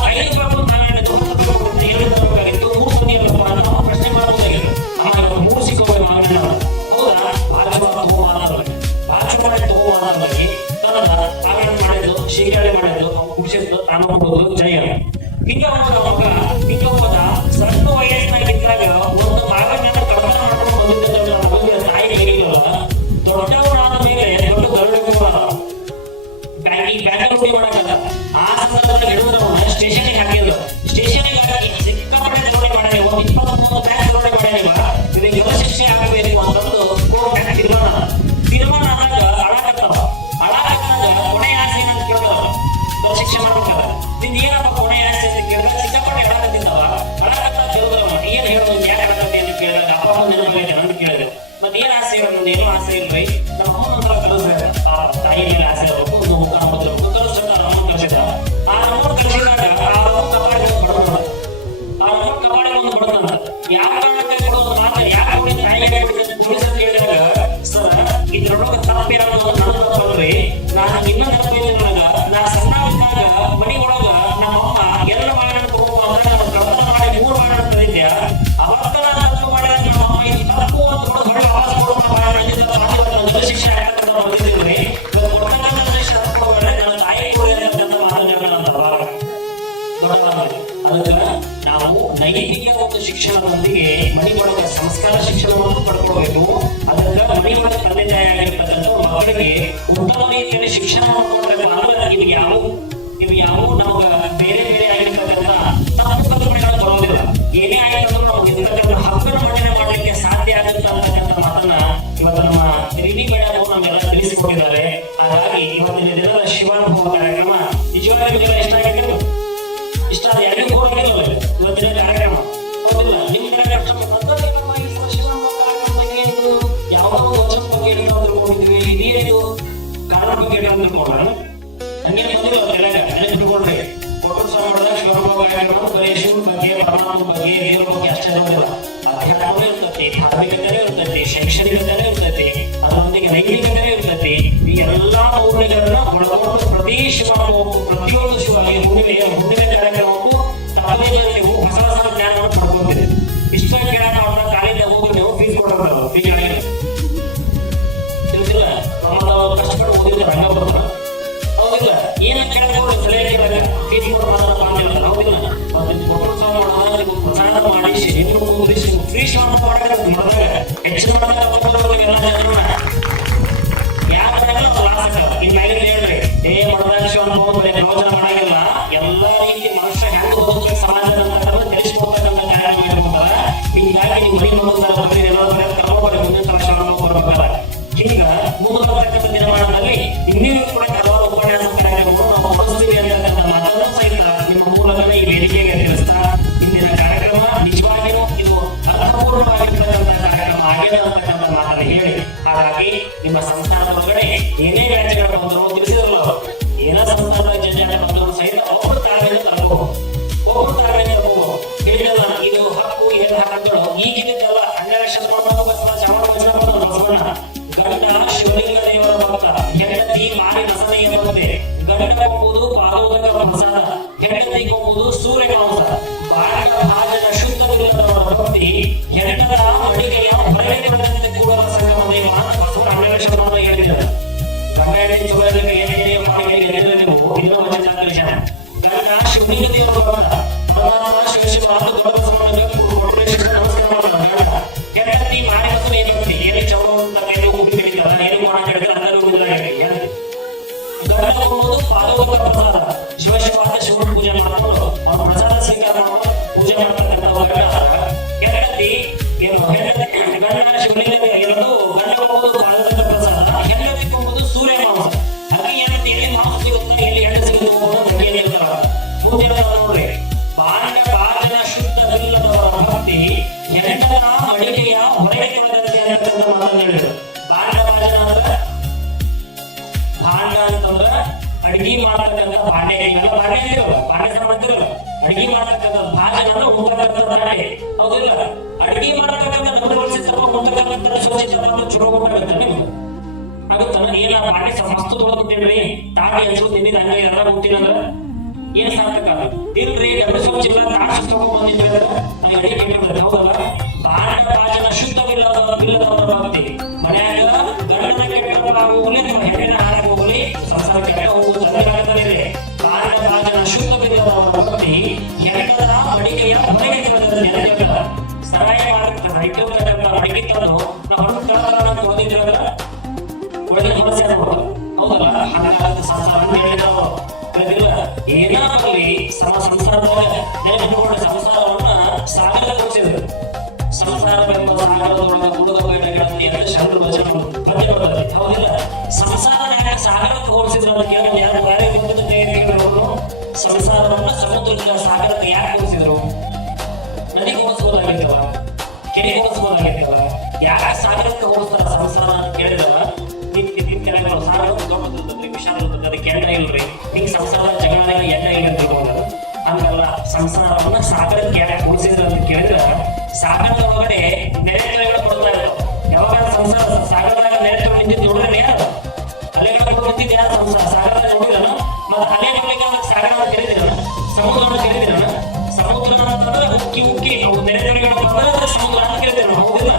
5 ರೂಪಾಯಿ ಬಾಳೆಹಣ್ಣು 10 ರೂಪಾಯಿ ಏನು ತಗೋಬೇಕಾಗಿತ್ತು 3 ಮಂದಿ ಅಲ್ಲಪ್ಪ ನಮ್ಮ ಪ್ರಶ್ನೆ ಮಾಡಬಹುದಾಗಿತ್ತು. ಅಮ್ಮ 3 ಸಿಕ್ಕೋಬೇಕು ಬಾಳೆಹಣ್ಣು ಹೌದಾ ಬಾಜು ತಗೋಬಾರ್ದಾಗಿ ತನ್ನದ ಆವೇಣ ಮಾಡಿದ್ದು ಶೀಕಾಳೆ ಮಾಡಿದ್ದು ಖುಷಿತ್ತು ಅನ್ಬೋದು ಜಯ ಹಿಂಗ ಮಗ ಹಿಂಗ ಹೋದ ಸಣ್ಣ ವಯಸ್ಸಿನಾಗಿದ್ದಾಗ ಒಂದು ಆವೇಣ ಕಡಿಮೆ ಮಾಡ್ಕೊಂಡು ಬಂದಿದ್ದ ತಾಯಿ ಹೇಳಿಲ್ಲ ದೊಡ್ಡವರಾದ ಮೇಲೆ ದೊಡ್ಡ ಗರುಡ ಬ್ಯಾಂಕಿಂಗ್ ರೂಢಿ ಮಾಡಕ್ಕಲ್ಲ ಆ ಸಂದರ್ಭದಲ್ಲಿ ಹಿಡಿದ್ರವನ್ನ ಸ್ಟೇಷನ್ಗೆ ಹಾಕಿದ್ರು. ಸ್ಟೇಷನ್ಗೆ ಹಾಕಿ ಸಿಕ್ಕಾಪಟ್ಟೆ ರೋಡಿ ಮಾಡ್ಯಾರ. ಒಂದು 23 ಬ್ಯಾಂಕ್ ರೋಡಿ ಮಾಡ್ಯಾರ. ಇದಕ್ಕೆ ಯಾವ ಶಿಕ್ಷೆ ಆಗಬೇಕು ಅಂತಂದು ಕೋರ್ಟ್ ತೀರ್ಮಾನ ಆದಾಗ ಅಳಾಕತ್ತಾವ. ಕೊನೆಯ ಆಸೆ ಅಂತ ಕೇಳಿದ್ರು ಶಿಕ್ಷೆ ಮಾಡ್ಬೇಕಲ್ಲ ನಿಂದ ಏನಪ್ಪ ಕೊನೆಯ ಆಸೆ ಅಂತ ಕೇಳಿದ್ರೆ ಸಿಕ್ಕಾಪಟ್ಟೆ ಅಳಾಕತ್ತಿದ್ದವ. ಅಳಾಕತ್ತ ಕೇಳಿದ್ರವ ಏನ್ ಹೇಳೋದು ಯಾಕೆ ಅಳಾಕತ್ತಿ ಅಂತ ಕೇಳಿದ್ರೆ ಅಪ್ಪ ಅಮ್ಮ ಅಂತ ಕೇಳಿದ್ರು. ಮತ್ತೆ ಏನ್ ಆಸೆ ಇರೋದು ಏನು ಆಸೆ ಇಲ್ರಿ ನಮ್ಮ ಅಮ್ಮನ ಕಲಿಸ್ತಾರೆ ತಾಯಿ ಮೇಲೆ ಆಸೆ ಇರಬೇಕು ಒಂದು ಮುಖ ಬದಲು ಕಲಿಸ್ತಾರೆ. ಅಮ್ಮನ ಕಲಿಸಿದ ಆ ಅಮ್ಮನ ಕಲಿಸಿದಾಗ ಆ ಅಮ್ಮ ಕಬಾಡಿ ಬಡದ ಆ ಅಮ್ಮ ಕಬಾಡಿ ಒಂದು ಬಡದ ಯಾವ ಕಾರಣಕ್ಕೆ ಕೊಡೋದು ಮಾತ್ರ ಯಾಕೆ ತಾಯಿ ಪೊಲೀಸ್ ಅಂತ ಹೇಳಿದಾಗ ಸರ್ ಇದ್ರೊಳಗೆ ತಪ್ಪೇನಾದ್ರು ನನ್ನ ತಪ್ಪಲ್ರಿ ನಾನು ಇನ್ನೊಂದು ತಪ್ಪಿದ್ದೆ ನನಗ ನಾ ಸಣ್ಣ ಇದ್ದಾಗ ಮನಿ ಒಳಗ ನಮ್ಮಮ್ಮ ಎಲ್ಲ ಬಾಳೆಹಣ್ಣು ತಗೊಂಡು ಅಂದ್ರೆ ಕಳ್ತನ ಮಾಡಿ 3 ಬಾಳೆಹಣ್ಣು ತಂದಿದ್ದೆ. ಅವತ್ತ ನಾನು ತಪ್ಪು ಮಾಡಿದಾಗ ನಮ್ಮಮ್ಮ ಇದು ತಪ್ಪು ಅಂತ ಹೊಡೆ ಆವಾಜ ಕೊಡೋಣ ಬಾಳೆಹಣ್ಣು ಶಿಕ್ಷೆ ಹಾಕಂತ ಬಂದಿದ್ದೀವಿ. ಕೊಡ್ತಕ್ಕಂಥ ಶಿಕ್ಷೆ ಹಾಕೋದ್ರೆ ನನ್ನ ತಾಯಿ ಕೂಡ ಅದಕ್ಕೆ ನಾವು ನೈತಿಕ ಒಂದು ಶಿಕ್ಷಣದೊಂದಿಗೆ ಮನಿ ಒಳಗ ಸಂಸ್ಕಾರ ಶಿಕ್ಷಣವನ್ನು ಪಡ್ಕೊಳ್ಬೇಕು. ಅದಕ್ಕೆ ಮನಿ ಒಳಗ ತಂದೆ ತಾಯಿ ಆಗಿರ್ತಕ್ಕಂಥ ಮಕ್ಕಳಿಗೆ ಉತ್ತಮ ರೀತಿಯಲ್ಲಿ ಶಿಕ್ಷಣ ಕೊಡಬೇಕು. ಅಂದ್ರೆ ಇವು ಯಾವ ನಮಗ ಬೇರೆ ಬೇರೆ ಆಗಿರ್ತಕ್ಕಂಥ ತಪ್ಪು ಕಲ್ಪನೆಗಳು ಬರೋದಿಲ್ಲ. ಏನೇ ಆಗಿದ್ರು ನಾವು ಇರ್ತಕ್ಕಂಥ ಹಕ್ಕನ್ನು ಮಂಡನೆ ಮಾಡಲಿಕ್ಕೆ ಸಾಧ್ಯ ಆಗುತ್ತೆ ಅಂತಕ್ಕಂಥ ಮಾತನ್ನ ಇವತ್ತು ನಮ್ಮ ರಿನಿ ಮೇಡಮ್ ನಮ್ಮೆಲ್ಲ ತಿಳಿಸಿಕೊಟ್ಟಿದ್ದಾರೆ. ಹಾಗಾಗಿ ಇವತ್ತಿನ ದಿನದ ಶಿವಾನುಭವ ಕಾರ್ಯಕ್ರಮ ನಿಜವಾಗಿಯೂ ಇಷ್ಟ ಆಗಿದ್ದು ಇಷ್ಟ ಯಾರಿಗೂ ಹೋಗಿಲ್ಲ ಇವತ್ತಿನ ಕಾರ್ಯಕ್ರಮ ಹೋಗಿಲ್ಲ ನಿಮ್ಮ ಕಾರ್ಯಕ್ರಮ ಯಾವುದೋ ವಚನ ಬಗ್ಗೆ ತಿಳ್ಕೊಂಡಿದ್ವಿ ಇದೇನು ಕಾರಣ ಬಗ್ಗೆ ತಿಳ್ಕೊಂಡ್ರ ಹಂಗೆ ಬಂದಿಲ್ಲ ನೆನಪಿಟ್ಕೊಂಡ್ರಿ ಕೊಟ್ಟು ಸಹ ಮಾಡಿದಾಗ ಶಿವಭಾವ ಕಾರ್ಯಕ್ರಮ ಬರೀ ಶಿವನ ಬಗ್ಗೆ ಪರಮಾತ್ಮ ಬಗ್ಗೆ ದೇವರ ಬಗ್ಗೆ ಅಷ್ಟೇ ನೋಡಿಲ್ಲ. ಅಧ್ಯಾತ್ಮ ಇರ್ತೈತಿ, ಧಾರ್ಮಿಕತೆ ಇರ್ತೈತಿ, ಶೈಕ್ಷಣಿಕತೆ ಇರ್ತೈತಿ, ಅದರೊಂದಿಗೆ ನೈತಿಕತೆ ಇರ್ತೈತಿ. ಈ ಎಲ್ಲಾ ಮೌಲ್ಯಗಳನ್ನ ಒಳಗೊಂಡು ಪ್ರತಿ ಪ್ರತಿಯೊಂದು ಹುಣ್ಣಿಮೆ ಕಾರ್ಯಕ್ರಮಕ್ಕೂ ತಪ್ಪದೇಯಲ್ಲಿ ಹೊಸ ಹೊಸ ಜ್ಞಾನವನ್ನು ಪಡ್ಕೊಂಡಿದೆ. ಇಷ್ಟ ಜ್ಞಾನ ಅವರ ಕಾಲೇಜ್ ಹೋಗಿ ನೀವು ಫೀಸ್ ಕೊಡೋದು ಫೀಸ್ ಆಗಿದೆ ತಿಳಿದಿಲ್ಲ. ನಮ್ಮದವರು ಕಷ್ಟಪಟ್ಟು ಓದಿದ್ರೆ ರಂಗ ಬರ್ತಾರ ಹೌದಿಲ್ಲ. ಏನ ಕೇಳಿದ್ರೆ ಸಲಹೆ ಫೀಸ್ ಕೊಡೋದನ್ನ ಬಂದಿಲ್ಲ ಹೌದಿಲ್ಲ. ಪ್ರಸಾದ ಮಾಡಿ ಫ್ರೀ ಶಾಪ್ ಮಾಡಿದಾಗ ಹೆಚ್ಚು ಹೇಳ್ರಿ ಏ ಮಡದಾಕ್ಷ ಪ್ರಯೋಜನ ಮಾಡಂಗಿಲ್ಲ. ಎಲ್ಲಾ ರೀತಿ ಮನುಷ್ಯ ಹೆಂಗ್ ಹೋಗ್ಬೇಕು ಸಮಾಜ ತಿಳಿಸ್ಕೊಡ್ಬೇಕಂತ ಕಾರ್ಯಕ್ರಮ ಇರ್ಬೇಕಲ್ಲ. ಹಿಂಗಾಗಿ ನೀವು ಮನೆ ಮುಂದಿನ ಬರ್ಬೇಕಲ್ಲ. ಹಿಂಗ ಮುಂದಕ್ಕಂಥ ದಿನಮಾನದಲ್ಲಿ ಇನ್ನೂ ಕೂಡ ಹಲವಾರು ಉಪನ್ಯಾಸ ಕಾರ್ಯಕ್ರಮಗಳು ನಾವು ಮಾಡಿಸ್ತೀವಿ ಅಂತಕ್ಕಂಥ ಮಾತನ್ನು ಸಹಿತ ನಿಮ್ಮ ಮೂಲಕನೇ ಈ ವೇದಿಕೆಗೆ ತಿಳಿಸ್ತಾ ಇಂದಿನ ಕಾರ್ಯಕ್ರಮ ನಿಜವಾಗಿಯೂ ಇದು ಅರ್ಥಪೂರ್ಣವಾಗಿರ್ತಕ್ಕಂಥ ಕಾರ್ಯಕ್ರಮ ಆಗಿದೆ ಅಂತಕ್ಕಂಥ ಮಾತನ್ನು ಹೇಳಿ ಹಾಗಾಗಿ ನಿಮ್ಮ ಸಂಸ್ಥಾನದ ಒಳಗಡೆ ಏನೇ ವ್ಯಾಜ್ಯಗಳು ಬಂದರು ತಿಳಿಸಿದ್ರಲ್ಲ ಏನೋ ಸಂಸ್ಥಾನದ ಜಂಜಾಟ ಬಂದರು ಸಹಿತ ಒಬ್ಬರು ತಾಳ್ಮೆಯಿಂದ ತರಬಹುದು ಒಬ್ಬರು ತಾಳ್ಮೆಯಿಂದ ತರಬಹುದು ಹೇಳಿದಲ್ಲ. ಇದು ಹಕ್ಕು ಏನು ಹಕ್ಕುಗಳು ಈಗಿದ್ದಲ್ಲ 12ನೇ ಶತಮಾನದ ಚಾಮರಾಜ ಗಂಡ ಶಿವಲಿಂಗ ದೇವರ ಭಕ್ತ ಹೆಂಡತಿ ಮಾರಿ ರಸನೆಯ ಭಕ್ತೆ ಗಂಡ ಕೊಂಬುದು ಪಾದೋದಕ ಪ್ರಸಾದ ಹೆಂಡತಿ ಕೊಂಬುದು ಸೂರ್ಯ ಮಾಂಸ ಬಾಳಿನ ಭಾಜನ ಶುದ್ಧವಿಲ್ಲದವರ ಭಕ್ತಿ ಹೆಂಡದ ಅಡಿಗೆಯ ಹೊರಗೆ ಕೂಡಲ ಸಂಗಮ ದೇವ ಅಂತ ಬಸವನ 12ನೇ ಶತಮಾನ ಹೇಳಿದ್ದಾರೆ. ಗಂಡ ಹೆಂಡತಿ ಚೊಲರಿಗೆ ಏನೇ ಮಾಡಿ ನೀವು ಇನ್ನೂ ವಚನ ಗಂಡ ಶಿವಲಿಂಗ ದೇವರ ಭಕ್ತ ಶಿವ ದೊಡ್ಡ ಸಮಾನ ನಮಸ್ಕಾರ ಮಾಡೋಣ. ಹೆಂಡತಿ ಮಾರಿ ರಸನೆಯ ಭಕ್ತಿ ಏನೇ ಚೌಡ ಶಿವಶಿವಾದ ಶಿವನ ಪೂಜೆ ಮಾಡಿಕೊಂಡು ಅವ್ರ ಪ್ರಸಾದ ಸ್ವೀಕಾರ ಮಾಡೋದು ಪೂಜೆ ಮಾಡ್ತಕ್ಕಂಥ ಹೆಂಡತಿ ಏನು ಗಂಡ ಶಿವಲಿಂಗ ಇರೋದು ಗಂಡ ಕೊಂಬುದು ಪಾದೋದಕ ಪ್ರಸಾದ ಹೆಂಡತಿ ಕೊಂಬುದು ಸೂರ್ಯ ಮಾಂಸ. ಹಾಗೆ ಏನಂತ ಎಲ್ಲಿ ಮಾಂಸ ಸಿಗುತ್ತೆ ಎಲ್ಲಿ ಹೆಂಡ ಸಿಗುತ್ತೆ ಇರ್ತಾರ ಪೂಜೆ ನೋಡ್ರಿ. ಬಾಂಡ ಭಾಜನ ಶುದ್ಧವಿಲ್ಲದವರ ಭಕ್ತಿ ಹೆಂಡನ ಅಡಿಗೆಯ ಹೊರಗೆ ತೊಳೆದಂತೆ ಅಂತಕ್ಕಂಥ ಮಾತನ್ನು ಹೇಳಿದ್ರು. ಬಾಂಡ ಭಾಜನ ಅಂದ್ರೆ ಭಾಂಡ ಅಂತಂದ್ರ ಅಡಿಗೆ ಮಾಡತಕ್ಕಂಥ ಬಾಂಡೆ ಇವೆಲ್ಲ ಬಾಂಡೆ ಇರಲ್ಲ ಬಾಂಡೆ ಸಂಬಂಧಿರಲ್ಲ. ಅಡಿಗೆ ಮಾಡತಕ್ಕಂಥ ಭಾಜನ ಅಂದ್ರೆ ಉಂಟತಕ್ಕಂಥ ಬಾಂಡೆ ಹೌದಿಲ್ಲ. ಅಡಿಗೆ ಮಾಡತಕ್ಕಂಥ ಮುಂದಕ್ಕೆ ಶೋಚಿತ ಚಲೋ ಕೊಟ್ಟಾಗುತ್ತೆ ನಿಮ್ಗೆ ಆಗುತ್ತಾನ ಏನ ಬಾಡಿ ಮಸ್ತು ತೊಗೊಳ್ಬಿಟ್ಟೇನ್ರಿ ತಾಟಿ ಹಂಚ್ಕೊಂಡು ತಿಂದಿದ್ದು ಹಂಗೆ ಎಲ್ಲ ಹೋಗ್ತೀನಂದ್ರ ಏನ್ ಸಾರ್ಥಕ ಇಲ್ರಿ ಗಮನಿಸೋ ಜಿಲ್ಲಾ ತಾಟಿ ತಗೊಂಡ್ ಬಂದಿದ್ರಿ ಅಂದ್ರೆ ಅಡಿ ಕೇಳ್ಬಿಡ್ತಾರೆ ಹೌದಲ್ಲ ಬಾಂಡ ಭಾಜನ ಶುದ್ಧವಿಲ್ಲದವರ ಭಕ್ತಿ ಮನ್ಯಾಗ ಗಂಡನ ಕೆಟ್ಟ ಹೋಗಲಿ ನಿಮ್ಮ ಹೆಣ್ಣಿನ ಹಾರ ಹೋಗಲಿ ಸಂಸಾರ ಕೆಟ್ಟ ಹೋಗುವುದು ಚಂದ್ರಕಾಲದಲ್ಲಿ ಬಾಂಡ ಭಾಜನ ಶುದ್ಧವಿಲ್ಲದವರ ಭಕ್ತಿ ಹೆಣ್ಣದ ಅಡಿಗೆಯ ಹೊರಗೆ ನೆನಪಿಲ್ಲ ಸರಾಯ ಮಾಡುತ್ತೆ ಇಟ್ಟಿರ್ತಕ್ಕಂಥ ಅಡಿಗೆ ತಂದು ನಾವು ಹೊರಗೆ ಓದಿದ್ರಲ್ಲ ಒಳಗಿನ ಸಮಸ್ಯೆ ಹೌದಲ್ಲ ಹಾಗಾಗಿ ಸಂಸಾರ ಹೇಳಿದವರು ಏನಾಗಲಿ ಸಂಸಾರದಾಗ ನೆನಪಿಟ್ಟುಕೊಂಡ ಸಂಸಾರವನ್ನ ಸಾಗರ ತೋರಿಸಿದ್ರು ಸಂಸಾರವೆಂಬ ಸಾಗರದೊಳಗೆ ಕುಡಿದ ಬೇಟೆಗಳನ್ನು ಎರಡು ಶರಣರು ಭಜನೆ ಬರ್ತದೆ ಹೌದಿಲ್ಲ ಸಂಸಾರ ಸಾಗರಕ್ಕೆ ಹೋಲಿಸಿದ್ರು ಅಂತ ಕೇಳಿದ್ರೆ ಯಾರು ಬೇರೆ ಕೇಳಿದ್ರು ಸಂಸಾರವನ್ನ ಸಮುದ್ರದ ಸಾಗರಕ್ಕೆ ಯಾಕೆ ಹೋಲಿಸಿದ್ರು ನದಿಗೆ ಹೋಲಿಸ್ಬೋದಾಗಿತ್ತವ ಕೆರೆಗೆ ಹೋಲಿಸ್ಬೋದಾಗಿತ್ತವ ಯಾಕೆ ಸಾಗರಕ್ಕೆ ಹೋಲಿಸ್ತಾರ ಸಂಸಾರ ಅಂತ ಕೇಳಿದವ ನಿತ್ಯಗಳು ಸಾಗರ ದೊಡ್ಡದಿರ್ತದೆ ವಿಶಾಲ ಇರ್ತದೆ ಅದಕ್ಕೆ ಎಣ್ಣೆ ಇಲ್ರಿ ಹಿಂಗ್ ಸಂಸಾರ ಜಗಳದಾಗ ಎಣ್ಣೆ ಇಲ್ಲ ತಿಳ್ಕೊಂಡಾರ ಹಂಗಲ್ಲ ಸಂಸಾರವನ್ನ ಸಾಗರಕ್ಕೆ ಯಾಕೆ ಹೋಲಿಸಿದ್ರು ಅಂತ ಕೇಳಿದ್ರೆ ಸಾಗರದ ಒಳಗಡೆ ನೆರೆಗಳು ಕೊಡ್ತಾ ಇದ್ರು ಯಾವಾಗ ಸಂಸಾರ ಸಾಗರದಾಗ ನೆರೆ ನಿಂತಿದ್ದು ನೋಡ್ರಿ ಯಾರು ಅಲೆಗಳು ನಿಂತಿದ್ದು ಯಾರು ಸಂಸಾರ ಸಾಗರದಾಗ ನೋಡಿರಲ್ಲ ಮತ್ತೆ ಅಲೆ ನೋಡ್ಲಿಕ್ಕೆ ಸಾಗರ ತಿಳಿದಿರಲ್ಲ ಸಮುದ್ರವನ್ನು ತಿಳಿದಿರಲ್ಲ ಸಮುದ್ರ ಅಂತಂದ್ರೆ ಉಕ್ಕಿ ಅವು ನೆರೆಗಳು ಬಂದ್ರೆ ಸಮುದ್ರ ಅಂತ ಕೇಳಿದ್ರು ಹೌದಿಲ್ಲ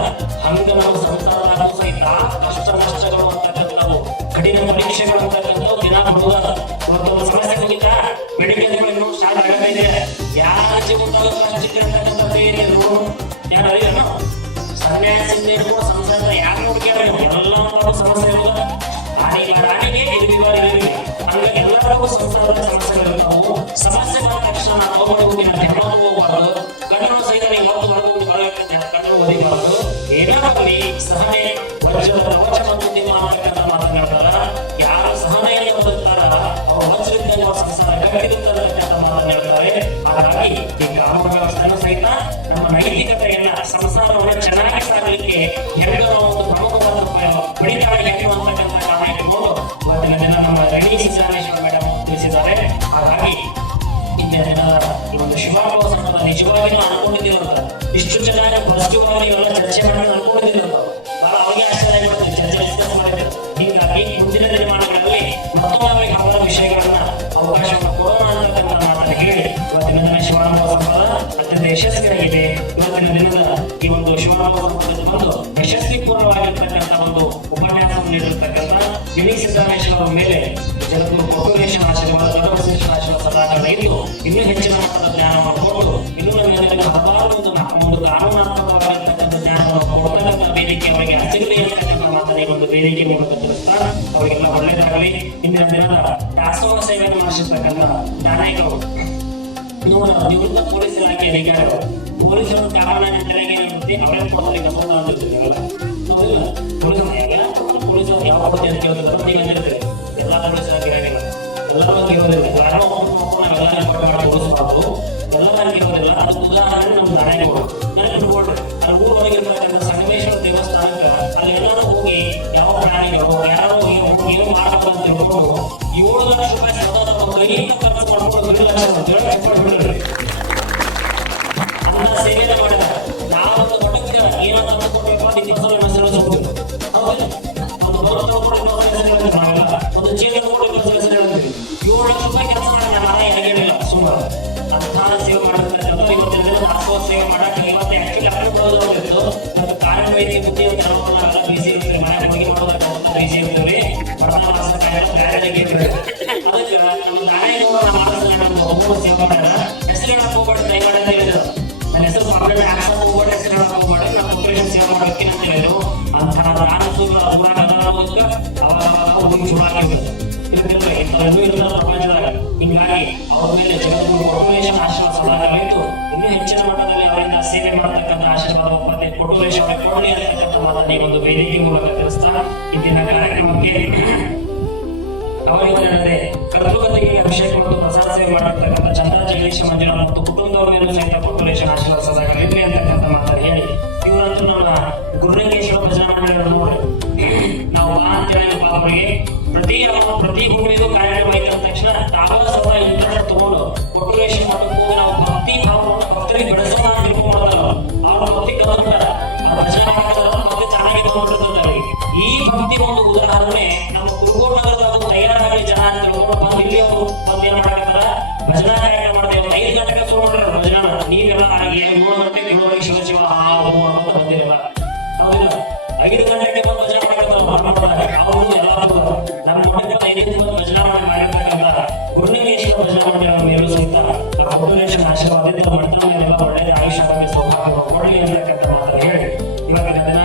ಹಂಗ ನಾವು ಸಂಸಾರದಾಗ ಸಹಿತ ಕಷ್ಟ ನಷ್ಟಗಳು ಅಂತಕ್ಕಂಥವು ಕಠಿಣ ಪರೀಕ್ಷೆಗಳು ಅಂತಕ್ಕಂಥವು ದಿನ ಬರುದ ಇವತ್ತೊಂದು ಸಮಸ್ಯೆ ಮುಗಿತಾ ಬೆಳಿಗ್ಗೆ ಇನ್ನೂ ಸ್ಟಾರ್ಟ್ ಆಗಲಿದೆ ಯಾರ ಜೀವನದಾಗ ಕಷ್ಟ ಅಂತಕ್ಕಂಥದ್ದು ಏನಿದ್ರು ಯಾರು ಅರಿಯಲ್ಲ ಸನ್ಯಾಸಿಂದ ಇರುವ ಸಂಸಾರ ಯಾರು ನೋಡ್ಕ್ಯಾರ ಎಲ್ಲ ಸಮಸ್ಯೆ ಇರೋದ ರಾಣಿಗೆ ಇರುವಿಗೆ ಹಂಗಾಗಿ ಎಲ್ಲರಿಗೂ ಸಂಸಾರದ ಸಮಸ್ಯೆಗಳಿರ್ತಾವು ಸಮಸ್ಯೆ ಬಂದ ತಕ್ಷಣ ನಾವು ಹೋಗಿ ಧರ್ಮ ಹೋಗಬಾರ್ದು ಗಂಡನ ಸಹಿತ ನೀವು ಹೊತ್ತು ಹೊರಗೋಗಿ ಗಂಡನ ಒದಿಬಾರ್ದು ಏನಾಗಲಿ ಸಹನೆ ವಜ್ರದ ಕವಚ ಮತ್ತು ನಿಮ್ಮ ಅಂತಕ್ಕಂಥ ಮಾತನಾಡ್ತಾರ ಯಾರು ಸಹನೆಯನ್ನು ಬದುಕ್ತಾರ ಅವ್ರ ವಜ್ರದಿಂದ ಸಂಸಾರ ಕಟ್ಟಿರುತ್ತಕ್ಕಂಥ ಮಾತನಾಡ್ತಾರೆ ಹಾಗಾಗಿ ಈ ಗ್ರಾಮಗಳ ಸಹಿತ ನಮ್ಮ ನೈತಿಕತೆಯನ್ನ ಸಂಸಾರವನ್ನು ಚೆನ್ನಾಗಿ ಸಾಗಲಿಕ್ಕೆ ಹೆಣ್ಣು ಒಂದು ಪ್ರಮುಖವಾದ ಪಡಿತಾಳೆ ಹೆಣ್ಣು ಅಂತಕ್ಕಂಥ ಕಾರಣ ಇಟ್ಕೊಂಡು ಇವತ್ತಿನ ದಿನ ನಮ್ಮ ರೆಡ್ಡಿ ಸಿದ್ದರಾಮೇಶ್ವರ ಮೇಡಮ್ ತಿಳಿಸಿದ್ದಾರೆ ಹಾಗಾಗಿ ಇಂದಿನ ದಿನದ ಈ ಒಂದು ಶಿವಾಭಾವ ಸಂಬಂಧ ನಿಜವಾಗಿಯೂ ಅನ್ಕೊಂಡಿದ್ದೀರಂತ ಇಷ್ಟು ಚೆನ್ನಾಗಿ ಪಾಸಿಟಿವ್ ಆಗಿ ಇವೆಲ್ಲ ಚರ್ಚೆ ಮಾಡಿ ಅನ್ಕೊಂಡಿದ್ದೀರಂತ ಬಹಳ ಅವ್ರಿಗೆ ಆಶ್ಚರ್ಯ ಆಗುತ್ತೆ ಚರ್ಚೆ ಡಿಸ್ಕಸ್ ಮಾಡಿದ್ರು ಹೀಗಾಗಿ ಮುಂದಿನ ದಿನಮಾನಗಳಲ್ಲಿ ಮತ್ತೊಮ್ಮೆ ಹಲವಾರು ವಿಷಯಗಳನ್ನ ಅವಕಾಶವನ್ನು ಕೊಡೋಣ ಅಂತಕ್ಕಂಥ ಮಾತನ್ನು ಹೇಳಿ ಇವತ್ತಿನ ದಿನ ಶಿವಾನುಭವ ಸಂವಾದ ಅತ್ಯಂತ ಯಶಸ್ವಿಯಾಗಿದೆ ಇವತ್ತಿನ ದಿನದ ಈ ಒಂದು ಶಿವಾನುಭವ ಸಂವಾದದ ಒಂದು ಯಶಸ್ವಿಪೂರ್ಣವಾಗಿರ್ತಕ್ಕಂಥ ಒಂದು ಉಪನ್ಯಾಸವನ್ನು ನೀಡಿರ್ತಕ್ಕಂಥ ಗಿಣಿ ಸಿದ್ದರಾಮೇಶ್ವರ ಮೇಲೆ ಜಗದ್ಗುರು ಕೊಟ್ಟೂರೇಶ್ವರ ಆಶೀರ್ವಾದ ಗಣಪತಿಶ್ವರ ಆಶೀರ್ವಾದ ಸದಾಕಾಲ ಇದ್ದು ಇನ್ನೂ ಹೆಚ್ಚಿನ ಮಟ್ಟದ ಜ್ಞಾನವನ್ನು ಕೊಟ್ಟು ಇನ್ನೂ ನಮ್ಮ ಹಲವಾರು ಒಂದು ಕಾನೂನಾತ್ಮಕವಾಗಿರ್ತಕ್ಕಂಥ ಜ್ಞಾನವನ್ನು ಕೊಡ್ತಕ್ಕಂಥ ವೇದಿಕೆ ಅವರಿಗೆ ಹಸಿರು ಅಂತಕ್ಕಂಥ ಮಾತನ್ನ ಒಂದು ವೇದಿಕೆ ಮೂಲಕ ತಿಳಿಸ್ತಾ ಅವರಿಗೆಲ್ಲ ಒಳ್ಳೆಯದಾಗಲಿ ಇಂದಿನ ದಿನದ ದಾಸೋಹ ಸೇವೆಯನ್ನು ಮಾಡಿಸಿರ್ತಕ್ಕಂಥ ನಾಯಕರು ನಿವೃತ್ತ ಪೊಲೀಸ್ ಇಲಾಖೆ ಅಧಿಕಾರಿಗಳು ಪೊಲೀಸರು ಕಾರಣ ತೆರೆಗೆ ಅವರೇ ಕೊಡೋದಕ್ಕೆ ಸಂಬಂಧ ಅಂತಿರ್ತೀವಲ್ಲ ಪೊಲೀಸರು ಯಾವ ಪದ್ಧತಿ ಅಂತ ಕೇಳ್ತಾರೆ ಈಗ ಅಂದಿರ್ತಾರೆ ಎಲ್ಲ ಪೊಲೀಸರಾಗಿ ಆಗಿಲ್ಲ ಎಲ್ಲರೂ ಇರೋದಿಲ್ಲ ಯಾರೋ ನಾವೆಲ್ಲ ಮಾಡಿ ಉಳಿಸಬಾರ್ದು ಎಲ್ಲರಿಗೂ ಇರೋದಿಲ್ಲ ಅದು ಉದಾಹರಣೆ ನಮ್ಮ ನಾಯಕರು ನೆನಪಿಟ್ಕೊಳ್ರಿ ಅಲ್ಲಿ ಊರೊಳಗಿರ್ತಕ್ಕಂಥ ಸಂಗಮೇಶ್ವರ ದೇವಸ್ಥಾನಕ್ಕೆ ಅಲ್ಲಿ ಎಲ್ಲರೂ ಹೋಗಿ ಯಾವ ಪ್ರಾಣಿಗಳು ಯಾರೋ ಏನು ಮಾಡಬೇಕು ಅಂತ ತಿಳ್ಕೊಂಡು 7 ಲಕ್ಷ ರೂಪಾಯಿ ಸತತ ಕೈಯಿಂದ ಖರ್ಚು ಮಾಡ್ಕೊಂಡು 2 ಲಕ್ಷ ಅಂತ ಹೇಳಿ ಅಂತ ಸೇವೆ ಮಾಡಿದ ನಾವೊಂದು ದೊಡ್ಡ ಏನಂತ ಅಂದ್ಕೊಡ್ಬೇಕು ಅಂತ ಇತಿಹಾಸವನ್ನು ಹೆಸರಿಸಬಹುದು ಹೌದಾ ಒಂದು ಒಂದು ಚೀಲ ಕೊಟ್ಟು ಹೆಸರು ಹೇಳ್ತೀವಿ 7 ಲಕ್ಷ ರೂಪಾಯಿ ಕೆಲಸ ಮಾಡಿದ ನಾನೇ ಹೇಳಿಲ್ಲ ಸುಮಾರು ಅಂತಹ ಸೇವೆ ಮಾಡಿರ್ತಕ್ಕಂಥ ಇವತ್ತಿನ ದಿನ ದಾಸೋಹ ಸೇವೆ ಮಾಡಕ್ಕೆ ಇವತ್ತು ಆಕ್ಚುಲಿ ಅಪ್ಪನ ಬರೋದಿತ್ತು ಮತ್ತು ಕಾರ್ಯವೈದ್ಯ ಬುದ್ಧಿ ಅಂತ ನಾವು ಬಿಸಿ ಇರ್ತೀವಿ ಮನೆ ಹೋಗಿ ಮಾಡೋದಕ್ಕೆ ಬಿಸಿ ಇರ್ತೀವಿ ಅದಕ್ಕೆ ನಮ್ಮ ನಾಯಕರು ನಮ್ಮ ಒಬ್ಬರು ಸೇವೆ ಮಾಡ್ಯಾರ ಹೆಸರು ಹೇಳಕ್ ಹೋಗ್ಬೇಡಿ ದಯಮಾಡಿ ಅಂತ ಹೇಳಿದ್ರು ನನ್ನ ಹೆಸರು ಪ್ರಾಬ್ಲಮ್ ಆಕ್ಷನ್ ಹೋಗ್ಬೇಡಿ ಹೆಸರು ಹೇಳಕ್ ಹೋಗ್ಬೇಡಿ ನಾವು ಕೊಪರೇಷನ್ ಸೇವೆ ಮಾಡೋಕೆ ಅಂತ ಹೇಳಿದ್ರು ಅಂತಹ ರಾಣಸೂರ ಮೂಲಕ ಅವಾಗ ಶುರು ಆಗಿರ್ಬೇಕು ಪ್ರಪಂಚದಾಗ ಹಿಂಗಾಗಿ ಅವ್ರ ಮೇಲೆ ಜಗದ್ಗುರು ಕೊಟ್ಟೂರೇಶ್ವರ ಆಶೀರ್ವಾದ ಸದಾಕಾಲ ಇದ್ದು ಇನ್ನೂ ಹೆಚ್ಚಿನ ಮಟ್ಟದಲ್ಲಿ ಅವರಿಂದ ಸೇವೆ ಮಾಡತಕ್ಕಂಥ ಆಶೀರ್ವಾದ ಒಪ್ಪಂದೆ ಕೊಟ್ಟೂರೇಶ್ವರ ಕೊಡಲಿ ಅಂತಕ್ಕಂಥ ಮಾತನ್ನ ಈ ಒಂದು ವೇದಿಕೆ ಮೂಲಕ ತಿಳಿಸ್ತಾ ಇಂದಿನ ಕಾರ್ಯಕ್ರಮಕ್ಕೆ ಅವರಿಂದ ನಡೆದೇ ಕರ್ತೃಗತಿಗೆ ಅಭಿಷೇಕ ಮತ್ತು ಪ್ರಸಾದ ಸೇವೆ ಮಾಡಿರ್ತಕ್ಕಂಥ ಚಂದ್ರ ಜಗದೀಶ ಮಂಜುಳ ಮತ್ತು ಕುಟುಂಬದವರ ಮೇಲೂ ಸಹಿತ ಕೊಟ್ಟೂರೇಶ್ವರ ಆಶೀರ್ವಾದ ಸದಾಕಾಲ ಇರಲಿ ಅಂತಕ್ಕಂಥ ಮಾತನ್ನು ಹೇಳಿ ಇವರಂತೂ ನಮ್ಮ ಗುರುಲಿಂಗೇಶ್ವರ ಭಜನಾ ಮಂಡಳಿ ನೋಡಿ ನಾವು ಅಂತೇಳಿ ಅವರಿಗೆ ಪ್ರತಿ ಹುಣ್ಣಿಮೆಗೂ ಕಾರ್ಯಕ್ರಮ ಆಯ್ತ ತಕ್ಷಣ ತಾವ ಸಹ ಇಂಟರ್ನೆಟ್ ತಗೊಂಡು ಕೊಟ್ಟೂರೇಶ್ವರ ಮಠಕ್ಕೆ ನಾವು ಭಕ್ತಿ ಭಾವವನ್ನು ಭಕ್ತರಿಗೆ ಬೆಳೆಸೋಣ ಅಂತ ತಿಳ್ಕೊಂಡ್ಬರ್ತಾರ ಅವ್ರ ಭಕ್ತಿ ಕಲ್ತ್ಬಿಟ್ಟಾರ ಆ ಭಜನಾ ಭಕ್ತಿ ಚೆನ್ನಾಗಿ ತಗೊಂಡಿರ್ತಾರೆ ಈ ಭಕ್ತಿ ಒಂದು ಉದಾಹರಣೆ ನಮ್ಮ ಕುರುಗೋಡು ನಗರದ ತಯಾರಾಗಲಿ ಜನ ಅಂತ ಹೇಳ್ಕೊಂಡು ಬಂದು ಇಲ್ಲಿ ಅವರು ಬಂದು ಏನ್ ಮಾಡಕತ್ತಾರ ಭಜನಾ ಕಾರ್ಯಕ್ರಮ ಮಾಡ್ತೇವೆ. 5 ಗಂಟೆಗೆ ಶುರು ಮಾಡ್ಯಾರ ಭಜನಾ. ನೀವೆಲ್ಲ 7 ಗಂಟೆ 7 ಗಂಟೆಗೆ ಶಿವ ಶಿವ ಅಂತ ಬಂದಿರಲ್ಲ. ಹೌದಿಲ್ಲ? 5 ಗಂಟೆಗೆ ಬಂದು ಭಜನಾ ಮಾಡ್ತಾರೆ. ಅವರು ಎಲ್ಲರೂ ನಮ್ಮ ಮನೆಗೆ 5 ಬಂದು ಭಜನಾ ಮಾಡಿರ್ತಕ್ಕಂಥ ಗುರುಲಿಂಗೇಶ್ವರ ಭಜನಾ ಮಂಡಳಿ ಮೇಲೂ ಸಹಿತ ಆ ಗುರುಲಿಂಗೇಶ್ವರ ಆಶೀರ್ವಾದದಿಂದ ಮಂಡಳ ಮೇಲೆಲ್ಲ ಒಳ್ಳೆಯ ಆಯುಷ್ಯ ಸೌಭಾಗ್ಯ ಕೊಡಲಿ ಅಂತಕ್ಕಂಥ ಮಾತನ್ನು ಹೇಳಿ ಇವಾಗ ಅದನ್ನ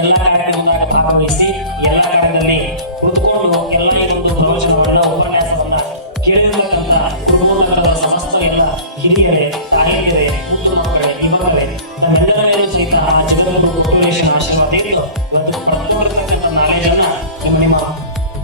ಎಲ್ಲ ಕಾರ್ಯಕ್ರಮದಾಗ ಭಾಗವಹಿಸಿ ಎಲ್ಲ ಕಾರ್ಯದಲ್ಲಿ ಕುಳಿತುಕೊಂಡು ಎಲ್ಲ ಇನ್ನೊಂದು ಪ್ರವಚನವನ್ನ ಉಪನ್ಯಾಸವನ್ನ ಕೇಳಿರ್ತಕ್ಕಂಥ ಕುಟುಂಬದ ಸಮಸ್ತ ಎಲ್ಲ ಹಿರಿಯರೇ, ತಾಯಿಯರೇ, ಮುದ್ದು ಮಕ್ಕಳೇ, ಯುವಕರೇ ತಮ್ಮೆಲ್ಲರ ಮೇಲೂ ಸಹಿತ ಆ ಜಗದ್ಗುರು ಕೋಟೇಶ್ವರ ಆಶೀರ್ವಾದ ಇದ್ದು ಒಂದು ಪಡೆದುಕೊಳ್ಳತಕ್ಕಂಥ ನಾಲೆಜ್ ಅನ್ನ ನಿಮ್ಮ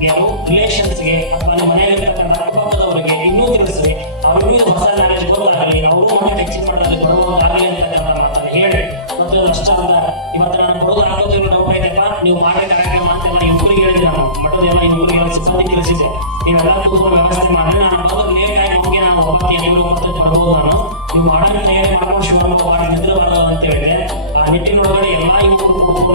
ಯಾರು ರಿಲೇಷನ್ಸ್ಗೆ ಅಥವಾ ನಿಮ್ಮ ಮನೆಯಲ್ಲಿರ್ತಕ್ಕಂಥ ಅಕ್ಕಪಕ್ಕದವರಿಗೆ ಇನ್ನೂ ತಿಳಿಸ್ರಿ. ಅವ್ರಿಗೂ ಹೊಸ ನಾಲೆಜ್ ಗೊತ್ತಾಗಲಿ, ಅವರು ಮನೆ ಹೆಚ್ಚಿನ ಮಾಡೋದಕ್ಕೆ ಬರುವುದಾಗಲಿ ಅಂತಕ್ಕಂಥ ಮಾತನ್ನು ಹೇಳಿ ಮತ್ತು ಅಷ್ಟ ಅಲ್ಲ ಇವತ್ತು ನಾನು ಬರೋದು ಆಗೋದಿಲ್ಲ ಡೌಟ್ ಐತಪ್ಪ ನೀವು ಮಾಡೋ ಕಾರ್ಯಕ್ರಮ ಅಂತೆಲ್ಲ ಇವ್ರಿಗೆ ಹೇಳಿದ್ದೆ. ನಾನು ಮಠದೆಲ್ಲ ಇವ್ರಿಗೆ ಸಿಬ್ಬಂದಿ ತಿಳಿಸಿದ್ದೆ. ನೀವೆಲ್ಲ ಕೂತ್ಕೊಂಡು ವ್ಯವಸ್ಥೆ ಮಾಡಿ ನಾನು ಬರೋದು ಲೇಟ್ ಆಗಿ ಹೋಗಿ ನಾನು ಬರ್ಬೋದು. ನಾನು ನೀವು ಮಾಡೋಣ ತಯಾರಿ ಮಾಡೋ ಶಿವಮೊಗ್ಗ ನಿದ್ರೆ ಬರೋದು ಅಂತ ಹೇಳಿದೆ. ಆ ನಿಟ್ಟಿನೊಳಗಡೆ ಎಲ್ಲ ಇವರು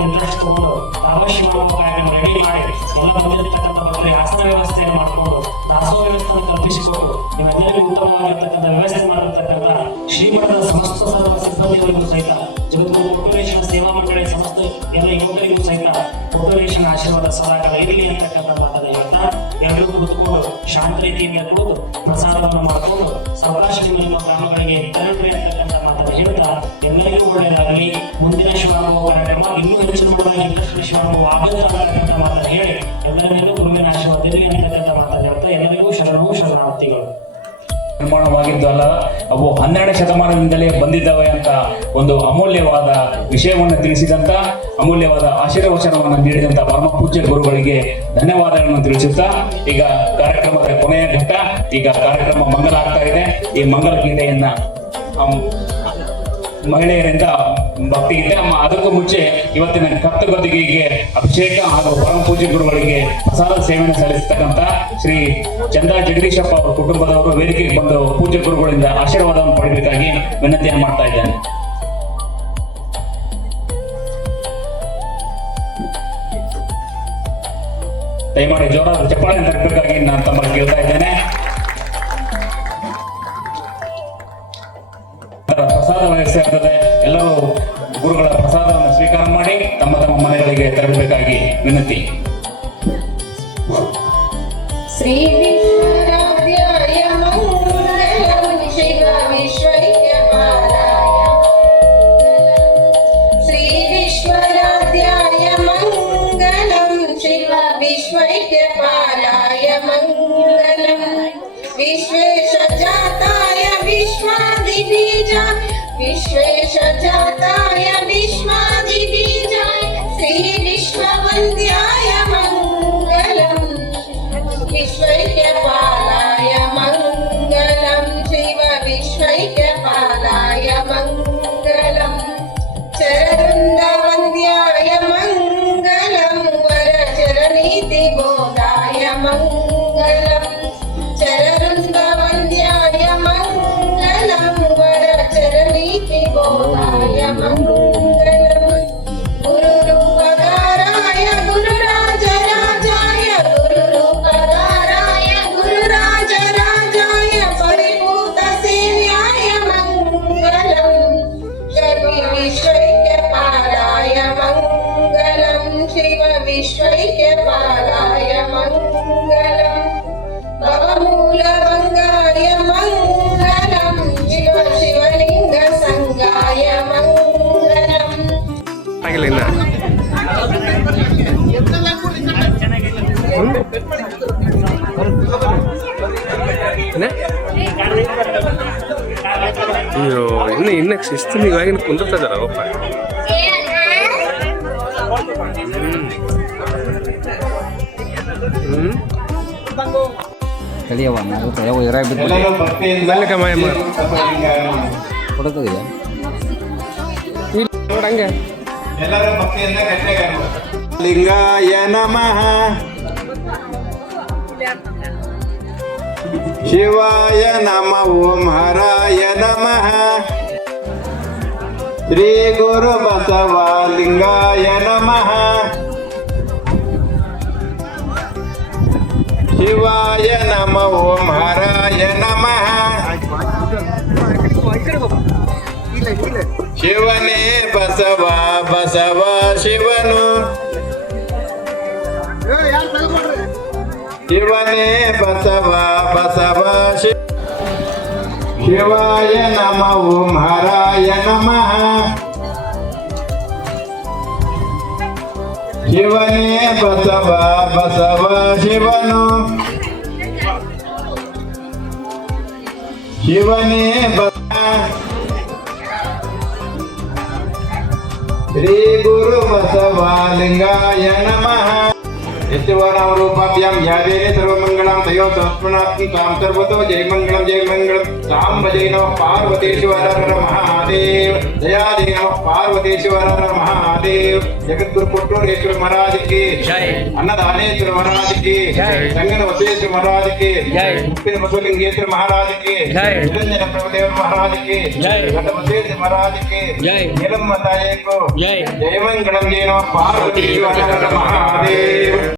ಇಂಟ್ರೆಸ್ಟ್ ತಗೊಂಡು ತಾವ ಶಿವಮೊಗ್ಗ ಕಾರ್ಯಕ್ರಮ ರೆಡಿ ಮಾಡಿ ಎಲ್ಲ ಬಂದಿರತಕ್ಕಂಥ ಬಗ್ಗೆ ಆಸನ ವ್ಯವಸ್ಥೆಯನ್ನು ಮಾಡಿಕೊಂಡು ದಾಸೋಹ ವ್ಯವಸ್ಥೆಯನ್ನು ಕಲ್ಪಿಸಿಕೊಂಡು ನೀವೆಲ್ಲರಿಗೂ ಉತ್ತಮವಾಗಿರ್ತಕ್ಕಂಥ ವ್ಯವಸ್ಥೆ ಮಾಡಿರ್ತಕ್ಕಂಥ ಶ್ರೀಮಠದ ಸಮಸ್ತ ಸರ್ವ ಸಿಬ್ಬಂದಿಗಳಿಗೂ ಸಹಿತ ಜಗದ್ಗುರು ಕೋಟೇಶ್ವರ ಸೇವಾ ಮಂಡಳಿ ಸಮಸ್ತ ಎಲ್ಲ ಯುವಕರಿಗೂ ಸಹಿತ ಕೋಟೇಶ್ವರ ಆಶೀರ್ವಾದ ಸದಾಕಾಲ ಇರಲಿ ಅಂತಕ್ಕಂಥ ಮಾತನ್ನು ಹೇಳ್ತಾ ಎಲ್ಲರೂ ಕುಳಿತುಕೊಂಡು ಶಾಂತ ರೀತಿಯಿಂದ ಕುಳಿತು ಪ್ರಸಾದವನ್ನು ಮಾಡಿಕೊಂಡು ಸಾವಕಾಶ ನಿಮ್ಮ ಗ್ರಾಮಗಳಿಗೆ ತೆರಳಿ ಅಂತಕ್ಕಂಥ ಮಾತನ್ನು ಹೇಳ್ತಾ ಎಲ್ಲರಿಗೂ ಒಳ್ಳೆಯದಾಗಲಿ. ಮುಂದಿನ ಶಿವಮೊಗ್ಗ ಕಾರ್ಯಕ್ರಮ ಇನ್ನೂ ಹೆಚ್ಚಿನ ಮಟ್ಟದಲ್ಲಿ ಶಿವಮೊಗ್ಗ ಆಗುತ್ತೆ ಅಂತಕ್ಕಂಥ ಮಾತನ್ನು ಹೇಳಿ ಎಲ್ಲರಿಗೂ ಗುರುವಿನ ಆಶೀರ್ವಾದ ಇರಲಿ ಅಂತಕ್ಕಂಥ ಮಾತನ್ನು ಹೇಳ್ತಾ ಎಲ್ಲರಿಗೂ ಶರಣಾರ್ಥಿಗಳು. ನಿರ್ಮಾಣವಾಗಿದ್ದು ಅಲ್ಲ, ಅವು 12ನೇ ಶತಮಾನದಿಂದಲೇ ಬಂದಿದ್ದಾವೆ ಅಂತ ಒಂದು ಅಮೂಲ್ಯವಾದ ವಿಷಯವನ್ನು ತಿಳಿಸಿದಂತ, ಅಮೂಲ್ಯವಾದ ಆಶೀರ್ವಚನವನ್ನು ನೀಡಿದಂತ ಪರಮ ಪೂಜ್ಯ ಗುರುಗಳಿಗೆ ಧನ್ಯವಾದಗಳನ್ನು ತಿಳಿಸುತ್ತಾ ಈಗ ಕಾರ್ಯಕ್ರಮದ ಕೊನೆಯ ಘಟ್ಟ. ಈಗ ಕಾರ್ಯಕ್ರಮ ಮಂಗಲ ಆಗ್ತಾ ಇದೆ. ಈ ಮಂಗಲ ಗೀತೆಯನ್ನ ಮಹಿಳೆಯರಿಂದ ಭಕ್ತಿಗೀತೆ. ಅದಕ್ಕೂ ಮುಂಚೆ ಇವತ್ತಿನ ಕತ್ತು ಗದ್ದಿಗೆಗೆ ಅಭಿಷೇಕ ಹಾಗೂ ಪರಮ ಪೂಜ್ಯ ಗುರುಗಳಿಗೆ ಪ್ರಸಾದ ಸೇವೆಯನ್ನು ಸಲ್ಲಿಸತಕ್ಕಂತ ಶ್ರೀ ಚಂದ್ರ ಜಗದೀಶಪ್ಪ ಅವರ ಕುಟುಂಬದವರು ವೇದಿಕೆಗೆ ಬಂದು ಪೂಜ್ಯ ಗುರುಗಳಿಂದ ಆಶೀರ್ವಾದವನ್ನು ಪಡೆಯಬೇಕಾಗಿ ವಿನಂತಿಯನ್ನು ಮಾಡ್ತಾ ಇದ್ದೇನೆ. ದಯಮಾಡಿ ಜೋರಾದ ಚಪ್ಪಾಳೆ ತರಬೇಕಾಗಿ ನಾನು ತಮ್ಮಲ್ಲಿ ಕೇಳ್ತಾ ಇದ್ದೇನೆ. ಪ್ರಸಾದ ವ್ಯವಸ್ಥೆ ಆಗ್ತದೆ. ಎಲ್ಲರೂ ಗುರುಗಳ ಪ್ರಸಾದವನ್ನು ಸ್ವೀಕಾರ ಮಾಡಿ ತಮ್ಮ ತಮ್ಮ ಮನೆಗಳಿಗೆ ತೆರಳಬೇಕಾಗಿ ವಿನಂತಿ. ಶ್ರೀ ವಿಶ್ವರಾಧ್ಯಾಯ ಮಂಗಳಂ ಶಿವ ವಿಶ್ವೈಕ್ಯಪಾಲಾಯ ಶ್ರೀ ವಿಶ್ವರಾಧ್ಯಾಯ ಮಂಗಳಂ ಶಿವ ವಿಶ್ವೈಕ್ಯಪಾಲಾಯ ಮಂಗಳಂ ವಿಶ್ವೇಶ ಜಾತಾಯ ವಿಶ್ವಾದಿಬೀಜ ವಿಶ್ವೇಶ ಜಾತಾಯ ವಿಶ್ವಾದಿಬೀಜ ಶ್ರೀ ವಿಶ್ವವಂದ್ಯಾಯ ಮಂಗಳಂ ವಿಶ್ವೈಕ್ಯಪಾಲಾಯ ಮಂಗಳಂ ಶಿವ ವಿಶ್ವೈಕ್ಯಪಾಲಾಯ ಮಂಗಳಂ ಚರವೃಂದವಂದ್ಯಾಯ ಮಂಗಳಂ ವರಚರಣೀತಿ ಬೋಧಾಯ ಮಂಗಳಂ ಚರವೃಂದವಂದ್ಯಾಯ ಮಂಗಳಂ ವರಚರಣೀತಿ ಬೋಧಾಯ ಮಂಗಳಂ ಗುರುರೂಪಗಾರಾಯ ಗುರುರಾಜರಾಜಾಯ ಗುರುರೂಪಗಾರಾಯ ಗುರುರಾಜರಾಜಾಯ ಪರಿಭೂತ ಸೇವ್ಯಾಯ ಮಂಗಳಂ ಶರ್ವಿ ವಿಶ್ವೈಕ್ಯಪಾಲಾಯ ಮಂಗಳಂ ಶಿವ ವಿಶ್ವೈಕ್ಯಪಾಲಾಯ ಮಂಗಳಂ ಭವಮೂಲಭಂಗಾಯ ಮಂಗಳಂ ಶಿವ ಶಿವಲಿಂಗ ಸಂಗಾಯ ಮಂಗಳಂ. ಆಗಿಲ್ಲ ಇನ್ನ ಅಯ್ಯೋ ಇನ್ನ ಶಿಸ್ತು ಇವಾಗಿನ ಕುಂದಿರ್ತಾರ ಒಪ್ಪ. ಕಲಿಯವ ಯಾವ ಇದ್ರಾಗ ಬಿದ್ದು ಮೆಲ್ಲಕ ಮಾಯ ಮಾಡ ಕೊಡೋದಿಲ್ಲ ನೋಡಂಗೆ ಎಲ್ಲರ ಭಕ್ತಿಯಿಂದ ಗಟ್ಟಿಯಾಗಿ ಲಿಂಗಾಯ ನಮಃ ಶಿವಾಯ ನಮಃ ಓಂ ಹರಾಯ ನಮಃ ಶ್ರೀ ಗುರು ಬಸವ ಲಿಂಗಾಯ ನಮಃ ಶಿವಾಯ ನಮ ಓಂ ಹರಾಯ ನಮಃ ಶಿವನೇ ಬಸವ ಬಸವ ಶಿವನು ಶಿವನೇ ಬಸವ ಬಸವ ಶಿವಾಯ ನಮ ಓಂ ಹರಾಯ ನಮಃ ಶಿವನೇ ಬಸವ ಬಸವ ಶಿವನು ಶಿವನೇ ಶ್ರೀ ಗುರು ಬಸವಲಿಂಗಾಯ ನಮಃ यस्यवानां रूपाभ्यां यादेन सर्वमङ्गलं तयो तस्मनात्मं तां सर्वतो जय मङ्गलं तां भजे नमः पार्वतीश्वर हर महादेव दयादे नमः पार्वतीश्वर हर महादेव जगद्गुरु कोट्टूरेश्वर महाराज की जय अन्नदानेश्वर महाराज की जय संगन वसेश्वर महाराज की जय उप्पिन बसवलिंगेश्वर महाराज की जय निरंजन प्रभुदेव महाराज की जय घट वसेश्वर महाराज की जय नीलम माताये को जय जय मंगलम जय नमः पार्वतीश्वर हर महादेव।